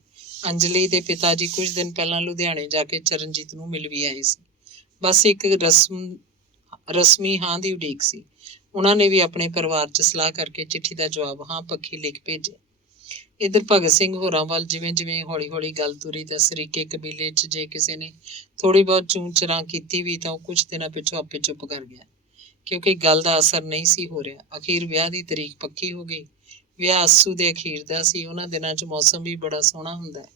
ਅੰਜਲੀ ਦੇ ਪਿਤਾ ਜੀ ਕੁਝ ਦਿਨ ਪਹਿਲਾਂ ਲੁਧਿਆਣੇ ਜਾ ਕੇ ਚਰਨਜੀਤ ਨੂੰ ਮਿਲ ਵੀ ਆਏ ਸੀ। ਬਸ ਇੱਕ ਰਸਮੀ ਹਾਂ ਦੀ ਉਡੀਕ ਸੀ। ਉਹਨਾਂ ਨੇ ਵੀ ਆਪਣੇ ਪਰਿਵਾਰ 'ਚ ਸਲਾਹ ਕਰਕੇ ਚਿੱਠੀ ਦਾ ਜਵਾਬ ਹਾਂ ਪੱਖੀ ਲਿਖ ਭੇਜਿਆ। ਇੱਧਰ ਭਗਤ ਸਿੰਘ ਹੋਰਾਂ ਵੱਲ ਜਿਵੇਂ ਜਿਵੇਂ ਹੌਲੀ-ਹੌਲੀ ਗੱਲ ਤੁਰੀ ਤਾਂ ਸਰੀਕੇ ਕਬੀਲੇ 'ਚ ਜੇ ਕਿਸੇ ਨੇ ਥੋੜ੍ਹੀ ਬਹੁਤ ਚੂੰ ਚਰਾਂ ਕੀਤੀ ਵੀ ਤਾਂ ਉਹ ਕੁਝ ਦਿਨਾਂ ਪਿੱਛੋਂ ਆਪੇ ਚੁੱਪ ਕਰ ਗਿਆ, ਕਿਉਂਕਿ ਗੱਲ ਦਾ ਅਸਰ ਨਹੀਂ ਸੀ ਹੋ ਰਿਹਾ। ਅਖੀਰ ਵਿਆਹ ਦੀ ਤਰੀਕ ਪੱਕੀ ਹੋ ਗਈ। ਵਿਆਹ ਅੱਸੂ ਦੇ ਅਖੀਰ ਦਾ ਸੀ। ਉਹਨਾਂ ਦਿਨਾਂ 'ਚ ਮੌਸਮ ਵੀ ਬੜਾ ਸੋਹਣਾ ਹੁੰਦਾ ਹੈ।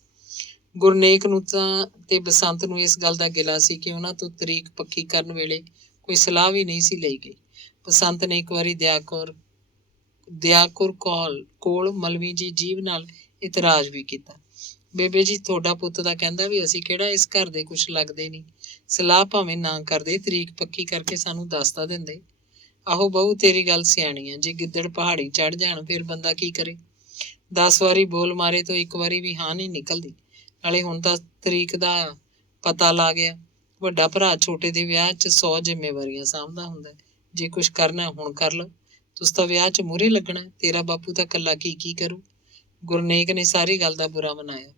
ਗੁਰਨੇਕ ਨੂੰ ਤਾਂ ਤੇ ਬਸੰਤ ਨੂੰ ਇਸ ਗੱਲ ਦਾ ਗਿਲਾ ਸੀ ਕਿ ਉਹਨਾਂ ਤੋਂ ਤਰੀਕ ਪੱਕੀ ਕਰਨ ਵੇਲੇ ਕੋਈ ਸਲਾਹ ਵੀ ਨਹੀਂ ਸੀ ਲਈ ਗਈ। ਬਸੰਤ ਨੇ ਇੱਕ ਵਾਰੀ ਦਿਆਕੁਰ ਕੋਲ ਮਲਵੀ ਜੀ ਜੀਭ ਨਾਲ ਇਤਰਾਜ਼ ਵੀ ਕੀਤਾ, ਬੇਬੇ ਜੀ, ਤੁਹਾਡਾ ਪੁੱਤ ਦਾ ਕਹਿੰਦਾ ਵੀ ਅਸੀਂ ਕਿਹੜਾ ਇਸ ਘਰ ਦੇ ਕੁਛ ਲੱਗਦੇ ਨਹੀਂ। ਸਲਾਹ ਭਾਵੇਂ ਨਾ ਕਰਦੇ, ਤਰੀਕ ਪੱਕੀ ਕਰਕੇ ਸਾਨੂੰ ਦੱਸ ਤਾਂ ਦਿੰਦੇ। ਆਹੋ ਬਹੂ, ਤੇਰੀ ਗੱਲ ਸਿਆਣੀ ਹੈ। ਜੇ ਗਿੱਦੜ ਪਹਾੜੀ ਚੜ੍ਹ ਜਾਣ ਫਿਰ ਬੰਦਾ ਕੀ ਕਰੇ? 10 ਵਾਰੀ ਬੋਲ ਮਾਰੇ ਤੋਂ ਇੱਕ ਵਾਰੀ ਵੀ ਹਾਂ ਨਹੀਂ ਨਿਕਲਦੀ। ਨਾਲੇ ਹੁਣ ਤਾਂ ਤਰੀਕ ਦਾ ਪਤਾ ਲਾ ਗਿਆ। ਵੱਡਾ ਭਰਾ ਛੋਟੇ ਦੇ ਵਿਆਹ 'ਚ 100 ਜ਼ਿੰਮੇਵਾਰੀਆਂ ਸਾਂਭਦਾ ਹੁੰਦਾ। ਜੇ ਕੁਛ ਕਰਨਾ ਹੁਣ ਕਰ ਲਓ। ਤੁਸੀਂ ਤਾਂ ਵਿਆਹ 'ਚ ਮੂਹਰੇ ਲੱਗਣਾ, ਤੇਰਾ ਬਾਪੂ ਤਾਂ ਇਕੱਲਾ ਕੀ ਕਰੂ। ਗੁਰਨੇਕ ਨੇ ਸਾਰੀ ਗੱਲ ਦਾ ਬੁਰਾ ਮਨਾਇਆ।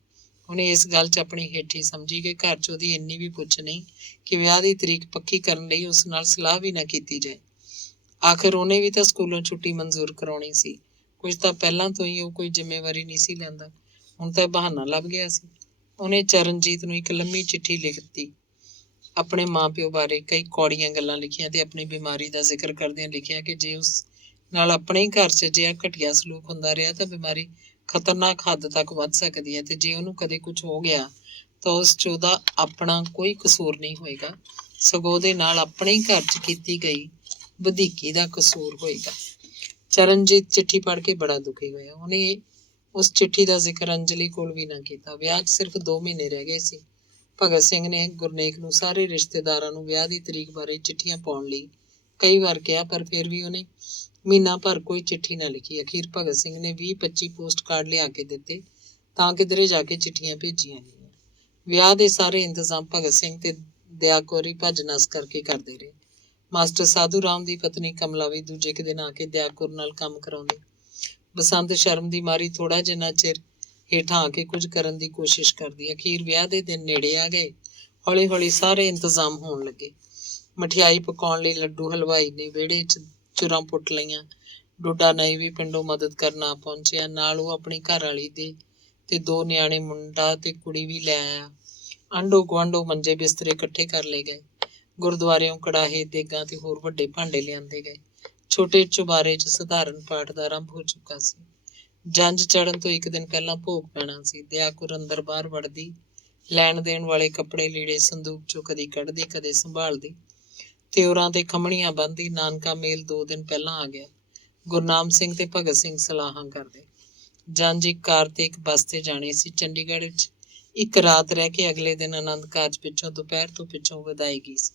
ਉਹਨੇ ਇਸ ਗੱਲ 'ਚ ਆਪਣੀ ਹੇਠੀ ਸਮਝੀ ਕਿ ਘਰ 'ਚ ਉਹਦੀ ਇੰਨੀ ਵੀ ਪੁੱਛ ਨਹੀਂ ਕਿ ਵਿਆਹ ਦੀ ਤਰੀਕ ਪੱਕੀ ਕਰਨ ਲਈ ਉਸ ਨਾਲ ਸਲਾਹ ਵੀ ਨਾ ਕੀਤੀ ਜਾਏ। ਆਖਿਰ ਉਹਨੇ ਵੀ ਤਾਂ ਸਕੂਲੋਂ ਛੁੱਟੀ ਮਨਜ਼ੂਰ ਕਰਾਉਣੀ ਸੀ। ਕੁਝ ਤਾਂ ਪਹਿਲਾਂ ਤੋਂ ਹੀ ਉਹ ਕੋਈ ਜ਼ਿੰਮੇਵਾਰੀ ਨਹੀਂ ਸੀ ਲੈਂਦਾ। ਹੁਣ ਤਾਂ ਬਹਾਨਾ ਲੱਭ ਗਿਆ ਸੀ। ਉਹਨੇ ਚਰਨਜੀਤ ਨੂੰ ਇੱਕ ਲੰਮੀ ਚਿੱਠੀ ਲਿਖ ਦਿੱਤੀ। ਆਪਣੇ ਮਾਂ-ਪਿਓ ਬਾਰੇ ਕਈ ਕੌੜੀਆਂ ਗੱਲਾਂ ਲਿਖੀਆਂ ਤੇ ਆਪਣੀ ਬਿਮਾਰੀ ਦਾ ਜ਼ਿਕਰ ਕਰਦਿਆਂ ਲਿਖਿਆ ਕਿ ਜੇ ਉਸ ਨਾਲ ਆਪਣੇ ਹੀ ਘਰ 'ਚ ਅਜਿਹਾ ਘਟੀਆ ਸਲੂਕ ਹੁੰਦਾ ਰਿਹਾ ਤਾਂ ਬਿਮਾਰੀ ਖਤਰਨਾਕ ਹੱਦ ਤੱਕ ਵੱਧ ਸਕਦੀ ਹੈ, ਤੇ ਜੇ ਉਹਨੂੰ ਕਦੇ ਕੁਝ ਹੋ ਗਿਆ ਤਾਂ ਉਸ 'ਚ ਉਹਦਾ ਆਪਣਾ ਕੋਈ ਕਸੂਰ ਨਹੀਂ ਹੋਏਗਾ, ਸਗੋਂ ਉਹਦੇ ਨਾਲ ਆਪਣੇ ਹੀ ਘਰ 'ਚ ਕੀਤੀ ਗਈ ਵਧੀਕੀ ਦਾ ਕਸੂਰ ਹੋਏਗਾ। ਚਰਨਜੀਤ ਚਿੱਠੀ ਪੜ੍ਹ ਕੇ ਬੜਾ ਦੁਖੀ ਹੋਇਆ। ਉਹਨੇ ਉਸ ਚਿੱਠੀ ਦਾ ਜ਼ਿਕਰ ਅੰਜਲੀ ਕੋਲ ਵੀ ਨਾ ਕੀਤਾ। ਵਿਆਹ 'ਚ ਸਿਰਫ 2 ਮਹੀਨੇ ਰਹਿ ਗਏ ਸੀ। ਭਗਤ ਸਿੰਘ ਨੇ ਗੁਰਨੇਕ ਨੂੰ ਸਾਰੇ ਰਿਸ਼ਤੇਦਾਰਾਂ ਨੂੰ ਵਿਆਹ ਦੀ ਤਰੀਕ ਬਾਰੇ ਚਿੱਠੀਆਂ ਪਾਉਣ ਲਈ ਕਈ ਵਾਰ ਕਿਹਾ, ਪਰ ਫਿਰ ਵੀ ਉਹਨੇ ਮਹੀਨਾ ਭਰ ਕੋਈ ਚਿੱਠੀ ਨਾ ਲਿਖੀ। ਅਖੀਰ ਭਗਤ ਸਿੰਘ ਨੇ 20-25 ਪੋਸਟ ਕਾਰਡ ਲਿਆ ਕੇ ਦਿੱਤੇ ਤਾਂ ਕਿਧਰੇ ਜਾ ਕੇ ਚਿੱਠੀਆਂ ਭੇਜੀਆਂ ਗਈਆਂ। ਵਿਆਹ ਦੇ ਸਾਰੇ ਇੰਤਜ਼ਾਮ ਭਗਤ ਸਿੰਘ ਤੇ ਦਇਆ ਕੌਰ ਹੀ ਭੱਜ ਨੱਸ ਕਰਕੇ ਕਰਦੇ ਰਹੇ। ਮਾਸਟਰ ਸਾਧੂ ਰਾਮ ਦੀ ਪਤਨੀ ਕਮਲਾ ਵੀ ਦੂਜੇ ਕੁ ਦਿਨ ਆ ਕੇ ਦਇਆ ਕੌਰ ਨਾਲ ਕੰਮ ਕਰਾਉਂਦੀ। ਬਸੰਤ ਸ਼ਰਮ ਦੀ ਮਾਰੀ ਥੋੜਾ ਜਿੰਨਾ ਚਿਰ ਹੇਠਾਂ ਆ ਕੇ ਕੁਝ ਕਰਨ ਦੀ ਕੋਸ਼ਿਸ਼ ਕਰਦੀ। ਅਖੀਰ ਵਿਆਹ ਦੇ ਦਿਨ ਨੇੜੇ ਆ ਗਏ। ਹੌਲੀ ਹੌਲੀ ਸਾਰੇ ਇੰਤਜ਼ਾਮ ਹੋਣ ਲੱਗੇ। ਮਠਿਆਈ ਪਕਾਉਣ ਲਈ ਲੱਡੂ ਹਲਵਾਈ ਨੇ ਵਿਹੜੇ 'ਚ ਚੁਰਾਂ ਪੁੱਟ ਲਈਆਂ। ਡੋਡਾ ਨਾਈ ਵੀ ਪਿੰਡੋਂ ਮਦਦ ਕਰਨ ਆ ਪਹੁੰਚਿਆ। ਨਾਲ ਉਹ ਆਪਣੀ ਘਰਵਾਲੀ ਦੇ ਤੇ 2 ਨਿਆਣੇ, ਮੁੰਡਾ ਤੇ ਕੁੜੀ ਵੀ ਲੈ ਆਇਆ। ਆਂਢੋ ਗੁਆਂਢੋਂ ਮੰਜੇ ਬਿਸਤਰੇ ਇਕੱਠੇ ਕਰ ਲਏ ਗਏ। ਗੁਰਦੁਆਰਿਓਂ ਕੜਾਹੇ, ਦੇਗਾਂ ਤੇ ਹੋਰ ਵੱਡੇ ਭਾਂਡੇ ਲਿਆਂਦੇ ਗਏ। ਛੋਟੇ ਚੁਬਾਰੇ 'ਚ ਸਧਾਰਨ ਪਾਠ ਦਾ ਆਰੰਭ ਹੋ ਚੁੱਕਾ ਸੀ। ਜੰਝ ਚੜ੍ਹਨ ਤੋਂ 1 ਦਿਨ ਪਹਿਲਾਂ ਭੋਗ ਪੈਣਾ ਸੀ। ਦਇਆ ਕੌਰ ਅੰਦਰ ਬਾਹਰ ਵੜਦੀ, ਲੈਣ ਦੇਣ ਵਾਲੇ ਕੱਪੜੇ ਲੀੜੇ ਸੰਦੂਕ 'ਚੋਂ ਕਦੀ ਕੱਢਦੀ, ਕਦੇ ਸੰਭਾਲਦੀ। ਤਿਉਰਾਂ ਤੇ ਖੰਮਣੀਆਂ ਬੰਨ੍ਹਦੀ। ਨਾਨਕਾ ਮੇਲ 2 ਦਿਨ ਪਹਿਲਾਂ ਆ ਗਿਆ। ਗੁਰਨਾਮ ਸਿੰਘ ਤੇ ਭਗਤ ਸਿੰਘ ਸਲਾਹਾਂ ਕਰਦੇ। ਜੰਝ ਇੱਕ ਕਾਰ ਤੇ ਇੱਕ ਬੱਸ ਤੇ ਜਾਣੇ ਸੀ। ਚੰਡੀਗੜ੍ਹ ਵਿੱਚ 1 ਰਾਤ ਰਹਿ ਕੇ ਅਗਲੇ ਦਿਨ ਆਨੰਦ ਕਾਰਜ ਪਿੱਛੋਂ ਦੁਪਹਿਰ ਤੋਂ ਪਿੱਛੋਂ ਵਿਦਾਇਗੀ ਸੀ।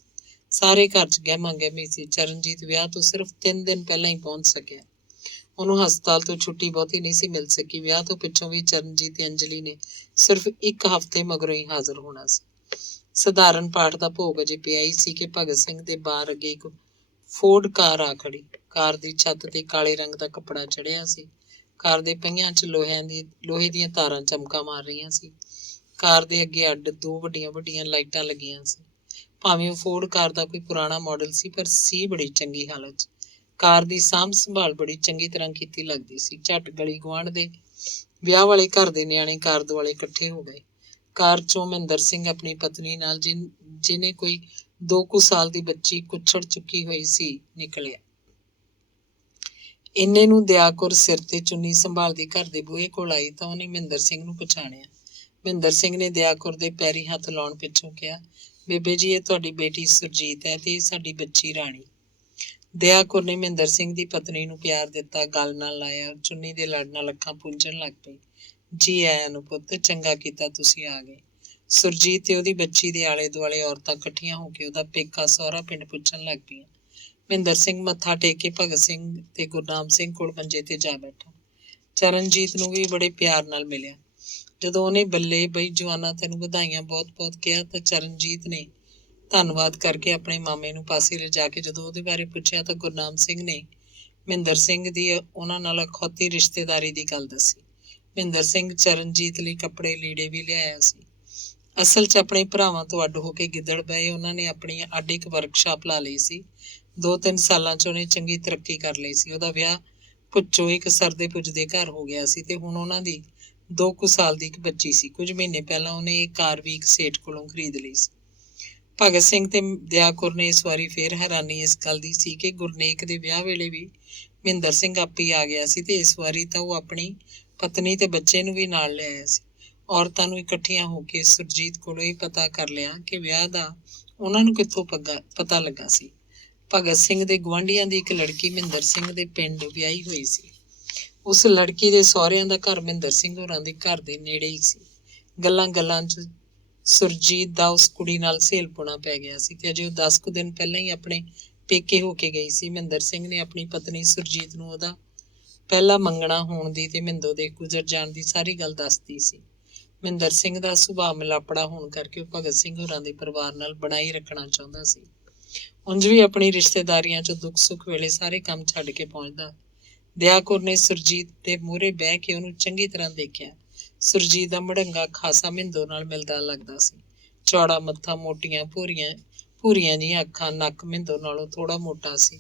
ਸਾਰੇ ਘਰ 'ਚ ਗਹਿਮਾ ਗਹਿਮੀ ਸੀ। ਚਰਨਜੀਤ ਵਿਆਹ ਤੋਂ ਸਿਰਫ 3 ਦਿਨ ਪਹਿਲਾਂ ਹੀ ਪਹੁੰਚ ਸਕਿਆ। ਉਹਨੂੰ ਹਸਪਤਾਲ ਤੋਂ ਛੁੱਟੀ ਬਹੁਤੀ ਨਹੀਂ ਸੀ ਮਿਲ ਸਕੀ। ਵਿਆਹ ਤੋਂ ਪਿੱਛੋਂ ਵੀ ਚਰਨਜੀਤ ਤੇ ਅੰਜਲੀ ਨੇ ਸਿਰਫ 1 ਹਫ਼ਤੇ ਮਗਰੋਂ ਹੀ ਹਾਜ਼ਰ ਹੋਣਾ ਸੀ। ਸਧਾਰਨ ਪਾਠ ਦਾ ਭੋਗ ਅਜੇ ਪਿਆ ਹੀ ਸੀ ਕਿ ਭਗਤ ਸਿੰਘ ਦੇ ਬਾਰ ਅੱਗੇ ਇੱਕ ਫੋਰਡ ਕਾਰ ਆ ਖੜੀ। ਕਾਰ ਦੀ ਛੱਤ ਤੇ ਕਾਲੇ ਰੰਗ ਦਾ ਕੱਪੜਾ ਚੜਿਆ ਸੀ। ਕਾਰ ਦੇ ਪਹੀਆਂ 'ਚ ਲੋਹੇ ਦੀਆਂ ਤਾਰਾਂ ਚਮਕਾਂ ਮਾਰ ਰਹੀਆਂ ਸੀ। ਕਾਰ ਦੇ ਅੱਗੇ ਅੱਡ 2 ਵੱਡੀਆਂ ਵੱਡੀਆਂ ਲਾਈਟਾਂ ਲੱਗੀਆਂ ਸੀ। ਭਾਵੇਂ ਉਹ ਫੋਰਡ ਕਾਰ ਦਾ ਕੋਈ ਪੁਰਾਣਾ ਮਾਡਲ ਸੀ, ਪਰ ਸੀ ਬੜੀ ਚੰਗੀ ਹਾਲਤ 'ਚ। ਕਾਰ ਦੀ ਸਾਂਭ ਸੰਭਾਲ ਬੜੀ ਚੰਗੀ ਤਰ੍ਹਾਂ ਕੀਤੀ ਲੱਗਦੀ ਸੀ। ਝੱਟ ਗਲੀ ਗੁਆਂਢ ਦੇ ਵਿਆਹ ਵਾਲੇ ਘਰ ਦੇ ਨਿਆਣੇ ਕਾਰ ਦੁਆਲੇ ਇਕੱਠੇ ਹੋ ਗਏ। ਕਾਰ 'ਚੋਂ ਮਹਿੰਦਰ ਸਿੰਘ ਆਪਣੀ ਪਤਨੀ ਨਾਲ, ਜਿਹਨੇ ਕੋਈ 2 ਕੁ ਸਾਲ ਦੀ ਬੱਚੀ ਕੁੱਛੜ ਚੁੱਕੀ ਹੋਈ ਸੀ, ਨਿਕਲਿਆ। ਇੰਨੇ ਨੂੰ ਦਇਆ ਕੌਰ ਸਿਰ ਤੇ ਚੁੰਨੀ ਸੰਭਾਲਦੀ ਘਰ ਦੇ ਬੂਹੇ ਕੋਲ ਆਈ ਤਾਂ ਉਹਨੇ ਮਹਿੰਦਰ ਸਿੰਘ ਨੂੰ ਪਛਾਣਿਆ। ਮਹਿੰਦਰ ਸਿੰਘ ਨੇ ਦਇਆ ਕੌਰ ਦੇ ਪੈਰੀਂ ਹੱਥ ਲਾਉਣ ਪਿੱਛੋਂ ਕਿਹਾ, ਬੇਬੇ ਜੀ, ਇਹ ਤੁਹਾਡੀ ਬੇਟੀ ਸੁਰਜੀਤ ਹੈ ਤੇ ਇਹ ਸਾਡੀ ਬੱਚੀ ਰਾਣੀ। ਦਇਆ ਕੌਰ ਨੇ ਮਹਿੰਦਰ ਸਿੰਘ ਦੀ ਪਤਨੀ ਨੂੰ ਪਿਆਰ ਦਿੱਤਾ, ਗਲ ਨਾਲ ਲਾਇਆ। ਚੁੰਨੀ ਦੇ ਲੜ ਨਾਲ ਅੱਖਾਂ ਪੂੰਝਣ ਲੱਗ ਪਈ। ਜੀ ਆਇਆਂ ਨੂੰ ਪੁੱਤ, ਚੰਗਾ ਕੀਤਾ ਤੁਸੀਂ ਆ ਗਏ। ਸੁਰਜੀਤ ਤੇ ਉਹਦੀ ਬੱਚੀ ਦੇ ਆਲੇ ਦੁਆਲੇ ਔਰਤਾਂ ਇਕੱਠੀਆਂ ਹੋ ਕੇ ਉਹਦਾ ਪੇਕਾ ਸਹੁਰਾ ਪਿੰਡ ਪੁੱਛਣ ਲੱਗ ਪਈਆਂ। ਮਹਿੰਦਰ ਸਿੰਘ ਮੱਥਾ ਟੇਕ ਕੇ ਭਗਤ ਸਿੰਘ ਤੇ ਗੁਰਨਾਮ ਸਿੰਘ ਕੋਲ ਮੰਜੇ ਤੇ ਜਾ ਬੈਠਾ। ਚਰਨਜੀਤ ਨੂੰ ਵੀ ਬੜੇ ਪਿਆਰ ਨਾਲ ਮਿਲਿਆ। ਜਦੋਂ ਉਹਨੇ ਬੱਲੇ ਬਈ ਜਵਾਨਾ, ਤੈਨੂੰ ਵਧਾਈਆਂ ਬਹੁਤ ਬਹੁਤ ਕਿਹਾ ਤਾਂ ਚਰਨਜੀਤ ਨੇ ਧੰਨਵਾਦ ਕਰਕੇ ਆਪਣੇ ਮਾਮੇ ਨੂੰ ਪਾਸੇ ਲਿਜਾ ਕੇ ਜਦੋਂ ਉਹਦੇ ਬਾਰੇ ਪੁੱਛਿਆ ਤਾਂ ਗੁਰਨਾਮ ਸਿੰਘ ਨੇ ਮਹਿੰਦਰ ਸਿੰਘ ਦੀ ਉਹਨਾਂ ਨਾਲ ਅਖੌਤੀ ਰਿਸ਼ਤੇਦਾਰੀ ਦੀ ਗੱਲ ਦੱਸੀ। ਮਹਿੰਦਰ ਸਿੰਘ ਚਰਨਜੀਤ ਲਈ ਕੱਪੜੇ ਲੀੜੇ ਵੀ ਲਿਆਇਆ ਸੀ। ਅਸਲ 'ਚ ਆਪਣੇ ਭਰਾਵਾਂ ਤੋਂ ਅੱਡ ਹੋ ਕੇ ਗਿੱਦੜ ਪਏ ਉਹਨਾਂ ਨੇ ਆਪਣੀ ਅੱਡ ਇੱਕ ਵਰਕਸ਼ਾਪ ਲਾ ਲਈ ਸੀ। 2-3 ਸਾਲਾਂ 'ਚ ਉਹਨੇ ਚੰਗੀ ਤਰੱਕੀ ਕਰ ਲਈ ਸੀ। ਉਹਦਾ ਵਿਆਹ ਭੁੱਚੋ ਇੱਕ ਸਰਦੇ ਪੁੱਜਦੇ ਘਰ ਹੋ ਗਿਆ ਸੀ ਤੇ ਹੁਣ ਉਹਨਾਂ ਦੀ 2 ਕੁ ਸਾਲ ਦੀ ਇੱਕ ਬੱਚੀ ਸੀ। ਕੁਝ ਮਹੀਨੇ ਪਹਿਲਾਂ ਉਹਨੇ ਇਹ ਕਾਰ ਵੀ ਇੱਕ ਸੇਠ ਕੋਲੋਂ ਖਰੀਦ ਲਈ ਸੀ। ਭਗਤ ਸਿੰਘ ਤੇ ਦਇਆ ਕੌਰ ਨੇ ਇਸ ਵਾਰੀ ਫੇਰ ਹੈਰਾਨੀ ਇਸ ਗੱਲ ਦੀ ਸੀ ਕਿ ਗੁਰਨੇਕ ਦੇ ਵਿਆਹ ਵੇਲੇ ਵੀ ਮਹਿੰਦਰ ਸਿੰਘ ਆਪੇ ਆ ਗਿਆ ਸੀ ਤੇ ਇਸ ਵਾਰੀ ਤਾਂ ਉਹ ਆਪਣੀ ਪਤਨੀ ਤੇ ਬੱਚੇ ਨੂੰ ਵੀ ਨਾਲ ਲੈ ਆਇਆ ਸੀ। ਔਰਤਾਂ ਨੂੰ ਇਕੱਠੀਆਂ ਹੋ ਕੇ ਸੁਰਜੀਤ ਕੋਲੋਂ ਇਹ ਪਤਾ ਕਰ ਲਿਆ ਕਿ ਵਿਆਹ ਦਾ ਉਹਨਾਂ ਨੂੰ ਕਿੱਥੋਂ ਪਤਾ ਲੱਗਾ ਸੀ। ਭਗਤ ਸਿੰਘ ਦੇ ਗੁਆਂਢੀਆਂ ਦੀ ਇੱਕ ਲੜਕੀ ਮਹਿੰਦਰ ਸਿੰਘ ਦੇ ਪਿੰਡ ਵਿਆਹੀ ਹੋਈ ਸੀ। ਉਸ ਲੜਕੀ ਦੇ ਸਹੁਰਿਆਂ ਦਾ ਘਰ ਮਹਿੰਦਰ ਸਿੰਘ ਹੋਰਾਂ ਦੇ ਘਰ ਦੇ ਨੇੜੇ ਹੀ ਸੀ। ਗੱਲਾਂ ਗੱਲਾਂ 'ਚ ਸੁਰਜੀਤ ਦਾ ਉਸ ਕੁੜੀ ਨਾਲ ਸਹੇਲਪੁਣਾ ਪੈ ਗਿਆ ਸੀ ਤੇ ਅਜੇ ਉਹ 10 ਕੁ ਦਿਨ ਪਹਿਲਾਂ ਹੀ ਆਪਣੇ ਪੇਕੇ ਹੋ ਕੇ ਗਈ ਸੀ। ਮਹਿੰਦਰ ਸਿੰਘ ਨੇ ਆਪਣੀ ਪਤਨੀ ਸੁਰਜੀਤ ਨੂੰ ਉਹਦਾ ਪਹਿਲਾ ਮੰਗਣਾ ਹੋਣ ਦੀ ਤੇ ਮਿੰਦੋ ਦੇ ਗੁਜ਼ਰ ਜਾਣ ਦੀ ਸਾਰੀ ਗੱਲ ਦੱਸਦੀ ਸੀ। ਮਹਿੰਦਰ ਸਿੰਘ ਦਾ ਸੁਭਾਅ ਮਿਲਾਪੜਾ ਹੋਣ ਕਰਕੇ ਉਹ ਭਗਤ ਸਿੰਘ ਹੋਰਾਂ ਦੇ ਪਰਿਵਾਰ ਨਾਲ ਬਣਾਈ ਰੱਖਣਾ ਚਾਹੁੰਦਾ ਸੀ। ਉਂਝ ਵੀ ਆਪਣੀ ਰਿਸ਼ਤੇਦਾਰੀਆਂ 'ਚ ਦੁੱਖ ਸੁੱਖ ਵੇਲੇ ਸਾਰੇ ਕੰਮ ਛੱਡ ਕੇ ਪਹੁੰਚਦਾ। ਦਇਆ ਕੌਰ ਨੇ ਸੁਰਜੀਤ ਦੇ ਮੂਹਰੇ ਬਹਿ ਕੇ ਉਹਨੂੰ ਚੰਗੀ ਤਰ੍ਹਾਂ ਦੇਖਿਆ। ਸੁਰਜੀਤ ਦਾ ਮੜੰਗਾ ਖਾਸਾ ਮਿੰਦੋ ਨਾਲ ਮਿਲਦਾ ਲੱਗਦਾ ਸੀ। ਚੌੜਾ ਮੱਥਾ, ਮੋਟੀਆਂ ਭੂਰੀਆਂ ਜਿਹੀਆਂ ਅੱਖਾਂ, ਨੱਕ ਮਿੰਦੋ ਨਾਲੋਂ ਥੋੜਾ ਮੋਟਾ ਸੀ।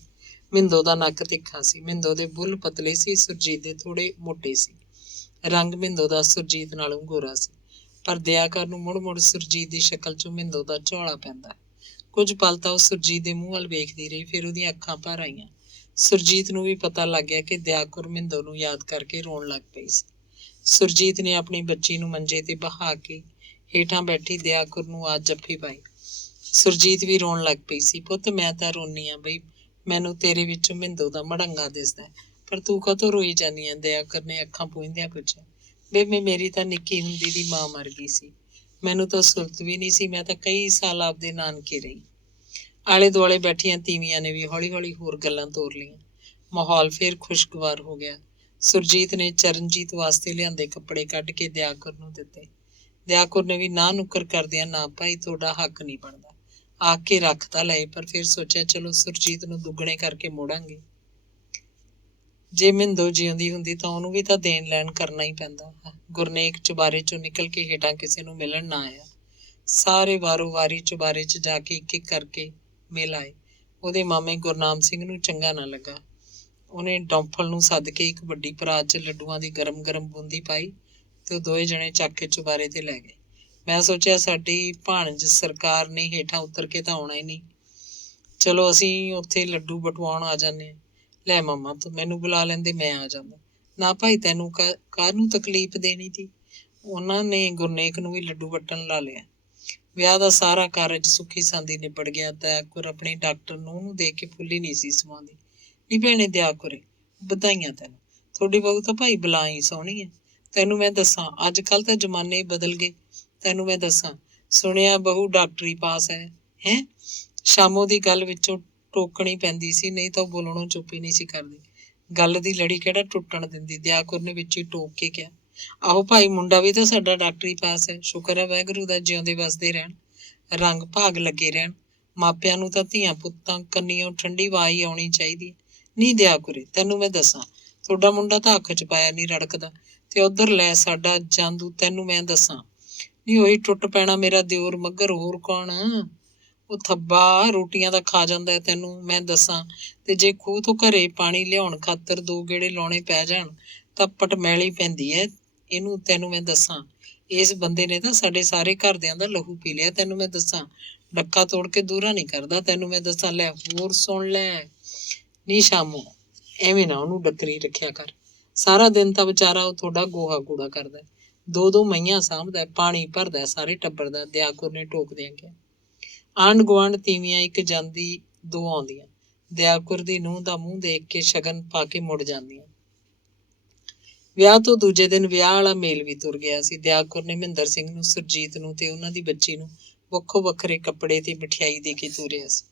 ਮਿੰਦੋ ਦਾ ਨੱਕ ਤਿੱਖਾ ਸੀ। ਮਿੰਦੋ ਦੇ ਬੁੱਲ ਪਤਲੇ ਸੀ, ਸੁਰਜੀਤ ਦੇ ਥੋੜੇ ਮੋਟੇ ਸੀ। ਰੰਗ ਮਿੰਦੋ ਦਾ ਸੁਰਜੀਤ ਨਾਲੋਂ ਗੋਰਾ ਸੀ, ਪਰ ਦਇਆ ਕੌਰ ਨੂੰ ਮੁੜ ਮੁੜ ਸੁਰਜੀਤ ਦੀ ਸ਼ਕਲ 'ਚੋਂ ਮਿੰਦੋ ਦਾ ਝੋਲਾ ਪੈਂਦਾ। ਕੁਝ ਪਲ ਤਾਂ ਉਹ ਸੁਰਜੀਤ ਦੇ ਮੂੰਹ ਵੱਲ ਵੇਖਦੀ ਰਹੀ, ਫਿਰ ਉਹਦੀਆਂ ਅੱਖਾਂ ਭਰ ਆਈਆਂ। ਸੁਰਜੀਤ ਨੂੰ ਵੀ ਪਤਾ ਲੱਗ ਗਿਆ ਕਿ ਦਇਆ ਕੌਰ ਮਿੰਦੋ ਨੂੰ ਯਾਦ ਕਰਕੇ ਰੋਣ ਲੱਗ ਪਈ ਸੀ। ਸੁਰਜੀਤ ਨੇ ਆਪਣੀ ਬੱਚੀ ਨੂੰ ਮੰਜੇ ਤੇ ਬਹਾ ਕੇ ਹੇਠਾਂ ਬੈਠੀ ਦਿਆਕੁਰ ਨੂੰ ਆ ਜੱਫੀ ਪਾਈ। ਸੁਰਜੀਤ ਵੀ ਰੋਣ ਲੱਗ ਪਈ ਸੀ। ਪੁੱਤ ਮੈਂ ਤਾਂ ਰੋਨੀ ਆ ਬਈ, ਮੈਨੂੰ ਤੇਰੇ ਵਿੱਚੋਂ ਮਿੰਦੋ ਦਾ ਮੜੰਗਾ ਦਿਸਦਾ, ਪਰ ਤੂੰ ਕਾਹਤੋਂ ਰੋਈ ਜਾਨੀ ਆ? ਦਿਆਕੁਰ ਨੇ ਅੱਖਾਂ ਪੂੰਝਦਿਆਂ ਪੁੱਛਿਆ। ਬੇਬੇ ਮੇਰੀ ਤਾਂ ਨਿੱਕੀ ਹੁੰਦੀ ਦੀ ਮਾਂ ਮਰ ਗਈ ਸੀ, ਮੈਨੂੰ ਤਾਂ ਸੁਰਤ ਵੀ ਨਹੀਂ ਸੀ, ਮੈਂ ਤਾਂ ਕਈ ਸਾਲ ਆਪਦੇ ਨਾਨਕੇ ਰਹੀ। ਆਲੇ ਦੁਆਲੇ ਬੈਠੀਆਂ ਤੀਵੀਆਂ ਨੇ ਵੀ ਹੌਲੀ ਹੌਲੀ ਹੋਰ ਗੱਲਾਂ ਤੋਰ ਲਈਆਂ। ਮਾਹੌਲ ਫੇਰ ਖੁਸ਼ਗਵਾਰ ਹੋ ਗਿਆ। ਸੁਰਜੀਤ ਨੇ ਚਰਨਜੀਤ ਵਾਸਤੇ ਲਿਆਂਦੇ ਕੱਪੜੇ ਕੱਢ ਕੇ ਦਿਆਕੁਰ ਨੂੰ ਦਿੱਤੇ। ਦਿਆਕੁਰ ਨੇ ਵੀ ਨਾ ਨੁੱਕਰ ਕਰਦਿਆਂ, ਨਾ ਭਾਈ ਤੁਹਾਡਾ ਹੱਕ ਨਹੀਂ ਬਣਦਾ ਆਖ ਕੇ ਰੱਖ ਤਾਂ ਲਏ, ਪਰ ਫਿਰ ਸੋਚਿਆ ਚਲੋ ਸੁਰਜੀਤ ਨੂੰ ਦੁੱਗਣੇ ਕਰਕੇ ਮੋੜਾਂਗੇ। ਜੇ ਮਿੰਦੋ ਜਿਉਂਦੀ ਹੁੰਦੀ ਤਾਂ ਉਹਨੂੰ ਵੀ ਤਾਂ ਦੇਣ ਲੈਣ ਕਰਨਾ ਹੀ ਪੈਂਦਾ। ਗੁਰਨੇਕ ਚੁਬਾਰੇ ਚੋਂ ਨਿਕਲ ਕੇ ਹੇਠਾਂ ਕਿਸੇ ਨੂੰ ਮਿਲਣ ਨਾ ਆਇਆ। ਸਾਰੇ ਵਾਰੋ ਵਾਰੀ ਚੁਬਾਰੇ 'ਚ ਜਾ ਕੇ ਇੱਕ ਇੱਕ ਕਰਕੇ ਮਿਲ ਆਏ। ਉਹਦੇ ਮਾਮੇ ਗੁਰਨਾਮ ਸਿੰਘ ਨੂੰ ਚੰਗਾ ਨਾ ਲੱਗਾ। ਉਹਨੇ ਡੌਂਫਲ ਨੂੰ ਸੱਦ ਕੇ ਇੱਕ ਵੱਡੀ ਪਰਾਤ 'ਚ ਲੱਡੂਆਂ ਦੀ ਗਰਮ ਗਰਮ ਬੂੰਦੀ ਪਾਈ ਤੇ ਉਹ ਦੋਵੇਂ ਜਣੇ ਚੱਕ ਕੇ ਚੁਬਾਰੇ ਤੇ ਲੈ ਗਏ। ਮੈਂ ਸੋਚਿਆ ਸਾਡੀ ਭਾਣਜ ਸਰਕਾਰ ਨੇ ਹੇਠਾਂ ਉਤਰ ਕੇ ਤਾਂ ਆਉਣਾ ਹੀ ਨਹੀਂ, ਚਲੋ ਅਸੀਂ ਉੱਥੇ ਲੱਡੂ ਬਟਵਾਉਣ ਆ ਜਾਂਦੇ ਹਾਂ। ਲੈ ਮਾਮਾ ਤੂੰ ਮੈਨੂੰ ਬੁਲਾ ਲੈਂਦੇ, ਮੈਂ ਆ ਜਾਂਦਾ। ਨਾ ਭਾਈ ਤੈਨੂੰ ਕਾਹਨੂੰ ਤਕਲੀਫ ਦੇਣੀ ਸੀ? ਉਹਨਾਂ ਨੇ ਗੁਰਨੇਕ ਨੂੰ ਵੀ ਲੱਡੂ ਵੱਟਣ ਲਾ ਲਿਆ। ਵਿਆਹ ਦਾ ਸਾਰਾ ਕਾਰਜ ਸੁੱਖੀ ਸਾਂਦੀ ਨਿਬੜ ਗਿਆ। ਦਿਆਕੁਰ ਆਪਣੀ ਡਾਕਟਰ ਨੂੰ ਦੇਖ ਕੇ ਫੁੱਲੀ ਨਹੀਂ ਸੀ ਸਮਾਉਂਦੀ। ਨਹੀਂ ਭੈਣੇ ਦਿਆਕੁਰੇ, ਵਧਾਈਆਂ ਤੈਨੂੰ, ਤੁਹਾਡੀ ਬਹੂ ਤਾਂ ਭਾਈ ਬਲਾ ਹੀ ਸੋਹਣੀ ਹੈ। ਤੈਨੂੰ ਮੈਂ ਦੱਸਾਂ, ਅੱਜ ਕੱਲ੍ਹ ਤਾਂ ਜ਼ਮਾਨੇ ਹੀ ਬਦਲ ਗਏ। ਤੈਨੂੰ ਮੈਂ ਦੱਸਾਂ, ਸੁਣਿਆ ਬਹੂ ਡਾਕਟਰੀ ਪਾਸ ਹੈ। ਹੈਂ? ਸ਼ਾਮੋ ਦੀ ਗੱਲ ਵਿੱਚੋਂ ਟੋਕਣੀ ਪੈਂਦੀ ਸੀ, ਨਹੀਂ ਤਾਂ ਉਹ ਬੋਲਣੋਂ ਚੁੱਪ ਹੀ ਨਹੀਂ ਸੀ ਕਰਦੀ। ਗੱਲ ਦੀ ਲੜੀ ਕਿਹੜਾ ਟੁੱਟਣ ਦਿੰਦੀ। ਦਿਆਕੁਰ ਨੇ ਵਿੱਚ ਹੀ ਟੋਕ ਕੇ ਕਿਹਾ, ਆਹੋ ਭਾਈ ਮੁੰਡਾ ਵੀ ਤਾਂ ਸਾਡਾ ਡਾਕਟਰੀ ਪਾਸ ਹੈ। ਸ਼ੁਕਰ ਹੈ ਵਾਹਿਗੁਰੂ ਦਾ, ਜਿਉਂਦੇ ਵਸਦੇ ਰਹਿਣ, ਰੰਗ ਭਾਗ ਲੱਗੇ ਰਹਿਣ। ਮਾਪਿਆਂ ਨੂੰ ਤਾਂ ਧੀਆਂ ਪੁੱਤਾਂ ਕੰਨੀਓ ਠੰਡੀ ਵਾਹ ਹੀ ਆਉਣੀ ਚਾਹੀਦੀ। ਨਹੀਂ ਦਿਆਕੁਰੇ, ਤੈਨੂੰ ਮੈਂ ਦੱਸਾਂ, ਤੁਹਾਡਾ ਮੁੰਡਾ ਤਾਂ ਅੱਖ 'ਚ ਪਾਇਆ ਨਹੀਂ ਰੜਕਦਾ, ਤੇ ਉੱਧਰ ਲੈ ਸਾਡਾ ਜਾਂਦੂ, ਤੈਨੂੰ ਮੈਂ ਦੱਸਾਂ। ਨਹੀਂ ਉਹੀ ਟੁੱਟ ਪੈਣਾ ਮੇਰਾ ਦਿਓਰ ਮੱਘਰ, ਹੋਰ ਕੌਣ? ਉਹ ਥੱਬਾ ਰੋਟੀਆਂ ਦਾ ਖਾ ਜਾਂਦਾ ਹੈ, ਤੈਨੂੰ ਮੈਂ ਦੱਸਾਂ। ਤੇ ਜੇ ਖੂਹ ਤੋਂ ਘਰੇ ਪਾਣੀ ਲਿਆਉਣ ਖਾਤਰ 2 ਗੇੜੇ ਲਾਉਣੇ ਪੈ ਜਾਣ ਤਾਂ ਪਟਮੈਲੀ ਪੈਂਦੀ ਹੈ ਇਹਨੂੰ, ਤੈਨੂੰ ਮੈਂ ਦੱਸਾਂ। ਇਸ ਬੰਦੇ ਨੇ ਤਾਂ ਸਾਡੇ ਸਾਰੇ ਘਰਦਿਆਂ ਦਾ ਲਹੂ ਪੀ ਲਿਆ, ਤੈਨੂੰ ਮੈਂ ਦੱਸਾਂ। ਡੱਕਾ ਤੋੜ ਕੇ ਦੂਰਾ ਨਹੀਂ ਕਰਦਾ, ਤੈਨੂੰ ਮੈਂ ਦੱਸਾਂ। ਲੈ ਹੋਰ ਸੁਣ ਲੈ ਨੀ ਸ਼ਾਮੋ, ਐਵੇਂ ਨਾ ਉਹਨੂੰ ਡੱਕਰੀ ਰੱਖਿਆ ਕਰ। ਸਾਰਾ ਦਿਨ ਤਾਂ ਵਿਚਾਰਾ ਉਹ ਤੁਹਾਡਾ ਗੋਹਾ ਕੂੜਾ ਕਰਦਾ, 2 ਮਈਆਂ ਸਾਂਭਦਾ, ਪਾਣੀ ਭਰਦਾ ਸਾਰੇ ਟੱਬਰ ਦਾ। ਦਿਆਕੁਰ ਨੇ ਟੋਕਦਿਆਂ ਕਿਹਾ। ਆਂਢ ਗੁਆਂਢ ਤੀਵੀਆਂ ਇੱਕ ਜਾਂਦੀ 2 ਆਉਂਦੀਆਂ। ਦਿਆਕੁਰ ਦੀ ਨੂੰਹ ਦਾ ਮੂੰਹ ਦੇਖ ਕੇ ਸ਼ਗਨ ਪਾ ਕੇ ਮੁੜ ਜਾਂਦੀਆਂ। ਵਿਆਹ ਤੋਂ ਦੂਜੇ ਦਿਨ ਵਿਆਹ ਵਾਲਾ ਮੇਲ ਵੀ ਤੁਰ ਗਿਆ ਸੀ। ਦਿਆਕੁਰ ਨੇ ਮਹਿੰਦਰ ਸਿੰਘ ਨੂੰ, ਸੁਰਜੀਤ ਨੂੰ ਤੇ ਉਹਨਾਂ ਦੀ ਬੱਚੀ ਨੂੰ ਵੱਖੋ ਵੱਖਰੇ ਕੱਪੜੇ ਤੇ ਮਠਿਆਈ ਦੇ ਕੇ ਤੋਰਿਆ ਸੀ।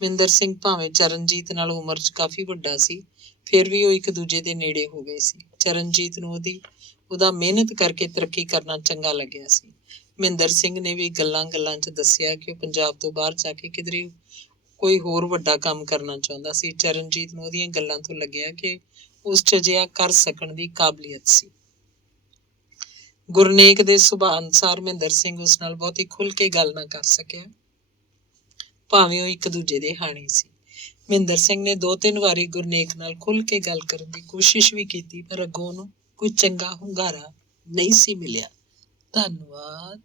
ਮਹਿੰਦਰ ਸਿੰਘ ਭਾਵੇਂ ਚਰਨਜੀਤ ਨਾਲ ਉਮਰ 'ਚ ਕਾਫੀ ਵੱਡਾ ਸੀ, ਫਿਰ ਵੀ ਉਹ ਇੱਕ ਦੂਜੇ ਦੇ ਨੇੜੇ ਹੋ ਗਏ ਸੀ। ਚਰਨਜੀਤ ਨੂੰ ਉਹਦਾ ਮਿਹਨਤ ਕਰਕੇ ਤਰੱਕੀ ਕਰਨਾ ਚੰਗਾ ਲੱਗਿਆ ਸੀ। ਮਹਿੰਦਰ ਸਿੰਘ ਨੇ ਵੀ ਗੱਲਾਂ ਗੱਲਾਂ 'ਚ ਦੱਸਿਆ ਕਿ ਉਹ ਪੰਜਾਬ ਤੋਂ ਬਾਹਰ ਜਾ ਕੇ ਕਿਧਰੇ ਕੋਈ ਹੋਰ ਵੱਡਾ ਕੰਮ ਕਰਨਾ ਚਾਹੁੰਦਾ ਸੀ। ਚਰਨਜੀਤ ਨੂੰ ਉਹਦੀਆਂ ਗੱਲਾਂ ਤੋਂ ਲੱਗਿਆ ਕਿ ਉਸ 'ਚ ਅਜਿਹਾ ਕਰ ਸਕਣ ਦੀ ਕਾਬਲੀਅਤ ਸੀ। ਗੁਰਨੇਕ ਦੇ ਸੁਭਾਅ ਅਨੁਸਾਰ ਮਹਿੰਦਰ ਸਿੰਘ ਉਸ ਨਾਲ ਬਹੁਤੀ ਖੁੱਲ੍ਹ ਕੇ ਗੱਲ ਨਾ ਕਰ ਸਕਿਆ, ਭਾਵੇਂ ਉਹ ਇੱਕ ਦੂਜੇ ਦੇ ਹਾਣੀ ਸੀ। ਮਹਿੰਦਰ ਸਿੰਘ ਨੇ 2-3 ਵਾਰੀ ਗੁਰਨੇਕ ਨਾਲ ਖੁੱਲ੍ਹ ਕੇ ਗੱਲ ਕਰਨ ਦੀ ਕੋਸ਼ਿਸ਼ ਵੀ ਕੀਤੀ, ਪਰ ਅੱਗੋਂ ਉਹਨੂੰ ਕੋਈ ਚੰਗਾ ਹੁੰਗਾਰਾ ਨਹੀਂ ਸੀ ਮਿਲਿਆ। ਧੰਨਵਾਦ।